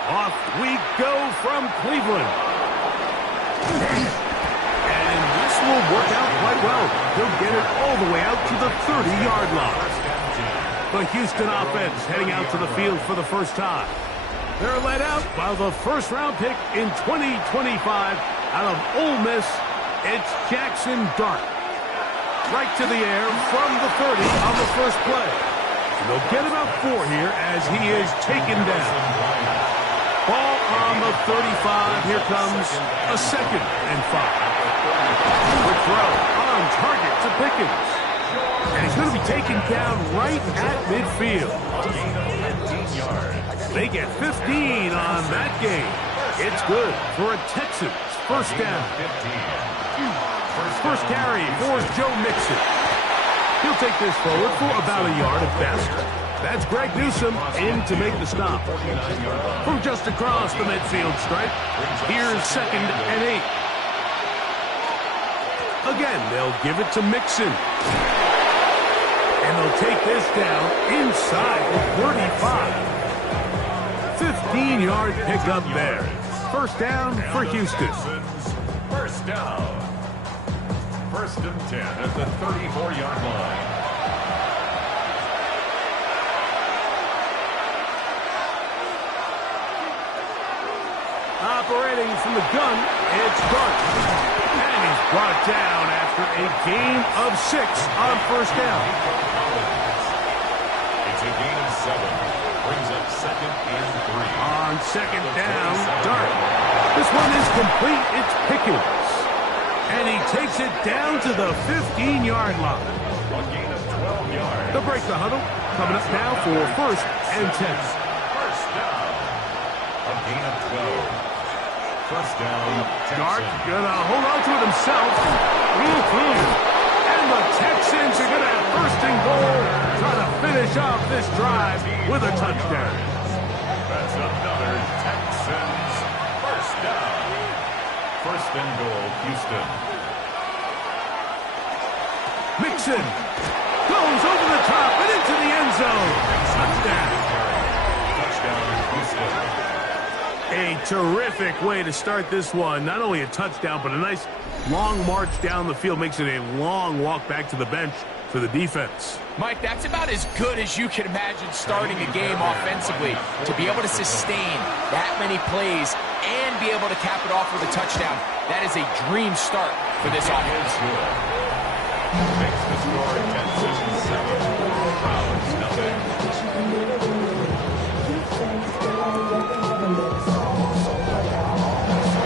Off we go from Cleveland. And this will work out quite well. He'll get it all the way out to the 30-yard line. The Houston offense heading out to the field for the first time. They're led out by the first-round pick in 2025 out of Ole Miss. It's Jackson Dart. Right to the air from the 30 on the first play. And they'll get about 4 here as he is taken down. Ball on the 35. Here comes a 2nd and 5. Quick throw on target to Pickens. And he's going to be taken down right at midfield. They get 15 on that game. It's good for a Texans first down. First carry for Joe Mixon. He'll take this forward for about a yard at best. That's Greg Newsome in to make the stop. From just across the midfield stripe, here's 2nd and 8. Again, they'll give it to Mixon. And they'll take this down inside the 35. 15-yard pickup there. First down for Houston. First down. 1st and 10 at the 34-yard line. Operating from the gun, it's Dart. And he's brought down after a gain of 6 on first down. It's a gain of 7. Brings up 2nd and 3. On 2nd down, Dart. This one is complete. It's Pickens. And he takes it down to the 15-yard line. A gain of 12 yards. They'll break the huddle. Coming up now for 1st and 10. First down. A gain of 12. First down. Dart gonna hold on to it himself. And the Texans are gonna have 1st and goal, trying to finish off this drive with a touchdown. That's another Texans first down. 1st and goal, Houston. Mixon goes over the top and into the end zone. Touchdown. Touchdown, Houston. A terrific way to start this one. Not only a touchdown, but a nice long march down the field. Makes it a long walk back to the bench for the defense. Mike, that's about as good as you can imagine starting a game offensively. To be able to sustain that many plays and be able to cap it off with a touchdown, that is a dream start for this offense. Makes the score Texans 7, Browns nothing.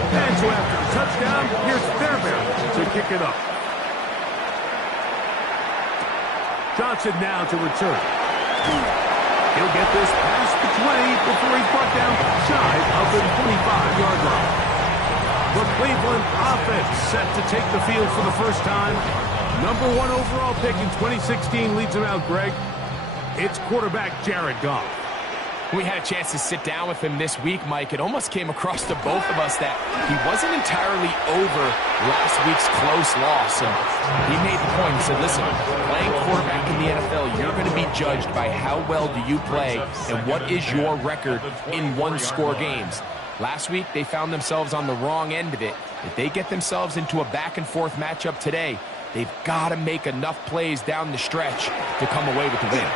And so after the touchdown, here's Fairbairn to kick it up. Johnson now to return. He'll get this past the 20 before he's brought down shy of the 25-yard line. The Cleveland offense set to take the field for the first time. Number 1 overall pick in 2016 leads him out, Greg. It's quarterback Jared Goff. We had a chance to sit down with him this week, Mike. It almost came across to both of us that he wasn't entirely over last week's close loss. And he made the point. He said, listen, playing quarterback in the NFL, you're going to be judged by how well do you play and what is your record in one-score games. Last week, they found themselves on the wrong end of it. If they get themselves into a back-and-forth matchup today, they've got to make enough plays down the stretch to come away with the win.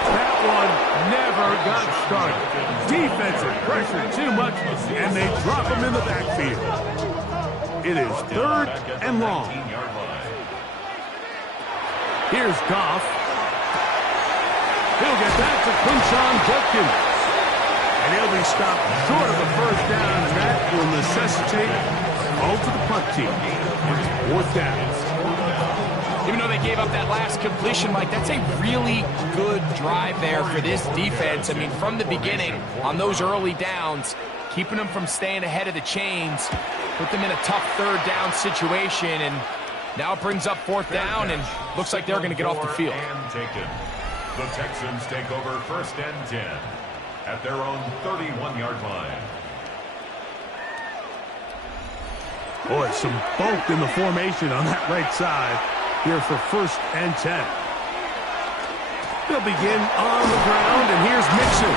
Now one never got started. Defensive pressure too much, and they drop him in the backfield. It is 3rd and long. Here's Goff. He'll get back to Quinshon Judkins. And he'll be stopped short of the first down, and that will necessitate all to the punt team. It's 4th down. Even though they gave up that last completion, Mike, that's a really good drive there for this defense. I mean, from the beginning, on those early downs, keeping them from staying ahead of the chains, put them in a tough 3rd down situation, and now it brings up 4th down, and looks like they're going to get off the field. The Texans take over 1st and 10 at their own 31-yard line. Boy, some bulk in the formation on that right side here for 1st and 10. They'll begin on the ground, and here's Mixon.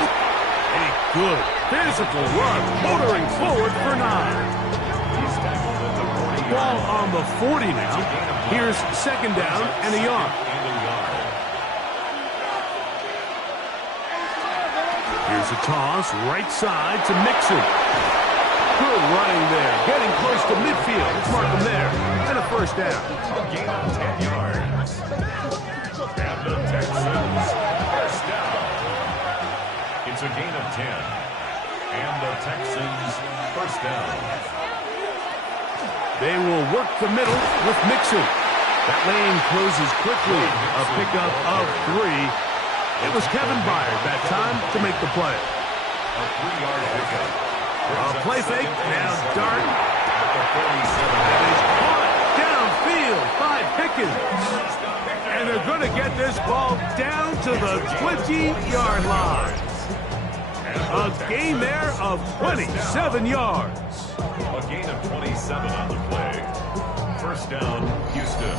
A good physical run, motoring forward for 9. Ball on the 40 now. Here's 2nd down and a yard. Here's a toss, right side to Mixon. Good running there, getting close to midfield. Let's mark him there, and a 1st down. A gain of 10 yards. And the Texans 1st down. It's a gain of 10. And the Texans 1st down. They will work the middle with Mixon. That lane closes quickly. A pickup of 3. It was Kevin Byard that time to make the play. A 3-yard pickup. A play fake, now Dart. And he's caught downfield by Pickens. And they're going to get this ball down to the 20-yard line. A gain there of 27 yards. A gain of 27 on the play. 1st down, Houston.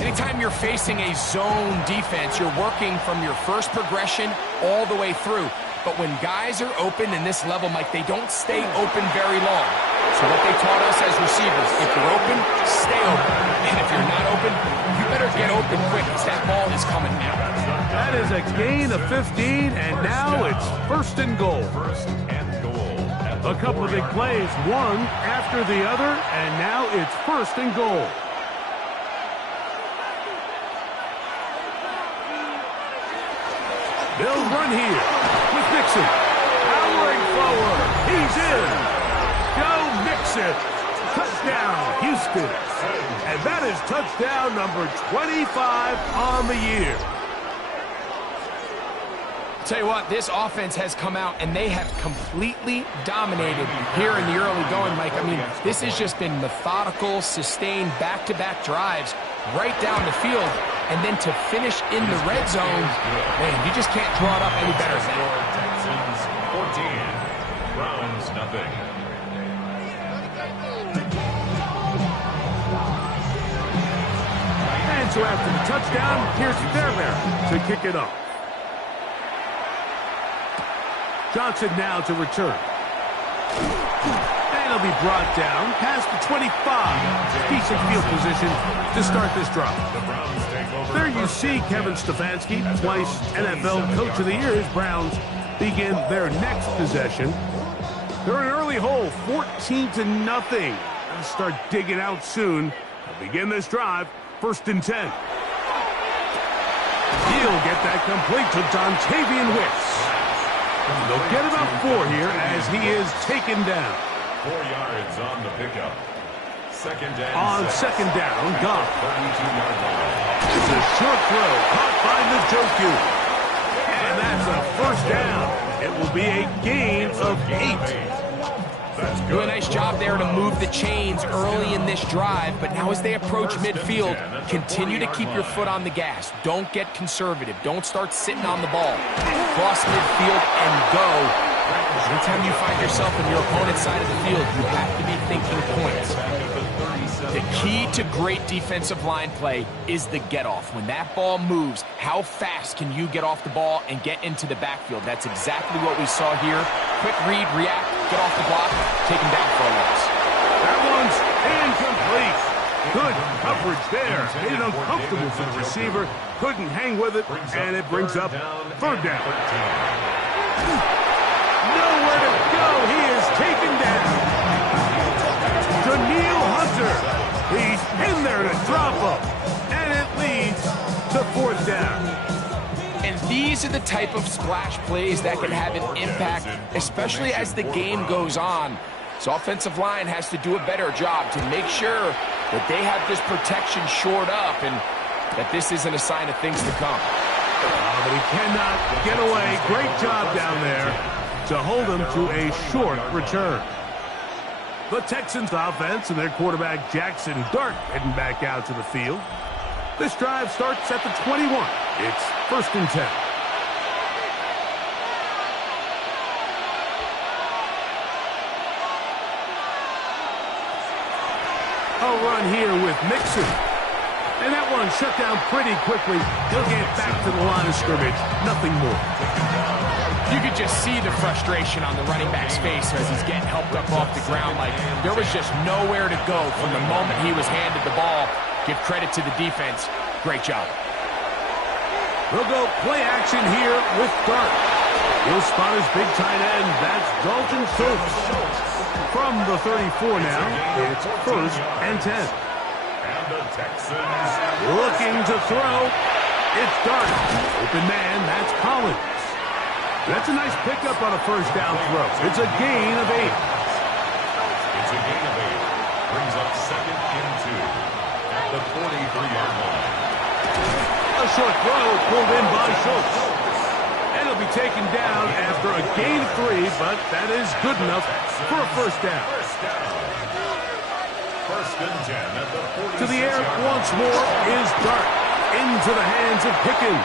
Anytime you're facing a zone defense, you're working from your first progression all the way through. But when guys are open in this level, Mike, they don't stay open very long. So what they taught us as receivers, if you're open, stay open. And if you're not open, you better get open quick because that ball is coming out. That is a gain of 15, and now it's 1st and goal. 1st and goal. A couple of big plays, one after the other, and now it's 1st and goal. They'll run here with Mixon. Powering forward. He's in. Go Mixon. Touchdown, Houston. And that is touchdown number 25 on the year. Tell you what, this offense has come out and they have completely dominated here in the early going, Mike. I mean, this has just been methodical, sustained, back-to-back drives right down the field. And then to finish in the red zone, man, you just can't draw it up any better than that. Texans 14, Browns nothing. And so after the touchdown, here's Fairbairn to kick it off. Johnson now to return. And he'll be brought down past the 25. Decent field position to start this drive. There you see Kevin Stefanski, twice NFL Coach of the Year. His Browns begin their next possession. They're an early hole, 14-0. They'll start digging out soon. They'll begin this drive, 1st and 10. He'll get that complete to Dontavian Wicks. They'll get about 4 here as he is taken down. 4 yards on the pickup. 2nd down. On 2nd down, Goff. 32-yard line. It's a short throw caught by Njoku. And that's a 1st down. It will be a gain of 8. Do a nice job there to move the chains early in this drive, but now as they approach midfield, continue to keep your foot on the gas. Don't get conservative. Don't start sitting on the ball. Cross midfield and go. Anytime you find yourself on your opponent's side of the field, you have to be thinking points. The key to great defensive line play is the get-off. When that ball moves, how fast can you get off the ball and get into the backfield? That's exactly what we saw here. Quick read, react, get off the block, take him down for a loss. That one's incomplete. Good coverage there. Made it uncomfortable for the receiver. Couldn't hang with it, and it brings up third down. Nowhere to go. He is taken down. Daniil Hunter. He's in there to drop him. And it leads to fourth down. And these are the type of splash plays that can have an impact, especially as the game goes on. So offensive line has to do a better job to make sure that they have this protection shored up and that this isn't a sign of things to come. But he cannot get away. Great job down there to hold him to a short return. The Texans offense and their quarterback Jackson Dart heading back out to the field. This drive starts at the 21. It's 1st and 10. A run here with Mixon. And that one shut down pretty quickly. He'll get back to the line of scrimmage. Nothing more. You could just see the frustration on the running back's face as he's getting helped up off the ground. Like there was just nowhere to go from the moment he was handed the ball. Give credit to the defense. Great job. We'll go play action here with Dart. He'll spot his big tight end. That's Dalton Schultz. From the 34 now, it's 1st and 10. And the Texans looking to throw. It's Dart. Open man, that's Collins. That's a nice pickup on a first down throw. It's a gain of 8. It's a gain of 8. Brings up 2nd and 2 at the 43-yard line. A short throw pulled in by Schultz. And it'll be taken down after a gain of 3, but that is good enough for a first down. 1st and 10 at the 46. To the air once more is Dart. Into the hands of Pickens.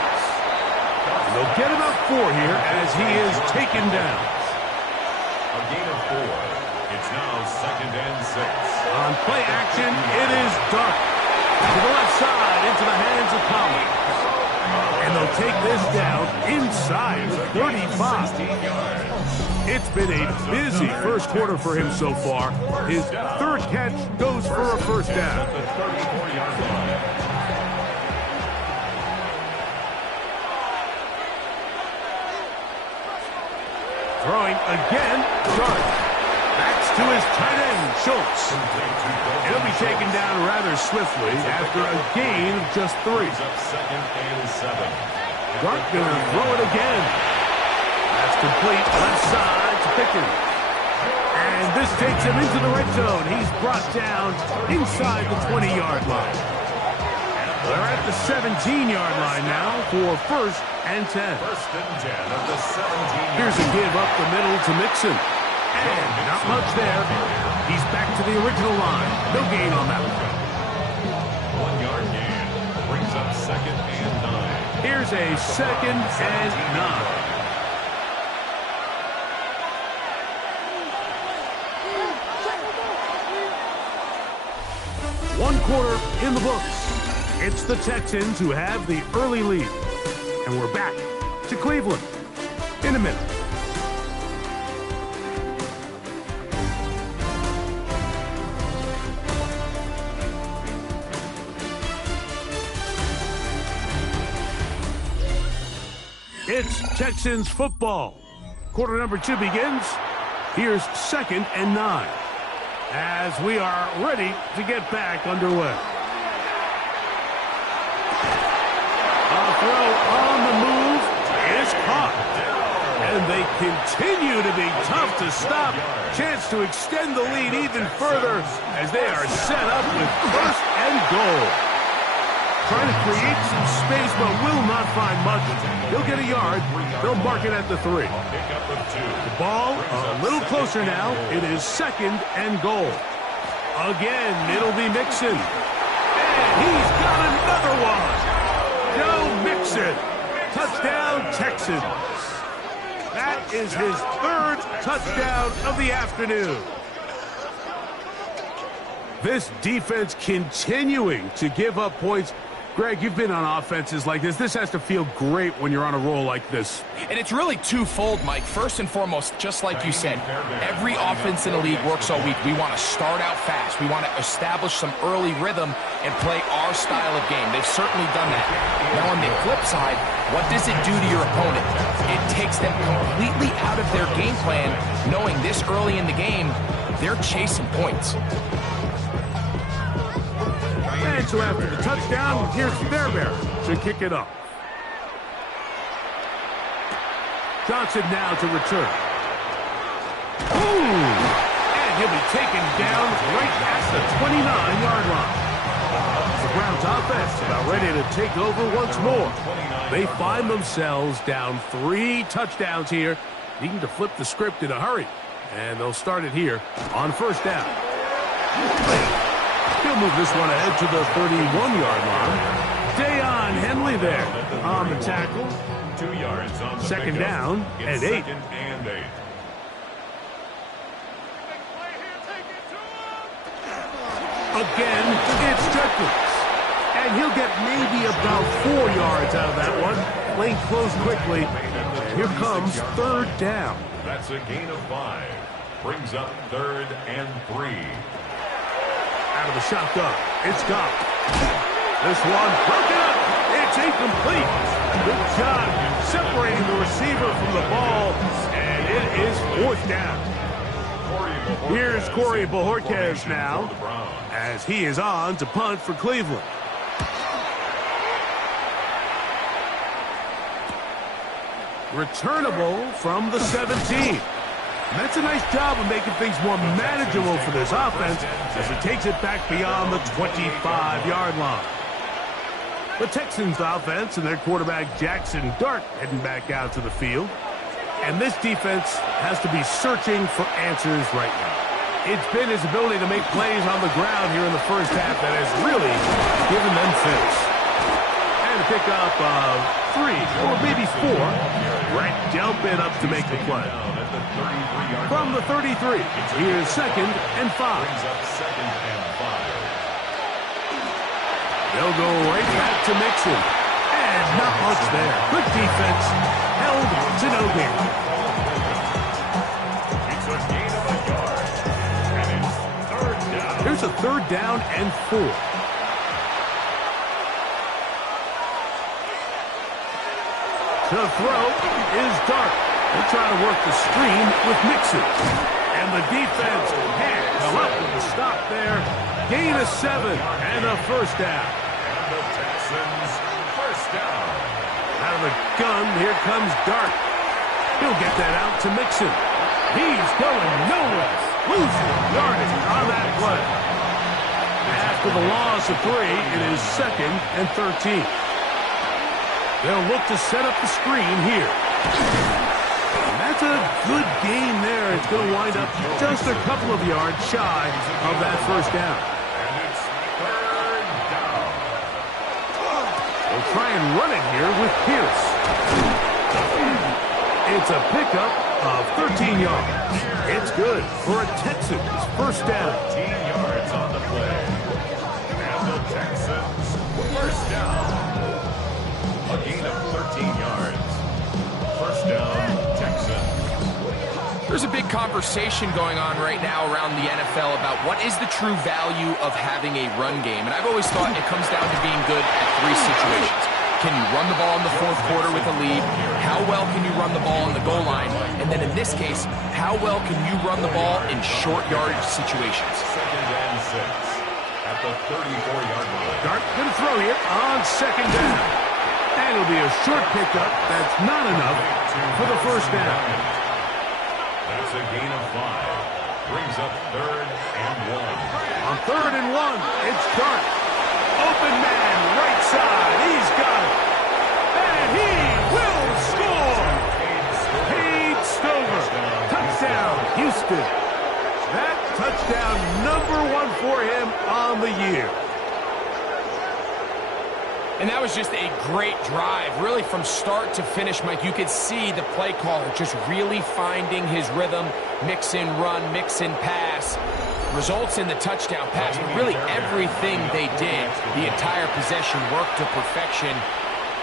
And they'll get about 4 here as he is taken down. A gain of 4. It's now 2nd and 6. On play action, it is Dart. To the left side, into the hands of Collins. And they'll take this down inside the 35. It's been a busy first quarter for him so far. His 3rd catch goes for a first down. Throwing again, Dart. Backs to his tight end, Schultz. He'll be taken down rather swiftly after a gain of just 3. 2nd and 7. Dart gonna throw it again. That's complete, left side to Pickens. And this takes him into the red zone. He's brought down inside the 20-yard line. They're at the 17-yard line now for 1st and 10. 1st and 10 at the 17. Here's a give up the middle to Mixon. And not much there. He's back to the original line. No gain on that one. 1-yard gain. Brings up 2nd and 9. Here's a 2nd and 9. One quarter in the books. It's the Texans who have the early lead. And we're back to Cleveland in a minute. It's Texans football. Quarter number 2 begins. Here's 2nd and 9. As we are ready to get back underway. A throw on the move is caught. And they continue to be tough to stop. Chance to extend the lead even further as they are set up with 1st and goal. Trying to create some space, but will not find much. He'll get a yard. They'll mark it at the 3. The ball a little closer now. It is 2nd and goal. Again, it'll be Mixon. And he's got another one. Joe Mixon. Touchdown, Texans. That is his 3rd touchdown of the afternoon. This defense continuing to give up points Greg, you've been on offenses like this. This has to feel great when you're on a roll like this. And it's really twofold, Mike. First and foremost, just like you said, every offense in the league works all week. We want to start out fast. We want to establish some early rhythm and play our style of game. They've certainly done that. Now, on the flip side, what does it do to your opponent? It takes them completely out of their game plan, knowing this early in the game, they're chasing points. And so after the touchdown, here's Fairbairn to kick it off. Johnson now to return. Ooh! And he'll be taken down right at the 29-yard line. The Browns offense about ready to take over once more. They find themselves down 3 touchdowns here, needing to flip the script in a hurry. And they'll start it here on first down. He'll move this one ahead to the 31-yard line. Dayon Henley there on the tackle. 2 yards on the Second pickup. down It's and 8. 2nd and 8. Again, it's Judkins. And he'll get maybe about 4 yards out of that one. Lane closed quickly. And here comes third down. That's a gain of 5. Brings up 3rd and 3. Out of the shotgun, it's gone. This one broken up. It's incomplete. Good job separating the receiver from the ball, and it is 4th down. Here's Corey Bojorquez now, as he is on to punt for Cleveland. Returnable from the 17. And that's a nice job of making things more manageable for this offense as it takes it back beyond the 25-yard line. The Texans offense and their quarterback Jackson Dart heading back out to the field. And this defense has to be searching for answers right now. It's been his ability to make plays on the ground here in the first half that has really given them fits. And a pickup of 3 or maybe 4. Brett Delpit up to make the play. From the 33, here's 2nd and 5. They'll go right back to Mixon. And not much there. Good defense. Held to no gain. It's a gain of a yard. And it's 3rd down. Here's a 3rd down and 4. To throw is Dart. They're trying to work the screen with Mixon. And the defense can't come up with a stop there. Gain of 7 and a 1st down. And the Texans, 1st down. Out of the gun, here comes Dart. He'll get that out to Mixon. He's going nowhere. Losing yardage on that play. After the loss of 3, it is 2nd and 13. They'll look to set up the screen here. And that's a good game there. It's going to wind up just a couple of yards shy of that 1st down. And it's 3rd down. They'll try and run it here with Pierce. It's a pickup of 13 yards. It's good for a Texans 1st down. 13 yards on the play. And the Texans, 1st down. A gain of 13 yards. 1st down, Texans. There's a big conversation going on right now around the NFL about what is the true value of having a run game. And I've always thought it comes down to being good at 3 situations. Can you run the ball in the 4th quarter with a lead? How well can you run the ball on the goal line? And then in this case, how well can you run the ball in short yardage situations? 2nd and 6 at the 34-yard line. Dart going to throw here on 2nd down. And it'll be a short pickup. That's not enough for the 1st down. That's a gain of 5. Brings up 3rd and 1. On 3rd and 1, it's Dart. Open man, right side. He's got it. And he will score. Cade Stover. Touchdown, Houston. That touchdown #1 for him on the year. And that was just a great drive, really from start to finish, Mike. You could see the play caller just really finding his rhythm, mix in run, mix in pass. results in the touchdown pass, but really everything they did, the entire possession worked to perfection.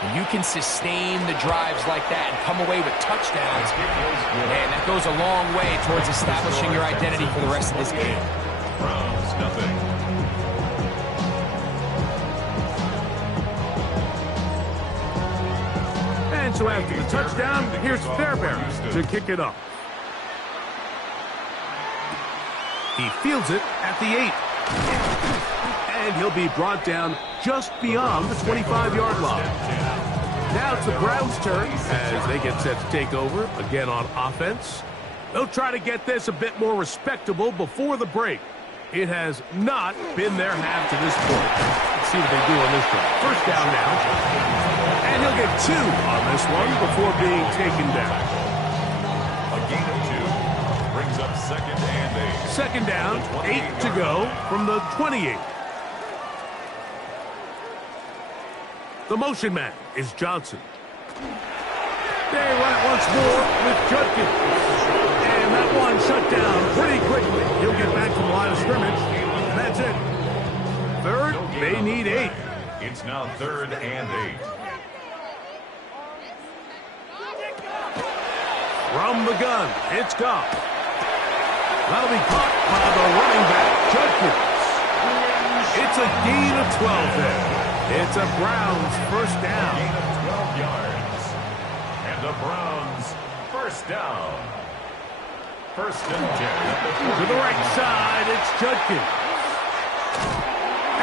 And you can sustain the drives like that and come away with touchdowns. Man, that goes a long way towards establishing your identity for the rest of this game. Browns, nothing. And so after the touchdown, here's Fairbairn to kick it off. He fields it at the 8. And he'll be brought down just beyond the 25-yard line. Now it's the Browns' turn as they get set to take over again on offense. They'll try to get this a bit more respectable before the break. It has not been their half to this point. Let's see what they do on this drive. First down now. And he'll get 2 on this one before being taken down. A gain of 2 brings up second and 8. Second down, 8 to go from the 28. The motion man is Johnson. They run it once more with Judkins. And that one shut down pretty quickly. He'll get back to the line of scrimmage. And that's it. Third, they need 8. It's now third and 8. From the gun, it's Goff. That'll be caught by the running back, Judkins. It's a gain of 12 there. It's a Browns first down. Gain of 12 yards. And the Browns first down. First and 10. To the right side, it's Judkins.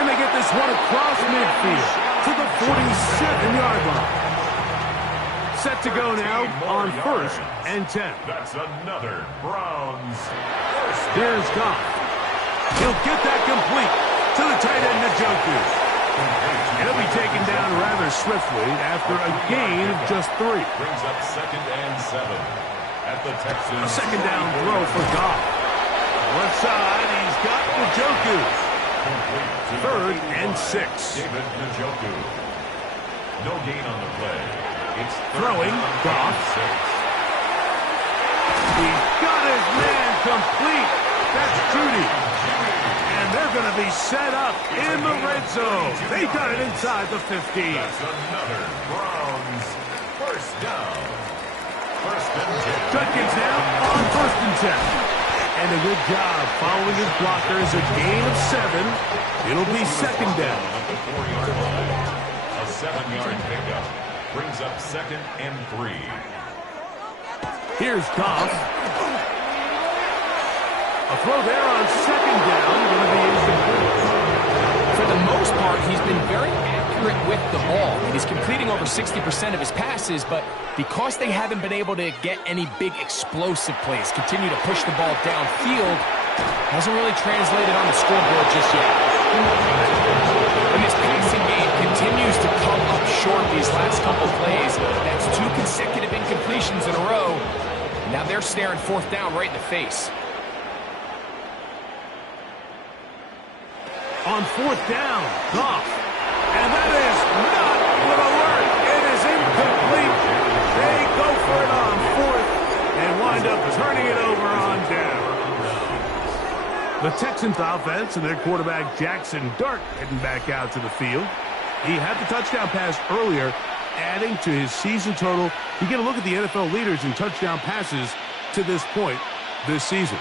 And they get this one across midfield to the 47-yard line. Set to go now on first and 10. That's another Browns first down. Here's Goff. He'll get that complete to the tight end, Njoku. He'll be taken down rather swiftly after a gain of just 3. Brings up second and 7 at the Texans. A second down throw for Goff. Left side, he's got Njoku. Third and 6. David Njoku. No gain on the play. It's throwing Goff. 6. He's got his man complete. That's Judy. And they're going to be set up in the red zone. They got it inside the 15. That's another Browns first down. First and 10. Judkins now on first and 10. And a good job following his blockers. A gain of 7. It'll be second down. At the 4-yard line. A 7-yard pickup. Brings up second and 3. Here's Goff. A throw there on second down. Going to be incomplete. For the most part, he's been very accurate with the ball. He's completing over 60% of his passes, but because they haven't been able to get any big explosive plays, continue to push the ball downfield, hasn't really translated on the scoreboard just yet. And this passing game continues to come up short these last couple plays. That's 2 consecutive incompletions in a row. Now they're staring fourth down right in the face. On fourth down, Goff. And that is not good alert. It is incomplete. They go for it on fourth and wind up turning it over on down. The Texans offense and their quarterback Jackson Dart heading back out to the field. He had the touchdown pass earlier, adding to his season total. You get a look at the NFL leaders in touchdown passes to this point this season.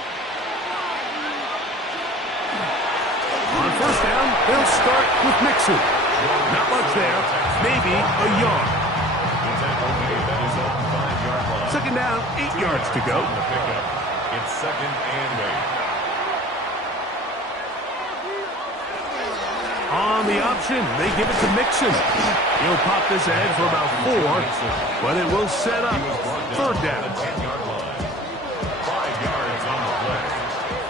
On first down, they'll start with Mixon. Not much there, maybe a yard. Second down, 8 yards to go. It's second and 8. On the option, they give it to Mixon. He'll pop this ahead for about 4, but it will set up third down. 10-yard line. 5 yards on the play.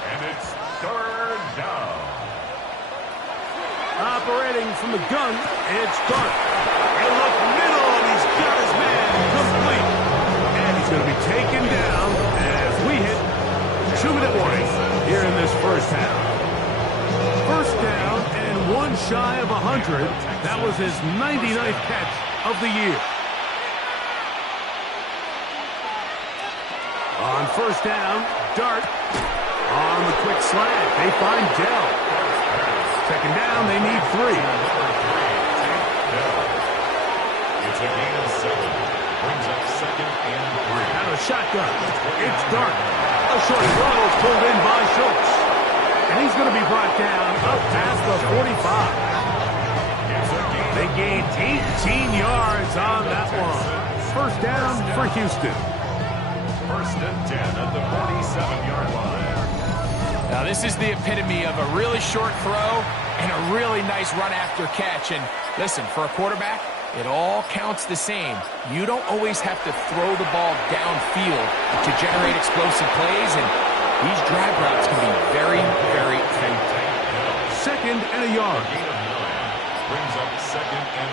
And it's third down. Operating from the gun, it's Dart. He'll look middle, and he's got his man complete. And he's going to be taken down as we hit 2-minute warning here in this first half. First down and 1 shy of 100. That was his 99th catch of the year. On first down, Dart On the quick slant, they find Dell. Second down, they need 3. It's a gain of 7. Brings up second and 3. Out of shotgun. It's Dark. A short throw pulled in by Schultz. And he's going to be brought down up past the 45. They gained 18 yards on that one. First down for Houston. First and 10 at the 47-yard line. Now, this is the epitome of a really short throw and a really nice run after catch. And listen, for a quarterback, it all counts the same. You don't always have to throw the ball downfield to generate explosive plays, and these drag routes can be very, very effective. Second and a yard. Gain of 9. Brings up second and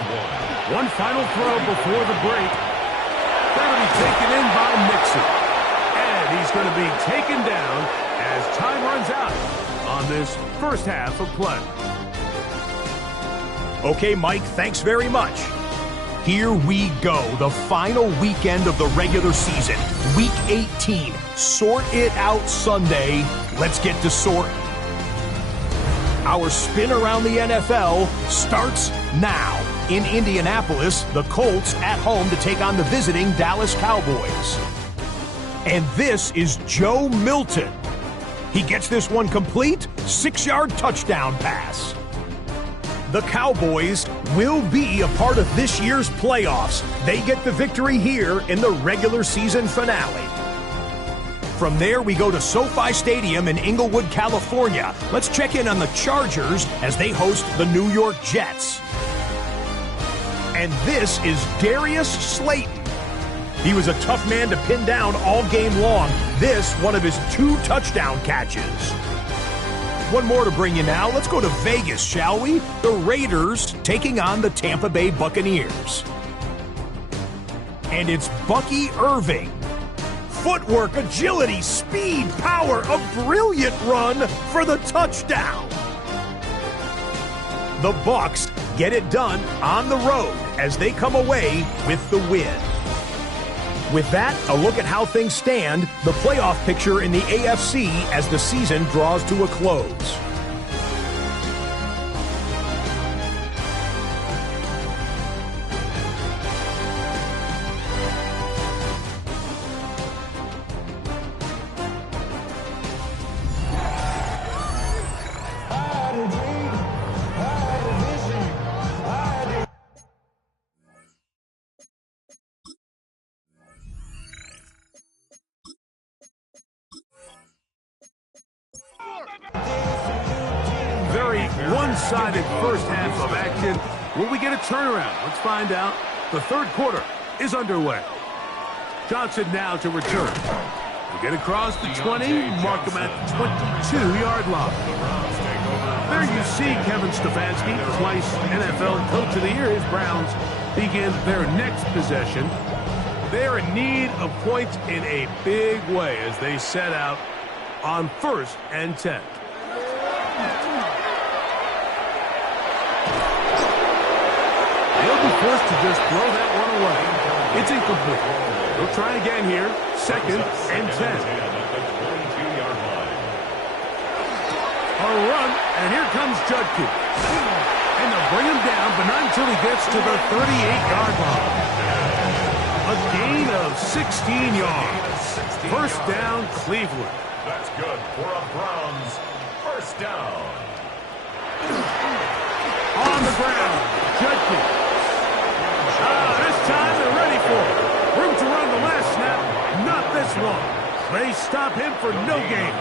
1. One final throw before the break. That'll be taken in by Mixon. And he's going to be taken down as time runs out on this first half of play. Okay, Mike, thanks very much. Here we go, the final weekend of the regular season, Week 18. Sort it out Sunday. Let's get to sorting. Our spin around the NFL starts now. In Indianapolis, the Colts at home to take on the visiting Dallas Cowboys. And this is Joe Milton. He gets this one complete, 6-yard touchdown pass. The Cowboys will be a part of this year's playoffs. They get the victory here in the regular season finale. From there, we go to SoFi Stadium in Inglewood, California. Let's check in on the Chargers as they host the New York Jets. And this is Darius Slayton. He was a tough man to pin down all game long. This, one of his 2 touchdown catches. One more to bring you now. Let's go to Vegas, shall we? The Raiders taking on the Tampa Bay Buccaneers. And it's Bucky Irving. Footwork, agility, speed, power, a brilliant run for the touchdown. The Bucs get it done on the road as they come away with the win. With that, a look at how things stand, the playoff picture in the AFC as the season draws to a close. Very one-sided first half of action. Will we get a turnaround? Let's find out. The third quarter is underway. Johnson now to return. We get across the 20, mark him at the 22-yard line. There you see Kevin Stefanski, twice NFL Coach of the Year. His Browns begin their next possession. They're in need of points in a big way as they set out on 1st and 10. They'll be forced to just throw that one away. It's incomplete. They'll try again here. 2nd and 10. A run, and here comes Judkins. And they'll bring him down, but not until he gets to the 38-yard line. A gain of 16 yards. First down, Cleveland. That's good for a Browns first down. On the ground, Judkins. This time they're ready for it. Room to run the last snap, not this one. They stop him for no gain.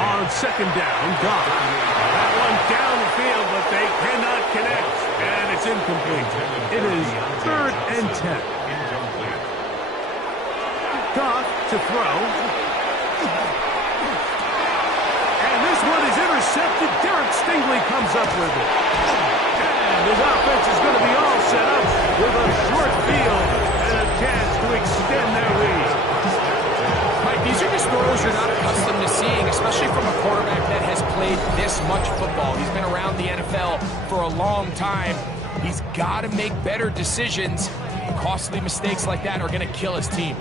On 2nd down, Goff. That one down the field, but they cannot connect. And it's incomplete. It is 3rd and 10. Goff to throw. And this one is intercepted. Derek Stingley comes up with it. And his offense is going to be all set up with a short field and a chance to extend their lead. Mike, these are just throws you're not accustomed to seeing, especially from a quarterback that has played this much football. He's been around the NFL for a long time. He's got to make better decisions. Costly mistakes like that are going to kill his team.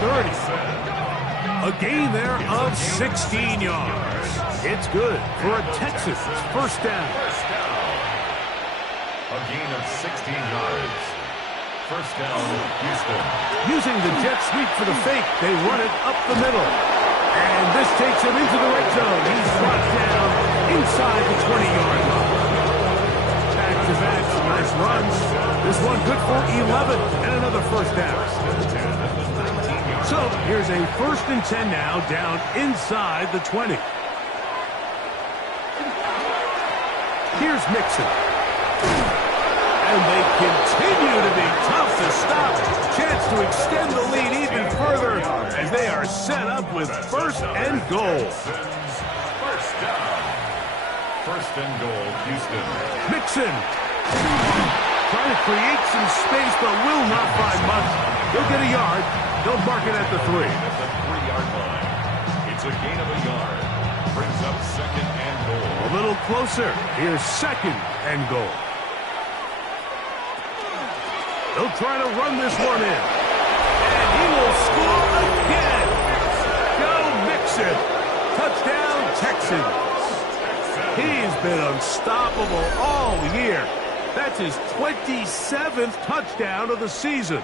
30. A gain there of 16 yards. It's good for a Texas first down. A gain of 16 yards. First down, Houston. Using the jet sweep for the fake, they run it up the middle. And this takes him into the red zone. He's brought down inside the 20-yard line. Back-to-back, nice runs. This one good for 11 and another first down. So here's a 1st and 10 now, down inside the 20. Here's Mixon. And they continue to be tough to stop. Chance to extend the lead even further as they are set up with 1st and goal. First down. 1st and goal, Houston. Mixon. Trying to create some space, but will not find much. He'll get a yard. They'll mark it at the 3. At the 3-yard line. It's a gain of a yard. Brings up 2nd and goal. A little closer. Here's 2nd and goal. They'll try to run this one in. And he will score again. Go Mixon. Touchdown, Texans. He's been unstoppable all year. That's his 27th touchdown of the season.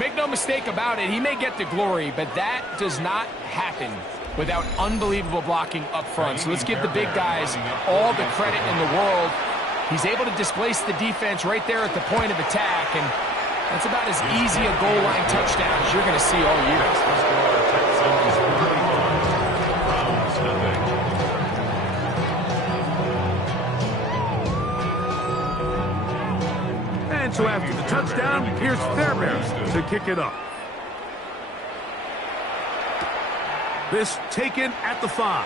Make no mistake about it, he may get the glory, but that does not happen without unbelievable blocking up front. So let's give the big guys all the credit in the world. He's able to displace the defense right there at the point of attack, and that's about as easy a goal line touchdown as you're going to see all year. And so after the touchdown, here's Fairbairn to kick it off. This taken at the 5.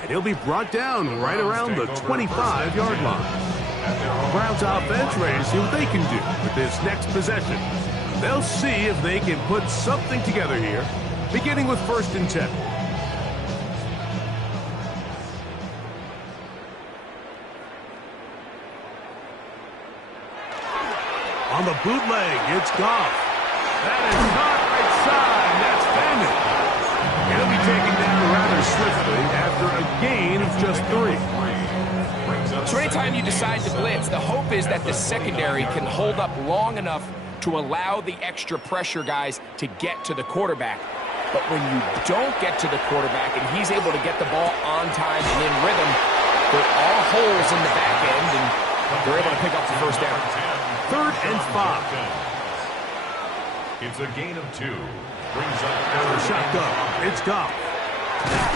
And he'll be brought down right around the 25-yard line. Browns offense ready to see what they can do with this next possession. They'll see if they can put something together here, beginning with 1st and 10. On the bootleg, it's Goff. That is not right side. That's Bandit. He'll be taken down rather swiftly after a gain of just 3. So anytime you decide to blitz, the hope is that the secondary can hold up long enough to allow the extra pressure guys to get to the quarterback. But when you don't get to the quarterback and he's able to get the ball on time and in rhythm, there are holes in the back end, and they're able to pick up the first down. 3rd and 5. It's a gain of 2. Brings up Shotgun. It's Goff.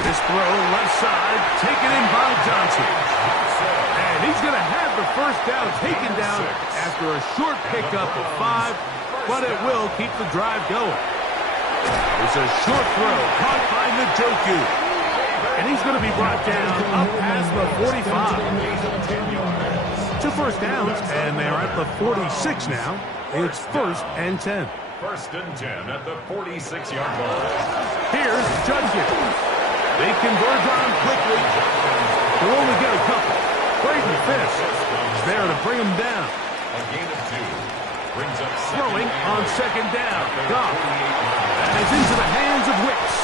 This throw left side, taken in by Johnson. And he's going to have the first down taken down after a short pickup of 5, but it will keep the drive going. There's a short throw caught by Njoku. And he's going to be brought down up past the 45. 2 first downs, and they're at the 46 now. It's 1st and 10. 1st and 10 at the 46-yard line. Here's Judkins. They converge on him quickly. They'll only get a couple. Braden Fisk is there to bring him down. A gain of 2. Brings up Throwing on 2nd down. Goff. That is into the hands of Wicks.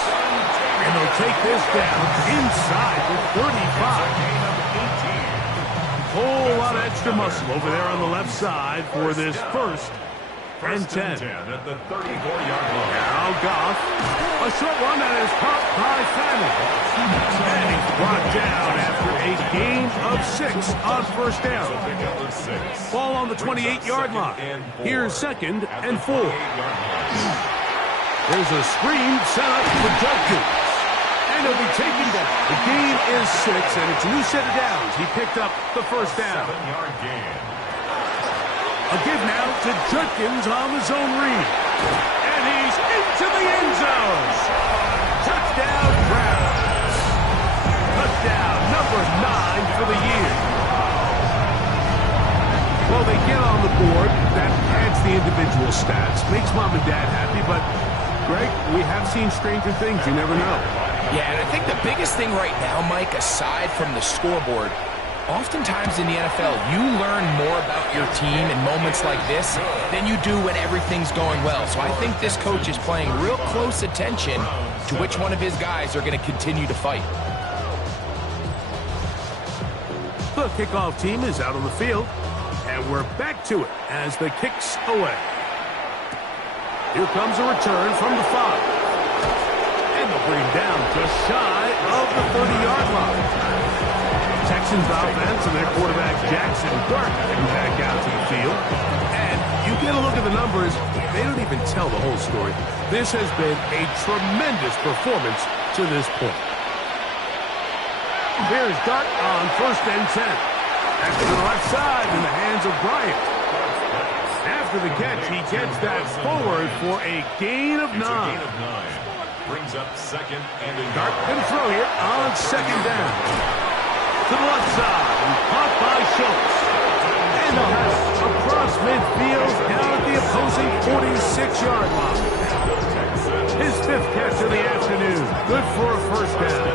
And they'll take this down inside the 35. Whole lot of extra muscle over there on the left side for this 1st and 10. At the 34-yard line. Now Goff. A short one that is caught by Fanning. And he's brought down after a gain of 6 on 1st down. Ball on the 28-yard line. Here's 2nd and 4. There's a screen set up for Judkins. And he'll be taken down. The gain is 6, and it's a new set of downs. He picked up the first down. 7-yard gain. A give now to Judkins on the zone read. And he's into the end zone. Touchdown, Browns. Touchdown number 9 for the year. Well, they get on the board. That adds the individual stats. Makes mom and dad happy, but Greg, we have seen stranger things. You never know. Yeah, and I think the biggest thing right now, Mike, aside from the scoreboard, Oftentimes in the NFL, you learn more about your team in moments like this than you do when everything's going well. So I think this coach is paying real close attention to which one of his guys are going to continue to fight. The kickoff team is out on the field, and we're back to it as the kick's away. Here comes a return from the 5. And they'll bring him down just shy of the 30-yard line. Texans offense and their quarterback Jackson Dart heading back out to the field. And you get a look at the numbers, they don't even tell the whole story. This has been a tremendous performance to this point. Here's Dart on 1st and 10. Back to the left side in the hands of Bryant. After the catch, he gets that forward for a gain of 9. Brings up 2nd and a Dart yard. can throw here on 2nd down. To the left side, and caught by Schultz. And they'll have it across midfield down at the opposing 46-yard line. His 5th catch of the afternoon. Good for a 1st down.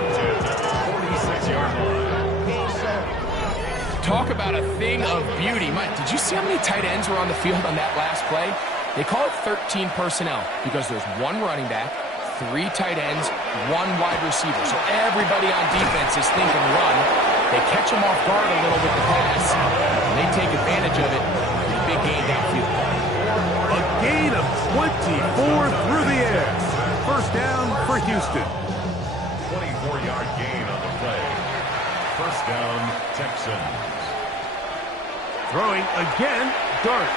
46-yard line. Talk about a thing of beauty. Mike, did you see how many tight ends were on the field on that last play? They call it 13 personnel because there's 1 running back, 3 tight ends, 1 wide receiver. So everybody on defense is thinking run. They catch them off guard a little with the pass, and they take advantage of it. A big gain downfield. A gain of 24 through the air. 1st down for Houston. 24-yard gain on the play. 1st down, Texans. Throwing again, Dart.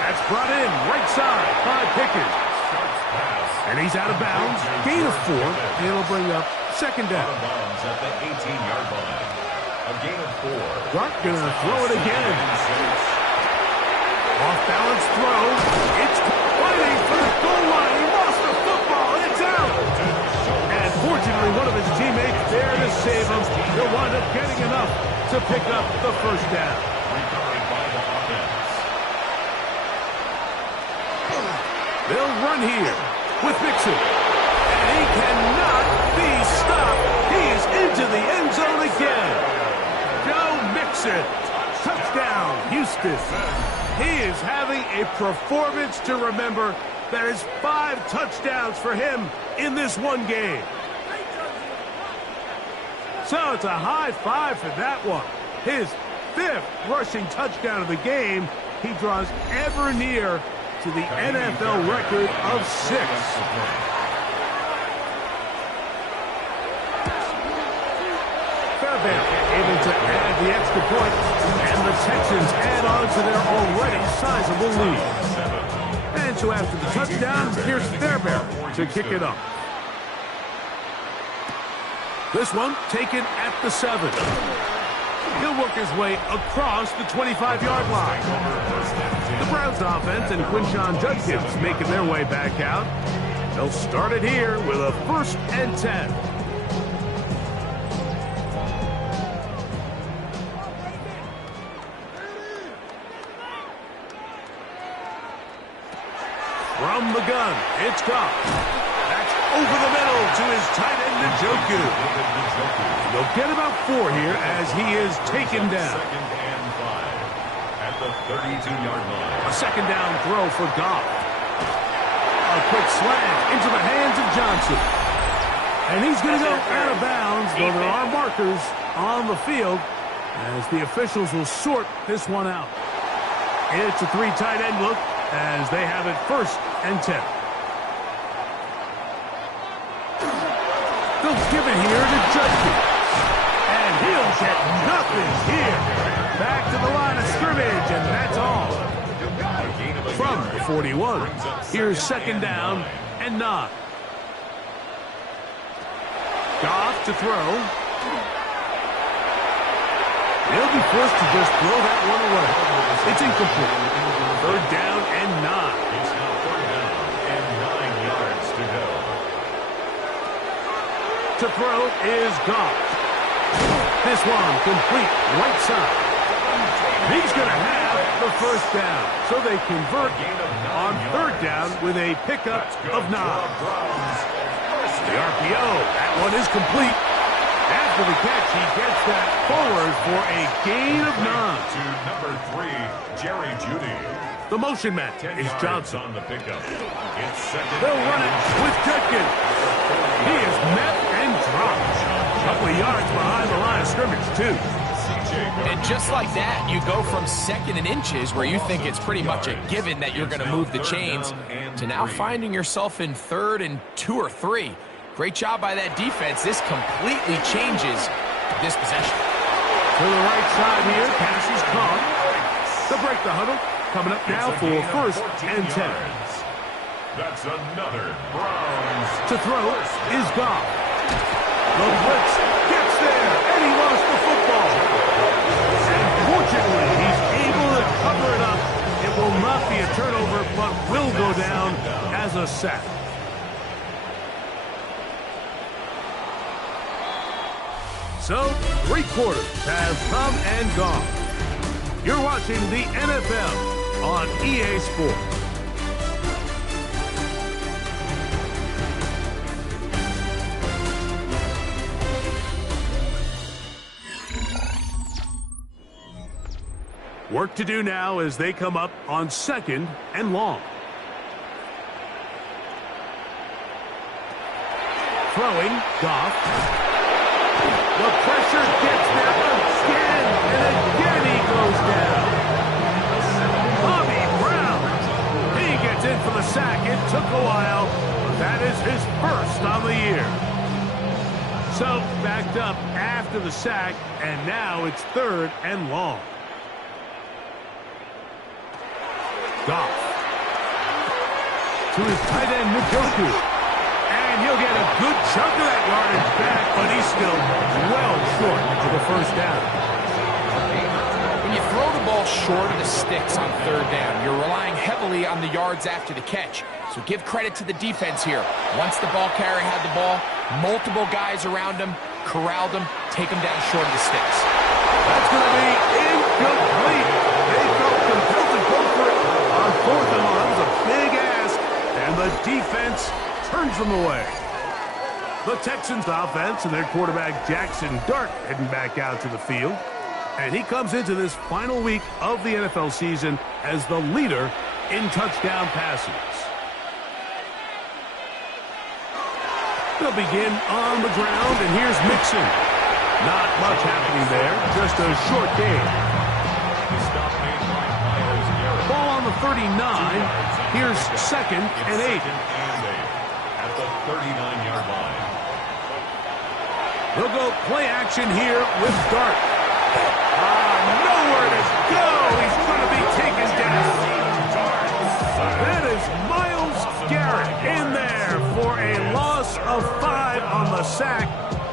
That's brought in right side by Pickens. And he's out of bounds. Gain of 4. It'll bring up 2nd down. Out of bounds at the 18-yard line. A gain of 4. Dart gonna throw it again. Off balance throw. It's fighting for the goal line. He lost the football. It's out. And fortunately, one of his teammates there to save him. He'll wind up getting enough to pick up the 1st down. Recovered by the offense. They'll run here with Mixon. And he cannot be stopped. He is into the end zone again. Joe Mixon. Touchdown, Houston. He is having a performance to remember. That is 5 touchdowns for him in this one game. So it's a high 5 for that one. His 5th rushing touchdown of the game. He draws ever near to the NFL record of 6. Fairbairn able to add the extra point, and the Texans add on to their already sizable lead. And so after the touchdown, here's Fairbairn to kick it up. This one taken at the 7. He'll work his way across the 25-yard line. The Browns offense and Quinshon Judkins making their way back out. They'll start it here with a 1st and 10. From the gun, it's Goff. That's over the middle to his tight end, Njoku. They'll get about 4 here as he is taken down. 2nd and 5 at the 32-yard line. A 2nd down throw for Goff. A quick slant into the hands of Johnson. And he's going to go out of bounds, though there are markers on the field as the officials will sort this one out. It's a 3 tight end look as they have it 1st and 10. They'll give it here to Judkins. And he'll get nothing here. Back to the line of scrimmage, and that's all. From the 41, here's 2nd down and 9. Goff to throw. They'll be forced to just throw that one away. It's incomplete. 3rd down and 9. It's now 3rd down and 9 yards to go. To throw is Goff. This one complete right side. He's going to have the 1st down. So they convert on 3rd down with a pickup of 9. The RPO, that one is complete. After the catch, he gets that forward for a gain of 9. To number 3, Jerry Jeudy. The motion man 10 is yards Johnson. on the pickup. It's second. They'll run it with Judkins. He is met and dropped. A couple of yards behind the line of scrimmage, too. And just like that, you go from second and inches, where you think it's pretty much a given that you're going to move the chains, to now finding yourself in 3rd and 2 or 3. Great job by that defense. This completely changes this possession. To the right side here, pass is caught. They'll break the huddle. Coming up now for 1st and 10. That's another Browns. To throw is Goff. The blitz gets there, and he lost the football. And fortunately, he's able to cover it up. It will not be a turnover, but will go down as a sack. So, 3 quarters have come and gone. You're watching the NFL on EA Sports. Work to do now as they come up on 2nd and long. Throwing, Goff. The pressure gets there again, and again he goes down. Bobby Brown. He gets in for the sack. It took a while, but that is his 1st on the year. So, backed up after the sack, and now it's 3rd and long. Goff. To his tight end, Njoku. And he'll get a good chunk of that yardage back, but he's still well short of the 1st down. When you throw the ball short of the sticks on 3rd down, you're relying heavily on the yards after the catch. So give credit to the defense here. Once the ball carrier had the ball, multiple guys around him, corralled him, take him down short of the sticks. That's going to be incomplete. They felt compelled to go for it on 4th and long. That was a big ask, and the defense turns them away. The Texans offense and their quarterback Jackson Dart heading back out to the field. And he comes into this final week of the NFL season as the leader in touchdown passes. They'll begin on the ground, and here's Mixon. Not much happening there, just a short game. Ball on the 39. Here's 2nd and 8. At the 39-yard line. They'll go play action here with Dart. Nowhere to go. He's going to be taken down. That is Myles Garrett in there for a loss of 5 on the sack.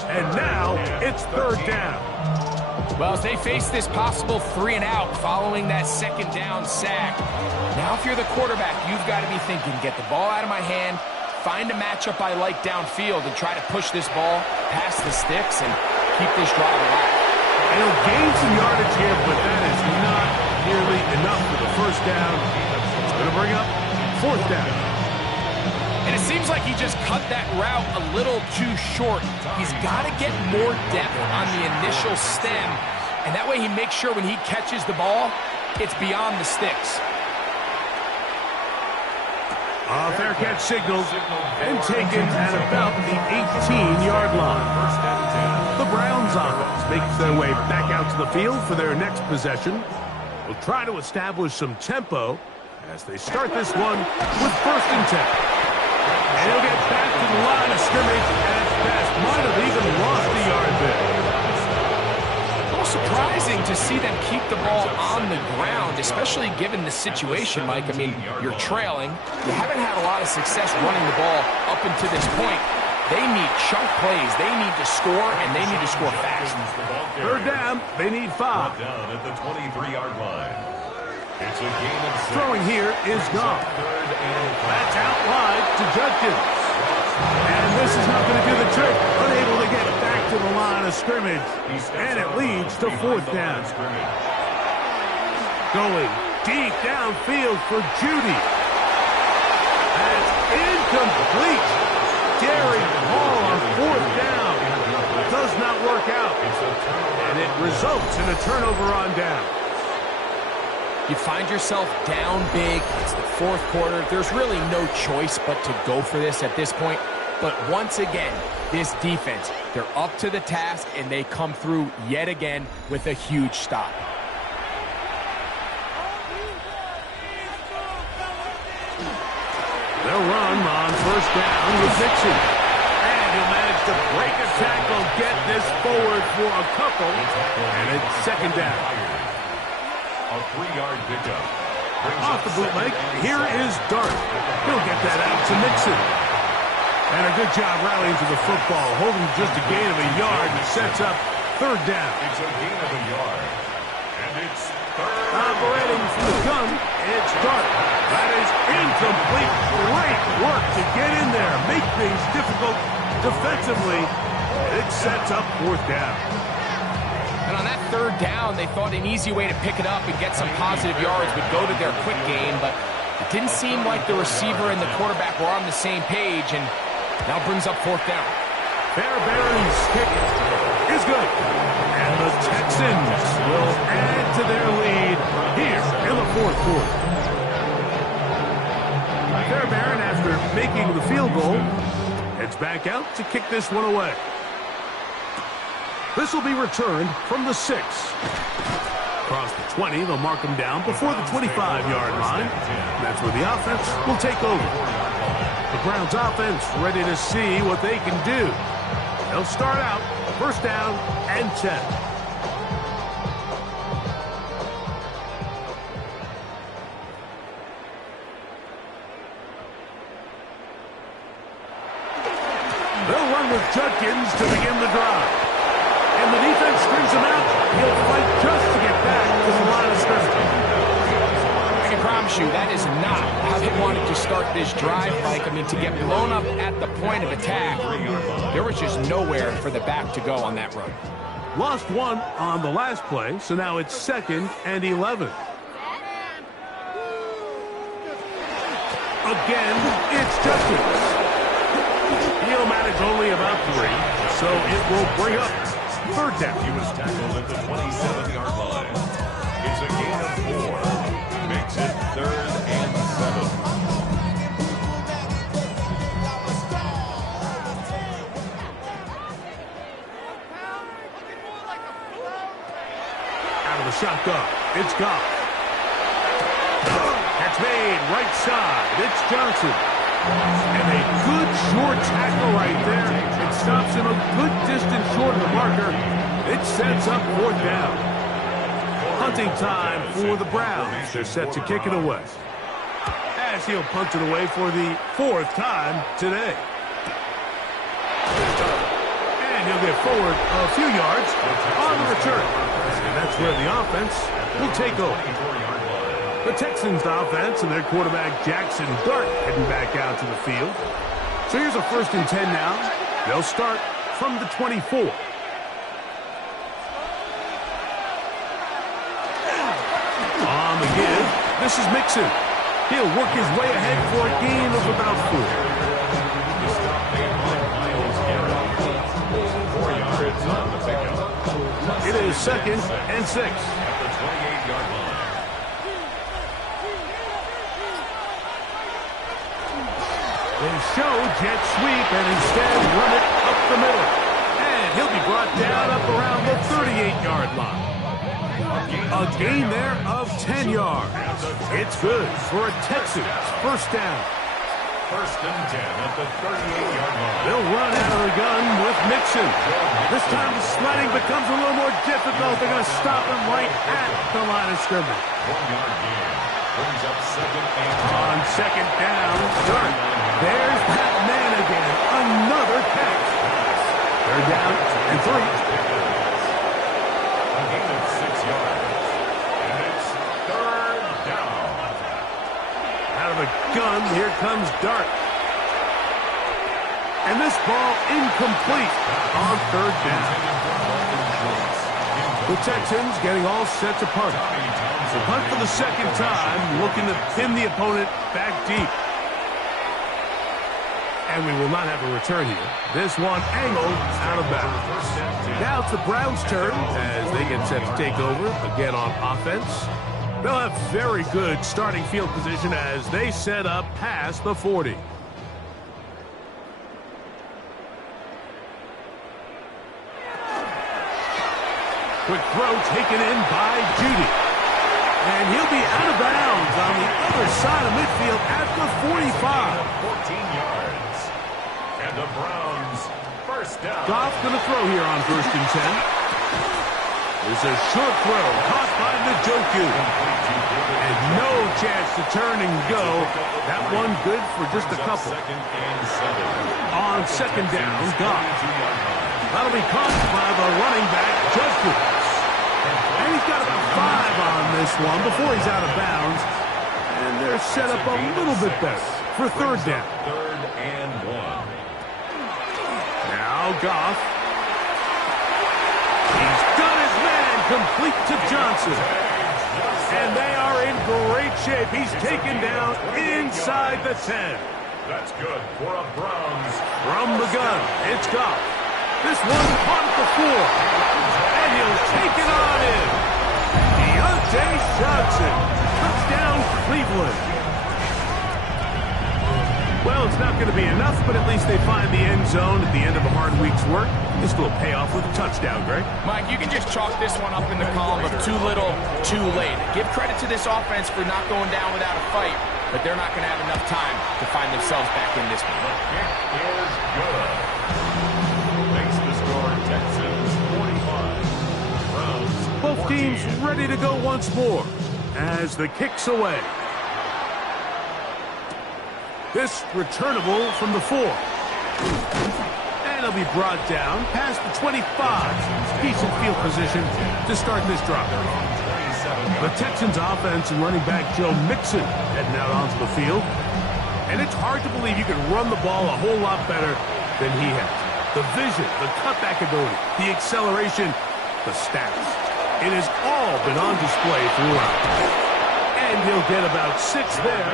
And now it's 3rd down. Well, as they face this possible 3 and out following that 2nd down sack, now if you're the quarterback, you've got to be thinking, get the ball out of my hand, find a matchup I like downfield, and try to push this ball past the sticks and keep this drive alive. He'll gain some yardage here, but that is not nearly enough for the 1st down. It's going to bring up 4th down. And it seems like he just cut that route a little too short. He's got to get more depth on the initial stem, and that way he makes sure when he catches the ball, it's beyond the sticks. Fair catch signaled and taken at about the 18-yard line. The Browns offense makes their way back out to the field for their next possession. Will try to establish some tempo as they start this one with 1st and 10. And he'll get back to the line of scrimmage, and at best might have even lost the yard there. A little surprising to see them keep the ball on the ground, especially given the situation, Mike. I mean, you're trailing. You haven't had a lot of success running the ball up until this point. They need chunk plays. They need to score, and they need to score fast. 3rd down, they need 5. Down at the 23-yard line. It's a gain of 6. Throwing here is Goff. That's out wide to Judkins. And this is not going to do the trick. Unable to get back to the line of scrimmage. And it leads to 4th down. Going deep downfield for Jeudy. That's incomplete. Daring Hall on 4th down. does not work out. And it results in a turnover on down. You find yourself down big. It's the fourth quarter. There's really no choice but to go for this at this point. But once again, this defense, they're up to the task, and they come through yet again with a huge stop. They'll run on first down with Dixon. And he'll manage to break a tackle, get this forward for a couple, and it's second down. A 3-yard pickup. Off the bootleg, here is Dart. He'll get that out to Mixon. And a good job rallying to the football, holding just a gain of a yard and sets up third down. It's a gain of a yard. And it's third. Operating from the gun, it's Dart. That is incomplete. Great work to get in there, make things difficult defensively. It sets up fourth down. And on that third down, they thought an easy way to pick it up and get some positive yards would go to their quick game, but it didn't seem like the receiver and the quarterback were on the same page, and now brings up fourth down. Fairbairn's kick is good. And the Texans will add to their lead here in the fourth quarter. Fairbairn, after making the field goal, heads back out to kick this one away. This will be returned from the 6. Across the 20, they'll mark him down before the 25-yard line. That's where the offense will take over. The Browns offense ready to see what they can do. They'll start out first down and 10. They'll run with Judkins to begin the drive. And the defense screams him out. He'll fight just to get back to the line of scrimmage. I can promise you that is not how they wanted to start this drive, Mike. I mean, to get blown up at the point of attack, there was just nowhere for the back to go on that run. Lost one on the last play, so now it's 2nd and 11. Again, it's Judkins. He'll manage only about 3, so it will bring up third down. He was tackled at the 27-yard line. It's a gain of 4. Makes it 3rd and 7. Out of the shotgun, it's Goff. That's made right side. It's Johnson. And a good short tackle right there. It stops him a good distance short of the marker. It sets up fourth down. Punting time for the Browns. They're set to kick it away. As he'll punt it away for the 4th time today. And he'll get forward a few yards on the return. And that's where the offense will take over. The Texans' offense and their quarterback Jackson Dart heading back out to the field. So here's a 1st and 10 now. They'll start from the 24. On the give, this is Mixon. He'll work his way ahead for a gain of about 4. It is 2nd and 6. At the 28-yard line. They show jet sweep and instead run it up the middle. And he'll be brought down up around the 38-yard line. A gain there of 10 yards. It's good for a Texans first down. 1st and 10 at the 38-yard line. They'll run out of the gun with Mixon. This time the sledding becomes a little more difficult. They're going to stop him right at the line of scrimmage. 1-yard gain. Brings up 2nd and 10. On second down, Dart. There's that man again. Another catch. 3rd down and 3. A gain of 6 yards. And it's 3rd down. Out of the gun, here comes Dart. And this ball incomplete on 3rd down. The Texans getting all set to punt. The punt for the 2nd time, looking to pin the opponent back deep. And we will not have a return here. This one angled out of bounds. Now it's the Browns' turn as they get set to take over again on offense. They'll have very good starting field position as they set up past the 40. Quick throw taken in by Judy. And he'll be out of bounds on the other side of midfield at the 45. 14 yards. And the Browns first down. Goff going to throw here on 1st and 10. There's a short throw caught by Njoku. And no chance to turn and go. That one good for just a couple. On 2nd down, Goff. That'll be caught by the running back, Judkins. And he's got a 5 on this one before he's out of bounds. And they're set up a little bit better for 3rd down. 3rd and 1. Now Goff. He's got his man complete to Johnson. And they are in great shape. He's taken down inside the 10. That's good for a Browns. From the gun, it's Goff. This one caught at the 4. And he'll take it on in. Deontay Johnson. Touchdown, Cleveland. Well, it's not going to be enough, but at least they find the end zone at the end of a hard week's work. This will pay off with a touchdown, Greg. Mike, you can just chalk this one up in the column of too little, too late. Give credit to this offense for not going down without a fight, but they're not going to have enough time to find themselves back in this one. Kick is good. Makes the score Texans 45. Browns 14. Both teams ready to go once more as the kick's away. This returnable from the 4. And it'll be brought down past the 25. Decent field position to start this drive. The Texans offense and running back Joe Mixon heading out onto the field. And it's hard to believe you can run the ball a whole lot better than he has. The vision, the cutback ability, the acceleration, the stats. It has all been on display throughout. And he'll get about 6 there,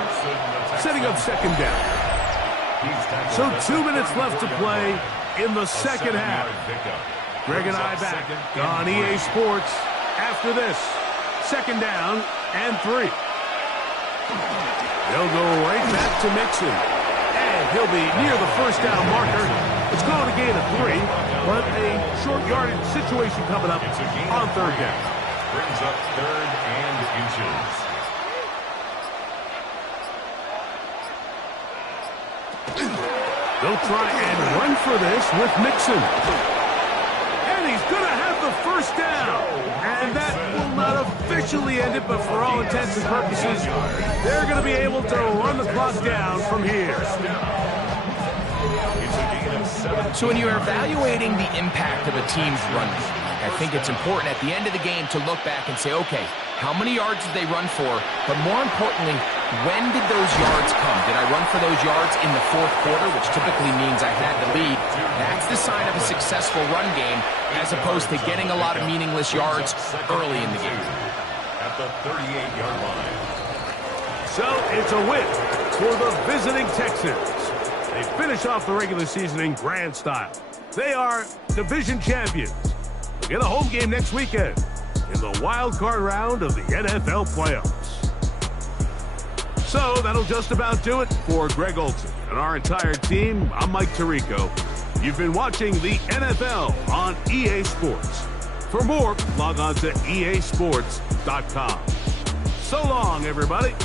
setting up 2nd down. So 2 minutes left to play in the 2nd half. Greg and I back on EA Sports after this. 2nd down and 3. They'll go right back to Mixon. And he'll be near the 1st down marker. It's going to gain a 3, but a short yardage situation coming up on 3rd down. Brings up 3rd and inches. They'll try and run for this with Mixon. And he's going to have the 1st down. And that will not officially end it, but for all intents and purposes, they're going to be able to run the clock down from here. So when you're evaluating the impact of a team's run, I think it's important at the end of the game to look back and say, okay, how many yards did they run for? But more importantly, when did those yards come? Did I run for those yards in the 4th quarter, which typically means I had the lead? That's the sign of a successful run game, as opposed to getting a lot of meaningless yards early in the game. At the 38-yard line. So it's a win for the visiting Texans. They finish off the regular season in grand style. They are division champions. They'll get a home game next weekend in the wild card round of the NFL playoffs. So that'll just about do it for Greg Olson and our entire team. I'm Mike Tirico. You've been watching the NFL on EA Sports. For more, log on to easports.com. So long, everybody.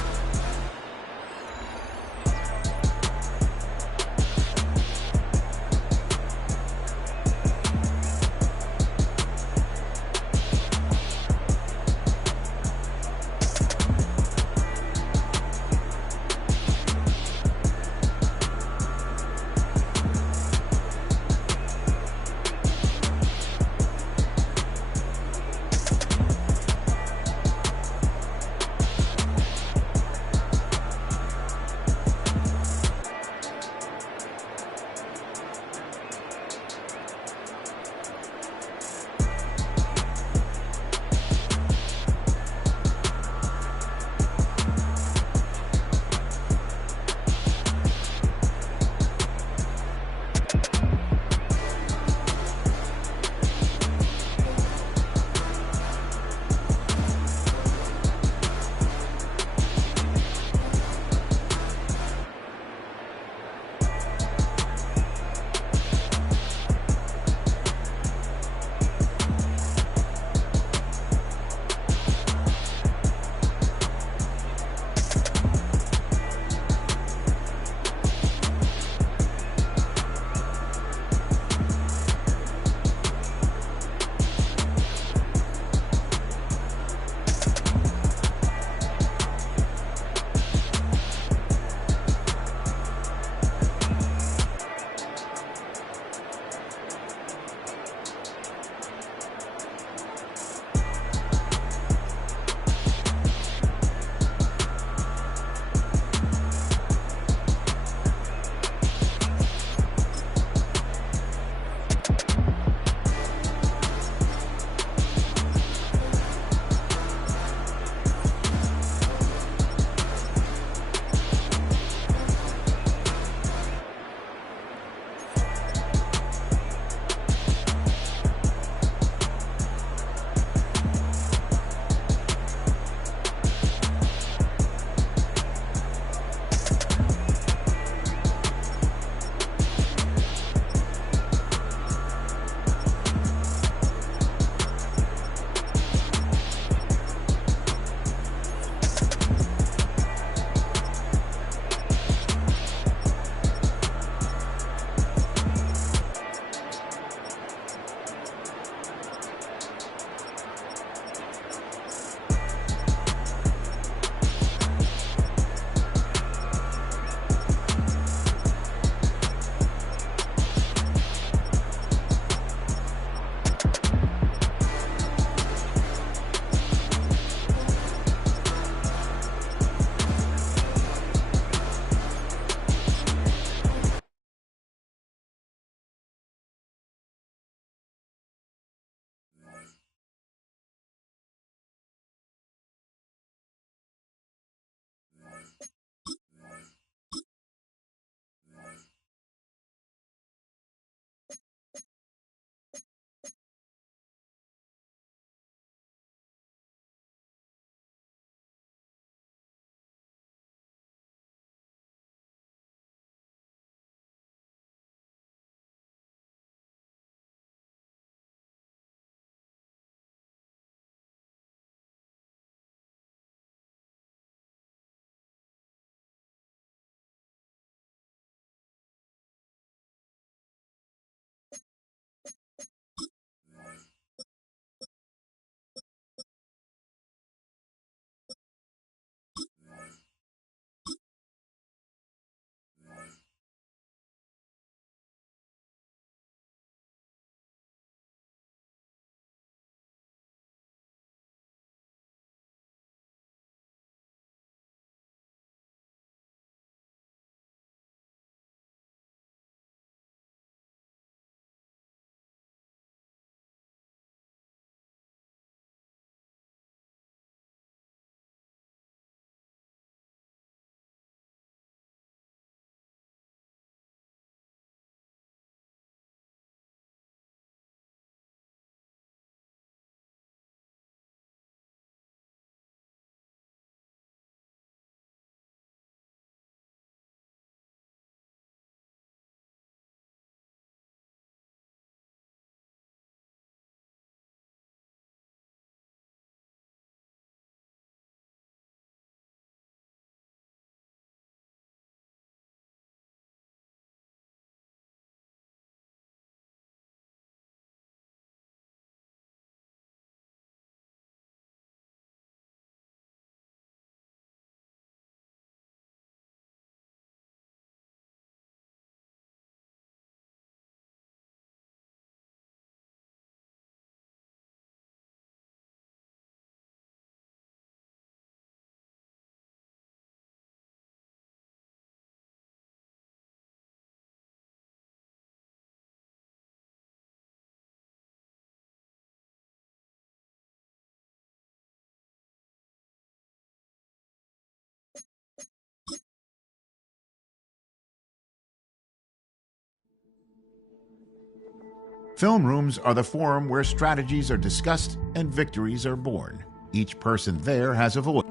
Film rooms are the forum where strategies are discussed and victories are born. Each person there has a voice.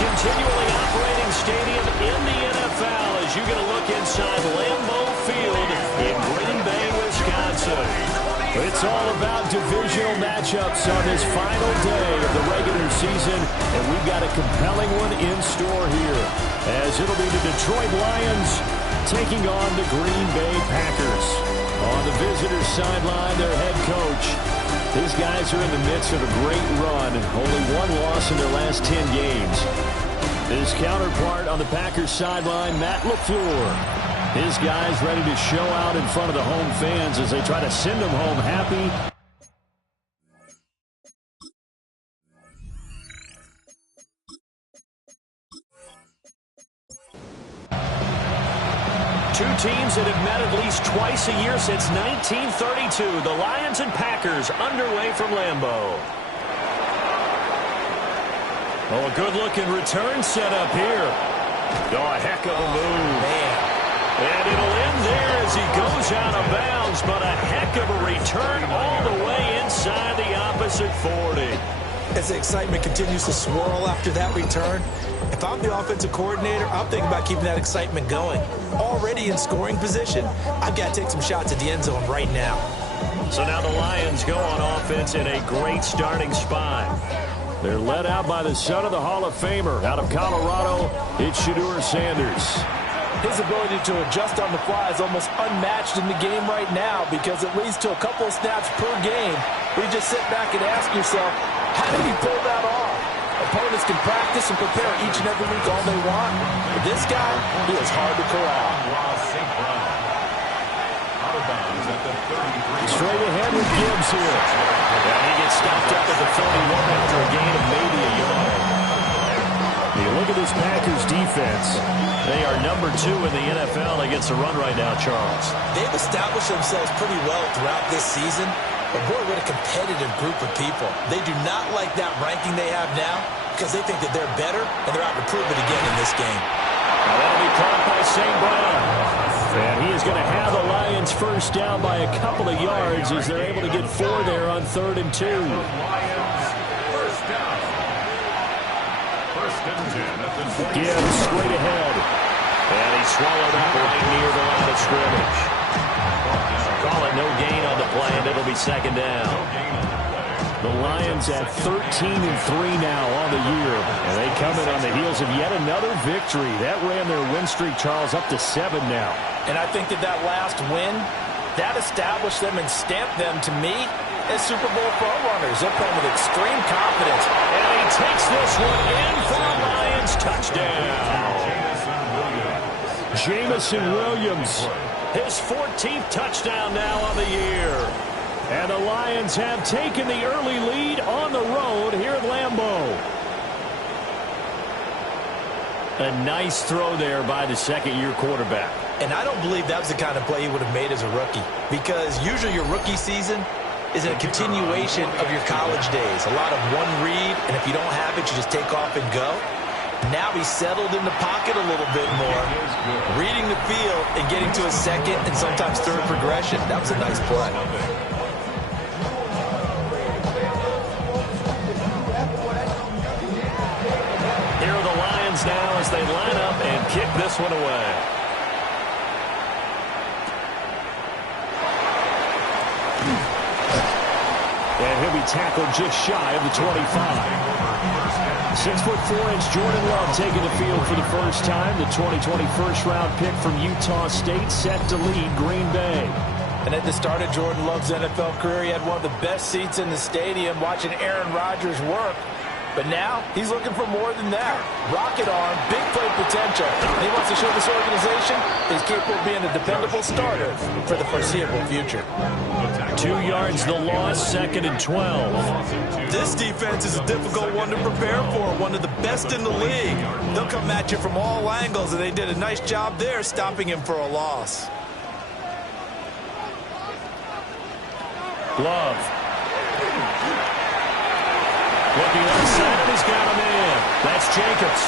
Continually operating stadium in the NFL as you get a look inside Lambeau Field in Green Bay, Wisconsin. It's all about divisional matchups on this final day of the regular season, and we've got a compelling one in store here, as it'll be the Detroit Lions taking on the Green Bay Packers. On the visitor's sideline, their head coach. These guys are in the midst of a great run, only one loss in their last 10 games. His counterpart on the Packers sideline, Matt LaFleur. His guys ready to show out in front of the home fans as they try to send them home happy. Two teams that have met at least twice a year since 1932. The Lions and Packers underway from Lambeau. Oh, a good-looking return set up here. Oh, a heck of a move. Man. And it'll end there as he goes out of bounds, but a heck of a return all the way inside the opposite 40. As the excitement continues to swirl after that return, if I'm the offensive coordinator, I'm thinking about keeping that excitement going. Already in scoring position, I've got to take some shots at the end zone right now. So now the Lions go on offense in a great starting spot. They're led out by the son of the Hall of Famer out of Colorado. It's Shedeur Sanders. His ability to adjust on the fly is almost unmatched in the game right now because it leads to a couple of snaps per game where you just sit back and ask yourself, how did he pull that off? Opponents can practice and prepare each and every week all they want. But this guy, he is hard to corral. Straight ahead with Gibbs here. And he gets stopped up at the 31 after a gain of maybe a yard. You look at this Packers defense. They are number 2 in the NFL against the run right now, Charles. They've established themselves pretty well throughout this season. But boy, what a competitive group of people. They do not like that ranking they have now because they think that they're better and they're out to prove it again in this game. Now that'll be caught by St. Brown. And he is going to have the Lions first down by a couple of yards as they're able to get 4 there on 3rd and 2. Gibbs straight ahead. And he swallowed up right near the line of scrimmage. Call it no gain on the play, and it'll be 2nd down. The Lions at 13-3 now on the year. And they come in on the heels of yet another victory. That ran their win streak, Charles, up to 7 now. And I think that last win, that established them and stamped them, to me, as Super Bowl frontrunners. They're playing with extreme confidence. And he takes this one in for a Lions touchdown. Jamison Williams, his 14th touchdown now on the year. And the Lions have taken the early lead on the road here at Lambeau. A nice throw there by the second-year quarterback. And I don't believe that was the kind of play he would have made as a rookie. Because usually your rookie season is a continuation of your college days. A lot of one read, and if you don't have it, you just take off and go. Now he's settled in the pocket a little bit more, reading the field and getting to a second and sometimes third progression. That was a nice play. Here are the Lions now as they line up and kick this one away. And he'll be tackled just shy of the 25. 6'4" Jordan Love taking the field for the first time. The 2020 first-round pick from Utah State set to lead Green Bay. And at the start of Jordan Love's NFL career, he had one of the best seats in the stadium watching Aaron Rodgers work. But now, he's looking for more than that. Rocket arm, big play potential. And he wants to show this organization he's capable of being a dependable starter for the foreseeable future. 2 yards the loss, 2nd and 12. This defense is a difficult one to prepare for, one of the best in the league. They'll come at you from all angles, and they did a nice job there stopping him for a loss. Love. Looking left side, and he's got him in. That's Jacobs.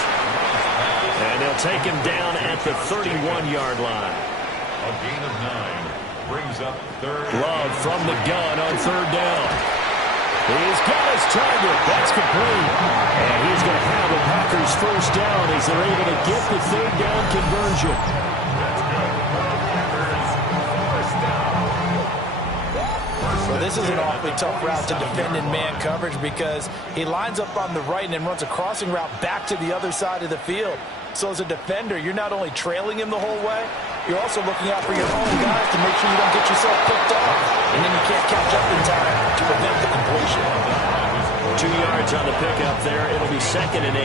And they'll take him down at the 31-yard line. A gain of 9 brings up 3rd. Love from the gun on 3rd down. He's got his target. That's complete. And he's going to have the Packers first down as they're able to get the 3rd down conversion. That's good. Packers first down. Well, this is an awfully tough route to defend in man coverage because he lines up on the right and then runs a crossing route back to the other side of the field. So as a defender, you're not only trailing him the whole way, you're also looking out for your own guys to make sure you don't get yourself picked off. And then you can't catch up in time to prevent the completion. 2 yards on the pickup there. It'll be 2nd and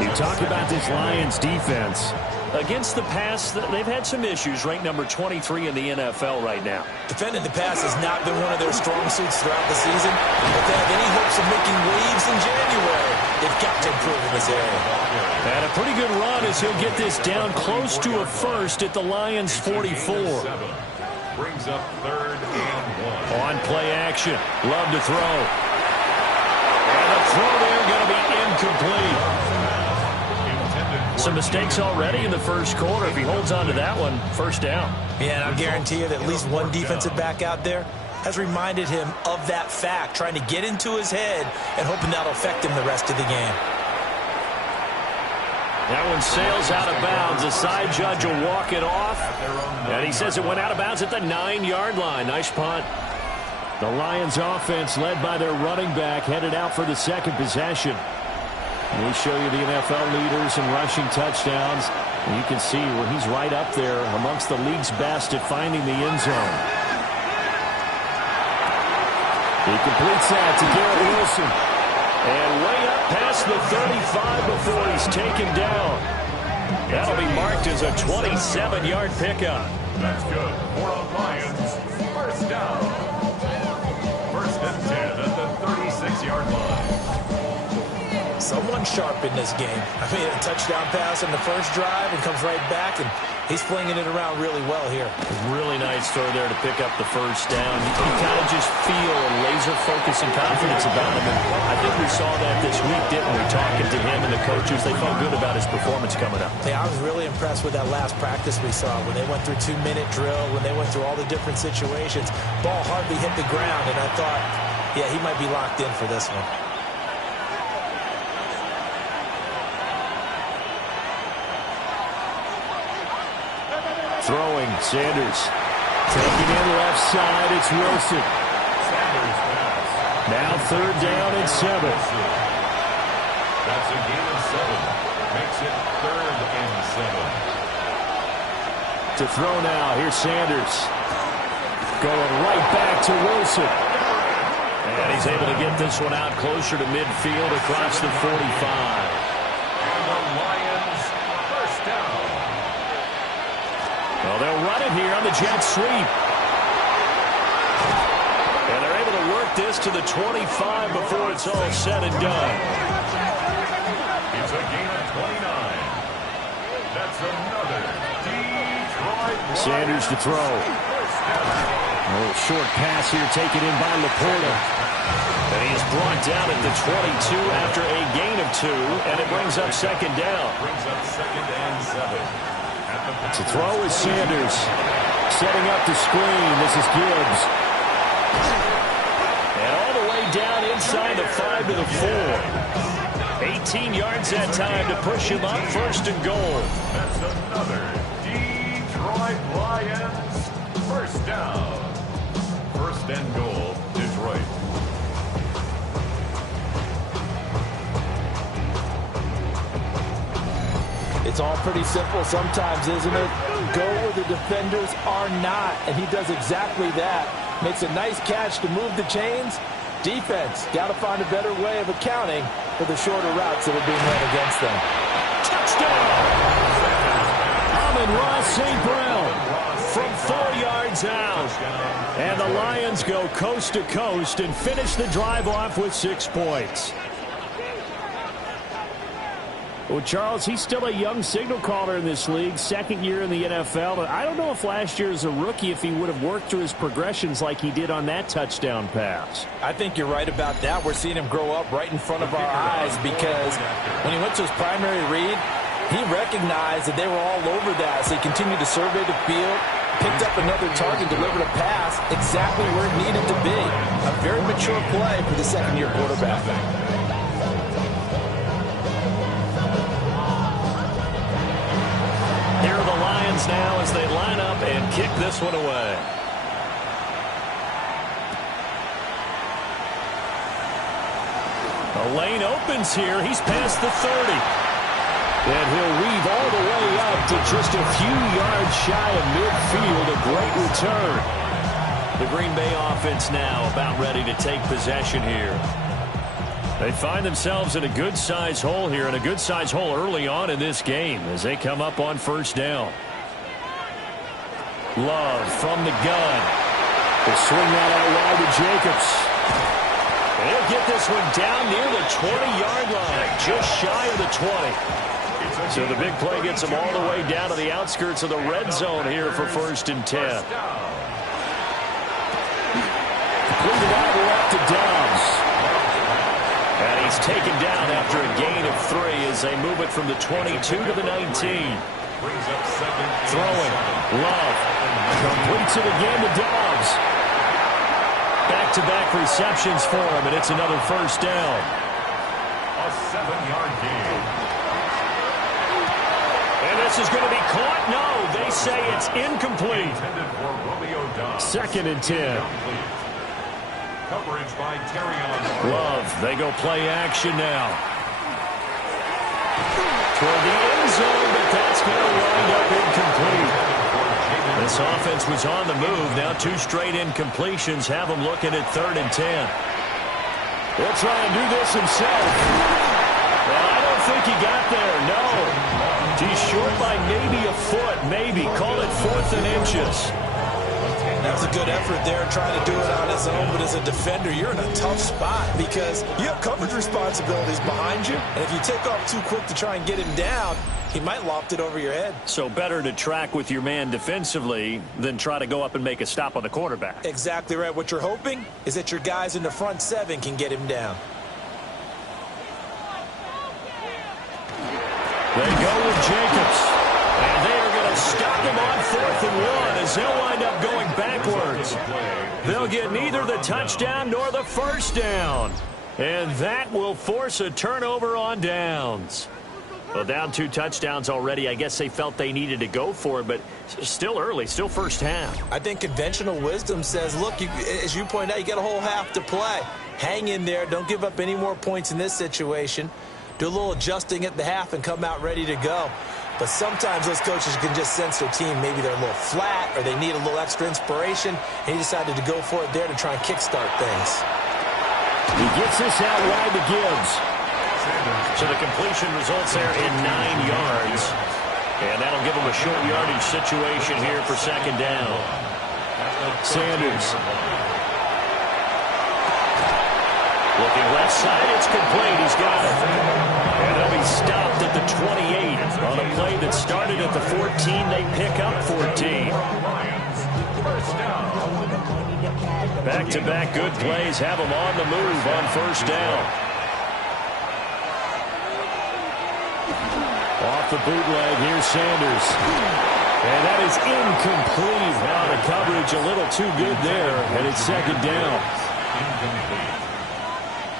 8. You talk about this Lions defense. Against the pass, they've had some issues. Ranked number 23 in the NFL right now. Defending the pass has not been one of their strong suits throughout the season. If they have any hopes of making waves in January, they've got to improve in this area. And a pretty good run as he'll get this down close to a first at the Lions 44. Brings up 3rd and 1. On play action. Love to throw. And the throw there going to be incomplete. Some mistakes already in the first quarter. If he holds on to that one, first down. Yeah, and I guarantee you that at least one defensive back out there has reminded him of that fact, trying to get into his head and hoping that'll affect him the rest of the game. That one sails out of bounds. The side judge will walk it off. And he says it went out of bounds at the 9-yard line. Nice punt. The Lions offense led by their running back headed out for the 2nd possession. We show you the NFL leaders in rushing touchdowns. And you can see where he's right up there amongst the league's best at finding the end zone. He completes that to Garrett Wilson. And way up past the 35 before he's taken down. That'll be marked as a 27-yard pickup. That's good. For the Lions, first down. 1st and 10 at the 36-yard line. Someone sharp in this game. I mean, a touchdown pass on the first drive and comes right back, and he's flinging it around really well here. Really nice throw there to pick up the first down. You kind of just feel a laser focus and confidence about him. And I think we saw that this week, didn't we? Talking to him and the coaches, they felt good about his performance coming up. Yeah, I was really impressed with that last practice we saw when they went through 2-minute drill, when they went through all the different situations. Ball hardly hit the ground, and I thought, yeah, he might be locked in for this one. Throwing, Sanders. Taking in left side, it's Wilson. Now 3rd down and 7. That's a gain of 7. Makes it 3rd and 7. To throw now, here's Sanders. Going right back to Wilson. And he's able to get this one out closer to midfield across the 45. And the Lions first down. Well, they'll run it here on the jet sweep. And they're able to work this to the 25 before it's all said and done. It's a gain of 29. That's another Detroit. Sanders to throw. A little short pass here taken in by Laporta. And he's brought down at the 22 after a gain of 2, and it brings up 2nd down. Brings up 2nd and 7. To throw is Sanders. Setting up the screen. This is Gibbs. And all the way down inside the 5 to the 4. 18 yards that time to push him up 1st and goal. That's another Detroit Lions first down. 1st and goal, Detroit. It's all pretty simple sometimes, isn't it? Go where the defenders are not, and he does exactly that. Makes a nice catch to move the chains. Defense, got to find a better way of accounting for the shorter routes that are being run against them. Touchdown! Amon-Ra St. Brown from 4 yards out. And the Lions go coast to coast and finish the drive off with 6 points. Well, Charles, he's still a young signal caller in this league, second year in the NFL. But I don't know if last year as a rookie, if he would have worked through his progressions like he did on that touchdown pass. I think you're right about that. We're seeing him grow up right in front of our eyes because when he went to his primary read, he recognized that they were all over that. So he continued to survey the field, picked up another target, delivered a pass exactly where it needed to be. A very mature play for the second-year quarterback. Here are the Lions now as they line up and kick this one away. The lane opens here. He's past the 30. And he'll weave all the way up to just a few yards shy of midfield. A great return. The Green Bay offense now about ready to take possession here. They find themselves in a good-sized hole here, and a good-sized hole early on in this game as they come up on first down. Love from the gun. They swing that out wide to Jacobs. They'll get this one down near the 20-yard line, just shy of the 20. So the big play gets them all the way down to the outskirts of the red zone here for 1st and 10. Completed out left to Dobbs. And he's taken down after a gain of 3 as they move it from the 22 to the 19. Throwing. Love. Completes it again to Dobbs. Back-to-back receptions for him, and it's another first down. A 7-yard gain. And this is going to be caught. No, they say it's incomplete. 2nd and 10. Coverage by Terry Love, they go play action now. Toward the end zone, but that's going to wind up incomplete. This offense was on the move. Now 2 straight incompletions have them looking at 3rd and 10. He'll try and do this himself. Well, I don't think he got there, no. He's short by maybe a foot, maybe. Call it 4th and inches. That's a good effort there, trying to do it on his own, but as a defender, you're in a tough spot because you have coverage responsibilities behind you, and if you take off too quick to try and get him down, he might loft it over your head. So better to track with your man defensively than try to go up and make a stop on the quarterback. Exactly right. What you're hoping is that your guys in the front 7 can get him down. They go with Jacobs. And they are going to stop him on 4th and 1 as they'll wind up going backwards. They'll get neither the touchdown nor the first down. And that will force a turnover on downs. Well, down 2 touchdowns already. I guess they felt they needed to go for it, but still early, still first half. I think conventional wisdom says, look, as you point out, you got a whole half to play. Hang in there. Don't give up any more points in this situation. Do a little adjusting at the half and come out ready to go. But sometimes those coaches can just sense their team. Maybe they're a little flat or they need a little extra inspiration. And he decided to go for it there to try and kickstart things. He gets this out wide to Gibbs. So the completion results there in 9 yards. And that'll give him a short yardage situation here for 2nd down. Sanders. Looking left side, it's complete. He's got it. And they'll be stopped at the 28 on a play that started at the 14. They pick up 14. Back-to-back good plays have them on the move on first down. Off the bootleg, here's Sanders. And that is incomplete. Now the coverage a little too good there, and it's 2nd down. Incomplete.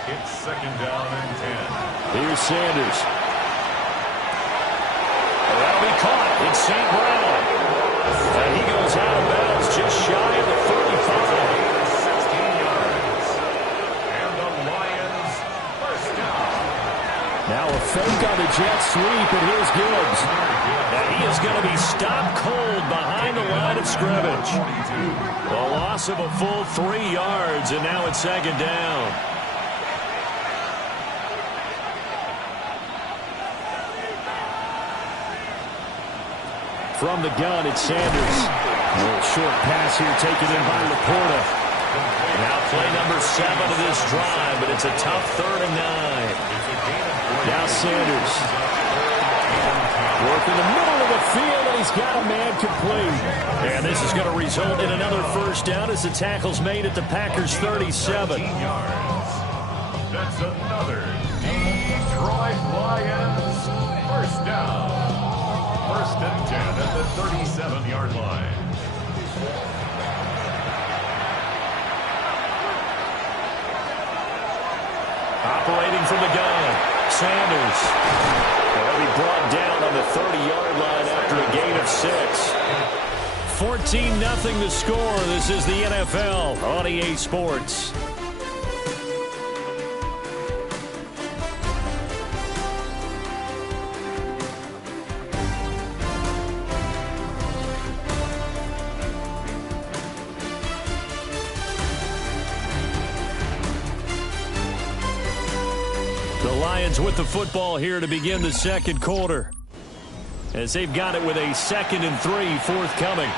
It's 2nd down and 10. Here's Sanders. That'll be caught. It's St. Brown. And he goes out of bounds just shy of the 35. 16 yards. And the Lions first down. Now a fake on the jet sweep, and here's Gibbs. And he is going to be stopped cold behind the line of scrimmage. A loss of a full 3 yards, and now it's second down. From the gun, it's Sanders. A little short pass here taken in by Laporta. Now play number 7 of this drive, but it's a tough 3rd and 9. Now Sanders. Work in the middle of the field, and he's got a man complete. And this is going to result in another first down as the tackle's made at the Packers' 37. That's another Detroit Lions first down. 1st and 10 at the 37-yard line. Operating from the gun, Sanders. He'll be brought down on the 30-yard line after a gain of 6. 14-0 the score. This is the NFL on EA Sports. With the football here to begin the second quarter, as they've got it with a 2nd and 3 forthcoming.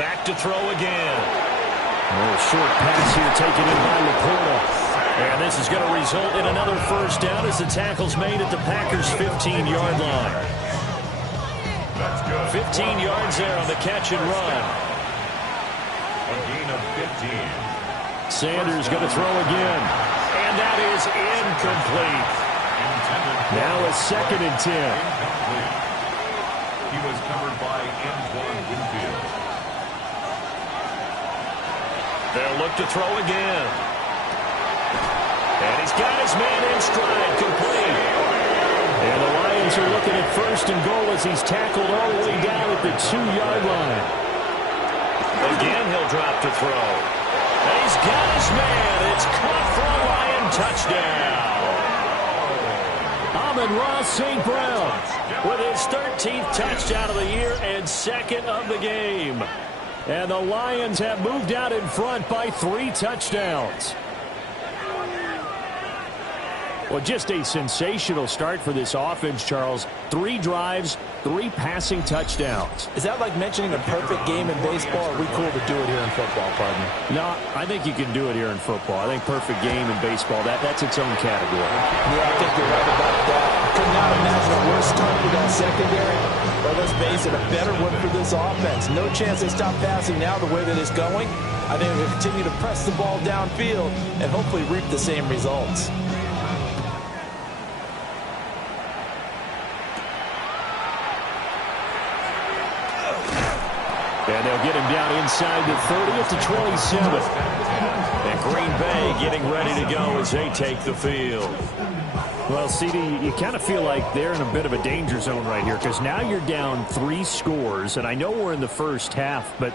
Back to throw again. A little short pass here taken in by Laporta. And this is going to result in another first down as the tackle's made at the Packers' 15-yard line. 15 yards there on the catch and run. A gain of 15. Sanders going to throw again. And that is incomplete. Now a 2nd and 10. He was covered by Antoine Winfield. They'll look to throw again. And he's got his man in stride, complete. And the Lions are looking at 1st and goal as he's tackled all the way down at the 2-yard line. Again, he'll drop to throw. And he's got his man. It's caught for a Lion touchdown. Amon-Ra St. Brown with his 13th touchdown of the year and 2nd of the game. And the Lions have moved out in front by 3 touchdowns. Well, just a sensational start for this offense, Charles. 3 drives, 3 passing touchdowns. Is that like mentioning a perfect game in baseball? Or are we cool to do it here in football, partner? No, I think you can do it here in football. I think perfect game in baseball, that's its own category. Yeah, I think you're right about that. Could not imagine a worse start for that secondary. But let's face it, a better one for this offense. No chance they stop passing now the way that it's going. I think they'll continue to press the ball downfield and hopefully reap the same results. And they'll get him down inside the 30 at the 27. And Green Bay getting ready to go as they take the field. Well, CD, you kind of feel like they're in a bit of a danger zone right here because now you're down 3 scores. And I know we're in the first half, but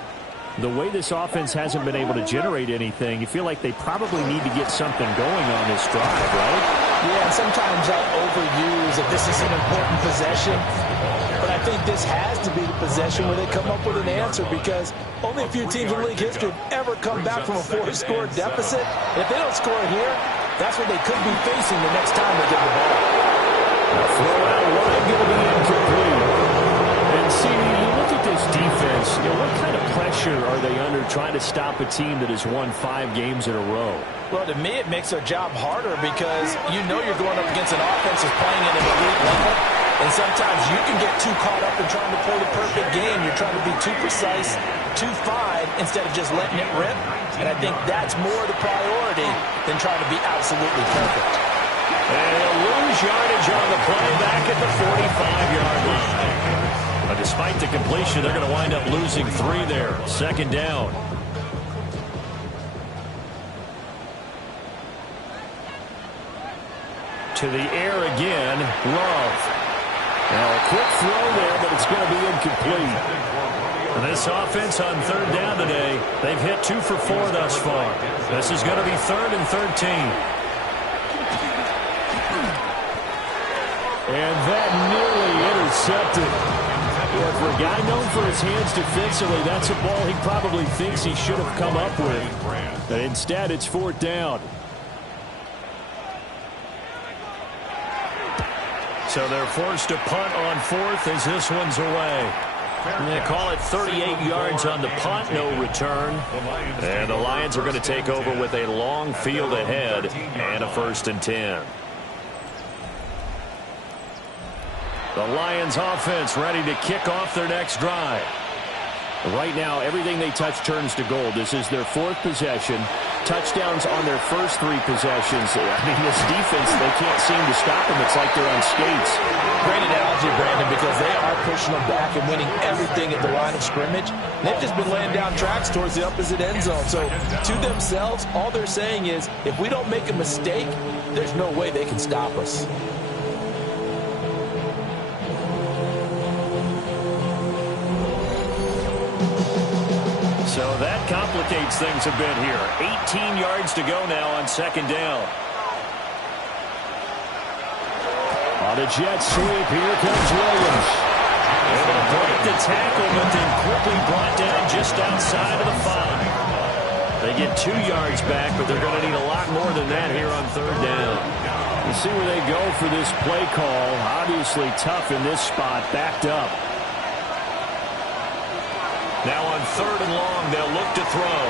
the way this offense hasn't been able to generate anything, you feel like they probably need to get something going on this drive, right? Yeah, and sometimes I overuse if this is an important possession. But I think this has to be the possession where they come up with an answer because only a few teams in league history have ever come back from a 4-score deficit. And if they don't score here, that's what they could be facing the next time they get the ball. A throw out wide going to be incomplete. And see, you look at this defense, what kind of pressure are they under trying to stop a team that has won 5 games in a row? Well, to me, it makes their job harder because you know you're going up against an offense that's playing at an elite level. And sometimes you can get too caught up in trying to play the perfect game. You're trying to be too precise, too fine, instead of just letting it rip. And I think that's more the priority than trying to be absolutely perfect. And he'll lose yardage on the play back at the 45-yard line. But despite the completion, they're going to wind up losing 3 there. Second down. To the air again, Love. Now a quick throw there, but it's going to be incomplete. This offense on third down today, they've hit 2 for 4 thus far. This is going to be 3rd and 13. And that nearly intercepted. Yeah, for a guy known for his hands defensively, that's a ball he probably thinks he should have come up with. But instead, it's 4th down. So they're forced to punt on 4th as this one's away. And they call it 38 yards on the punt, no return. And the Lions are going to take over with a long field ahead and a 1st and 10. The Lions offense ready to kick off their next drive. Right now, everything they touch turns to gold. This is their 4th possession. Touchdowns on their first 3 possessions. I mean, this defense, they can't seem to stop them. It's like they're on skates. Great analogy, Brandon, because they are pushing them back and winning everything at the line of scrimmage. They've just been laying down tracks towards the opposite end zone. So to themselves, all they're saying is, if we don't make a mistake, there's no way they can stop us. So that complicates things a bit here. 18 yards to go now on 2nd down. On a jet sweep, here comes Williams. Able to break the tackle, but then quickly brought down just outside of the 5. They get 2 yards back, but they're going to need a lot more than that here on 3rd down. You see where they go for this play call. Obviously tough in this spot, backed up. Now on 3rd and long, they'll look to throw.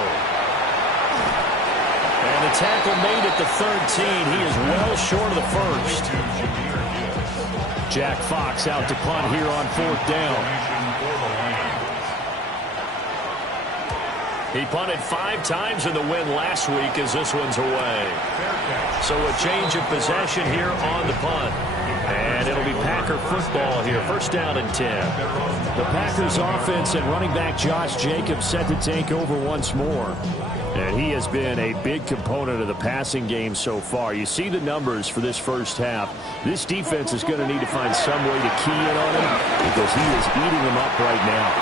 And the tackle made at the 13. He is well short of the 1st. Jack Fox out to punt here on 4th down. He punted 5 times in the win last week as this one's away. So a change of possession here on the punt. And it'll be Packer football here. 1st down and 10. The Packers offense and running back Josh Jacobs set to take over once more. And he has been a big component of the passing game so far. You see the numbers for this first half. This defense is going to need to find some way to key in on him because he is eating them up right now.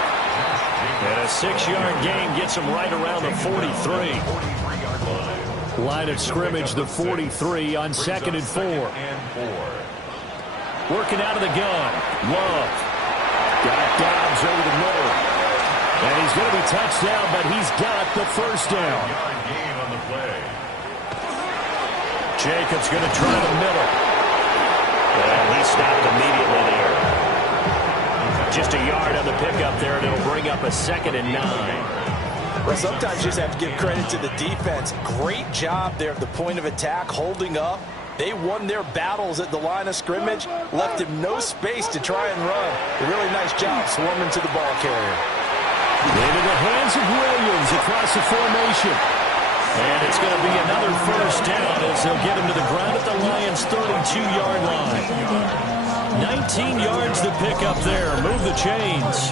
And a 6-yard gain gets him right around the 43. Line of scrimmage, the 43 on 2nd and 4. Working out of the gun. Love. Got Dobbs over the middle. And he's going to be touched down, but he's got the 1st down. Jacobs going to try the middle. And he stopped immediately there. Just a yard on the pickup there, and it'll bring up a 2nd and 9. Well, sometimes you just have to give credit to the defense. Great job there at the point of attack, holding up. They won their battles at the line of scrimmage, left him no space to try and run. A really nice job swarming to the ball carrier. Into the hands of Williams across the formation. And it's going to be another 1st down as they'll get him to the ground at the Lions' 32-yard line. 19 yards to pick up there. Move the chains.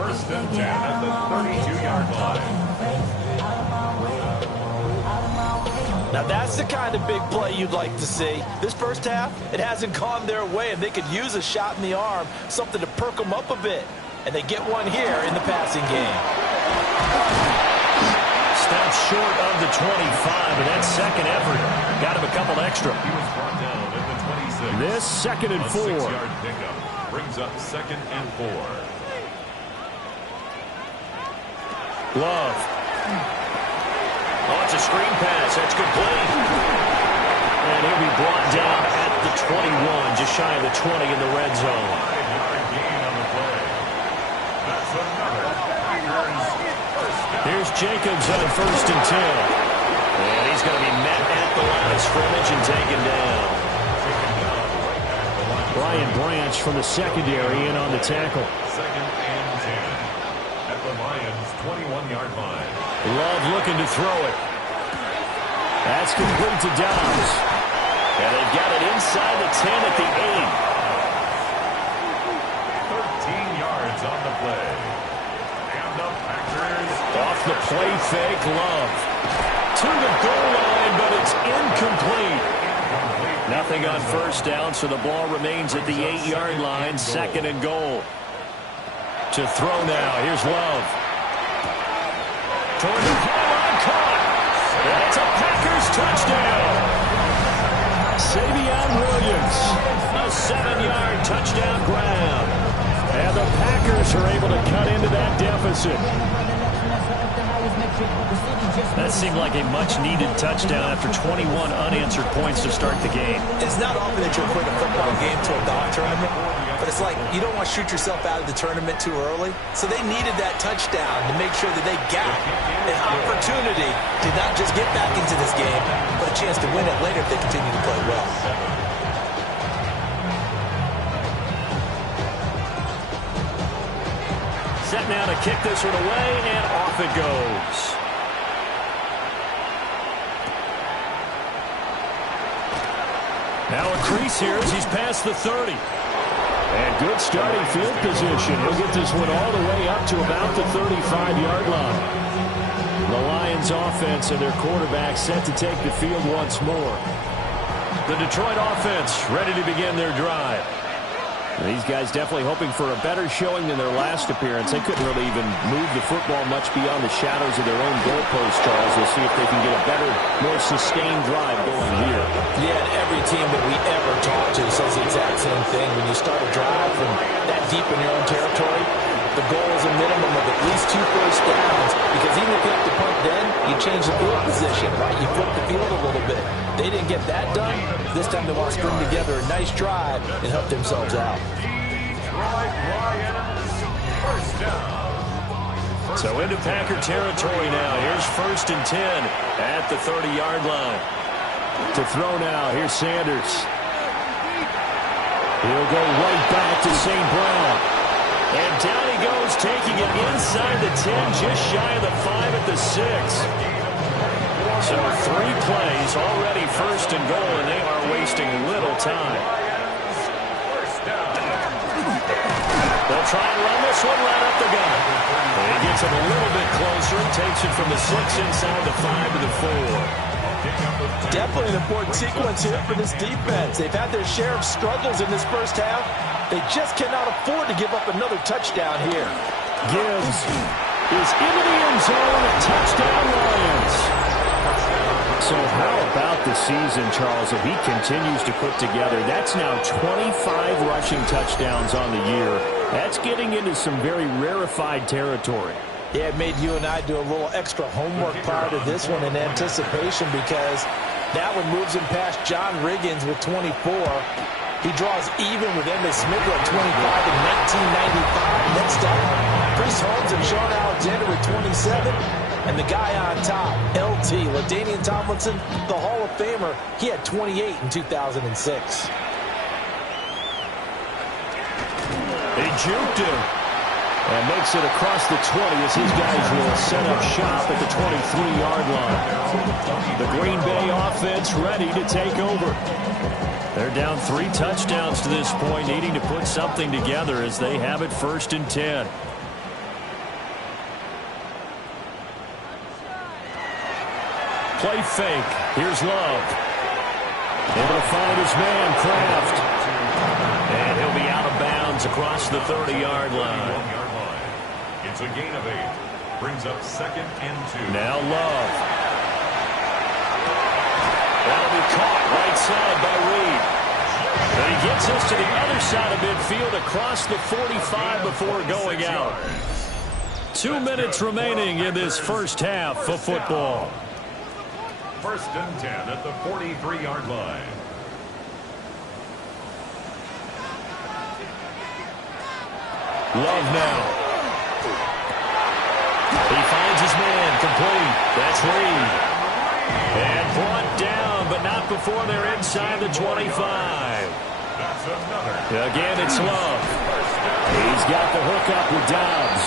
1st and 10 at the 32-yard line. Now that's the kind of big play you'd like to see. This first half, it hasn't gone their way, and they could use a shot in the arm, something to perk them up a bit. And they get one here in the passing game. Stopped short of the 25, and that second effort got him a couple extra. He was brought down at the 26. This 2nd and 4. 6-yard pickup brings up 2nd and 4. Love. Oh, it's a screen pass. That's complete. And he'll be brought down at the 21, just shy of the 20 in the red zone. 5-yard gain on the play. That's another Packers 1st down. Here's Jacobs on 1st and 10. And he's going to be met at the line of scrimmage and taken down. Brian Branch from the secondary in on the tackle. 2nd and 10 at the Lions' 21-yard line. Love looking to throw it. That's complete to Dobbs. And they've got it inside the 10 at the 13 yards on the play. And the Packers 8. Off the play fake, Love. To the goal line, but it's incomplete. Nothing on 1st down, so the ball remains at the 8-yard line, 2nd and goal. To throw now. Here's Love. Toward the pylon, caught. And it's a Packers touchdown. Savion Williams. A 7-yard touchdown grab. And the Packers are able to cut into that deficit. That seemed like a much-needed touchdown after 21 unanswered points to start the game. It's not often that you'll put a football game to a golf tournament, but it's like you don't want to shoot yourself out of the tournament too early. So they needed that touchdown to make sure that they got an opportunity to not just get back into this game, but a chance to win it later if they continue to play well. Set now to kick this one away, and off it goes. Now a crease here as he's past the 30. And good starting field position. He'll get this one all the way up to about the 35-yard line. The Lions offense and their quarterback set to take the field once more. The Detroit offense ready to begin their drive. These guys definitely hoping for a better showing than their last appearance. They couldn't really even move the football much beyond the shadows of their own goalpost, Charles. We'll see if they can get a better, more sustained drive going here. Yeah, and every team that we ever talk to says the exact same thing. When you start a drive from that deep in your own territory, the goal is a minimum of at least 2 first downs, because even if you have to punt then, you change the field position, right? You flip the field a little bit. They didn't get that done. This time they want to string together a nice drive and help themselves out. So into Packer territory now. Here's 1st and 10 at the 30-yard line. To throw now, here's Sanders. He'll go right back to St. Brown. And down he goes, taking it inside the 10, just shy of the 5 at the 6. So 3 plays, already 1st and goal, and they are wasting little time. They'll try and run this one right up the gut. And he gets it a little bit closer and takes it from the 6 inside the 5 to the 4. Definitely an important sequence here for this defense. They've had their share of struggles in this first half. They just cannot afford to give up another touchdown here. Gibbs is into the end zone. Touchdown, Lions. So how about the season, Charles, if he continues to put together? That's now 25 rushing touchdowns on the year. That's getting into some very rarefied territory. Yeah, it made you and I do a little extra homework prior to this one in anticipation, because that one moves him past John Riggins with 24. He draws even with Emmitt Smith at 25 in 1995. Next up, Chris Holmes and Sean Alexander with 27. And the guy on top, LT, LaDainian Tomlinson, the Hall of Famer, he had 28 in 2006. They juked him. And makes it across the 20 as his guys will set up shop at the 23-yard line. The Green Bay offense ready to take over. They're down 3 touchdowns to this point, needing to put something together as they have it 1st and 10. Play fake. Here's Love. Able to find his man, Kraft. And he'll be out of bounds across the 30-yard line. It's a gain of 8. Brings up 2nd and 2. Now Love. That'll be caught right side by Reed. And he gets us to the other side of midfield across the 45 before going out. 2 minutes remaining in this first half of football. 1st and 10 at the 43-yard line. Love now. He finds his man, complete. That's Reed. And brought down, but not before they're inside the 25. That's another. Again, it's Love. He's got the hook up with Dobbs.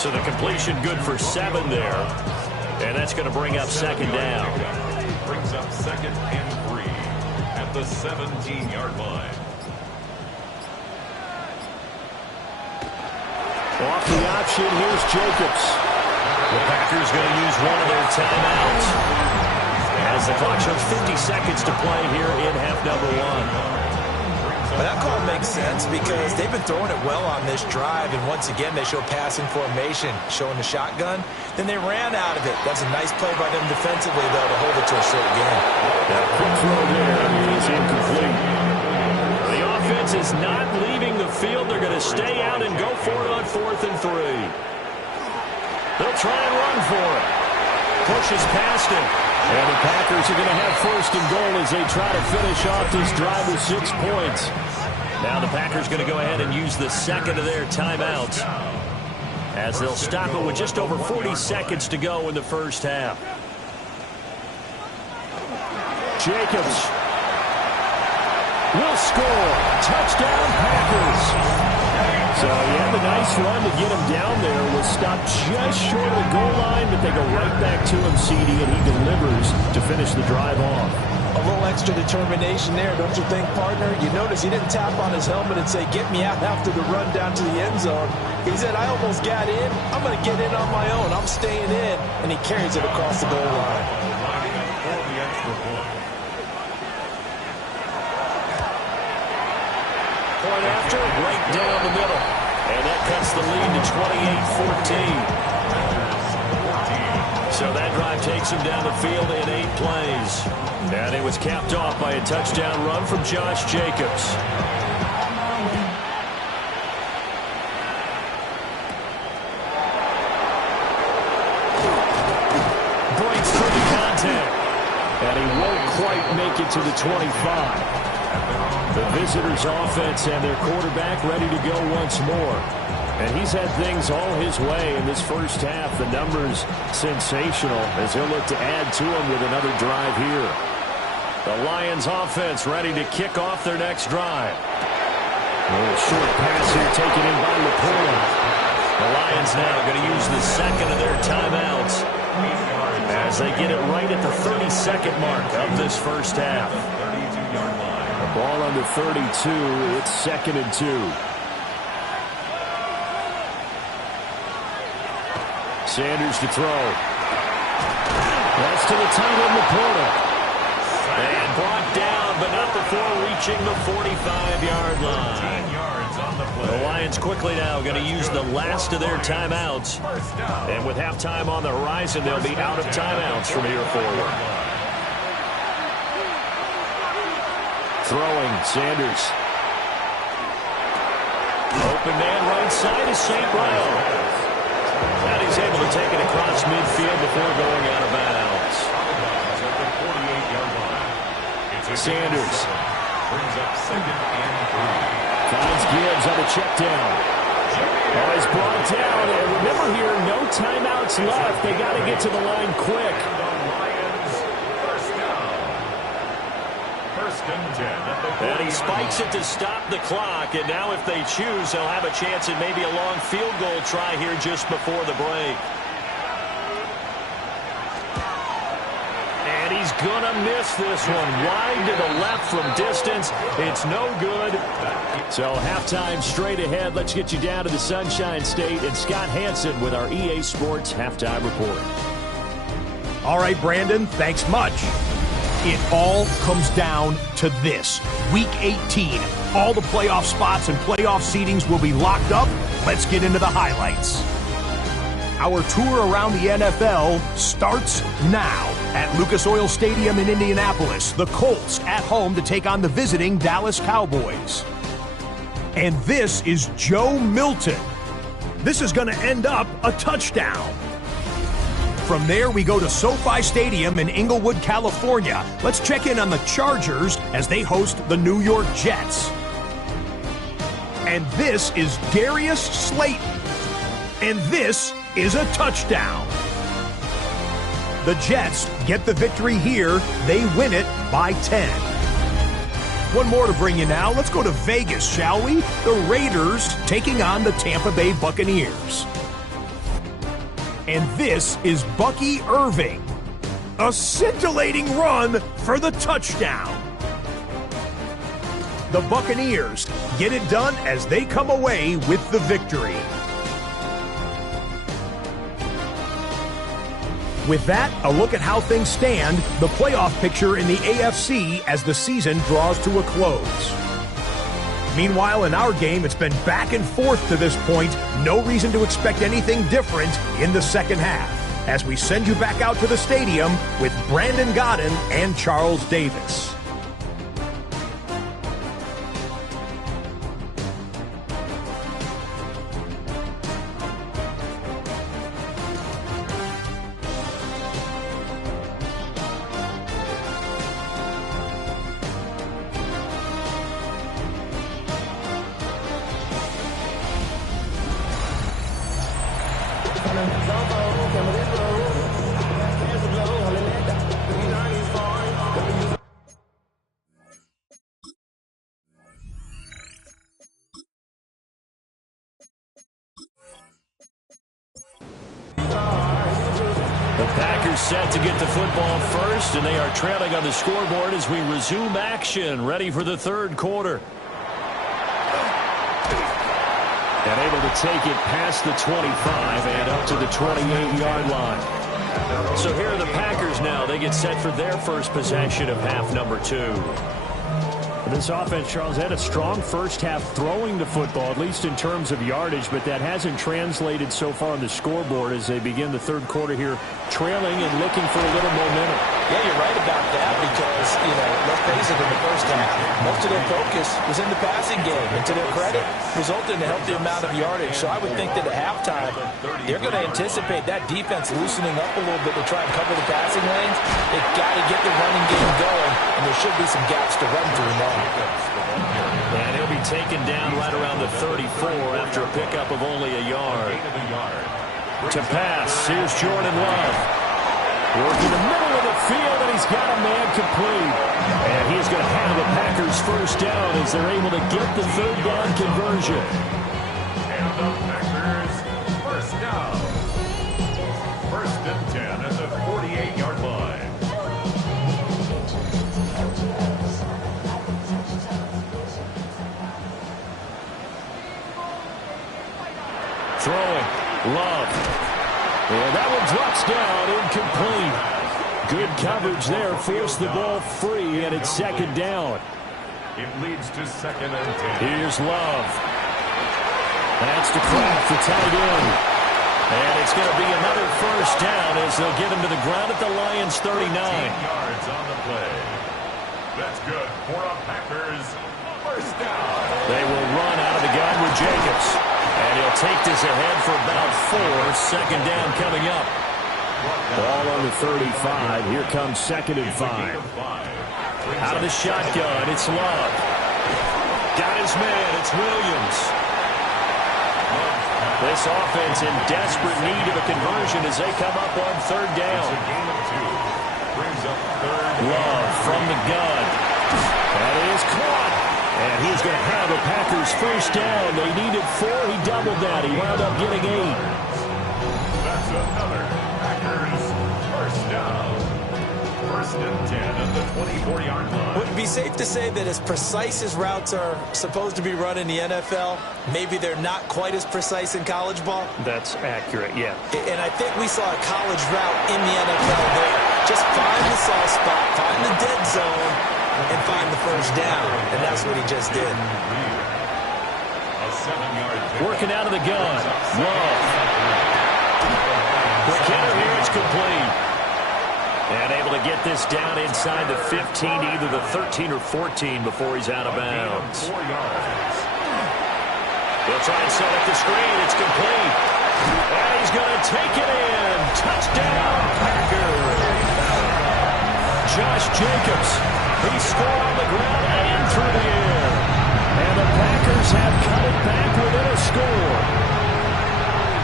So the completion good for 7 there. And that's going to bring up 2nd down. Brings up 2nd and 3 at the 17-yard line. Off the option, here's Jacobs. The Packers going to use one of their timeouts as the clock shows 50 seconds to play here in half number 1. But that call makes sense because they've been throwing it well on this drive, and once again, they show passing formation, showing the shotgun. Then they ran out of it. That's a nice play by them defensively, though, to hold it to a short game. That quick throw there is incomplete. The offense is not leaving the field. They're going to stay out and go for it on 4th and 3. They'll try and run for it. Pushes past him. And the Packers are going to have 1st and goal as they try to finish off this drive with 6 points. Now the Packers going to go ahead and use the second of their timeouts as they'll stop it with just over 40 seconds to go in the first half. Jacobs will score. Touchdown, Packers. So he had the nice run to get him down there. Was stopped just short of the goal line, but they go right back to him, CD, and he delivers to finish the drive off. A little extra determination there, don't you think, partner? You notice he didn't tap on his helmet and say, get me out after the run down to the end zone. He said, I almost got in. I'm going to get in on my own. I'm staying in. And he carries it across the goal line. Point after, right down the middle. And that cuts the lead to 28-14. So that drive takes him down the field in 8 plays. And it was capped off by a touchdown run from Josh Jacobs. Breaks through the contact. And he won't quite make it to the 25. The visitors' offense and their quarterback ready to go once more. And he's had things all his way in this first half. The numbers sensational as he'll look to add to them with another drive here. The Lions' offense ready to kick off their next drive. A little short pass here taken in by Laporta. The Lions now going to use the second of their timeouts as they get it right at the 32nd mark of this first half. Ball under 32. It's 2nd and 2. Sanders to throw. That's to the tight end, Laporta. And brought down, but not before reaching the 45-yard line. 10 yards on the play. The Lions quickly now going to use the last of their timeouts. And with halftime on the horizon, they'll be out of timeouts from here forward. Throwing, Sanders. Open man right side is St. Brown. And he's able to take it across midfield before going out of bounds. Sanders. Brings up 2nd and 3. Finds Gibbs on the check down. Oh, he's brought down. And remember here, no timeouts left. They got to get to the line quick. And he spikes it to stop the clock, and now if they choose, they'll have a chance at maybe a long field goal try here just before the break. And he's going to miss this one. Wide to the left from distance. It's no good. So halftime straight ahead. Let's get you down to the Sunshine State and Scott Hansen with our EA Sports Halftime Report. All right, Brandon, thanks much. It all comes down to this. Week 18. All the playoff spots and playoff seedings will be locked up. Let's get into the highlights. Our tour around the NFL starts now. At Lucas Oil Stadium in Indianapolis, the Colts at home to take on the visiting Dallas Cowboys. And this is Joe Milton. This is going to end up a touchdown. From there, we go to SoFi Stadium in Inglewood, California. Let's check in on the Chargers as they host the New York Jets. And this is Darius Slayton. And this is a touchdown. The Jets get the victory here. They win it by 10. One more to bring you now. Let's go to Vegas, shall we? The Raiders taking on the Tampa Bay Buccaneers. And this is Bucky Irving. A scintillating run for the touchdown. The Buccaneers get it done as they come away with the victory. With that, a look at how things stand, the playoff picture in the AFC as the season draws to a close. Meanwhile, in our game, it's been back and forth to this point. No reason to expect anything different in the second half, as we send you back out to the stadium with Brandon Godden and Charles Davis. Set to get the football first, and they are trailing on the scoreboard as we resume action, ready for the third quarter. And able to take it past the 25 and up to the 28-yard line. So here are the Packers now. They get set for their first possession of half number 2. This offense, Charles, had a strong first half throwing the football, at least in terms of yardage, but that hasn't translated so far on the scoreboard as they begin the third quarter here, trailing and looking for a little momentum. Yeah, you're right about that because, let's face it, in the first half, most of their focus was in the passing game. And to their credit, resulted in a healthy amount of yardage. So I would think that at halftime, they're going to anticipate that defense loosening up a little bit to try and cover the passing lanes. They've got to get the running game going, and there should be some gaps to run through now. And he'll be taken down right around the 34 after a pickup of only a yard. To pass, here's Jordan Love. Working the middle of the field, and he's got a man complete. And he's going to have the Packers first down as they're able to get the third down conversion. And the Packers first down. First and 10 at the 48-yard line. Throwing, Love. And that one drops down, incomplete. Good coverage there, forced the ball free, and it's second down. It leads to second and 10. Here's Love. That's to Kraft, the tight end. And it's going to be another first down as they'll get him to the ground at the Lions' 39. 15 yards on the play. That's good for a Packers first down. They will run out of the gun with Jacobs. And he'll take this ahead for about 4. Second down coming up. Ball on the 35. Here comes second and 5. Out of the shotgun, it's Love. Got his man, it's Williams. This offense in desperate need of a conversion as they come up on third down. Love from the gun. That is caught. And he's going to have a Packers first down. They needed 4. He doubled that. He wound up getting 8. That's another Packers first down. First and 10 at the 24-yard line. Would it be safe to say that as precise as routes are supposed to be run in the NFL, maybe they're not quite as precise in college ball? That's accurate, yeah. And I think we saw a college route in the NFL there. Just find the soft spot, find the dead zone, and find the first down. And that's what he just did. Working out of the gun. Love. Quick hitter here. It's complete. And able to get this down inside the 15 to either the 13 or 14 before he's out of bounds. They'll try and set up the screen. It's complete. And he's going to take it in. Touchdown, Packers. Josh Jacobs. He scored on the ground and through the air. And the Packers have cut it back within a score.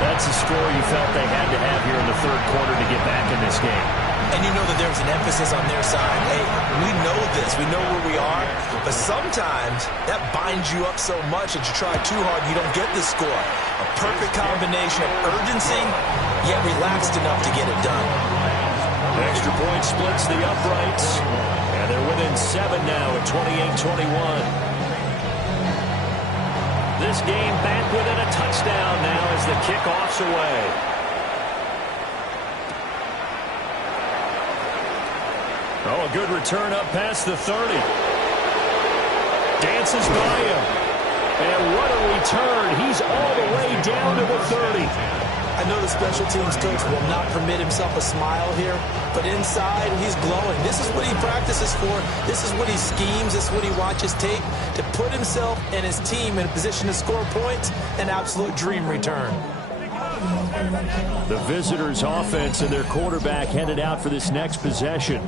That's a score you felt they had to have here in the third quarter to get back in this game. And you know that there's an emphasis on their side. Hey, we know this. We know where we are. But sometimes that binds you up so much that you try too hard, you don't get the score. A perfect combination of urgency, yet relaxed enough to get it done. Extra point splits the uprights. And they're within 7 now at 28-21. This game back within a touchdown now as the kickoff's away. Oh, a good return up past the 30. Dances by him. And what a return. He's all the way down to the 30. I know the special teams coach will not permit himself a smile here, but inside, he's glowing. This is what he practices for. This is what he schemes. This is what he watches tape to put himself and his team in a position to score points. An absolute dream return. The visitors' offense and their quarterback headed out for this next possession.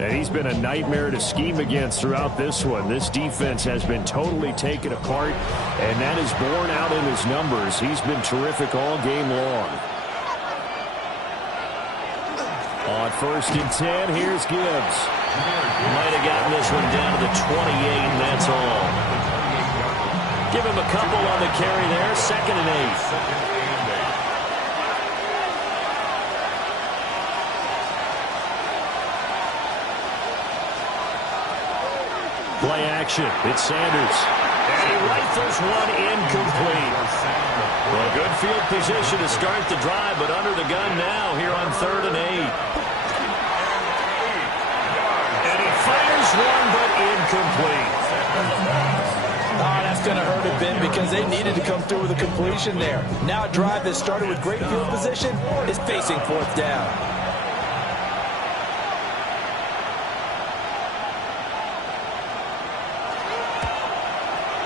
And he's been a nightmare to scheme against throughout this one. This defense has been totally taken apart, and that is borne out in his numbers. He's been terrific all game long. On 1st and 10, here's Gibbs. Might have gotten this one down to the 28, and that's all. Give him a couple on the carry there. 2nd and 8. Play action. It's Sanders. And he rifles one incomplete. Well, good field position to start the drive, but under the gun now here on 3rd and 8. And he fires one, but incomplete. Oh, that's going to hurt a bit because they needed to come through with a completion there. Now a drive that started with great field position is facing 4th down.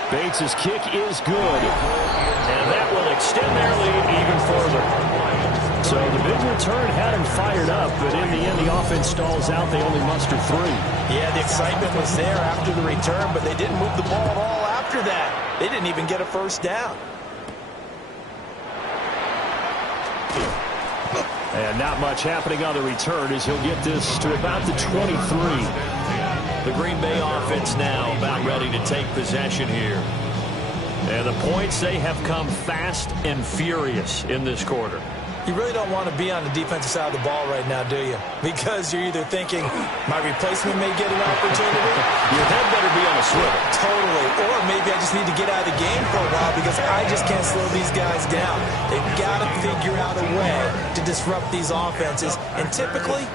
Bates' kick is good. And that will extend their lead even further. So the big return had him fired up, but in the end, the offense stalls out. They only muster 3. Yeah, the excitement was there after the return, but they didn't move the ball at all after that. They didn't even get a 1st down. And not much happening on the return as he'll get this to about the 23. The Green Bay offense now about ready to take possession here. And the points, they have come fast and furious in this quarter. You really don't want to be on the defensive side of the ball right now, do you? Because you're either thinking, my replacement may get an opportunity. Your head better be on a swivel. Totally. Or maybe I just need to get out of the game for a while because I just can't slow these guys down. They've got to figure out a way to disrupt these offenses. And typically,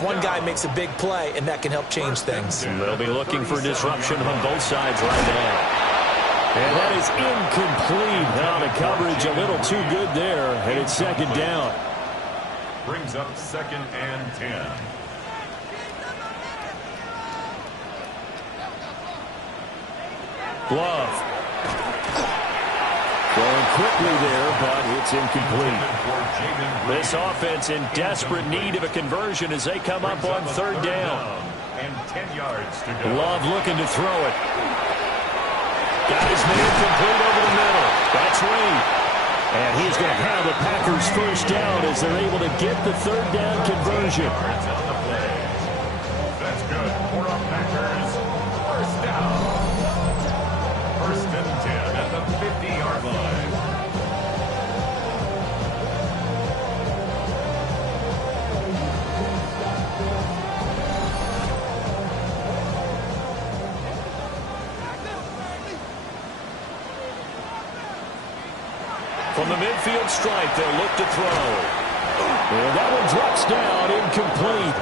one guy makes a big play, and that can help change things. They'll be looking for disruption on both sides right now. And that is incomplete. Now the coverage a little too good there, and it's 2nd down. Brings up 2nd and 10. Love. Going quickly there, but it's incomplete. This offense in desperate need of a conversion as they come up on 3rd down. And 10 yards to go. Love looking to throw it. Got his man complete over the middle. That's Reed. And he's going to have the Packers 1st down as they're able to get the 3rd down conversion. That's good for the Packers. 1st down. 1st and 10 at the 50-yard line. From the midfield stripe, they'll look to throw. And that one drops down, incomplete.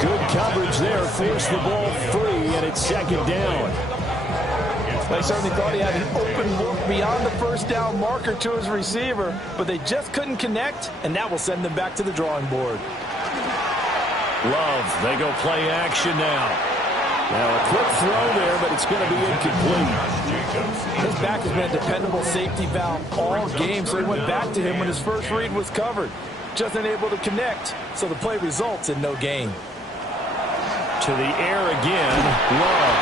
Good coverage there, forced the ball free, and it's 2nd down. They certainly thought he had an open look beyond the 1st down marker to his receiver, but they just couldn't connect, and that will send them back to the drawing board. Love, they go play action now. Now a quick throw there, but it's going to be incomplete. His back has been a dependable safety valve all game, so he went back to him when his first read was covered. Just unable to connect, so the play results in no gain. To the air again, Love.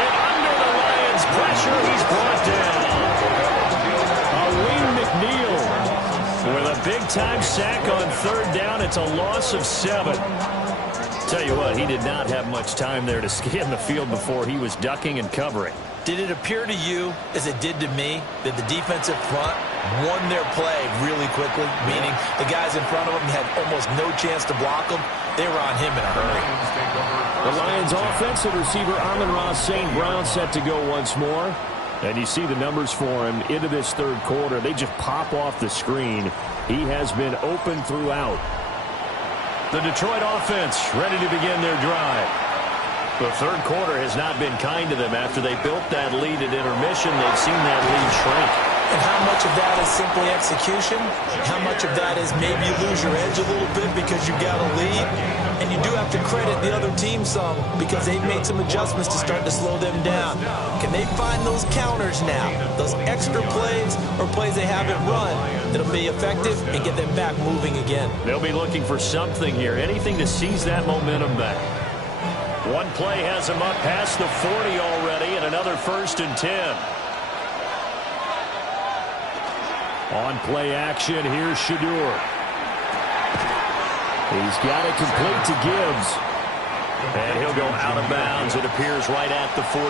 And under the Lions' pressure, he's brought down. Wayne McNeil with a big-time sack on 3rd down. It's a loss of 7. Tell you what, he did not have much time there to scan the field before he was ducking and covering. Did it appear to you, as it did to me, that the defensive front won their play really quickly, meaning the guys in front of him had almost no chance to block him? They were on him in a hurry. The Lions offensive receiver Amon-Ra St. Brown set to go once more. And you see the numbers for him into this 3rd quarter. They just pop off the screen. He has been open throughout. The Detroit offense ready to begin their drive. The third quarter has not been kind to them. After they built that lead at intermission, they've seen that lead shrink. And how much of that is simply execution? How much of that is maybe you lose your edge a little bit because you got a lead? And you do have to credit the other team some because they've made some adjustments to start to slow them down. Can they find those counters now, those extra plays or plays they haven't run that'll be effective and get them back moving again? They'll be looking for something here, anything to seize that momentum back. One play has them up past the 40 already, and another 1st and 10. On play action, here's Shadur. He's got it complete to Gibbs. And he'll go out of bounds. It appears right at the 45.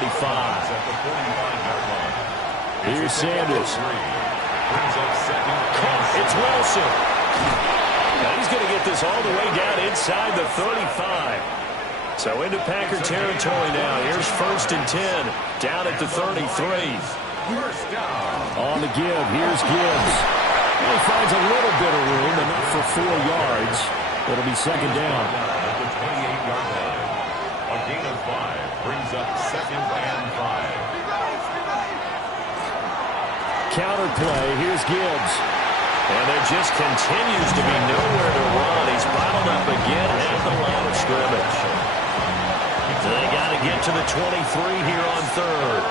Here's Sanders. It's Wilson. Now he's going to get this all the way down inside the 35. So into Packer territory now. Here's 1st and 10. Down at the 33. On the give, here's Gibbs. He finds a little bit of room, enough for 4 yards. It'll be 2nd down. At the 28-yard line. A gain of 5 brings up 2nd and 5. Counter play, here's Gibbs. And there just continues to be nowhere to run. He's bottled up again at the line of scrimmage. So they got to get to the 23 here on 3rd.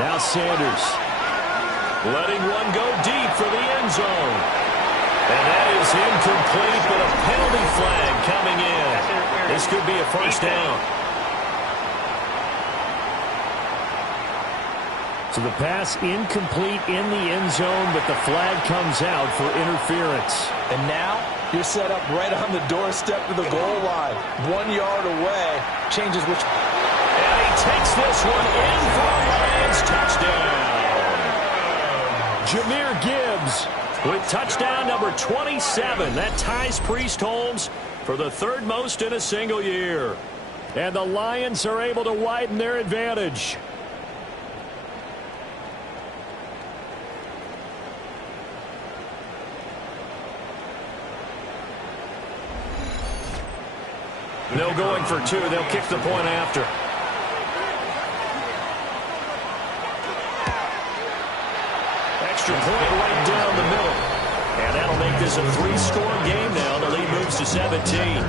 Now Sanders letting one go deep for the end zone. And that is incomplete, but a penalty flag coming in. This could be a 1st down. So the pass incomplete in the end zone, but the flag comes out for interference. And now you're set up right on the doorstep of the goal line. 1 yard away. Changes which... And he takes this one in for a Lions touchdown. Jahmyr Gibbs with touchdown number 27. That ties Priest Holmes for the 3rd most in a single year. And the Lions are able to widen their advantage. They'll going for 2. They'll kick the point after. Extra point right down the middle. And that'll make this a 3-score game now. The lead moves to 17.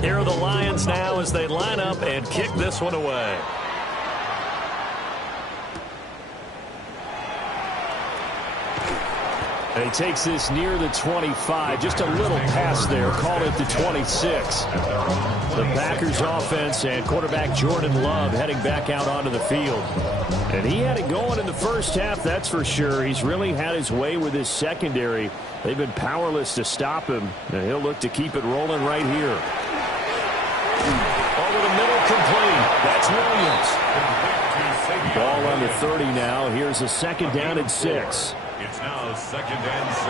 Here are the Lions now as they line up and kick this one away. And he takes this near the 25. Just a little pass there. Call it the 26. The Packers offense and quarterback Jordan Love heading back out onto the field. And he had it going in the first half, that's for sure. He's really had his way with his secondary. They've been powerless to stop him. And he'll look to keep it rolling right here. Over the middle, complete. That's Williams. Ball on the 30 now. Here's a 2nd down and 6. It's now 2nd and 6.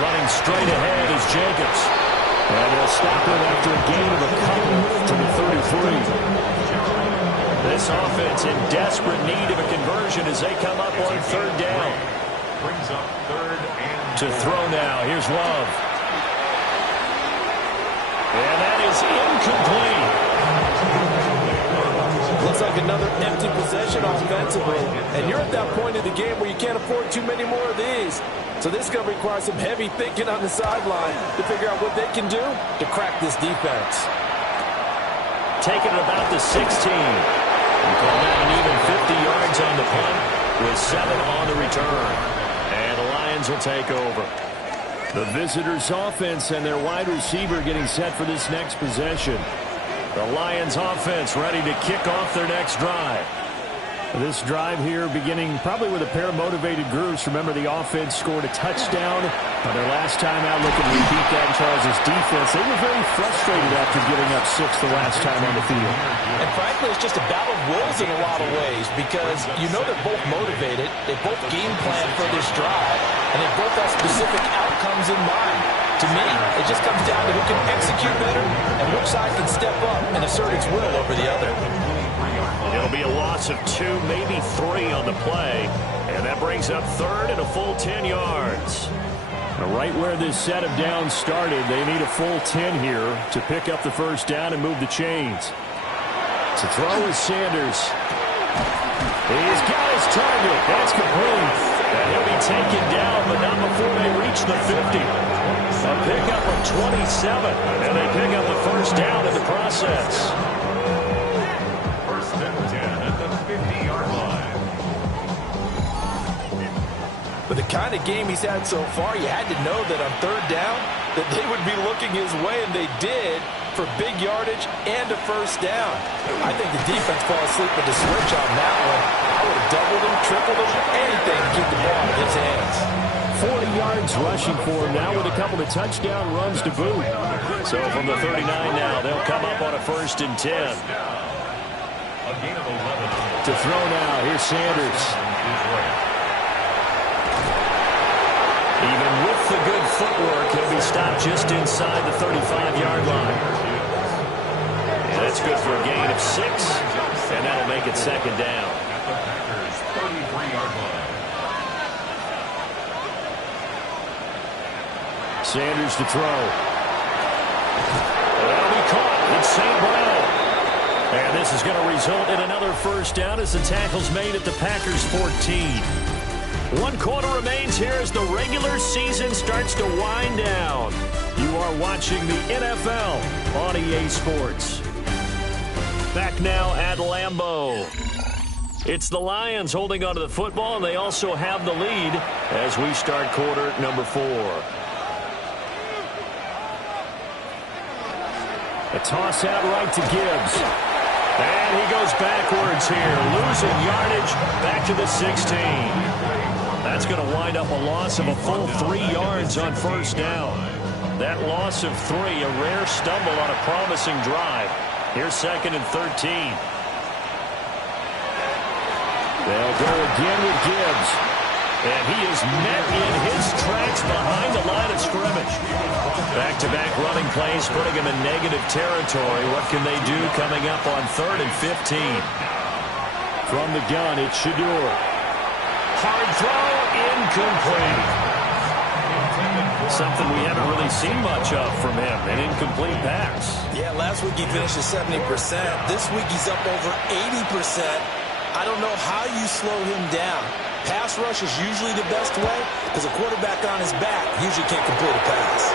Running straight ahead is Jacobs. And they'll stop him after a gain of a couple to the 33. This offense in desperate need of a conversion as they come up on 3rd down. Brings up 3rd and to throw now. Here's Love. And that is incomplete. Looks like another empty possession offensively. And you're at that point in the game where you can't afford too many more of these. So this is going to require some heavy thinking on the sideline to figure out what they can do to crack this defense. Taking it about the 16. And call that an even 50 yards on the punt with 7 on the return. And the Lions will take over. The visitors' offense and their wide receiver getting set for this next possession. The Lions offense ready to kick off their next drive. This drive here beginning probably with a pair of motivated groups. Remember, the offense scored a touchdown on their last time out looking to beat that Charles' defense. They were very frustrated after giving up 6 the last time on the field. And frankly, it's just a battle of wills in a lot of ways because you know they're both motivated. They both game plan for this drive, and they both have specific outcomes in mind. To me, it just comes down to who can execute better and which side can step up and assert its will over the other. It'll be a loss of 2, maybe 3 on the play. And that brings up third and a full 10 yards. Right where this set of downs started, they need a full 10 here to pick up the first down and move the chains. To throw is Sanders. He's got his target. That's complete. And he'll be taken down, but not before they reach the 50. A pickup of 27, and they pick up the first down in the process. First and 10 at the 50-yard line. With the kind of game he's had so far, you had to know that on third down that they would be looking his way, and they did, for big yardage and a first down. I think the defense fell asleep with the switch on that one. I would have doubled him, tripled him, anything to keep the ball in his hands. 40 yards rushing for him now with a couple of touchdown runs to boot. So from the 39 now, they'll come up on a first and 10. To throw now, here's Sanders. Even with the good footwork, he'll be stopped just inside the 35-yard line. And that's good for a gain of 6, and that'll make it second down. Sanders to throw. That'll be caught. It's St. Brown. And this is going to result in another first down as the tackle's made at the Packers' 14. 1 quarter remains here as the regular season starts to wind down. You are watching the NFL on EA Sports. Back now at Lambeau. It's the Lions holding onto the football, and they also have the lead as we start quarter number 4. A toss out right to Gibbs. And he goes backwards here, losing yardage back to the 16. That's going to wind up a loss of a full 3 yards on first down. That loss of 3, a rare stumble on a promising drive. Here's second and 13. They'll go again with Gibbs. And he is met in his tracks behind the line of scrimmage. Back-to-back running plays putting him in negative territory. What can they do coming up on third and 15? From the gun, it's Shador. Hard throw, incomplete. Something we haven't really seen much of from him, an incomplete pass. Yeah, last week he finished at 70%. This week he's up over 80%. I don't know how you slow him down. Pass rush is usually the best way because a quarterback on his back usually can't complete a pass.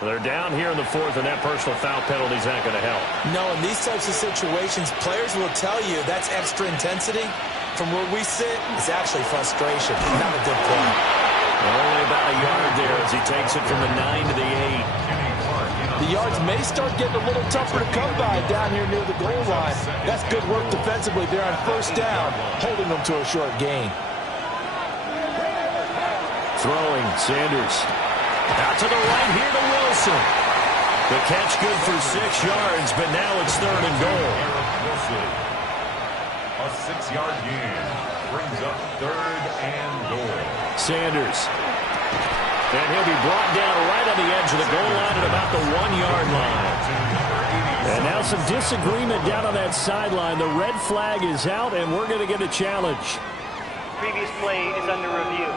They're down here in the 4th, and that personal foul penalty is not going to help. No, in these types of situations, players will tell you that's extra intensity. From where we sit, it's actually frustration, not a good play. Only about a yard there as he takes it from the 9 to the 8. The yards may start getting a little tougher to come by down here near the goal line. That's good work defensively there on first down, holding them to a short gain. Throwing, Sanders. Out to the right here to Wilson. The catch good for 6 yards, but now it's third and goal. A 6-yard gain brings up third and goal. Sanders. And he'll be brought down right on the edge of the goal line at about the 1-yard line. And now some disagreement down on that sideline. The red flag is out, and we're going to get a challenge. Previous play is under review.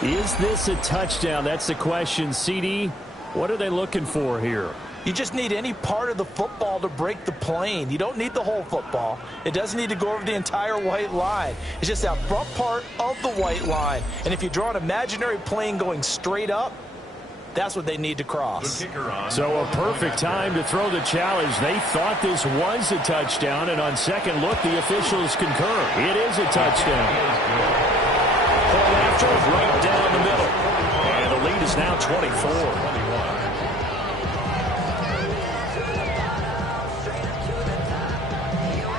Is this a touchdown? That's the question. CD, what are they looking for here? You just need any part of the football to break the plane. You don't need the whole football. It doesn't need to go over the entire white line. It's just that front part of the white line. And if you draw an imaginary plane going straight up, that's what they need to cross. So a perfect time to throw the challenge. They thought this was a touchdown, and on second look, the officials concur. It is a touchdown. Point after right down the middle. And the lead is now 24.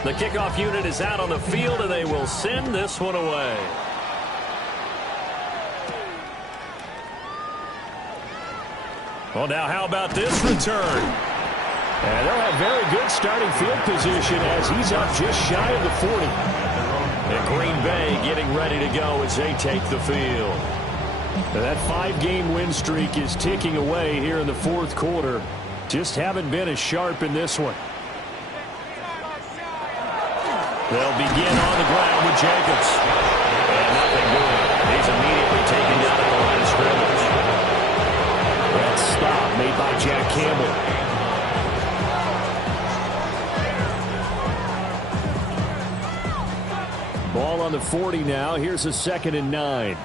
The kickoff unit is out on the field, and they will send this one away. Well, now how about this return? And they'll have very good starting field position as he's up just shy of the 40. And Green Bay getting ready to go as they take the field. And that 5-game win streak is ticking away here in the fourth quarter. Just haven't been as sharp in this one. They'll begin on the ground with Jacobs. And nothing doing. He's immediately taken down at the line of scrimmage. That stop made by Jack Campbell. Ball on the 40 now. Here's a 2nd and 9.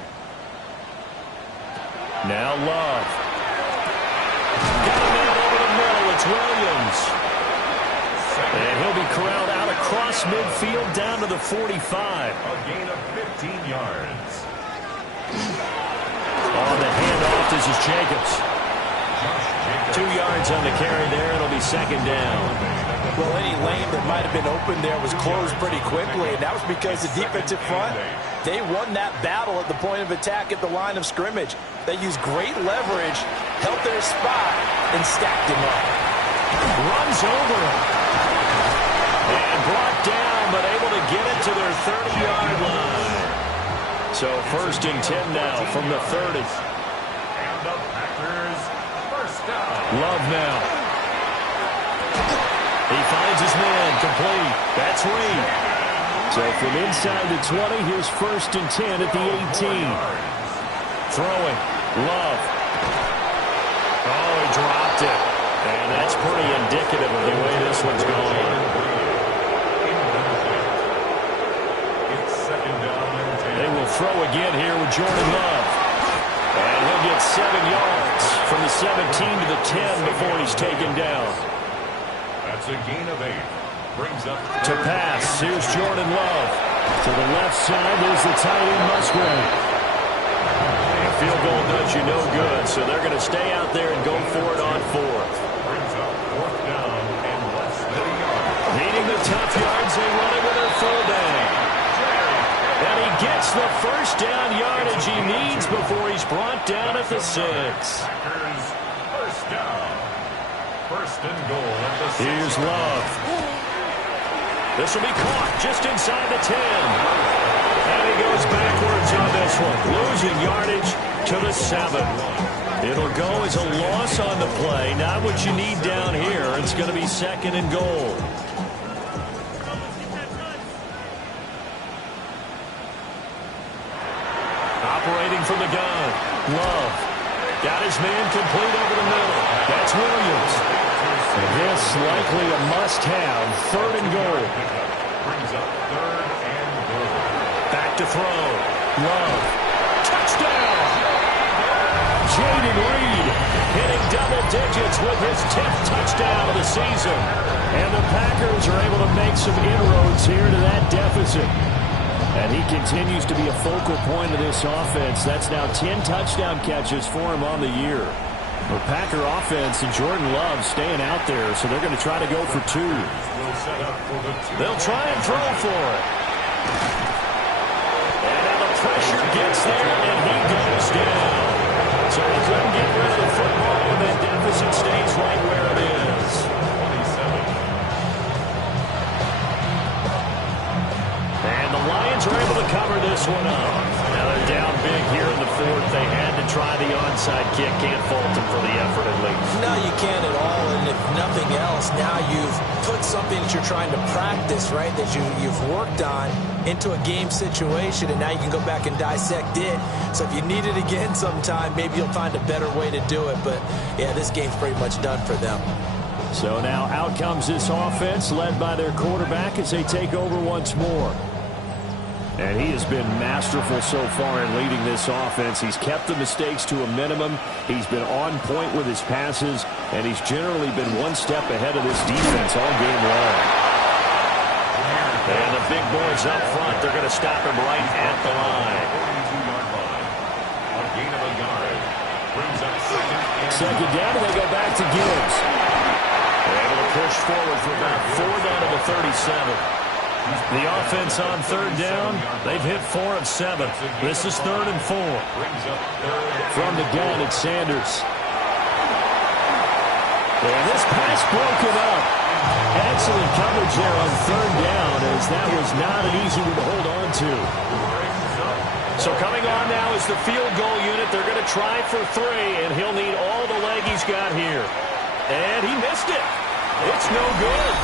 Now Love. Got a man over the middle. It's Williams. And he'll be corralled out across midfield down to the 45. A gain of 15 yards. On the handoff, this is Jacobs. 2 yards on the carry there. It'll be 2nd down. Well, any lane that might have been open there was closed pretty quickly, and that was because the defensive front, they won that battle at the point of attack at the line of scrimmage. They used great leverage, held their spot, and stacked him up. Runs over him. And brought down, but able to get it to their 30-yard line. So 1st and 10 now from the 30. And the Packers, first down. Love now. He finds his man, complete. That's Reed. So from inside the 20, here's 1st and 10 at the 18. Throwing. Love. Oh, he dropped it. And that's pretty indicative of the way this one's going. It's 2nd down and 10. They will throw again here with Jordan Love. And he'll get 7 yards from the 17 to the 10 before he's taken down. That's a gain of 8. Brings up To pass, here's Jordan Love. To the left side, there's the tight end Musgrave. A field goal does you no good, so they're going to stay out there and go for it on 4th. brings up 4th down and less than a yard. Needing the tough yards, they run it with a fullback. And he gets the first down yardage he needs before he's brought down at the 6. Packers, first down. 1st and goal at the 6. Here's Love. This will be caught just inside the 10. And he goes backwards on this one. Losing yardage to the 7. It'll go as a loss on the play. Not what you need down here. It's going to be 2nd and goal. Operating from the gun. Love. Got his man complete over the middle. That's Williams. And this likely a must-have. 3rd and goal. Brings up 3rd and goal. Back to throw. Love. Touchdown! Jaden Reed hitting double digits with his 10th touchdown of the season. And the Packers are able to make some inroads here to that deficit. And he continues to be a focal point of this offense. That's now 10 touchdown catches for him on the year. The Packer offense and Jordan Love staying out there, so they're going to try to go for 2. They'll try and throw for it. And now the pressure gets there, and he goes down. So he couldn't get rid of the football, and that deficit stays right where it is. 27. And the Lions are able to cover this one up. Now they're down big here in the 4th. They had to try the onside kick. Can't fault them for the effort at least. No, you can't at all. And if nothing else, now you've put something that you're trying to practice, right, that you've worked on into a game situation, and now you can go back and dissect it. So if you need it again sometime, maybe you'll find a better way to do it. But, yeah, this game's pretty much done for them. So now out comes this offense led by their quarterback as they take over once more. And he has been masterful so far in leading this offense. He's kept the mistakes to a minimum. He's been on point with his passes, and he's generally been one step ahead of this defense all game long. And the big boys up front, they're going to stop him right at the line. 42-yard line. A gain of a yard. Brings up 2nd and 2nd down, and they go back to Gibbs. They're able to push forward for about 4 down to the 37. The offense on 3rd down, they've hit 4 of 7. This is 3rd and 4. From the gun, it's Sanders. And this pass broken up. Excellent coverage there on third down, as that was not an easy one to hold on to. So coming on now is the field goal unit. They're going to try for 3, and he'll need all the leg he's got here. And he missed it. It's no good.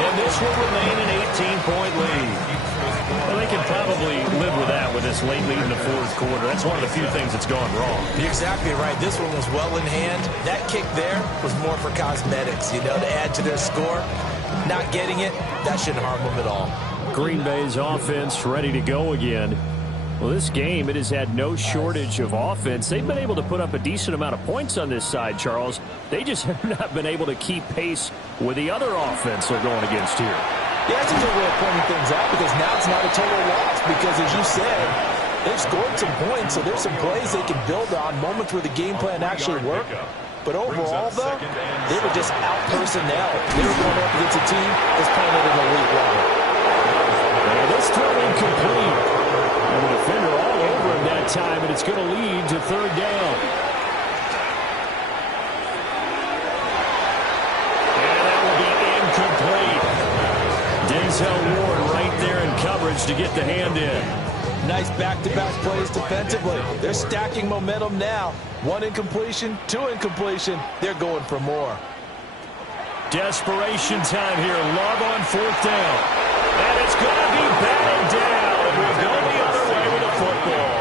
And this will remain an 18-point lead. Well, they can probably live with that with this late lead in the fourth quarter. That's one of the few things that's gone wrong. You're exactly right. This one was well in hand. That kick there was more for cosmetics, to add to their score. Not getting it, that shouldn't harm them at all. Green Bay's offense ready to go again. Well, this game, it has had no shortage of offense. They've been able to put up a decent amount of points on this side, Charles. They just have not been able to keep pace with the other offense they're going against here. Yeah, that's a good way of pointing things out, because now it's not a total loss, because as you said, they've scored some points, so there's some plays they can build on, moments where the game plan actually worked. But overall, though, they were just out-personnel. They were going up against a team that's playing at an elite level. And this throw incomplete. And the defender all over him that time, and it's going to lead to third down. And that will be incomplete. Denzel Ward right there in coverage to get the hand in. Nice back-to-back plays defensively. They're stacking momentum now. 1 incompletion, 2 incompletion. They're going for more. Desperation time here. Love on fourth down. And it's going to be batted down. It will go the other way with the football.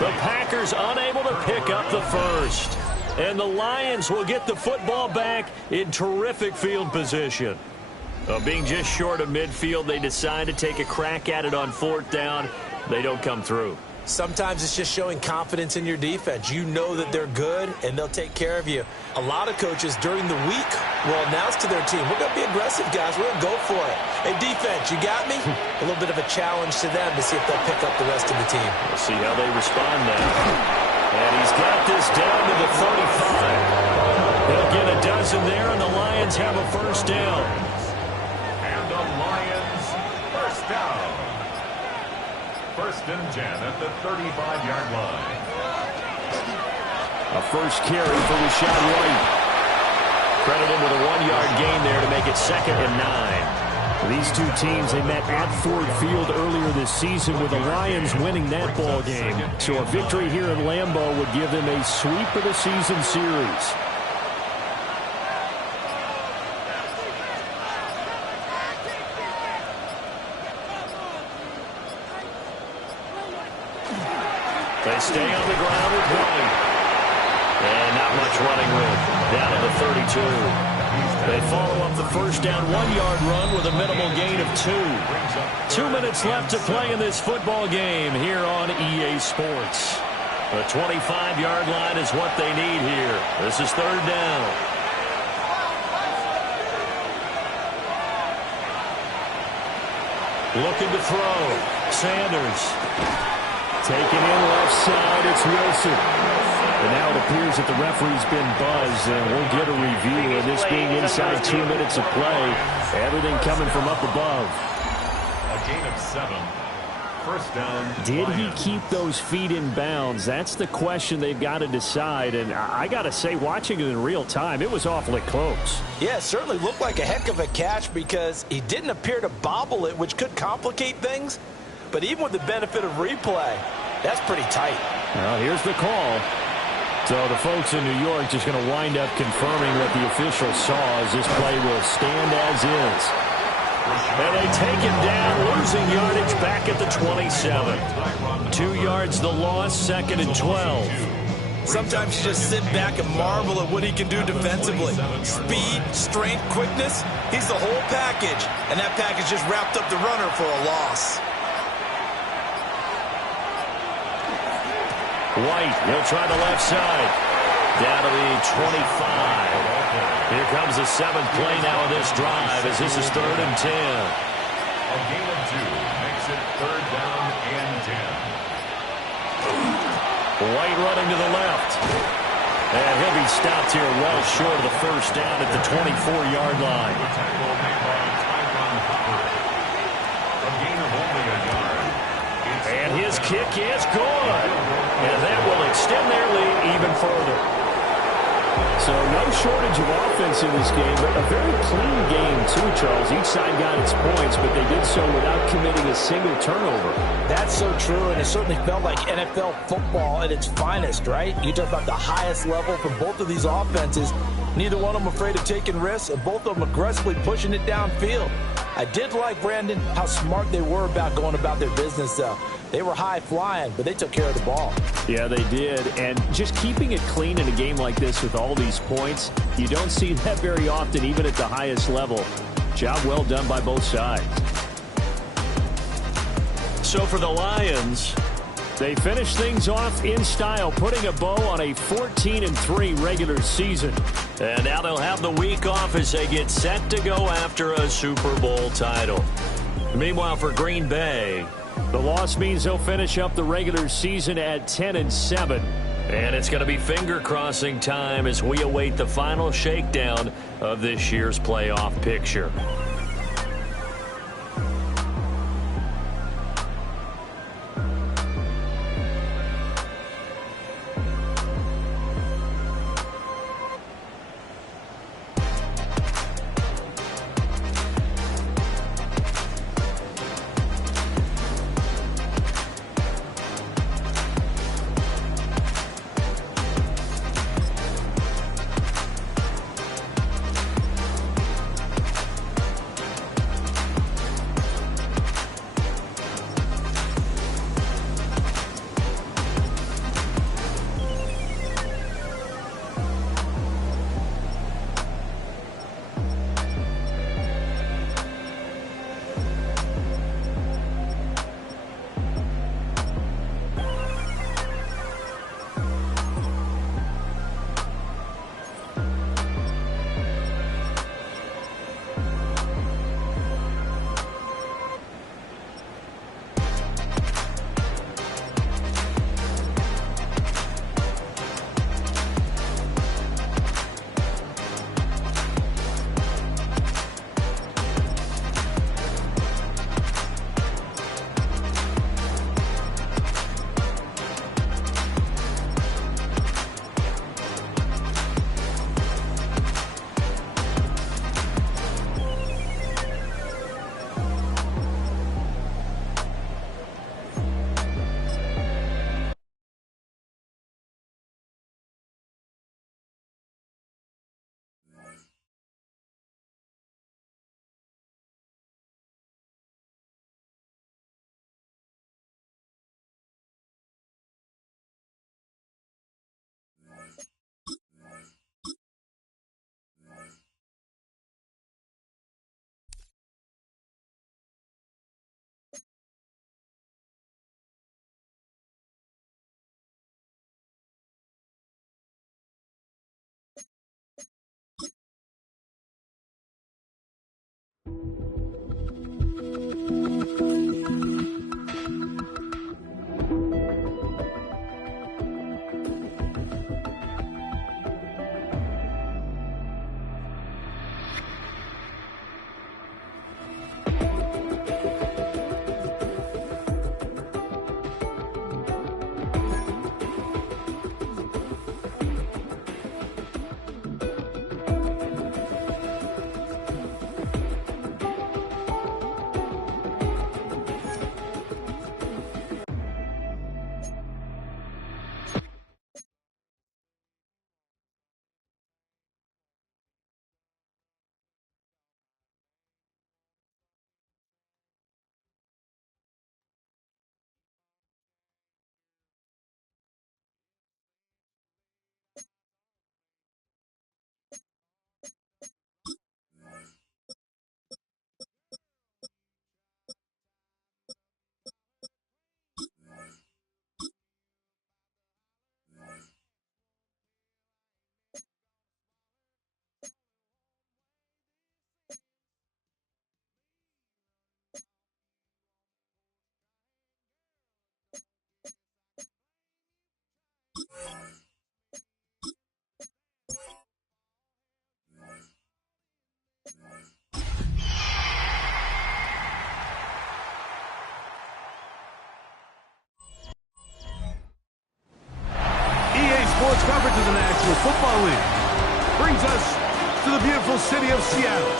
The Packers unable to pick up the first. And the Lions will get the football back in terrific field position. Being just short of midfield, they decide to take a crack at it on fourth down. They don't come through. Sometimes it's just showing confidence in your defense. You know that they're good, and they'll take care of you. A lot of coaches during the week will announce to their team, we're going to be aggressive, guys. We're going to go for it. Hey, defense, you got me? A little bit of a challenge to them to see if they'll pick up the rest of the team. We'll see how they respond now. And he's got this down to the 35. They'll get a dozen there, and the Lions have a first down. And the Lions first down. First and 10 at the 35-yard line. A first carry for Rashad White. Credit him with a 1-yard gain there to make it 2nd and 9. These two teams, they met at Ford Field earlier this season with the Lions winning that ball game. So a victory here in Lambeau would give them a sweep of the season series. They stay on the ground with White. And not much running room. Down to the 32. They follow up the first down 1-yard run with a minimal gain of 2. 2 minutes left to play in this football game here on EA Sports. The 25-yard line is what they need here. This is third down. Looking to throw. Sanders. Taken in left side, it's Wilson. And now it appears that the referee's been buzzed, and we'll get a review. And this being inside 2 minutes of play, everything coming from up above. A gain of 7. First down. Did he keep those feet in bounds? That's the question they've got to decide. And I got to say, watching it in real time, it was awfully close. Yeah, it certainly looked like a heck of a catch because he didn't appear to bobble it, which could complicate things. But even with the benefit of replay, that's pretty tight. Well, here's the call. So the folks in New York just going to wind up confirming what the official saw as this play will stand as is. And they take him down, losing yardage back at the 27. 2 yards the loss, 2nd and 12. Sometimes you just sit back and marvel at what he can do defensively. Speed, strength, quickness, he's the whole package. And that package just wrapped up the runner for a loss. White, he'll try the left side. Down to the 25. Here comes the 7th play now of this drive as this is 3rd and 10. A gain of 2 makes it 3rd down and 10. White running to the left. And he'll be stopped here well short of the first down at the 24-yard line. A gain of only a yard. And his kick is good. And that will extend their lead even further. So no shortage of offense in this game, but a very clean game too, Charles. Each side got its points, but they did so without committing a single turnover. That's so true, and it certainly felt like NFL football at its finest, right? You talk about the highest level from both of these offenses. Neither one of them afraid of taking risks, and both of them aggressively pushing it downfield. I did like, Brandon, how smart they were about going about their business, though. They were high-flying, but they took care of the ball. Yeah, they did. And just keeping it clean in a game like this with all these points, you don't see that very often, even at the highest level. Job well done by both sides. So for the Lions, they finish things off in style, putting a bow on a 14-3 regular season. and now they'll have the week off as they get set to go after a Super Bowl title. Meanwhile, for Green Bay, the loss means they'll finish up the regular season at 10-7. And it's going to be finger-crossing time as we await the final shakedown of this year's playoff picture. Sports coverage of the National Football League. brings us to the beautiful city of Seattle.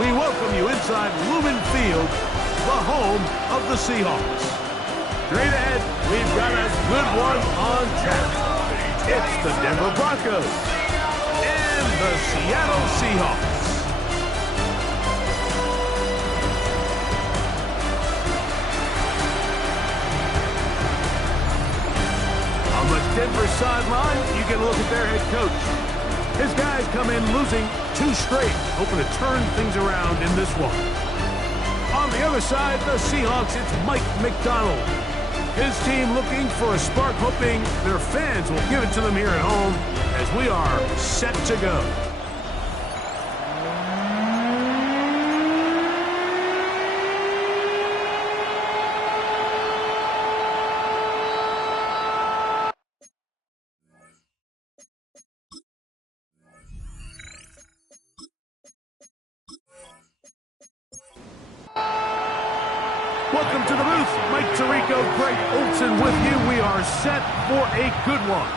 We welcome you inside Lumen Field, the home of the Seahawks. Straight ahead, we've got a good one on tap. It's the Denver Broncos and the Seattle Seahawks. On the Denver sideline, you get a look at their head coach. His guys come in losing 2 straight, hoping to turn things around in this one. On the other side, the Seahawks, it's Mike McDonald. His team looking for a spark, hoping their fans will give it to them here at home as we are set to go. Welcome to the booth. Mike Tirico, Greg Olson with you. We are set for a good one.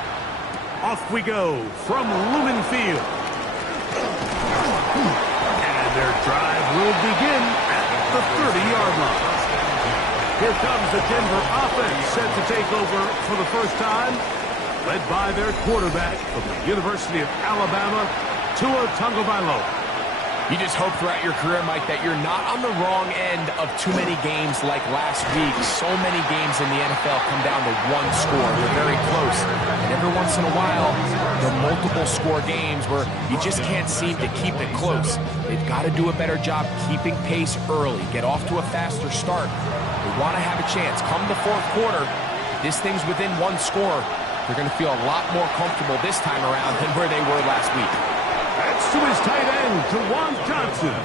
Off we go from Lumen Field. And their drive will begin at the 30-yard line. Here comes the Denver offense set to take over for the first time, led by their quarterback from the University of Alabama, Tua Tagovailoa. You just hope throughout your career, Mike, that you're not on the wrong end of too many games like last week. So many games in the NFL come down to one score. They're very close. And every once in a while, there are multiple score games where you just can't seem to keep it close. They've got to do a better job keeping pace early, get off to a faster start. They want to have a chance. Come the fourth quarter, this thing's within one score. They're going to feel a lot more comfortable this time around than where they were last week. That's to his tight end, Jawan Johnson.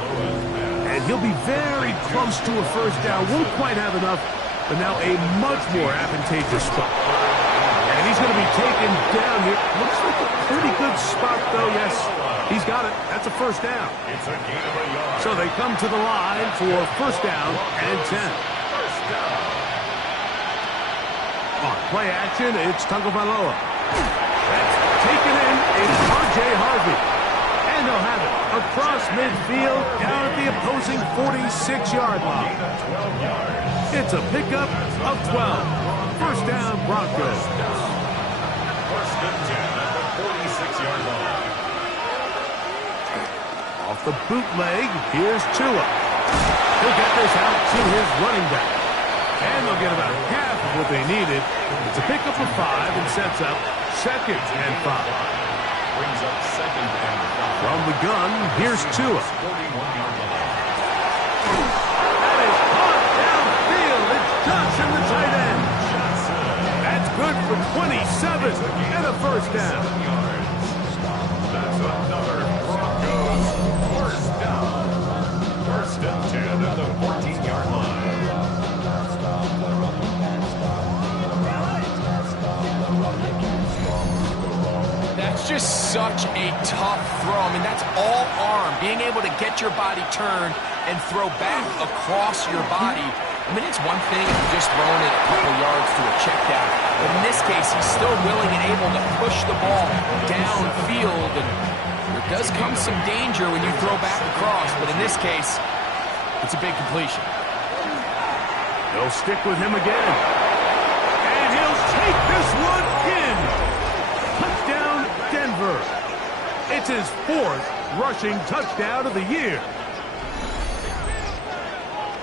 And he'll be very close to a first down. Won't quite have enough, but now a much more advantageous spot. And he's going to be taken down here. Looks like a pretty good spot, though. Yes, he's got it. That's a first down. It's a gain of a yard. So they come to the line for first down and 10. First down. On play action, it's Tagovailoa. That's taken in. It's R.J. Harvey. And they'll have it across midfield down at the opposing 46-yard line. It's a pickup of 12. First down, Broncos. First and 10 at the 46-yard line. Off the bootleg, here's Tua. He'll get this out to his running back. And they'll get about half of what they needed. It's a pickup of 5 and sets up second and 5. Brings up second and 5. From the gun, here's Tua. 41-yard line. That is caught downfield. It's Johnson, the tight end. That's good for 27 and a first down. That's another Broncos first down. First and 10 at the 14-yard line. That's just such a tough throw. I mean, that's all arm. Being able to get your body turned and throw back across your body. I mean, it's one thing if you're just throwing it a couple yards to a check down. But in this case, he's still willing and able to push the ball downfield. And there does come some danger when you throw back across. But in this case, it's a big completion. They'll stick with him again. And he'll take this one in. Touchdown, Denver. It's his 4th rushing touchdown of the year.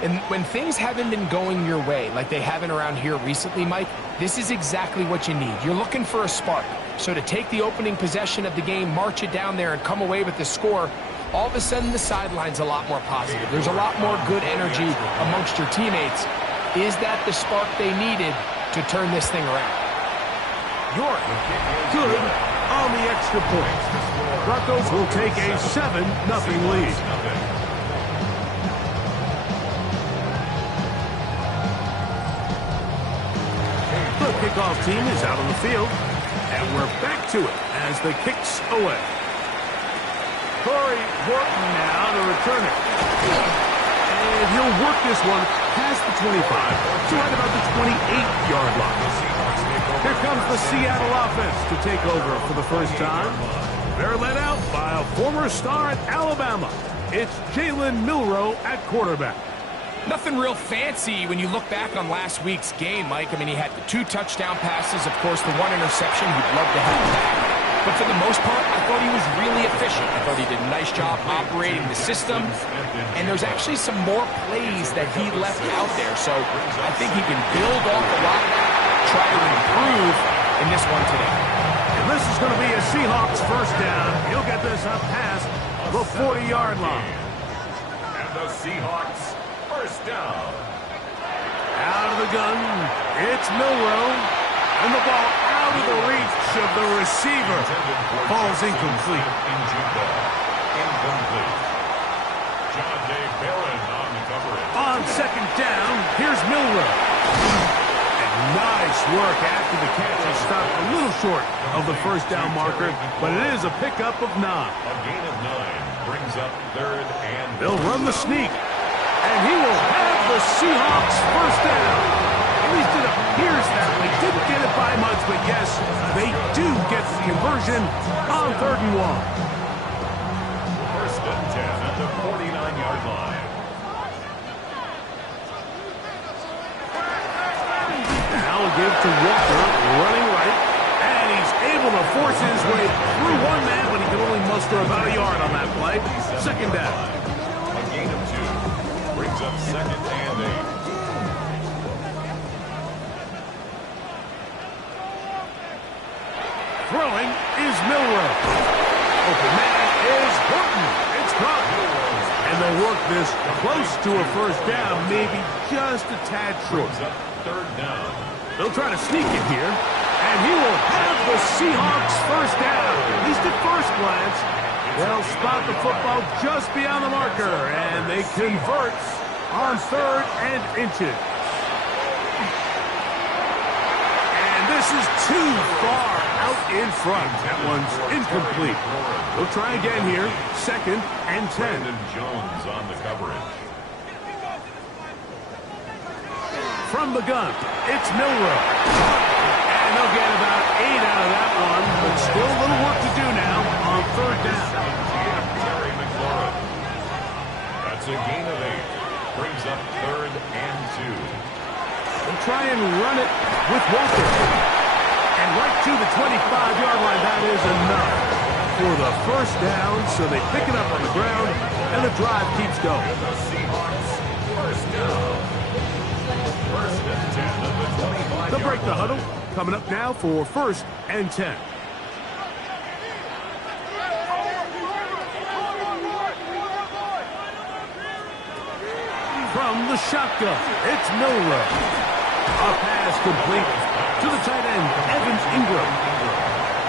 And when things haven't been going your way, like they haven't around here recently, Mike, this is exactly what you need. You're looking for a spark. So to take the opening possession of the game, march it down there, and come away with the score, all of a sudden the sideline's a lot more positive. There's a lot more good energy amongst your teammates. Is that the spark they needed to turn this thing around? York, good on the extra point. Broncos will take a 7-0 lead. The kickoff team is out on the field, and we're back to it as the kick's away. Corey Horton now to return it. And he'll work this one past the 25 to right about the 28-yard line. Here comes the Seattle offense to take over for the first time. They're led out by a former star at Alabama. It's Jalen Milroe at quarterback. Nothing real fancy when you look back on last week's game, Mike. I mean, he had the 2 touchdown passes, of course, the 1 interception. He'd love to have that. But for the most part, I thought he was really efficient. I thought he did a nice job operating the system. And there's actually some more plays that he left out there. So I think he can build off a lot of that, try to improve in this one today. And this is going to be a Seahawks first down. He'll get this up past the 40-yard line. And the Seahawks first down. Out of the gun, it's Milroe. And the ball out of the reach of the receiver. Ball's incomplete. Incomplete. John Day Barron on the coverage. On second down, here's Milroe. And nice work after the catch. He stopped a little short of the first down marker, but it is a pickup of 9. A gain of 9 brings up third and... They'll run the sneak. And he will have the Seahawks first down. At least it appears that way. Didn't get it by much, but yes, they do get the conversion on 3rd and 1. First and 10 at the 49-yard line. Now a give to Walker, running right. And he's able to force his way through one man, but he can only muster about a yard on that play. Second down. A gain of 2 brings up 2nd and 8. Throwing is Milroe. Open man is Horton. It's caught. And they'll work this close to a first down, maybe just a tad short. Third down. They'll try to sneak it here. And he will have the Seahawks first down. At least at first glance. They'll spot the football just beyond the marker. And they convert on 3rd and inches. And this is too far out in front. That one's incomplete. We'll try again here. 2nd and 10. Brandon Jones on the coverage. From the gun, it's Milroe. And they'll get about 8 out of that one, but still a little work to do now on 3rd down. Terry McLaurin. That's a gain of 8. Brings up 3rd and 2. They'll try and run it with Walker. And right to the 25-yard line, that is enough for the first down. So they pick it up on the ground, and the drive keeps going. The Seahawks first down. First and 10 at the 25-yard They'll break the line. huddle. Coming up now for 1st and 10. From the shotgun, it's Milroe. A pass complete to the tight end, Evan Ingram.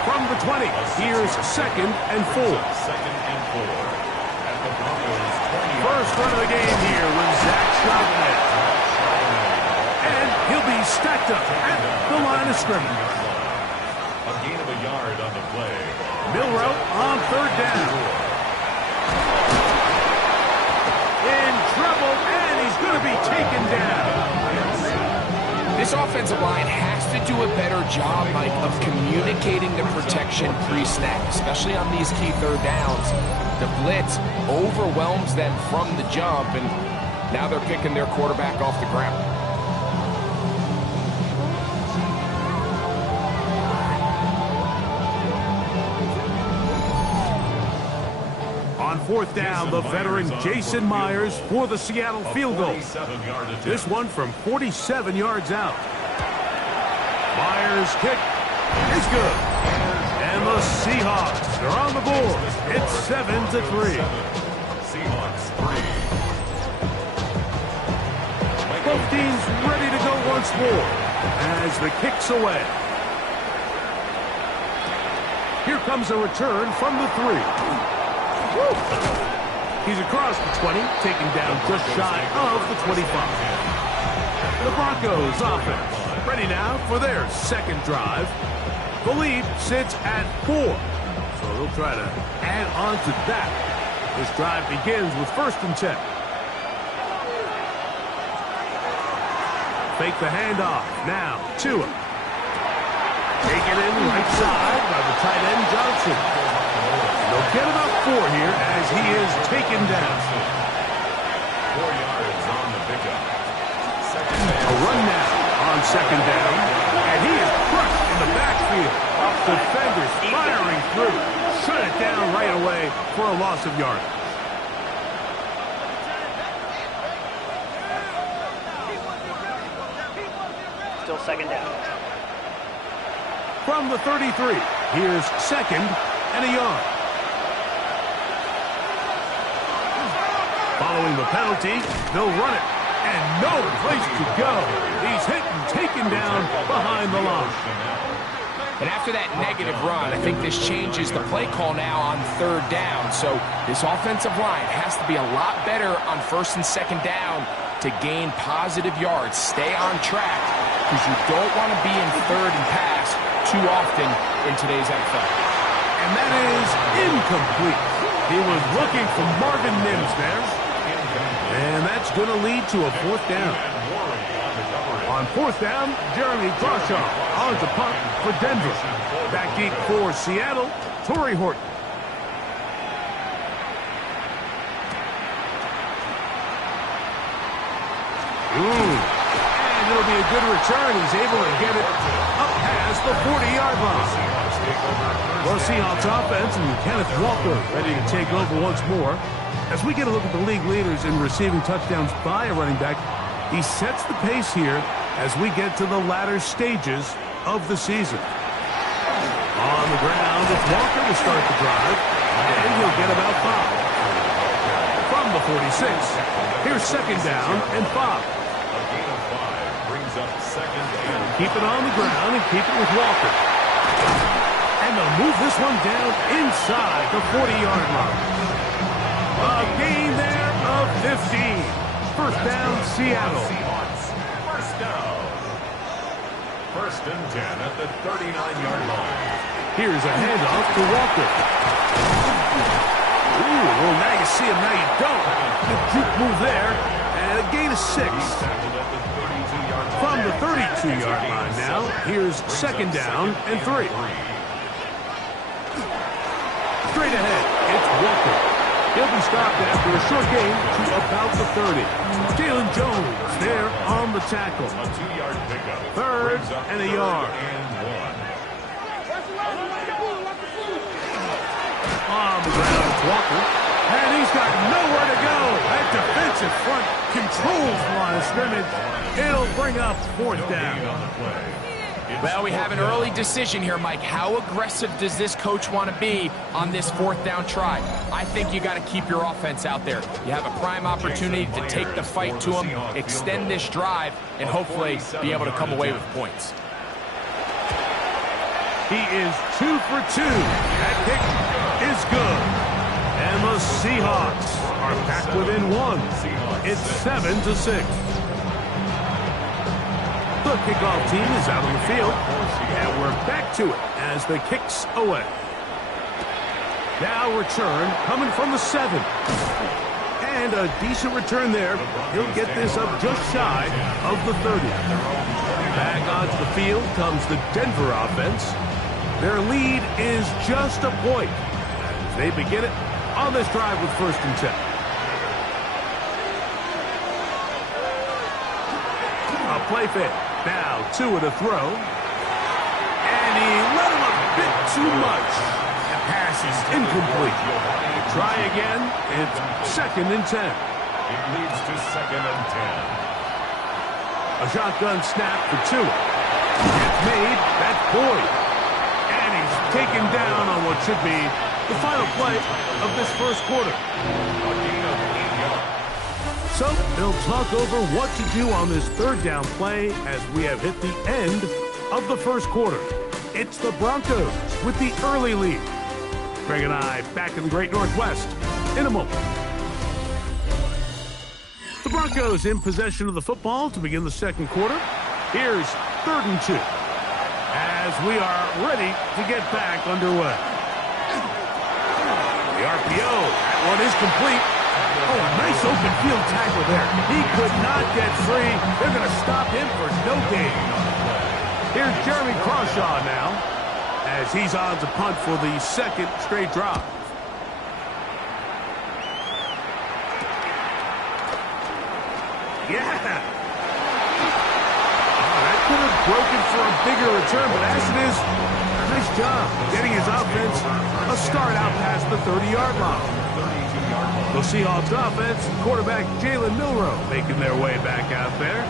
From the 20, here's 2nd and 4. 2nd and 4 at the Broncos 20. First run of the game here with Zach Charbonnet. And he'll be stacked up at the line of scrimmage. A gain of a yard on the play. Milroe on 3rd down. In trouble, and he's going to be taken down. This offensive line has to do a better job, Mike, of communicating the protection pre-snap, especially on these key 3rd downs. The blitz overwhelms them from the jump, and now they're picking their quarterback off the ground. On 4th down, the veteran Jason Myers for the Seattle field goal. This one from 47 yards out. Myers' kick is good. And the Seahawks are on the board. It's 7-3. Seahawks 3. Both teams ready to go once more as the kick's away. Here comes a return from the 3. He's across the 20, taken down just shy of the 25. The Broncos offense ready now for their 2nd drive. The lead sits at 4, so they'll try to add on to that. This drive begins with 1st and 10. Fake the handoff, now to him. Taken in right side by the tight end Johnson. get about 4 here as he is taken down. 4 yards on the pickup. A run now on second down, and he is crushed in the backfield. Defenders firing through. Shut it down right away for a loss of yardage. Still second down. From the 33, here's second and a yard. Following the penalty, they'll run it. And no place to go. He's hit and taken down behind the line. And after that negative run, I think this changes the play call now on third down. So this offensive line has to be a lot better on first and second down to gain positive yards. Stay on track because you don't want to be in third and pass too often in today's NFL. And that is incomplete. He was looking for Marvin Mims there. And that's going to lead to a fourth down. On fourth down, Jeremy Crawshaw on the punt for Denver. Back deep for Seattle, Torrey Horton. And it'll be a good return. He's able to get it up past the 40-yard line. Well, Seahawks offense and Kenneth Walker ready to take over once more. As we get a look at the league leaders in receiving touchdowns by a running back, he sets the pace here as we get to the latter stages of the season. On the ground, it's Walker to start the drive, and he'll get about 5. From the 46, here's second down and 5. A gain of 5 brings up second and Keep it on the ground and keep it with Walker. And they'll move this one down inside the 40-yard line. A gain there of 15. First down, Seattle. First down. First and 10 at the 39-yard line. Here's a handoff to Walker. Ooh, well, now you see him, now you don't. Good juke move there, and a gain of 6. From the 32-yard line now, here's second down and 3. Straight ahead, it's Walker. He'll be stopped after a short gain to about the 30. Jalen Jones there on the tackle. A 2-yard pickup. Third and a yard. On the ground, it's Walker. And he's got nowhere to go. That defensive front controls the line of scrimmage. It'll bring up fourth down. Well, we have an early decision here, Mike. How aggressive does this coach want to be on this fourth down try? I think you got to keep your offense out there. You have a prime opportunity to take the fight to him, extend this drive, and hopefully be able to come away with points. He is 2 for 2. That kick is good. And the Seahawks are back within 1. It's 7-6. The kickoff team is out on the field, and we're back to it as the kick's away. Now return coming from the 7. And a decent return there. He'll get this up just shy of the 30. Back onto the field comes the Denver offense. Their lead is just a point as they begin it on this drive with first and 10. A play fake. Now 2 at a throw. And he let him a bit too much. The pass is incomplete. Try again. It's second and 10. It leads to second and 10. A shotgun snap for Tua. It's made. That's Boyd. And he's taken down on what should be the final play of this first quarter. A gain of 8 yards. So they'll talk over what to do on this third down play as we have hit the end of the first quarter. It's the Broncos with the early lead. Greg and I back in the Great Northwest in a moment. The Broncos in possession of the football to begin the second quarter. Here's 3rd and 2 as we are ready to get back underway. The RPO, that one is complete. Oh, a nice open field tackle there. He could not get free. They're going to stop him for no gain. Here's Jeremy Crawshaw now as he's on to punt for the second straight drive. Yeah. That could have broken for a bigger return, but as it is, nice job getting his offense a start out past the 30-yard line. The Seahawks offense, quarterback Jalen Milroe making their way back out there.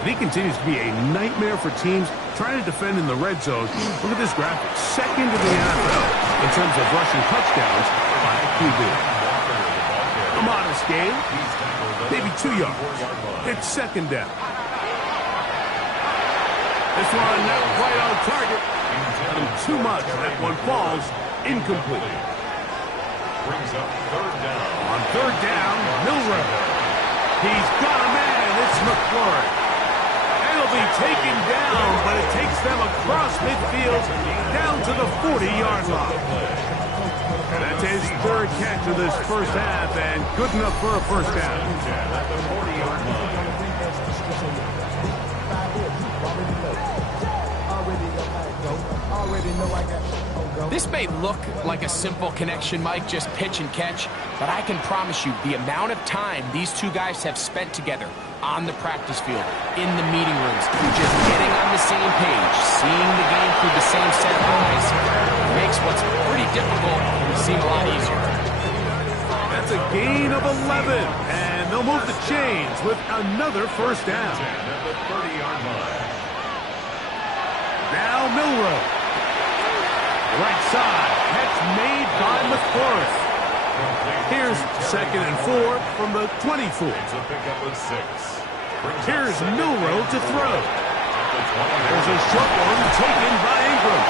And he continues to be a nightmare for teams trying to defend in the red zone. Look at this graphic. Second in the NFL in terms of rushing touchdowns by a QB. A modest game, maybe 2 yards. It's second down. This one not quite on target. Too much. That one falls incomplete. Brings up third down. On third down, Milroe. He's got a man. It's McLaurin. And he'll be taken down, but it takes them across midfield down to the 40-yard line. And that's his third catch of this first half, and good enough for a first down. At the 40-yard line. This may look like a simple connection, Mike, just pitch and catch, but I can promise you the amount of time these two guys have spent together on the practice field, in the meeting rooms, just getting on the same page, seeing the game through the same set of eyes, makes what's pretty difficult seem a lot easier. That's a gain of 11, and they'll move the chains with another first down. At the 30-yard line. Now Milroe. Right side. Catch made by McLaurin. Here's 2nd and 4 from the 24. It's a pickup of 6. Here's Milroe to throw. There's a short one taken by Ingram.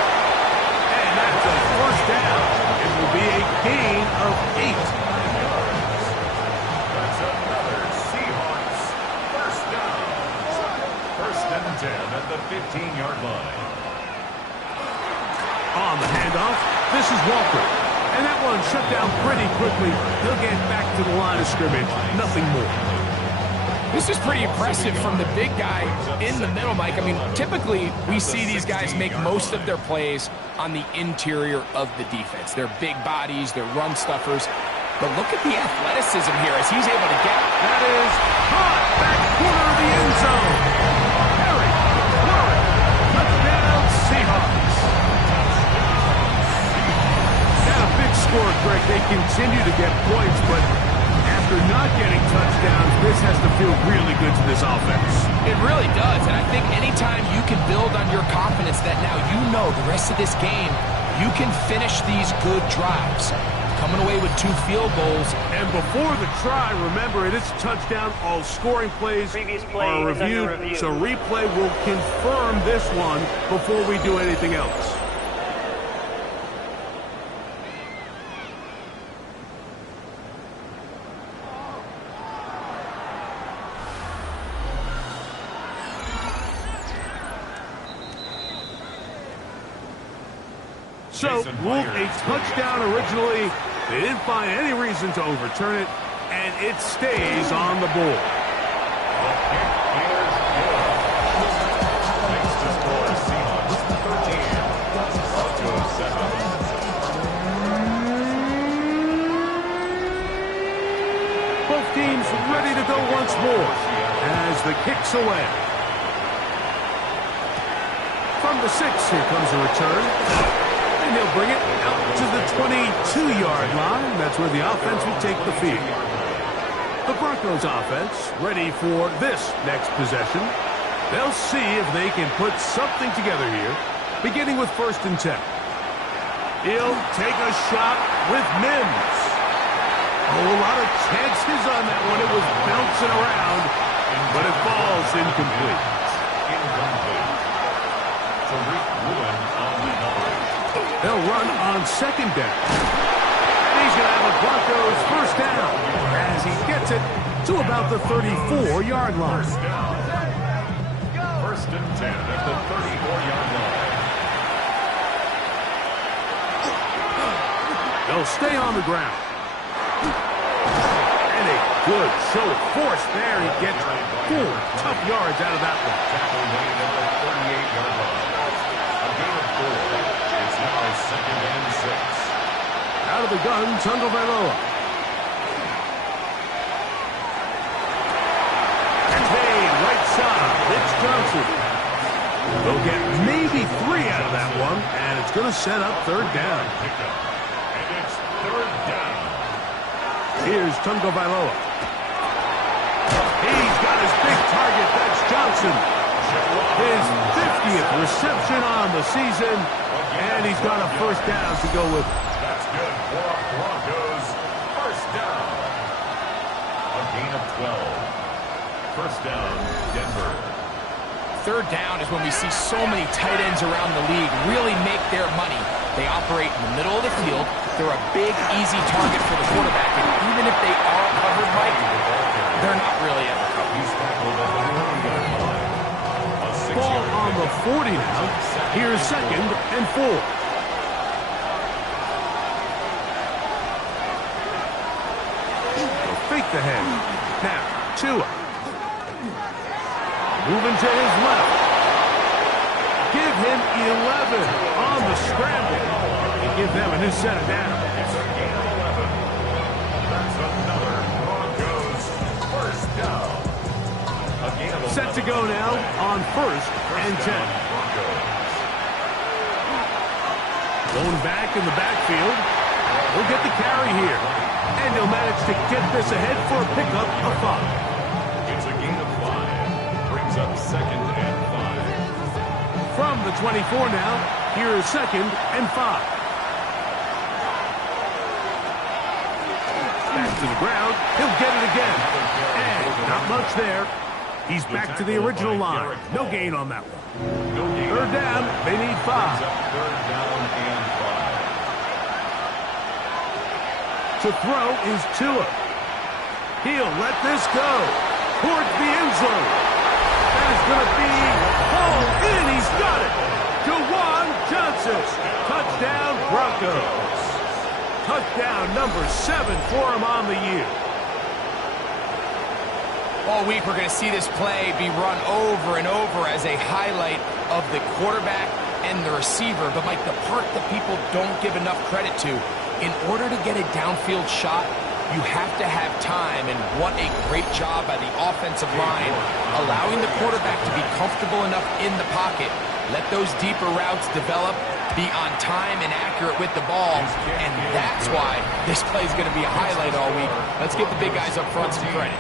And that's a first down. It will be a gain of 8. That's another Seahawks first down. First and 10 at the 15-yard line. On the handoff, this is Walker. And that one shut down pretty quickly. He'll get back to the line of scrimmage. Nothing more. This is pretty impressive from the big guy in the middle, Mike. I mean, typically we see these guys make most of their plays on the interior of the defense. They're big bodies, they're run stuffers. But look at the athleticism here as he's able to get. That is caught back corner of the end zone. Harry, Warren, touchdown Seahawks. Score, Greg. They continue to get points, but after not getting touchdowns, this has to feel really good to this offense. It really does, and I think anytime you can build on your confidence that now you know the rest of this game, you can finish these good drives. Coming away with 2 field goals. And before the try, remember, it is a touchdown. All scoring plays are reviewed, so replay will confirm this one before we do anything else. So, ruled a touchdown originally. They didn't find any reason to overturn it, and it stays on the board. The kick is good. Makes the score Seahawks 13, Broncos 7. Both teams ready to go once more as the kick's away. From the 6, here comes a return. And they'll bring it out to the 22-yard line. That's where the offense will take the field. The Broncos offense ready for this next possession. They'll see if they can put something together here, beginning with 1st and 10. He'll take a shot with Mims. Oh, a lot of chances on that one. It was bouncing around, but it falls incomplete. Tariq Woolen on the number. They'll run on 2nd down. And he's going to have a Broncos first down as he gets it to about the 34-yard line. First down. 1st and 10 at the 34-yard line. They'll stay on the ground. And a good show of force there. He gets 4 tough yards out of that one. Tackle made at the 38-yard line. A gain of 4. It's now 2nd and 6. Out of the gun, Tagovailoa. And Johnson. They'll get maybe 3 out of that one, and it's going to set up third down. And it's third down. Here's Tungo Bailoa. He's got his big target. That's Johnson. His 50th reception on the season, and he's got a first down to go with. That's good for our Broncos. First down. A gain of 12. First down, Denver. Third down is when we see so many tight ends around the league really make their money. They operate in the middle of the field. They're a big, easy target for the quarterback. And even if they are covered, Mike, they're not really ever covered. Ball on the 40 now. Here's second and 4. They'll fake the head. Now, Tua. Moving to his left. Give him 11 on the scramble. And give them a new set of downs. It's a gain of 11. That's another Broncos first down. A gain of 11. Set to go now on first and 10. Going back in the backfield. He'll get the carry here. And he'll manage to get this ahead for a pickup of 5. It's a gain of 5. Brings up second and 5. From the 24 now, here is second and 5. Back to the ground. He'll get it again. And not much there. He's back to the original line. No gain on that one. Third down. They need 5. Third down and 5. To throw is Tua. He'll let this go towards the end zone. That is going to be hauled in. He's got it. Juwan Johnson. Touchdown Broncos. Touchdown number 7 for him on the year. All week we're going to see this play be run over and over as a highlight of the quarterback and the receiver. But, Mike, the part that people don't give enough credit to, in order to get a downfield shot, you have to have time, and what a great job by the offensive line, allowing the quarterback to be comfortable enough in the pocket, let those deeper routes develop, be on time and accurate with the ball, and that's why this play is going to be a highlight all week. Let's give the big guys up front some credit.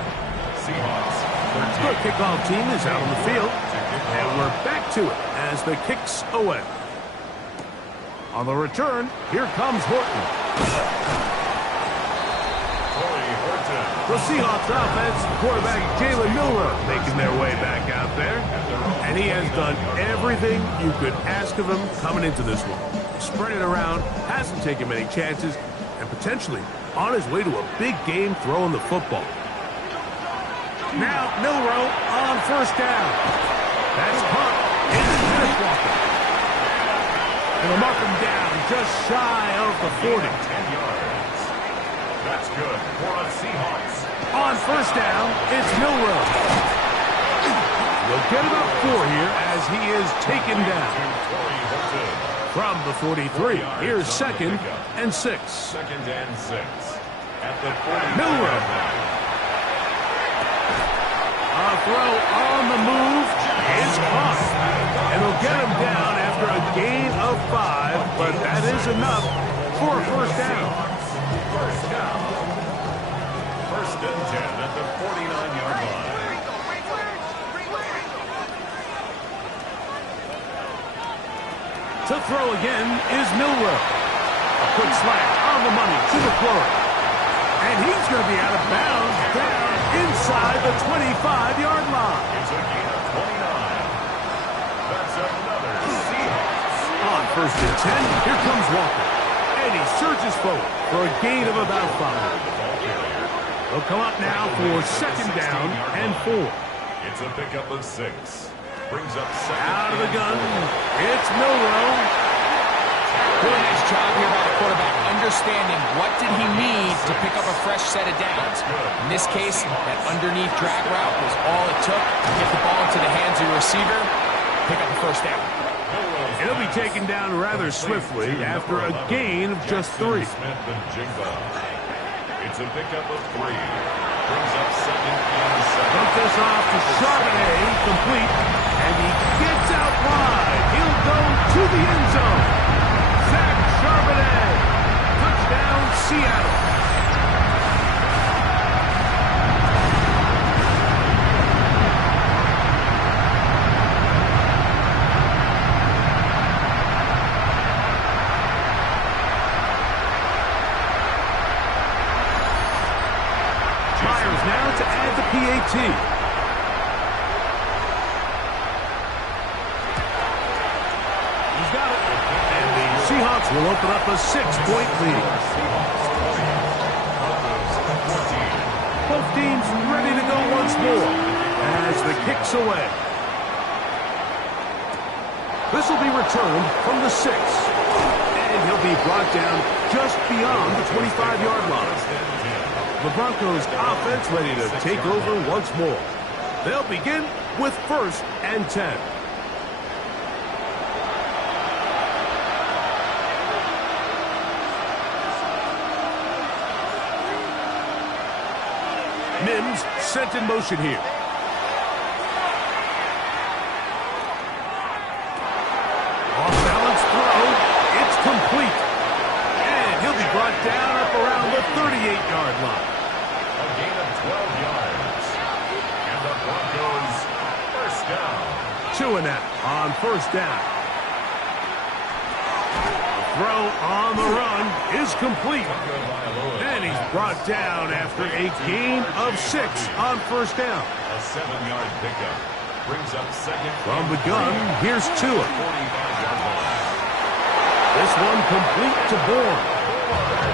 The kickoff team is out on the field, and we're back to it as the kick's away. On the return, here comes Horton. The Seahawks offense, quarterback Jalen Milroe making their way back out there. And he has done everything you could ask of him coming into this one. Spread it around, hasn't taken many chances, and potentially on his way to a big game throwing the football. Now Milroe on first down. That's punt. It's Dennis Walker. And they'll mark him down just shy of the 40. 10 yards. That's good for the Seahawks. On first down, it's Milroe. We'll get about 4 here as he is taken down. From the 43, here's second and 6. Second and 6. At the 40. Milroe. A throw on the move is caught. And he'll get him down after a gain of 5, but that is enough for a first down. First down. First and 10 at the 49-yard line. To throw again is Milroe. A quick slant on the money to the floor. And he's going to be out of bounds down inside the 25-yard line. It's a gain of 29. That's another Seahawks. On first and 10, here comes Walker. And he surges forward for a gain of about 5. They'll come up now for second down and 4. It's a pickup of 6. Brings up second. Out of the gun, it's Milroe. Doing a nice job here by the quarterback, understanding what did he need to pick up a fresh set of downs. In this case, that underneath drag route was all it took to get the ball into the hands of your receiver, pick up the first down. It'll be taken down rather swiftly after a gain of just 3. It's a pickup of 3. Brings up second and 7. Dump this off to Charbonnet, complete, and he the end zone. Zach Charbonnet. Touchdown, Seattle. Myers now to add the PAT. He's got it. And the Seahawks will open up a 6-point lead. Both teams ready to go once more as the kick's away. This will be returned from the 6. And he'll be brought down just beyond the 25-yard line. The Broncos offense ready to take over once more. They'll begin with 1st and 10. Mims sent in motion here. Off balance throw. It's complete. And he'll be brought down up around the 38-yard line. A gain of 12 yards. And the Broncos first down. 2 and out on 1st down. The throw on the run is complete. And he's brought down after a gain of 6 on 1st down. A 7-yard pickup. Brings up second. From the gun, here's Tua. 45-yard line. This one complete to Bourne.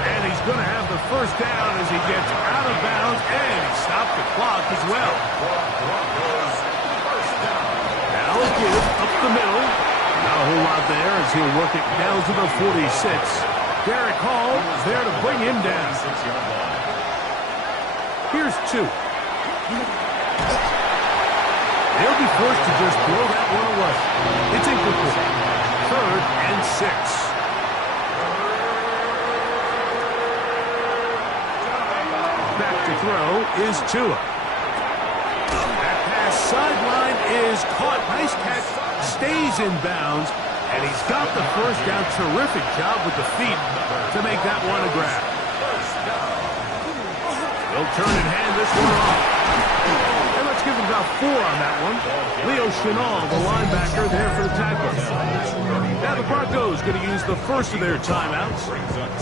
And he's going to have the 1st down as he gets out of bounds, and he stopped the clock as well. Now a give up the middle. Not a whole lot there as he'll work it down to the 46. Derek Hall there to bring him down. Here's 2. They'll be forced to just throw that one away. It's incomplete. 3rd and 6. Back to throw is Tua. That pass sideline is caught. Nice catch. Stays in bounds. And he's got the 1st down. Terrific job with the feet to make that one a grab. He'll turn and hand this one off. And let's give him about 4 on that one. Leo Chenal, the linebacker, there for the tackle. Now the Broncos going to use the first of their timeouts.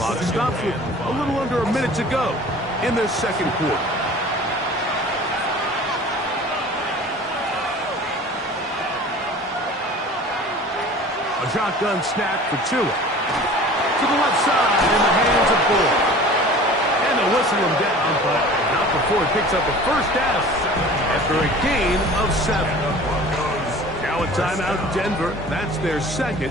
Clock stops with a little under a minute to go in this 2nd quarter. A shotgun snap for Tua. To the left side in the hands of Bourne. And they'll whistle him down, but not before he picks up a 1st down after a gain of 7. Now a timeout, Denver. That's their 2nd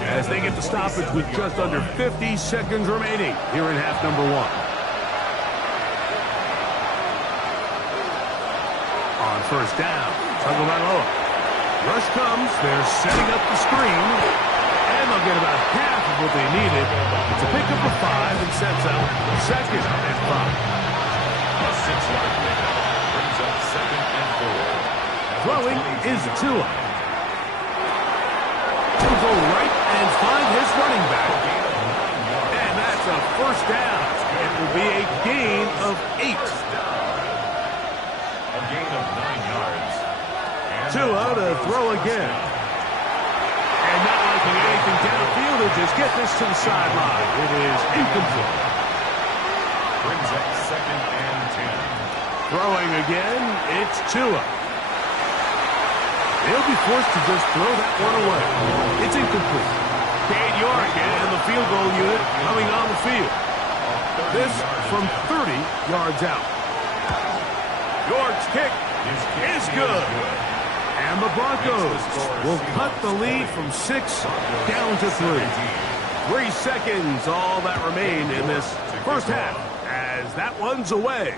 as they get the stoppage with just under 50 seconds remaining here in half number 1. On 1st down, Tagovailoa. Rush comes. They're setting up the screen. And they'll get about half of what they needed. It's a pickup of 5 and sets up 2nd and 5. A 6-yard pickup. Brings up 2nd and 4. Throwing is Tua. He'll go right and find his running back. And that's a 1st down. It will be a gain of 8. A gain of 9 yards. Tua to throw again. And not liking anything downfield, he'll just get this to the sideline. It is incomplete. Brings up 2nd and 10. Throwing again, it's Tua. He'll be forced to just throw that one away. It's incomplete. Cade York and the field goal unit coming on the field. This from 30 yards out. York's kick is good. And the Broncos will cut the lead from 6 down to 3. 3 seconds, all that remain in this 1st half as that one's away.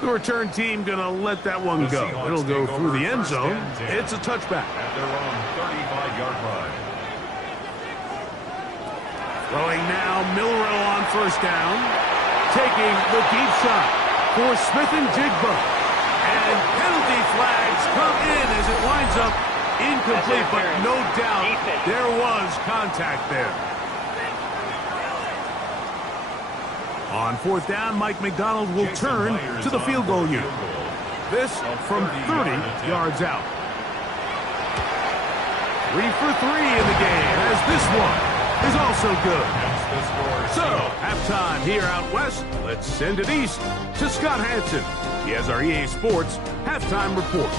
The return team going to let that one go. It'll go through the end zone. It's a touchback. At their own 35-yard line. Throwing now, Milrow on 1st down. Taking the deep shot for Smith and Jigba. And penalty flags come in as it winds up incomplete, but no doubt there was contact there. On fourth down, Mike McDonald will turn to the field goal unit. This from 30 yards out. 3 for 3 in the game, as this one is also good. So, halftime here out west. Let's send it east to Scott Hansen. He has our EA Sports halftime report.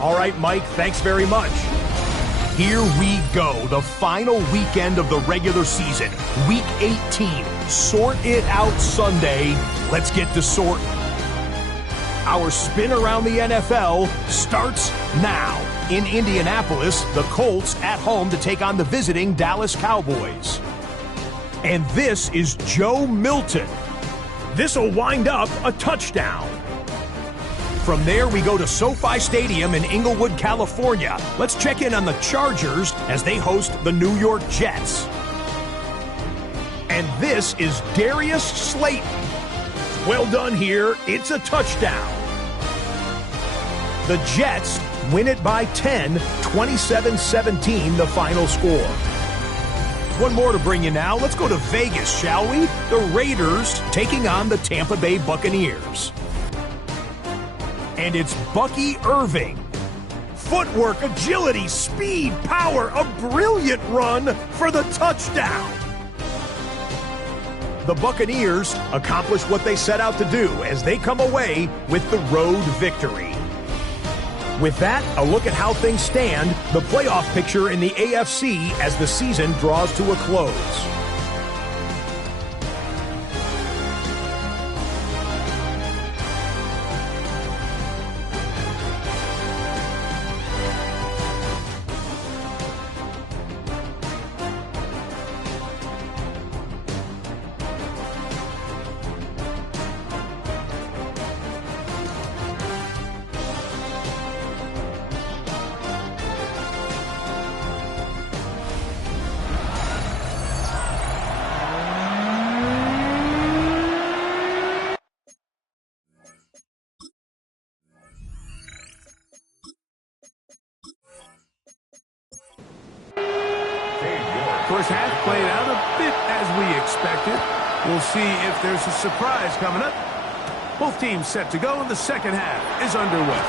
All right, Mike, thanks very much. Here we go, the final weekend of the regular season. Week 18, Sort It Out Sunday. Let's get to sorting. Our spin around the NFL starts now. In Indianapolis, the Colts at home to take on the visiting Dallas Cowboys. And this is Joe Milton. This will wind up a touchdown. From there, we go to SoFi Stadium in Inglewood, California. Let's check in on the Chargers as they host the New York Jets. And this is Darius Slayton. Well done here. It's a touchdown. The Jets win it by 10, 27-17 the final score. One more to bring you now. Let's go to Vegas, shall we? The Raiders taking on the Tampa Bay Buccaneers. And it's Bucky Irving. Footwork, agility, speed, power, a brilliant run for the touchdown. The Buccaneers accomplish what they set out to do as they come away with the road victory. With that, a look at how things stand, the playoff picture in the AFC as the season draws to a close. First half played out a bit as we expected. We'll see if there's a surprise coming up. Both teams set to go, and the second half is underway.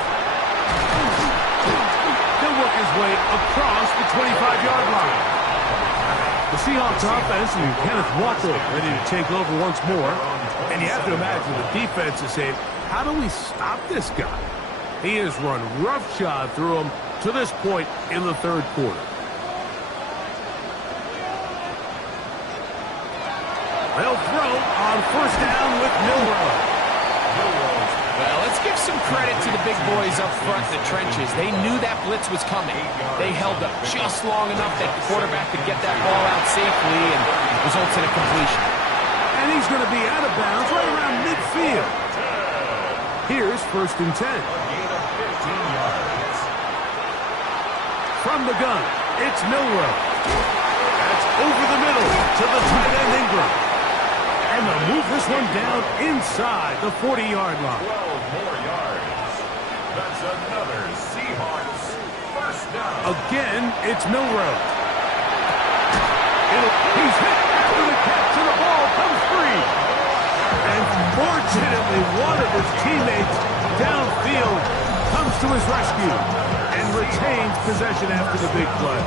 He'll work his way across the 25-yard line. The Seahawks offense and Kenneth Walker ready to take over once more. And you have to imagine the defense is saying, how do we stop this guy? He has run roughshod through him to this point in the third quarter. They'll throw on first down with Milroe. Well, let's give some credit to the big boys up front in the trenches. They knew that blitz was coming. They held up just long enough that the quarterback could get that ball out safely and results in a completion. And he's going to be out of bounds right around midfield. Here's first and 10. From the gun, it's Milroe. That's over the middle to the tight end Ingram. And they'll move this one down inside the 40-yard line. 12 more yards. That's another Seahawks first down. Again, it's Milroe. He's hit after the catch, and the ball comes free. And fortunately, one of his teammates downfield comes to his rescue and retains possession after the big play.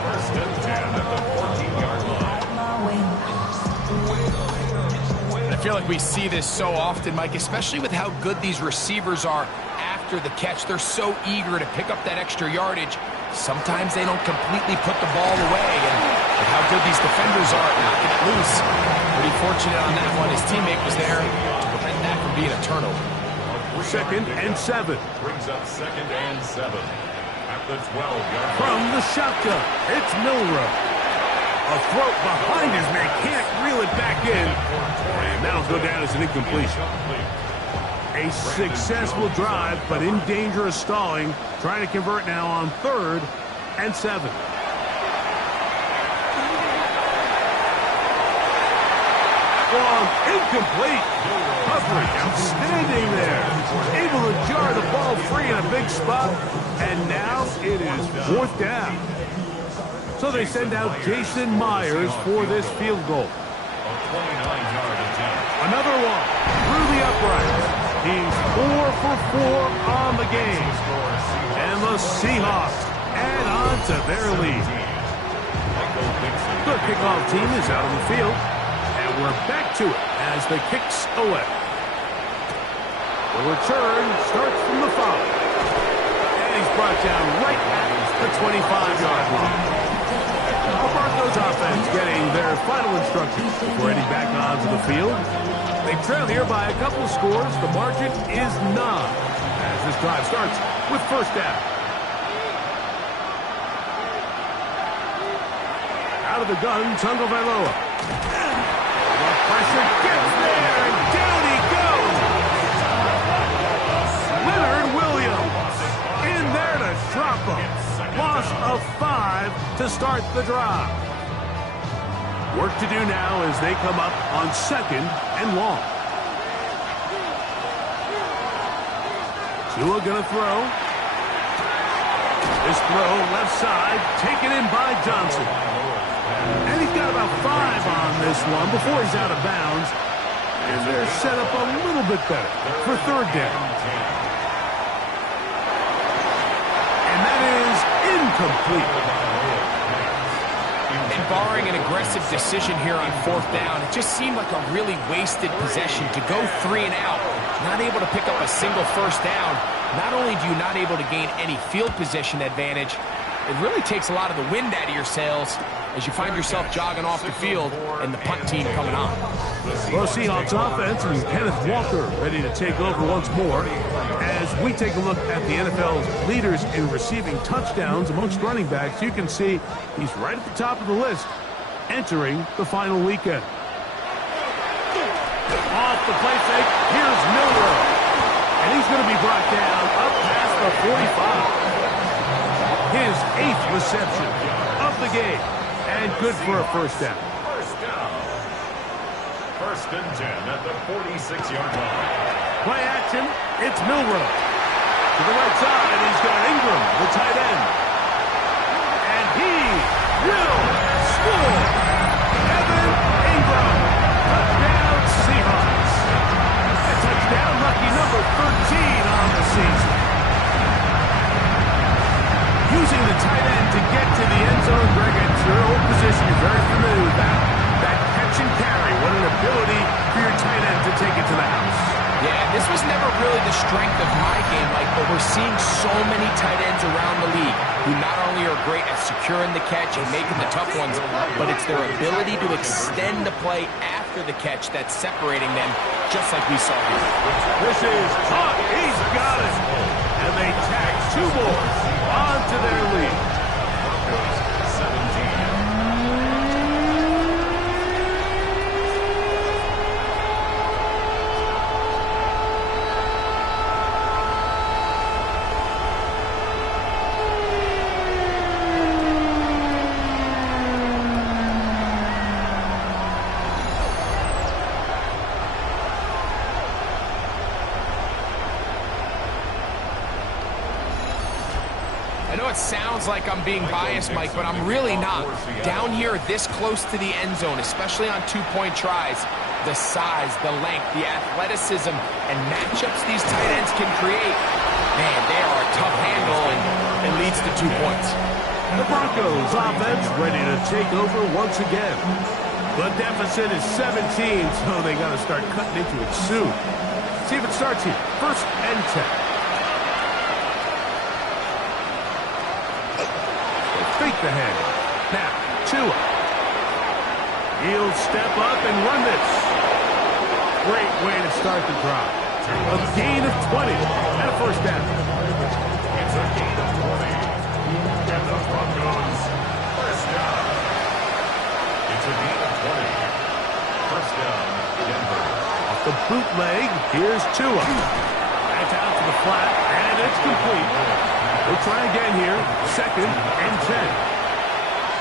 First and 10 at the 14-yard line. I feel like we see this so often, Mike, especially with how good these receivers are after the catch. They're so eager to pick up that extra yardage. Sometimes they don't completely put the ball away, and with how good these defenders are at knocking it loose, pretty fortunate on that one. His teammate was there to prevent that from being a turnover. Second and 7. Brings up second and 7 at the 12-yard line. From the shotgun, it's Milroe. A throw behind his man, can't reel it back in. And that'll go down as an incompletion. A successful drive, but in danger of stalling. Trying to convert now on third and 7. Long, incomplete. Coverage, outstanding there. Able to jar the ball free in a big spot. And now it is 4th down. So they send out Jason Myers for this field goal. Another one through the uprights. He's 4 for 4 on the game. And the Seahawks add on to their lead. The kickoff team is out on the field. And we're back to it as the kicks away. The return starts from the 5. And he's brought down right at the 25-yard line. The Broncos offense getting their final instructions before heading back onto the field. They trail here by a couple of scores. The margin is 9 as this drive starts with 1st down. Out of the gun, Tagovailoa. The pressure gets there, and down he goes. Leonard Williams in there to drop him. Loss of 5 to start the drive. Work to do now as they come up on 2nd and long. Tua gonna throw. This throw left side taken in by Johnson. And he's got about 5 on this one before he's out of bounds. And they're set up a little bit better for 3rd down. And that is incomplete. And barring an aggressive decision here on 4th down, it just seemed like a really wasted possession to go 3 and out, not able to pick up a single 1st down. Not only do you not able to gain any field position advantage, it really takes a lot of the wind out of your sails as you find yourself jogging off the field and the punt team coming on. Well, Seahawks offense and Kenneth Walker ready to take over once more as we take a look at the NFL's leaders in receiving touchdowns amongst running backs. You can see he's right at the top of the list entering the final weekend. Off the play fake, here's Milroe. And he's going to be brought down up past the 45. His 8th reception of the game. And good for a 1st down. 1st and 10 at the 46-yard line. Play action, it's Milroe. To the right side, he's got Ingram, the tight end. And he will score. Evan Ingram. Touchdown, Seahawks. A touchdown, lucky number 13 on the season. Using the tight end to get to the end zone, Greg, it's your old position. You're very familiar with that. That catch and carry. What an ability for your tight end to take it to the house. Yeah, this was never really the strength of my game, Mike, but we're seeing so many tight ends around the league who not only are great at securing the catch and making the tough ones, but it's their ability to extend the play after the catch that's separating them, just like we saw here. This is caught. He's got it. And they tag 2 more onto their lead. 17. It sounds like I'm being biased, Mike, but I'm really not. Down here this close to the end zone, especially on 2-point tries, the size, the length, the athleticism, and matchups these tight ends can create, man, they are a tough handle, and it leads to 2 points. The Broncos offense ready to take over once again. The deficit is 17, so they got to start cutting into it soon. See if it starts here. 1st and 10. Fake the head. Now, Tua. He'll step up and run this. Great way to start the drive. A gain of 20 and a 1st down. It's a gain of 20. And the Broncos 1st down. It's a gain of 20. 1st down, Denver. Off the bootleg, here's Tua. That's out to the flat, and it's complete. We'll try again here. 2nd and 10.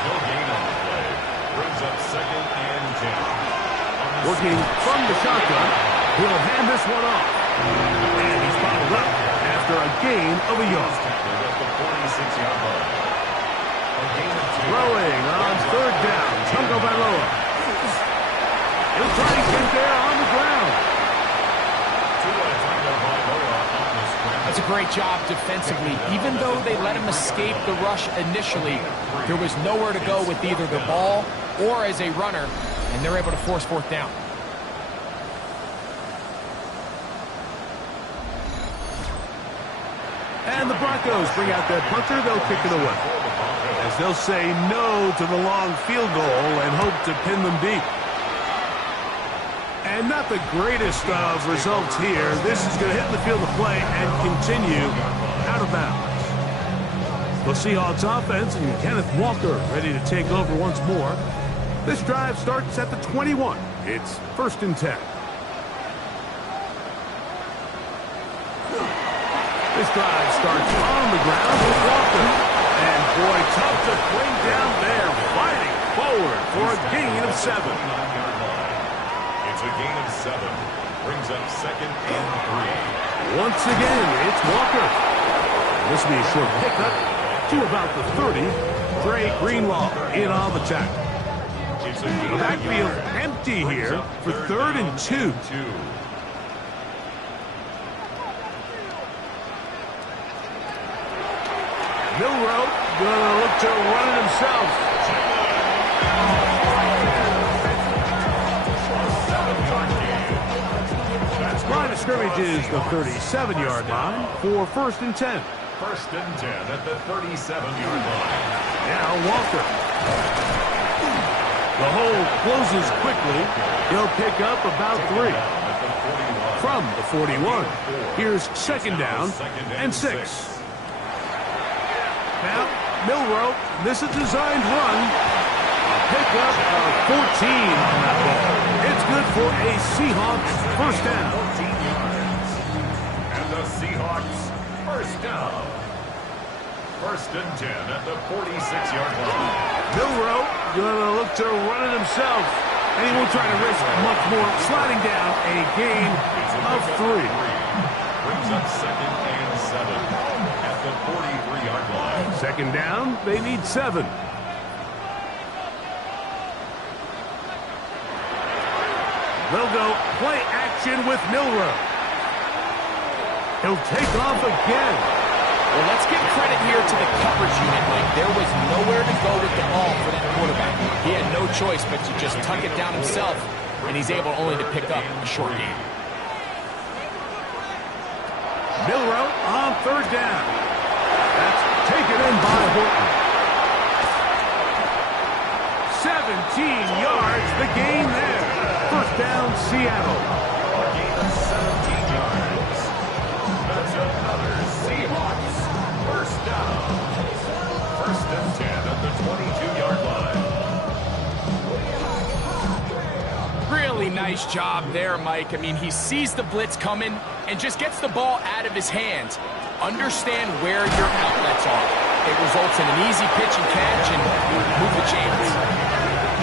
No gain on the play. Brings up 2nd and 10. Working from the shotgun. He'll hand this one off. And he's bottled up after after a gain of a yard. Throwing on third down, Tagovailoa. He'll try to get there on the ground. That's a great job defensively. Even though they let him escape the rush initially, there was nowhere to go with either the ball or as a runner, and they're able to force fourth down. And the Broncos bring out their punter. They'll kick it away, as they'll say no to the long field goal and hope to pin them deep. And not the greatest of results here. This is going to hit the field of play and continue out of bounds. The Seahawks offense and Kenneth Walker ready to take over once more. This drive starts at the 21. It's 1st and 10. This drive starts on the ground with Walker. And boy, tough to bring down there, fighting forward for a gain of 7. It's a gain of 7. Brings up 2nd and 3. Once again, it's Walker. This will be a short pickup to about the 30. Dre Greenlaw in on the tackle. The backfield empty here for 3rd and 2. Milroe gonna look to run it himself. Line of scrimmage is the 37-yard line for 1st and 10. 1st and 10 at the 37-yard line. Now Walker. The hole closes quickly. He'll pick up about 3. From the 41. Here's 2nd down and 6. Now, Milroe, this is a designed run. A pickup of 14 on that ball. It's good for a Seahawks 1st down. 14 yards. And the Seahawks 1st down. 1st and 10 at the 46-yard line. Milroe gonna look to run it himself. And he won't try to risk much more. Sliding down a gain of 3. Brings up 2nd and 7 at the 43-yard line. 2nd down, they need 7. They'll go play action with Milroe. He'll take off again. Well, let's give credit here to the coverage unit, Mike. There was nowhere to go with the ball for that quarterback. He had no choice but to just tuck it down himself, and he's able only to pick up a short gain. Milroe on 3rd down. That's taken in by Horton. 17 yards, the gain there. 1st down, Seattle. A gain of 17 yards. That's another Seahawks 1st down. 1st and 10 at the 22-yard line. Really nice job there, Mike. I mean, he sees the blitz coming and just gets the ball out of his hands. Understand where your outlets are. It results in an easy pitch and catch and move the chains.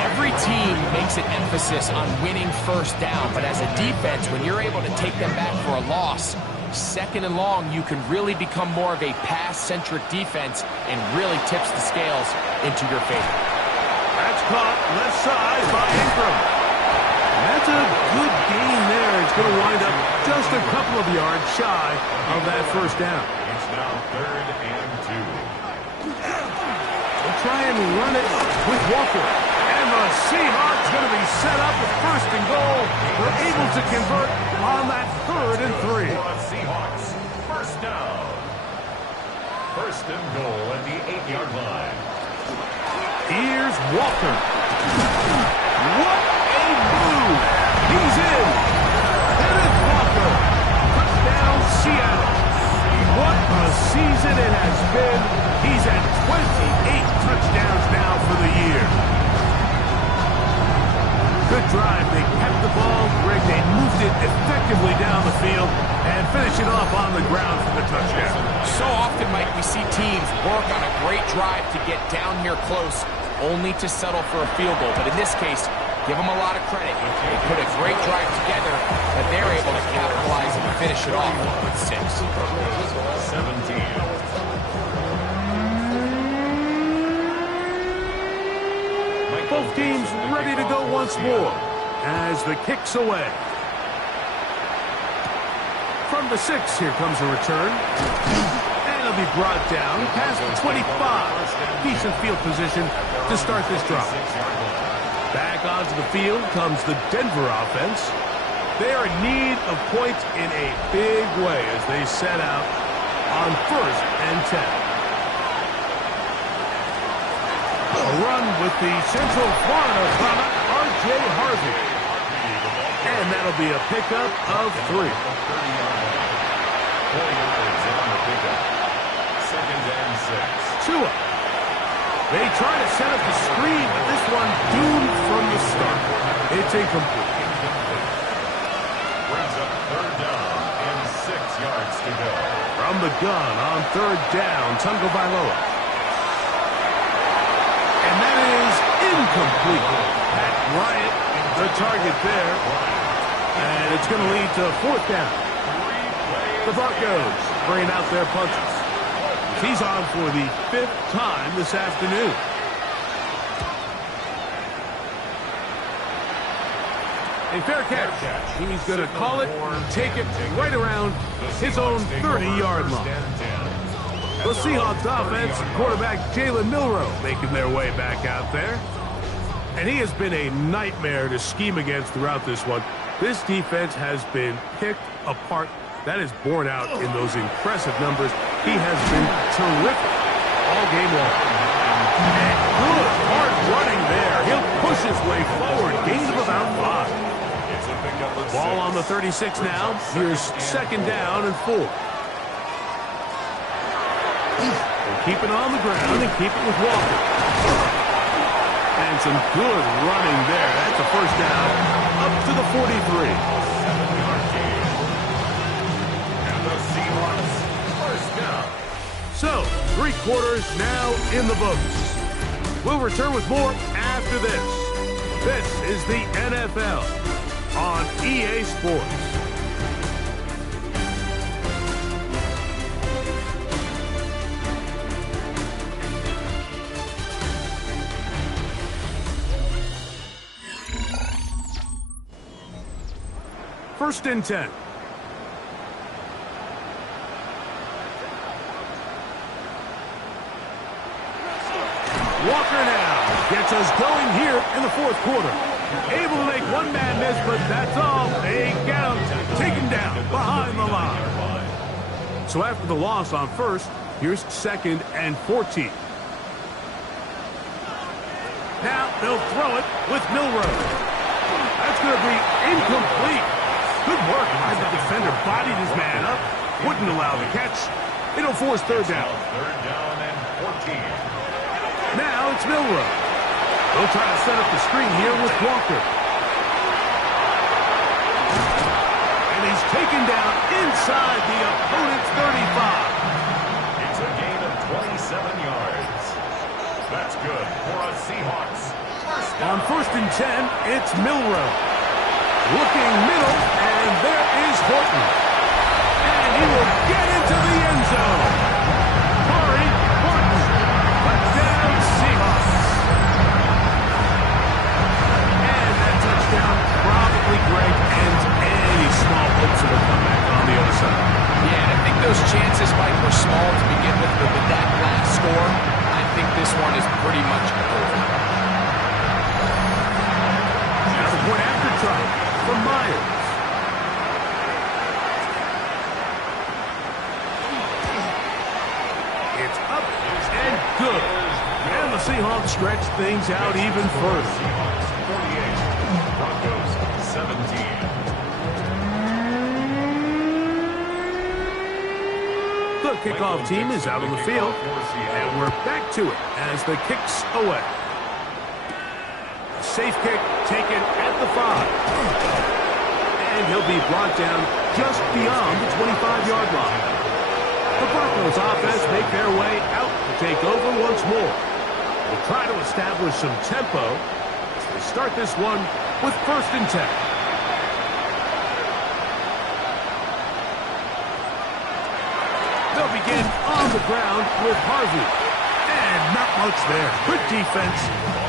Every team makes an emphasis on winning 1st down, but as a defense, when you're able to take them back for a loss, 2nd and long, you can really become more of a pass-centric defense and really tips the scales into your favor. That's caught left side by Ingram. That's a good gain there. It's going to wind up just a couple of yards shy of that 1st down. It's now 3rd and 2. They'll try and run it with Walker. And the Seahawks going to be set up with 1st and goal. They're able to convert on that 3rd and 3. Seahawks 1st down. 1st and goal at the 8-yard line. Here's Walker. What a move! He's in. Kenneth Walker. Touchdown, Seattle. What a season it has been. He's at 28 touchdowns now for the year. Good drive. They kept the ball. Greg, they moved it effectively down the field and finish it off on the ground for the touchdown. So often, Mike, we see teams work on a great drive to get down here close, only to settle for a field goal. But in this case, Give them a lot of credit. They put a great drive together, but they're able to capitalize and finish it off with 6. 17. Both teams ready to go once more as the kick's away. From the 6, here comes a return. And it'll be brought down past the 25. Decent field position to start this drive. Back onto the field comes the Denver offense. They are in need of points in a big way as they set out on 1st and 10. A run with the Central Florida product, R.J. Harvey. And that'll be a pickup of 3. 4 yards on the pickup. 2nd and 6. Tua. They try to set up the screen, but this one doomed from the start. It's incomplete. Brings up 3rd down and 6 yards to go. From the gun on 3rd down, Tunga Vailoa. And that is incomplete. Pat Bryant, the target there. And it's going to lead to 4th down. The Broncos bring out their punches. He's on for the 5th time this afternoon. A fair catch. He's going to call it, take it right around his own 30-yard line. The Seahawks offense, quarterback Jalen Milroe making their way back out there. And he has been a nightmare to scheme against throughout this one. This defense has been picked apart. That is borne out in those impressive numbers. He has been terrific all game long. And good, hard running there. He'll push his way forward. Gains of about 5. Ball on the 36 now. Here's 2nd down and 4. Keep it on the ground and keep it with Walker. And some good running there. That's a 1st down up to the 43. 7-yard gain. And the Seahawks 1st down. So, 3 quarters now in the books. We'll return with more after this. This is the NFL on EA Sports. First and 10. Walker now gets us going here in the 4th quarter. Able to make one man miss, but that's all. They get him taken down behind the line. So after the loss on 1st, here's 2nd and 14. Now they'll throw it with Milroe. That's going to be incomplete. Good work by the defender. Bodied his man up. Wouldn't allow the catch. It'll force 3rd down. 3rd down and 14. Now it's Milroe. They'll try to set up the screen here with Walker. And he's taken down inside the opponent's 35. It's a gain of 27 yards. That's good for a Seahawks. On 1st and 10, it's Milroe. Looking middle, and there is Horton. And he will get into the end zone. Corey Horton. Touchdown, Seahawks. And that touchdown probably, Greg, ends any small hopes of a comeback on the other side. Yeah, and I think those chances, Mike, were small to begin with, but with that last score, I think this one is pretty much over. Now the point after try from Myers. It's up and good. And the Seahawks stretch things out even further. Seahawks 48, Broncos 17. The kickoff team is out on the field, and we're back to it as the kick's away. Safe kick taken at the 5. And he'll be brought down just beyond the 25-yard line. The Broncos offense make their way out to take over once more. They'll try to establish some tempo, They start this one with 1st and 10. They'll begin on the ground with Harvey. And not much there. Good defense.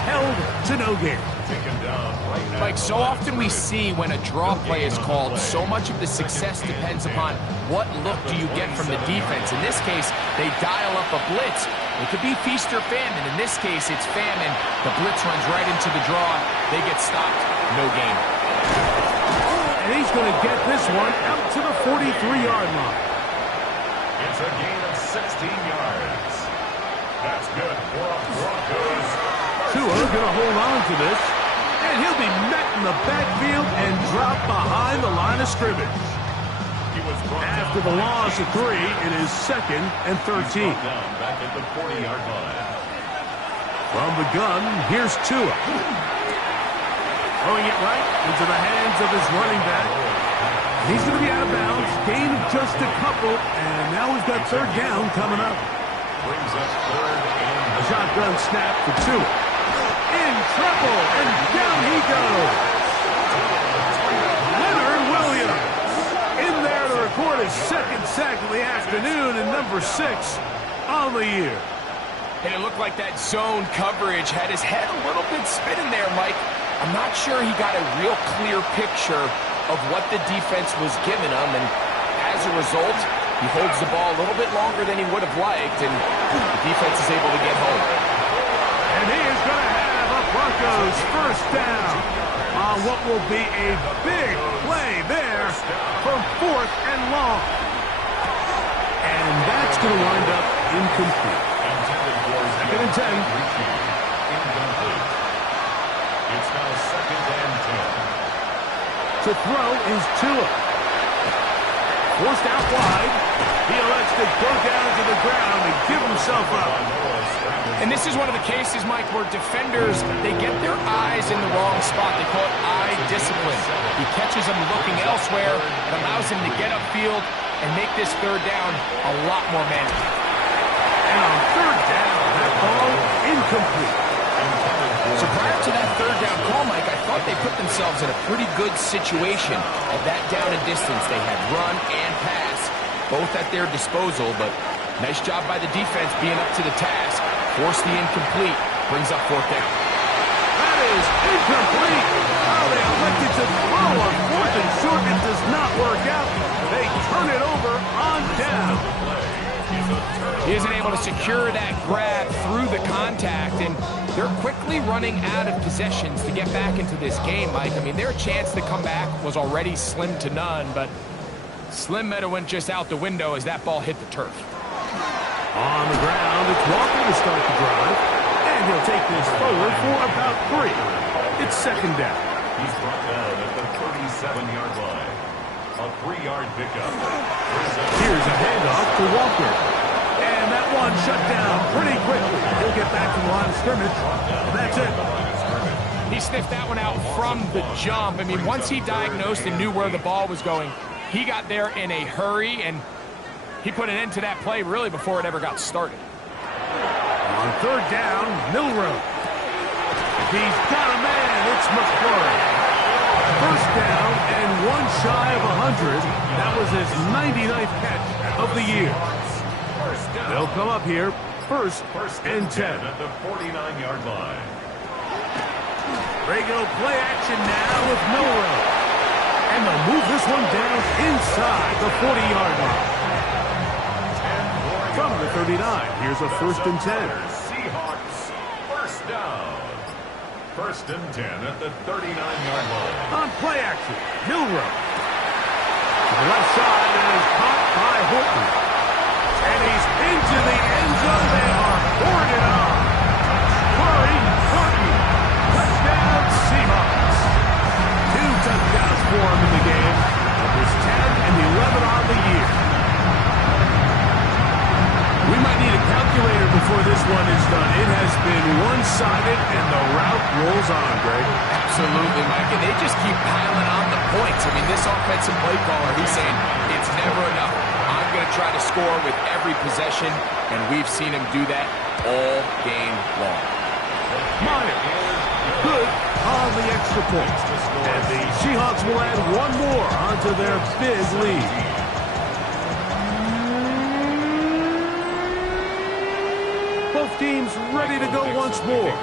Held to no gain. Mike, so often we see when a draw play is called, so much of the success depends upon what look do you get from the defense. In this case, they dial up a blitz. It could be feast or famine. In this case, it's famine. The blitz runs right into the draw. They get stopped. No gain. And he's going to get this one out to the 43-yard line. It's a gain of 16 yards. That's good for a Broncos. Tua going to hold on to this. And he'll be met in the backfield and dropped behind the line of scrimmage. After the loss of 3, it is 2nd and 13. Back at the 40-yard line. From the gun, here's Tua. Throwing it right into the hands of his running back. He's going to be out of bounds. Gain of just a couple. And now we've got 3rd down coming up. Brings up 3rd and shotgun snap for Tua. In trouble, and down he goes. Leonard Williams in there to record his 2nd sack of the afternoon and number 6 on the year. And it looked like that zone coverage had his head a little bit spinning there, Mike. I'm not sure he got a real clear picture of what the defense was giving him, and as a result, he holds the ball a little bit longer than he would have liked, and the defense is able to get home. And he is going to have a Broncos 1st down on what will be a big play there from 4th and long. And that's going to wind up incomplete. 2nd and 10. It's now 2nd and 10. To throw is Tua. Forced out wide. He elects to go down to the ground and give himself up. And this is one of the cases, Mike, where defenders, they get their eyes in the wrong spot. They call it eye discipline. He catches them looking elsewhere. It allows him to get upfield and make this 3rd down a lot more manageable. And on 3rd down, that ball incomplete. So prior to that 3rd down call, Mike, I thought they put themselves in a pretty good situation at that down and distance. They had run and pass, both at their disposal, but nice job by the defense being up to the task. Force the incomplete, brings up 4th down. That is incomplete. Oh, they elected to throw on 4th and short. It does not work out. They turn it over on down. He isn't able to secure that grab through the contact, and they're quickly running out of possessions to get back into this game, Mike. I mean, their chance to come back was already slim to none, but Slim Meadow went just out the window as that ball hit the turf. On the ground, it's Walker to start the drive, and he'll take this forward for about 3. It's 2nd down. He's brought down at the 37-yard line. A 3-yard pickup. Here's a handoff to Walker. And that one shut down pretty quickly. He'll get back to the line of scrimmage. That's it. He sniffed that one out from the jump. I mean, once he diagnosed and knew where the ball was going, he got there in a hurry, and he put an end to that play really before it ever got started. On 3rd down, Milroe. He's got a man. It's McClure. 1st down and 1 shy of 100. That was his 99th catch of the year. They'll come up here 1st and 10 at the 49-yard line. They go play action now with Milroe. And they'll move this one down inside the 40-yard line. From the 39, here's a 1st and 10. Seahawks 1st down. 1st and 10 at the 39-yard line. On play action, Milroe. To the left side and is caught by Horton. And he's into the end zone. They are pouring it on. Curry, Horton. Touchdown, Seahawks. 2 touchdowns for him in the game. Numbers 10 and 11 on the year. We might need a calculator before this one is done. It has been one-sided, and the route rolls on, Greg. Absolutely, Mike, and they just keep piling on the points. I mean, this offensive play caller, he's saying, it's never enough. I'm going to try to score with every possession, and we've seen him do that all game long. Myers good on the extra point. And the Seahawks will add one more onto their big lead. Both teams ready to go once more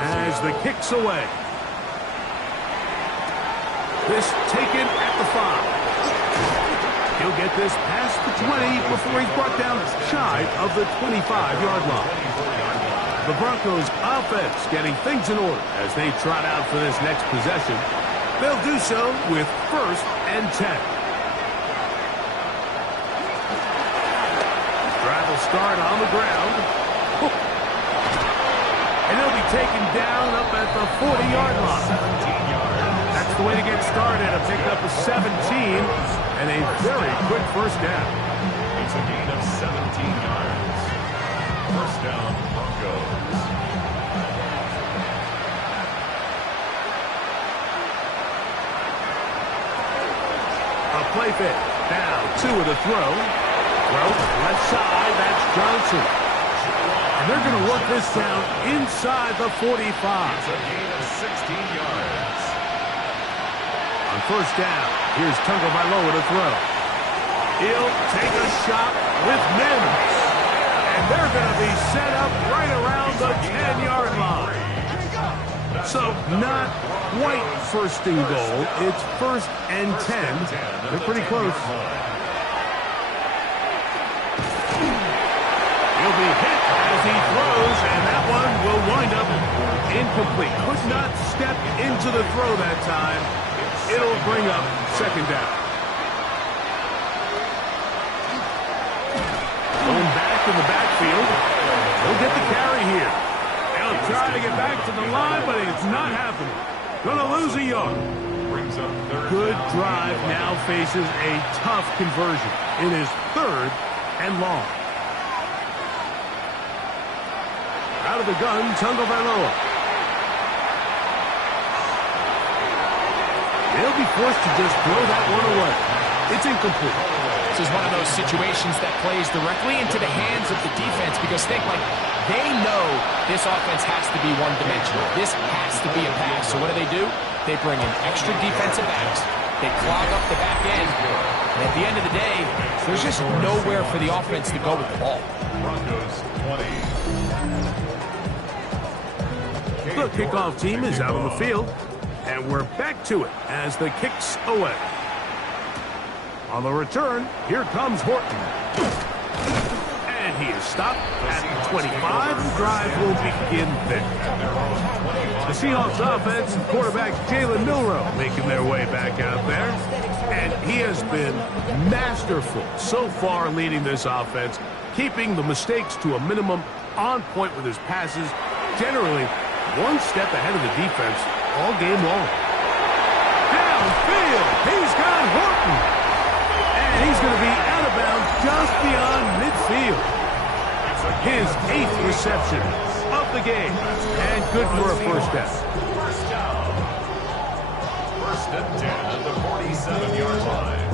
as the kick's away. This taken at the 5. He'll get this past the 20 before he's brought down shy of the 25-yard line. The Broncos offense getting things in order as they trot out for this next possession. They'll do so with 1st and 10. Drive will start on the ground. And he'll be taken down up at the 40-yard line. That's the way to get started. A pickup of 17 and a very quick first down. It's a gain of 17 yards. First down, Broncos. A play fake. Now 2 with a throw. Throw left side. That's Johnson. And they're going to work this down inside the 45. It's a gain of 16 yards. On first down, here's Tagovailoa to throw. He'll take a shot with Mims. And they're going to be set up right around the 10-yard line. So not quite first and goal. It's 1st and 10. They're pretty close. He'll be hit as he throws, and that one will wind up incomplete. Could not step into the throw that time. It'll bring up 2nd down. Going back in the backfield. He'll get the carry here. They'll try to get back to the line, but it's not happening. Gonna lose a yard. Good drive now faces a tough conversion. It is 3rd and long. Out of the gun, Tagovailoa. They'll be forced to just throw that one away. It's incomplete. This is one of those situations that plays directly into the hands of the defense because they know this offense has to be one-dimensional. This has to be a pass. So what do? They bring in extra defensive backs. They clog up the back end. And at the end of the day, there's just nowhere for the offense to go with the ball. Broncos 20. The kickoff team is out on the field. And we're back to it as the kick's away. On the return, here comes Horton. And he is stopped at the 25. The drive will begin there. The Seahawks offense and quarterback Jalen Milroe making their way back out there. And he has been masterful so far leading this offense, keeping the mistakes to a minimum, on point with his passes, generally one step ahead of the defense all game long. Downfield, he's got Horton. And he's going to be out of bounds just beyond midfield. His 8th reception of the game. And good for a first down. 1st and 10 at the 47-yard line.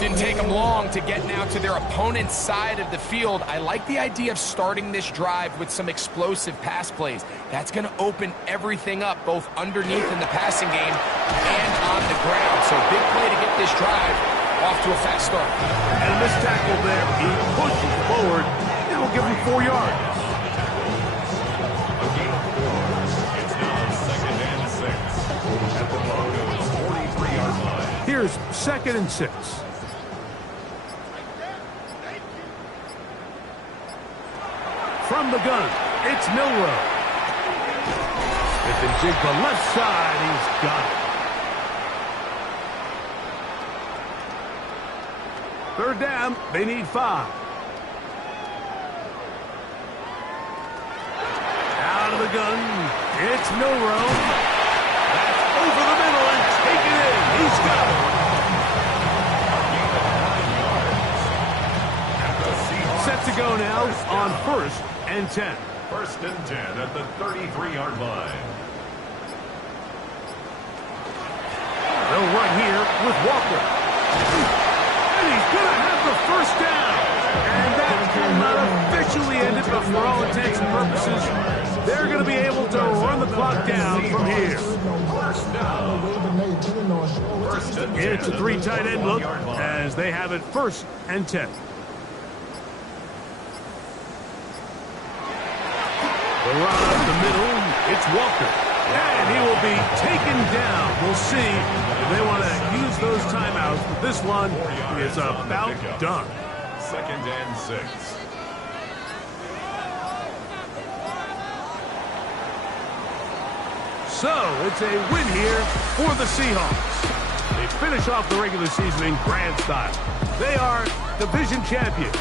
Didn't take them long to get now to their opponent's side of the field. I like the idea of starting this drive with some explosive pass plays. That's going to open everything up, both underneath in the passing game and on the ground. So big play to get this drive off to a fast start. And this tackle there, he pushes forward. It'll give him 4 yards. It's now 2nd and 6 at the Broncos 43-yard line. Here's 2nd and 6. From the gun, it's Milroe. Smith and Jigba left side, he's got it. 3rd down, they need 5. Out of the gun, it's Milroe. That's over the middle and taken in. He's got it. Set to go now on 1st and 10. 1st and 10 at the 33-yard line. They'll run here with Walker. And he's going to have the first down. And that will not officially end it, but for all intents and purposes, they're going to be able to run the locked down from here. First down. It's a 3 tight end look as they have it 1st and 10. The run up the middle, it's Walker. And he will be taken down. We'll see if they want to use those timeouts, but this one is about done. 2nd and 6. So, it's a win here for the Seahawks. They finish off the regular season in grand style. They are division champions.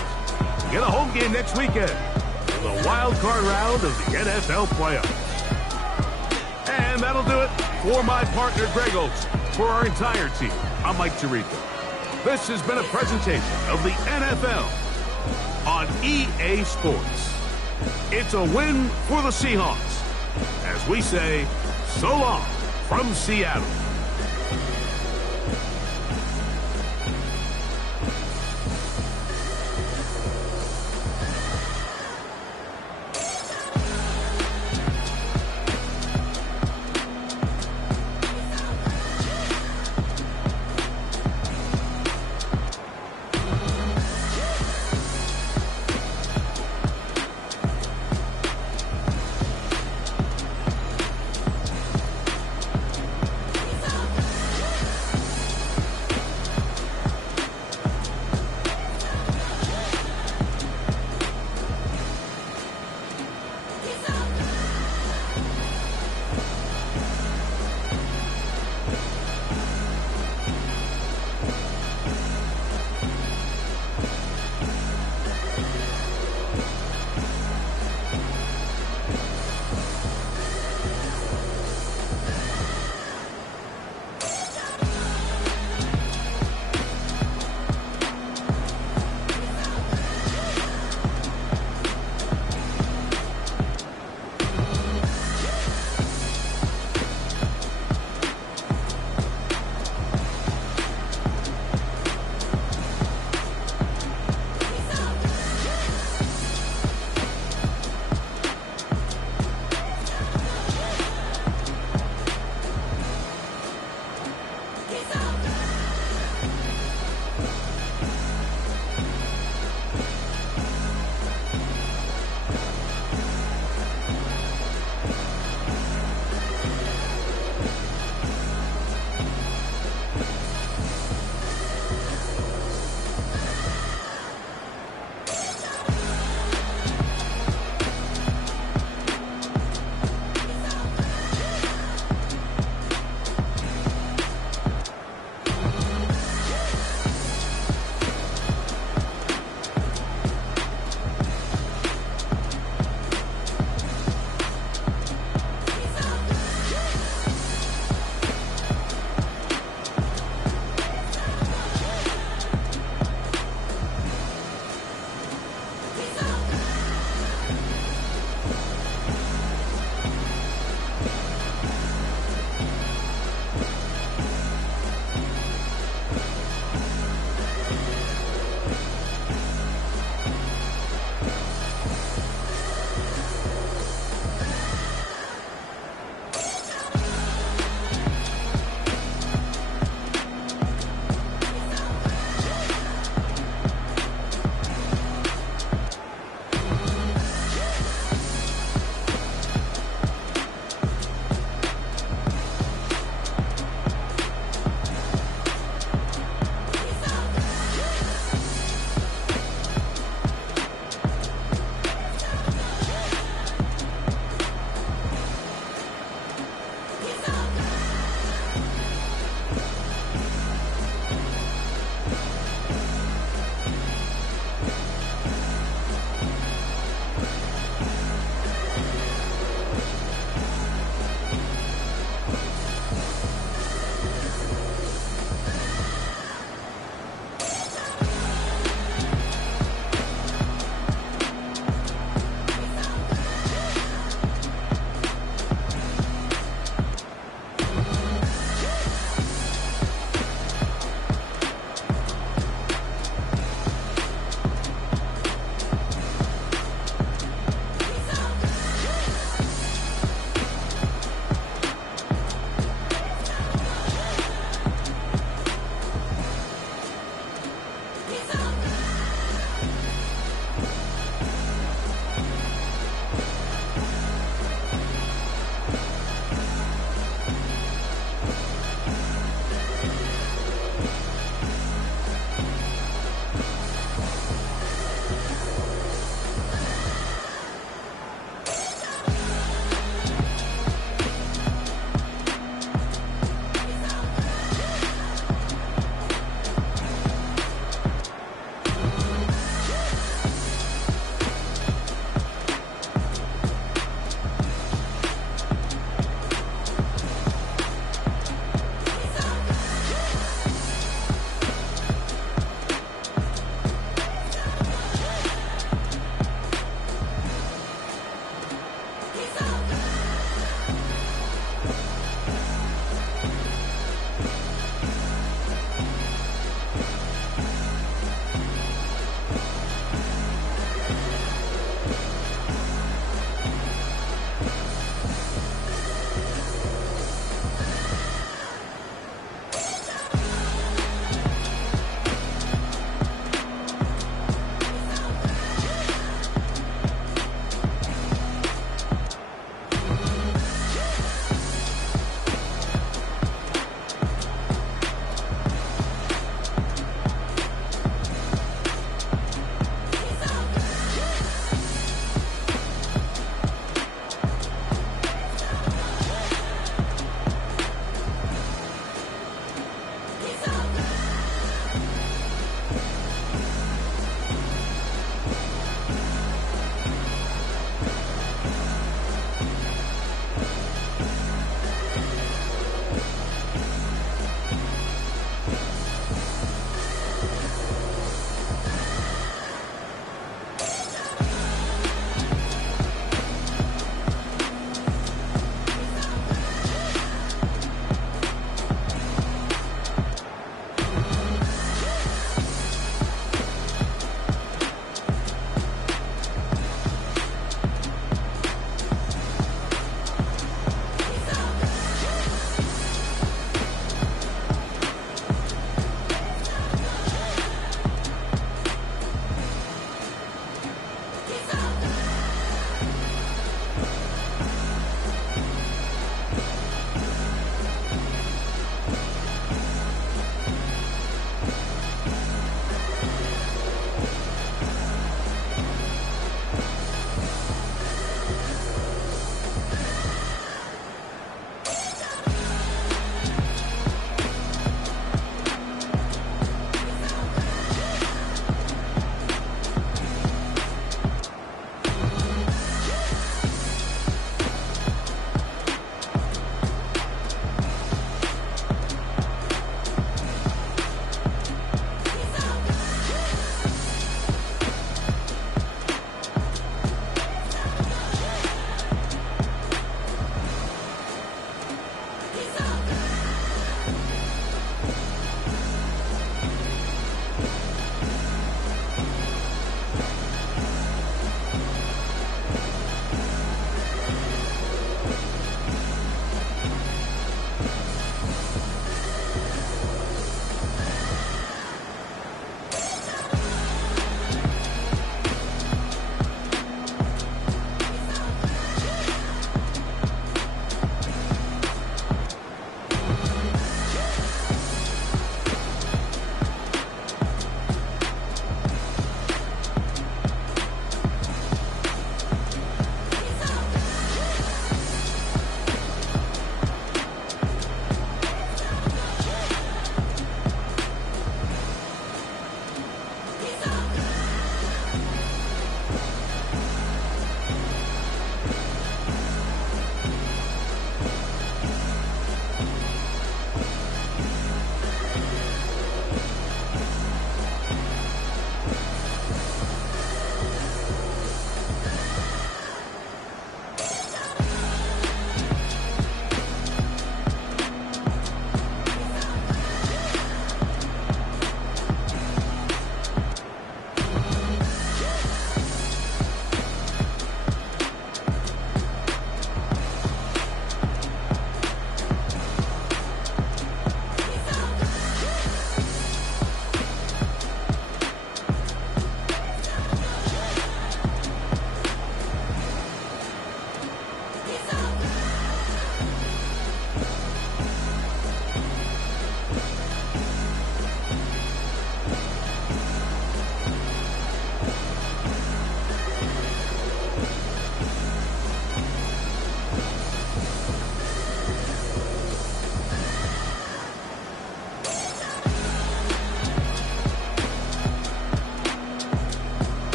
Get a home game next weekend in the wild card round of the NFL playoffs. And that'll do it for my partner, Greg Olson. For our entire team, I'm Mike Tirico. This has been a presentation of the NFL on EA Sports. It's a win for the Seahawks. As we say, so long from Seattle.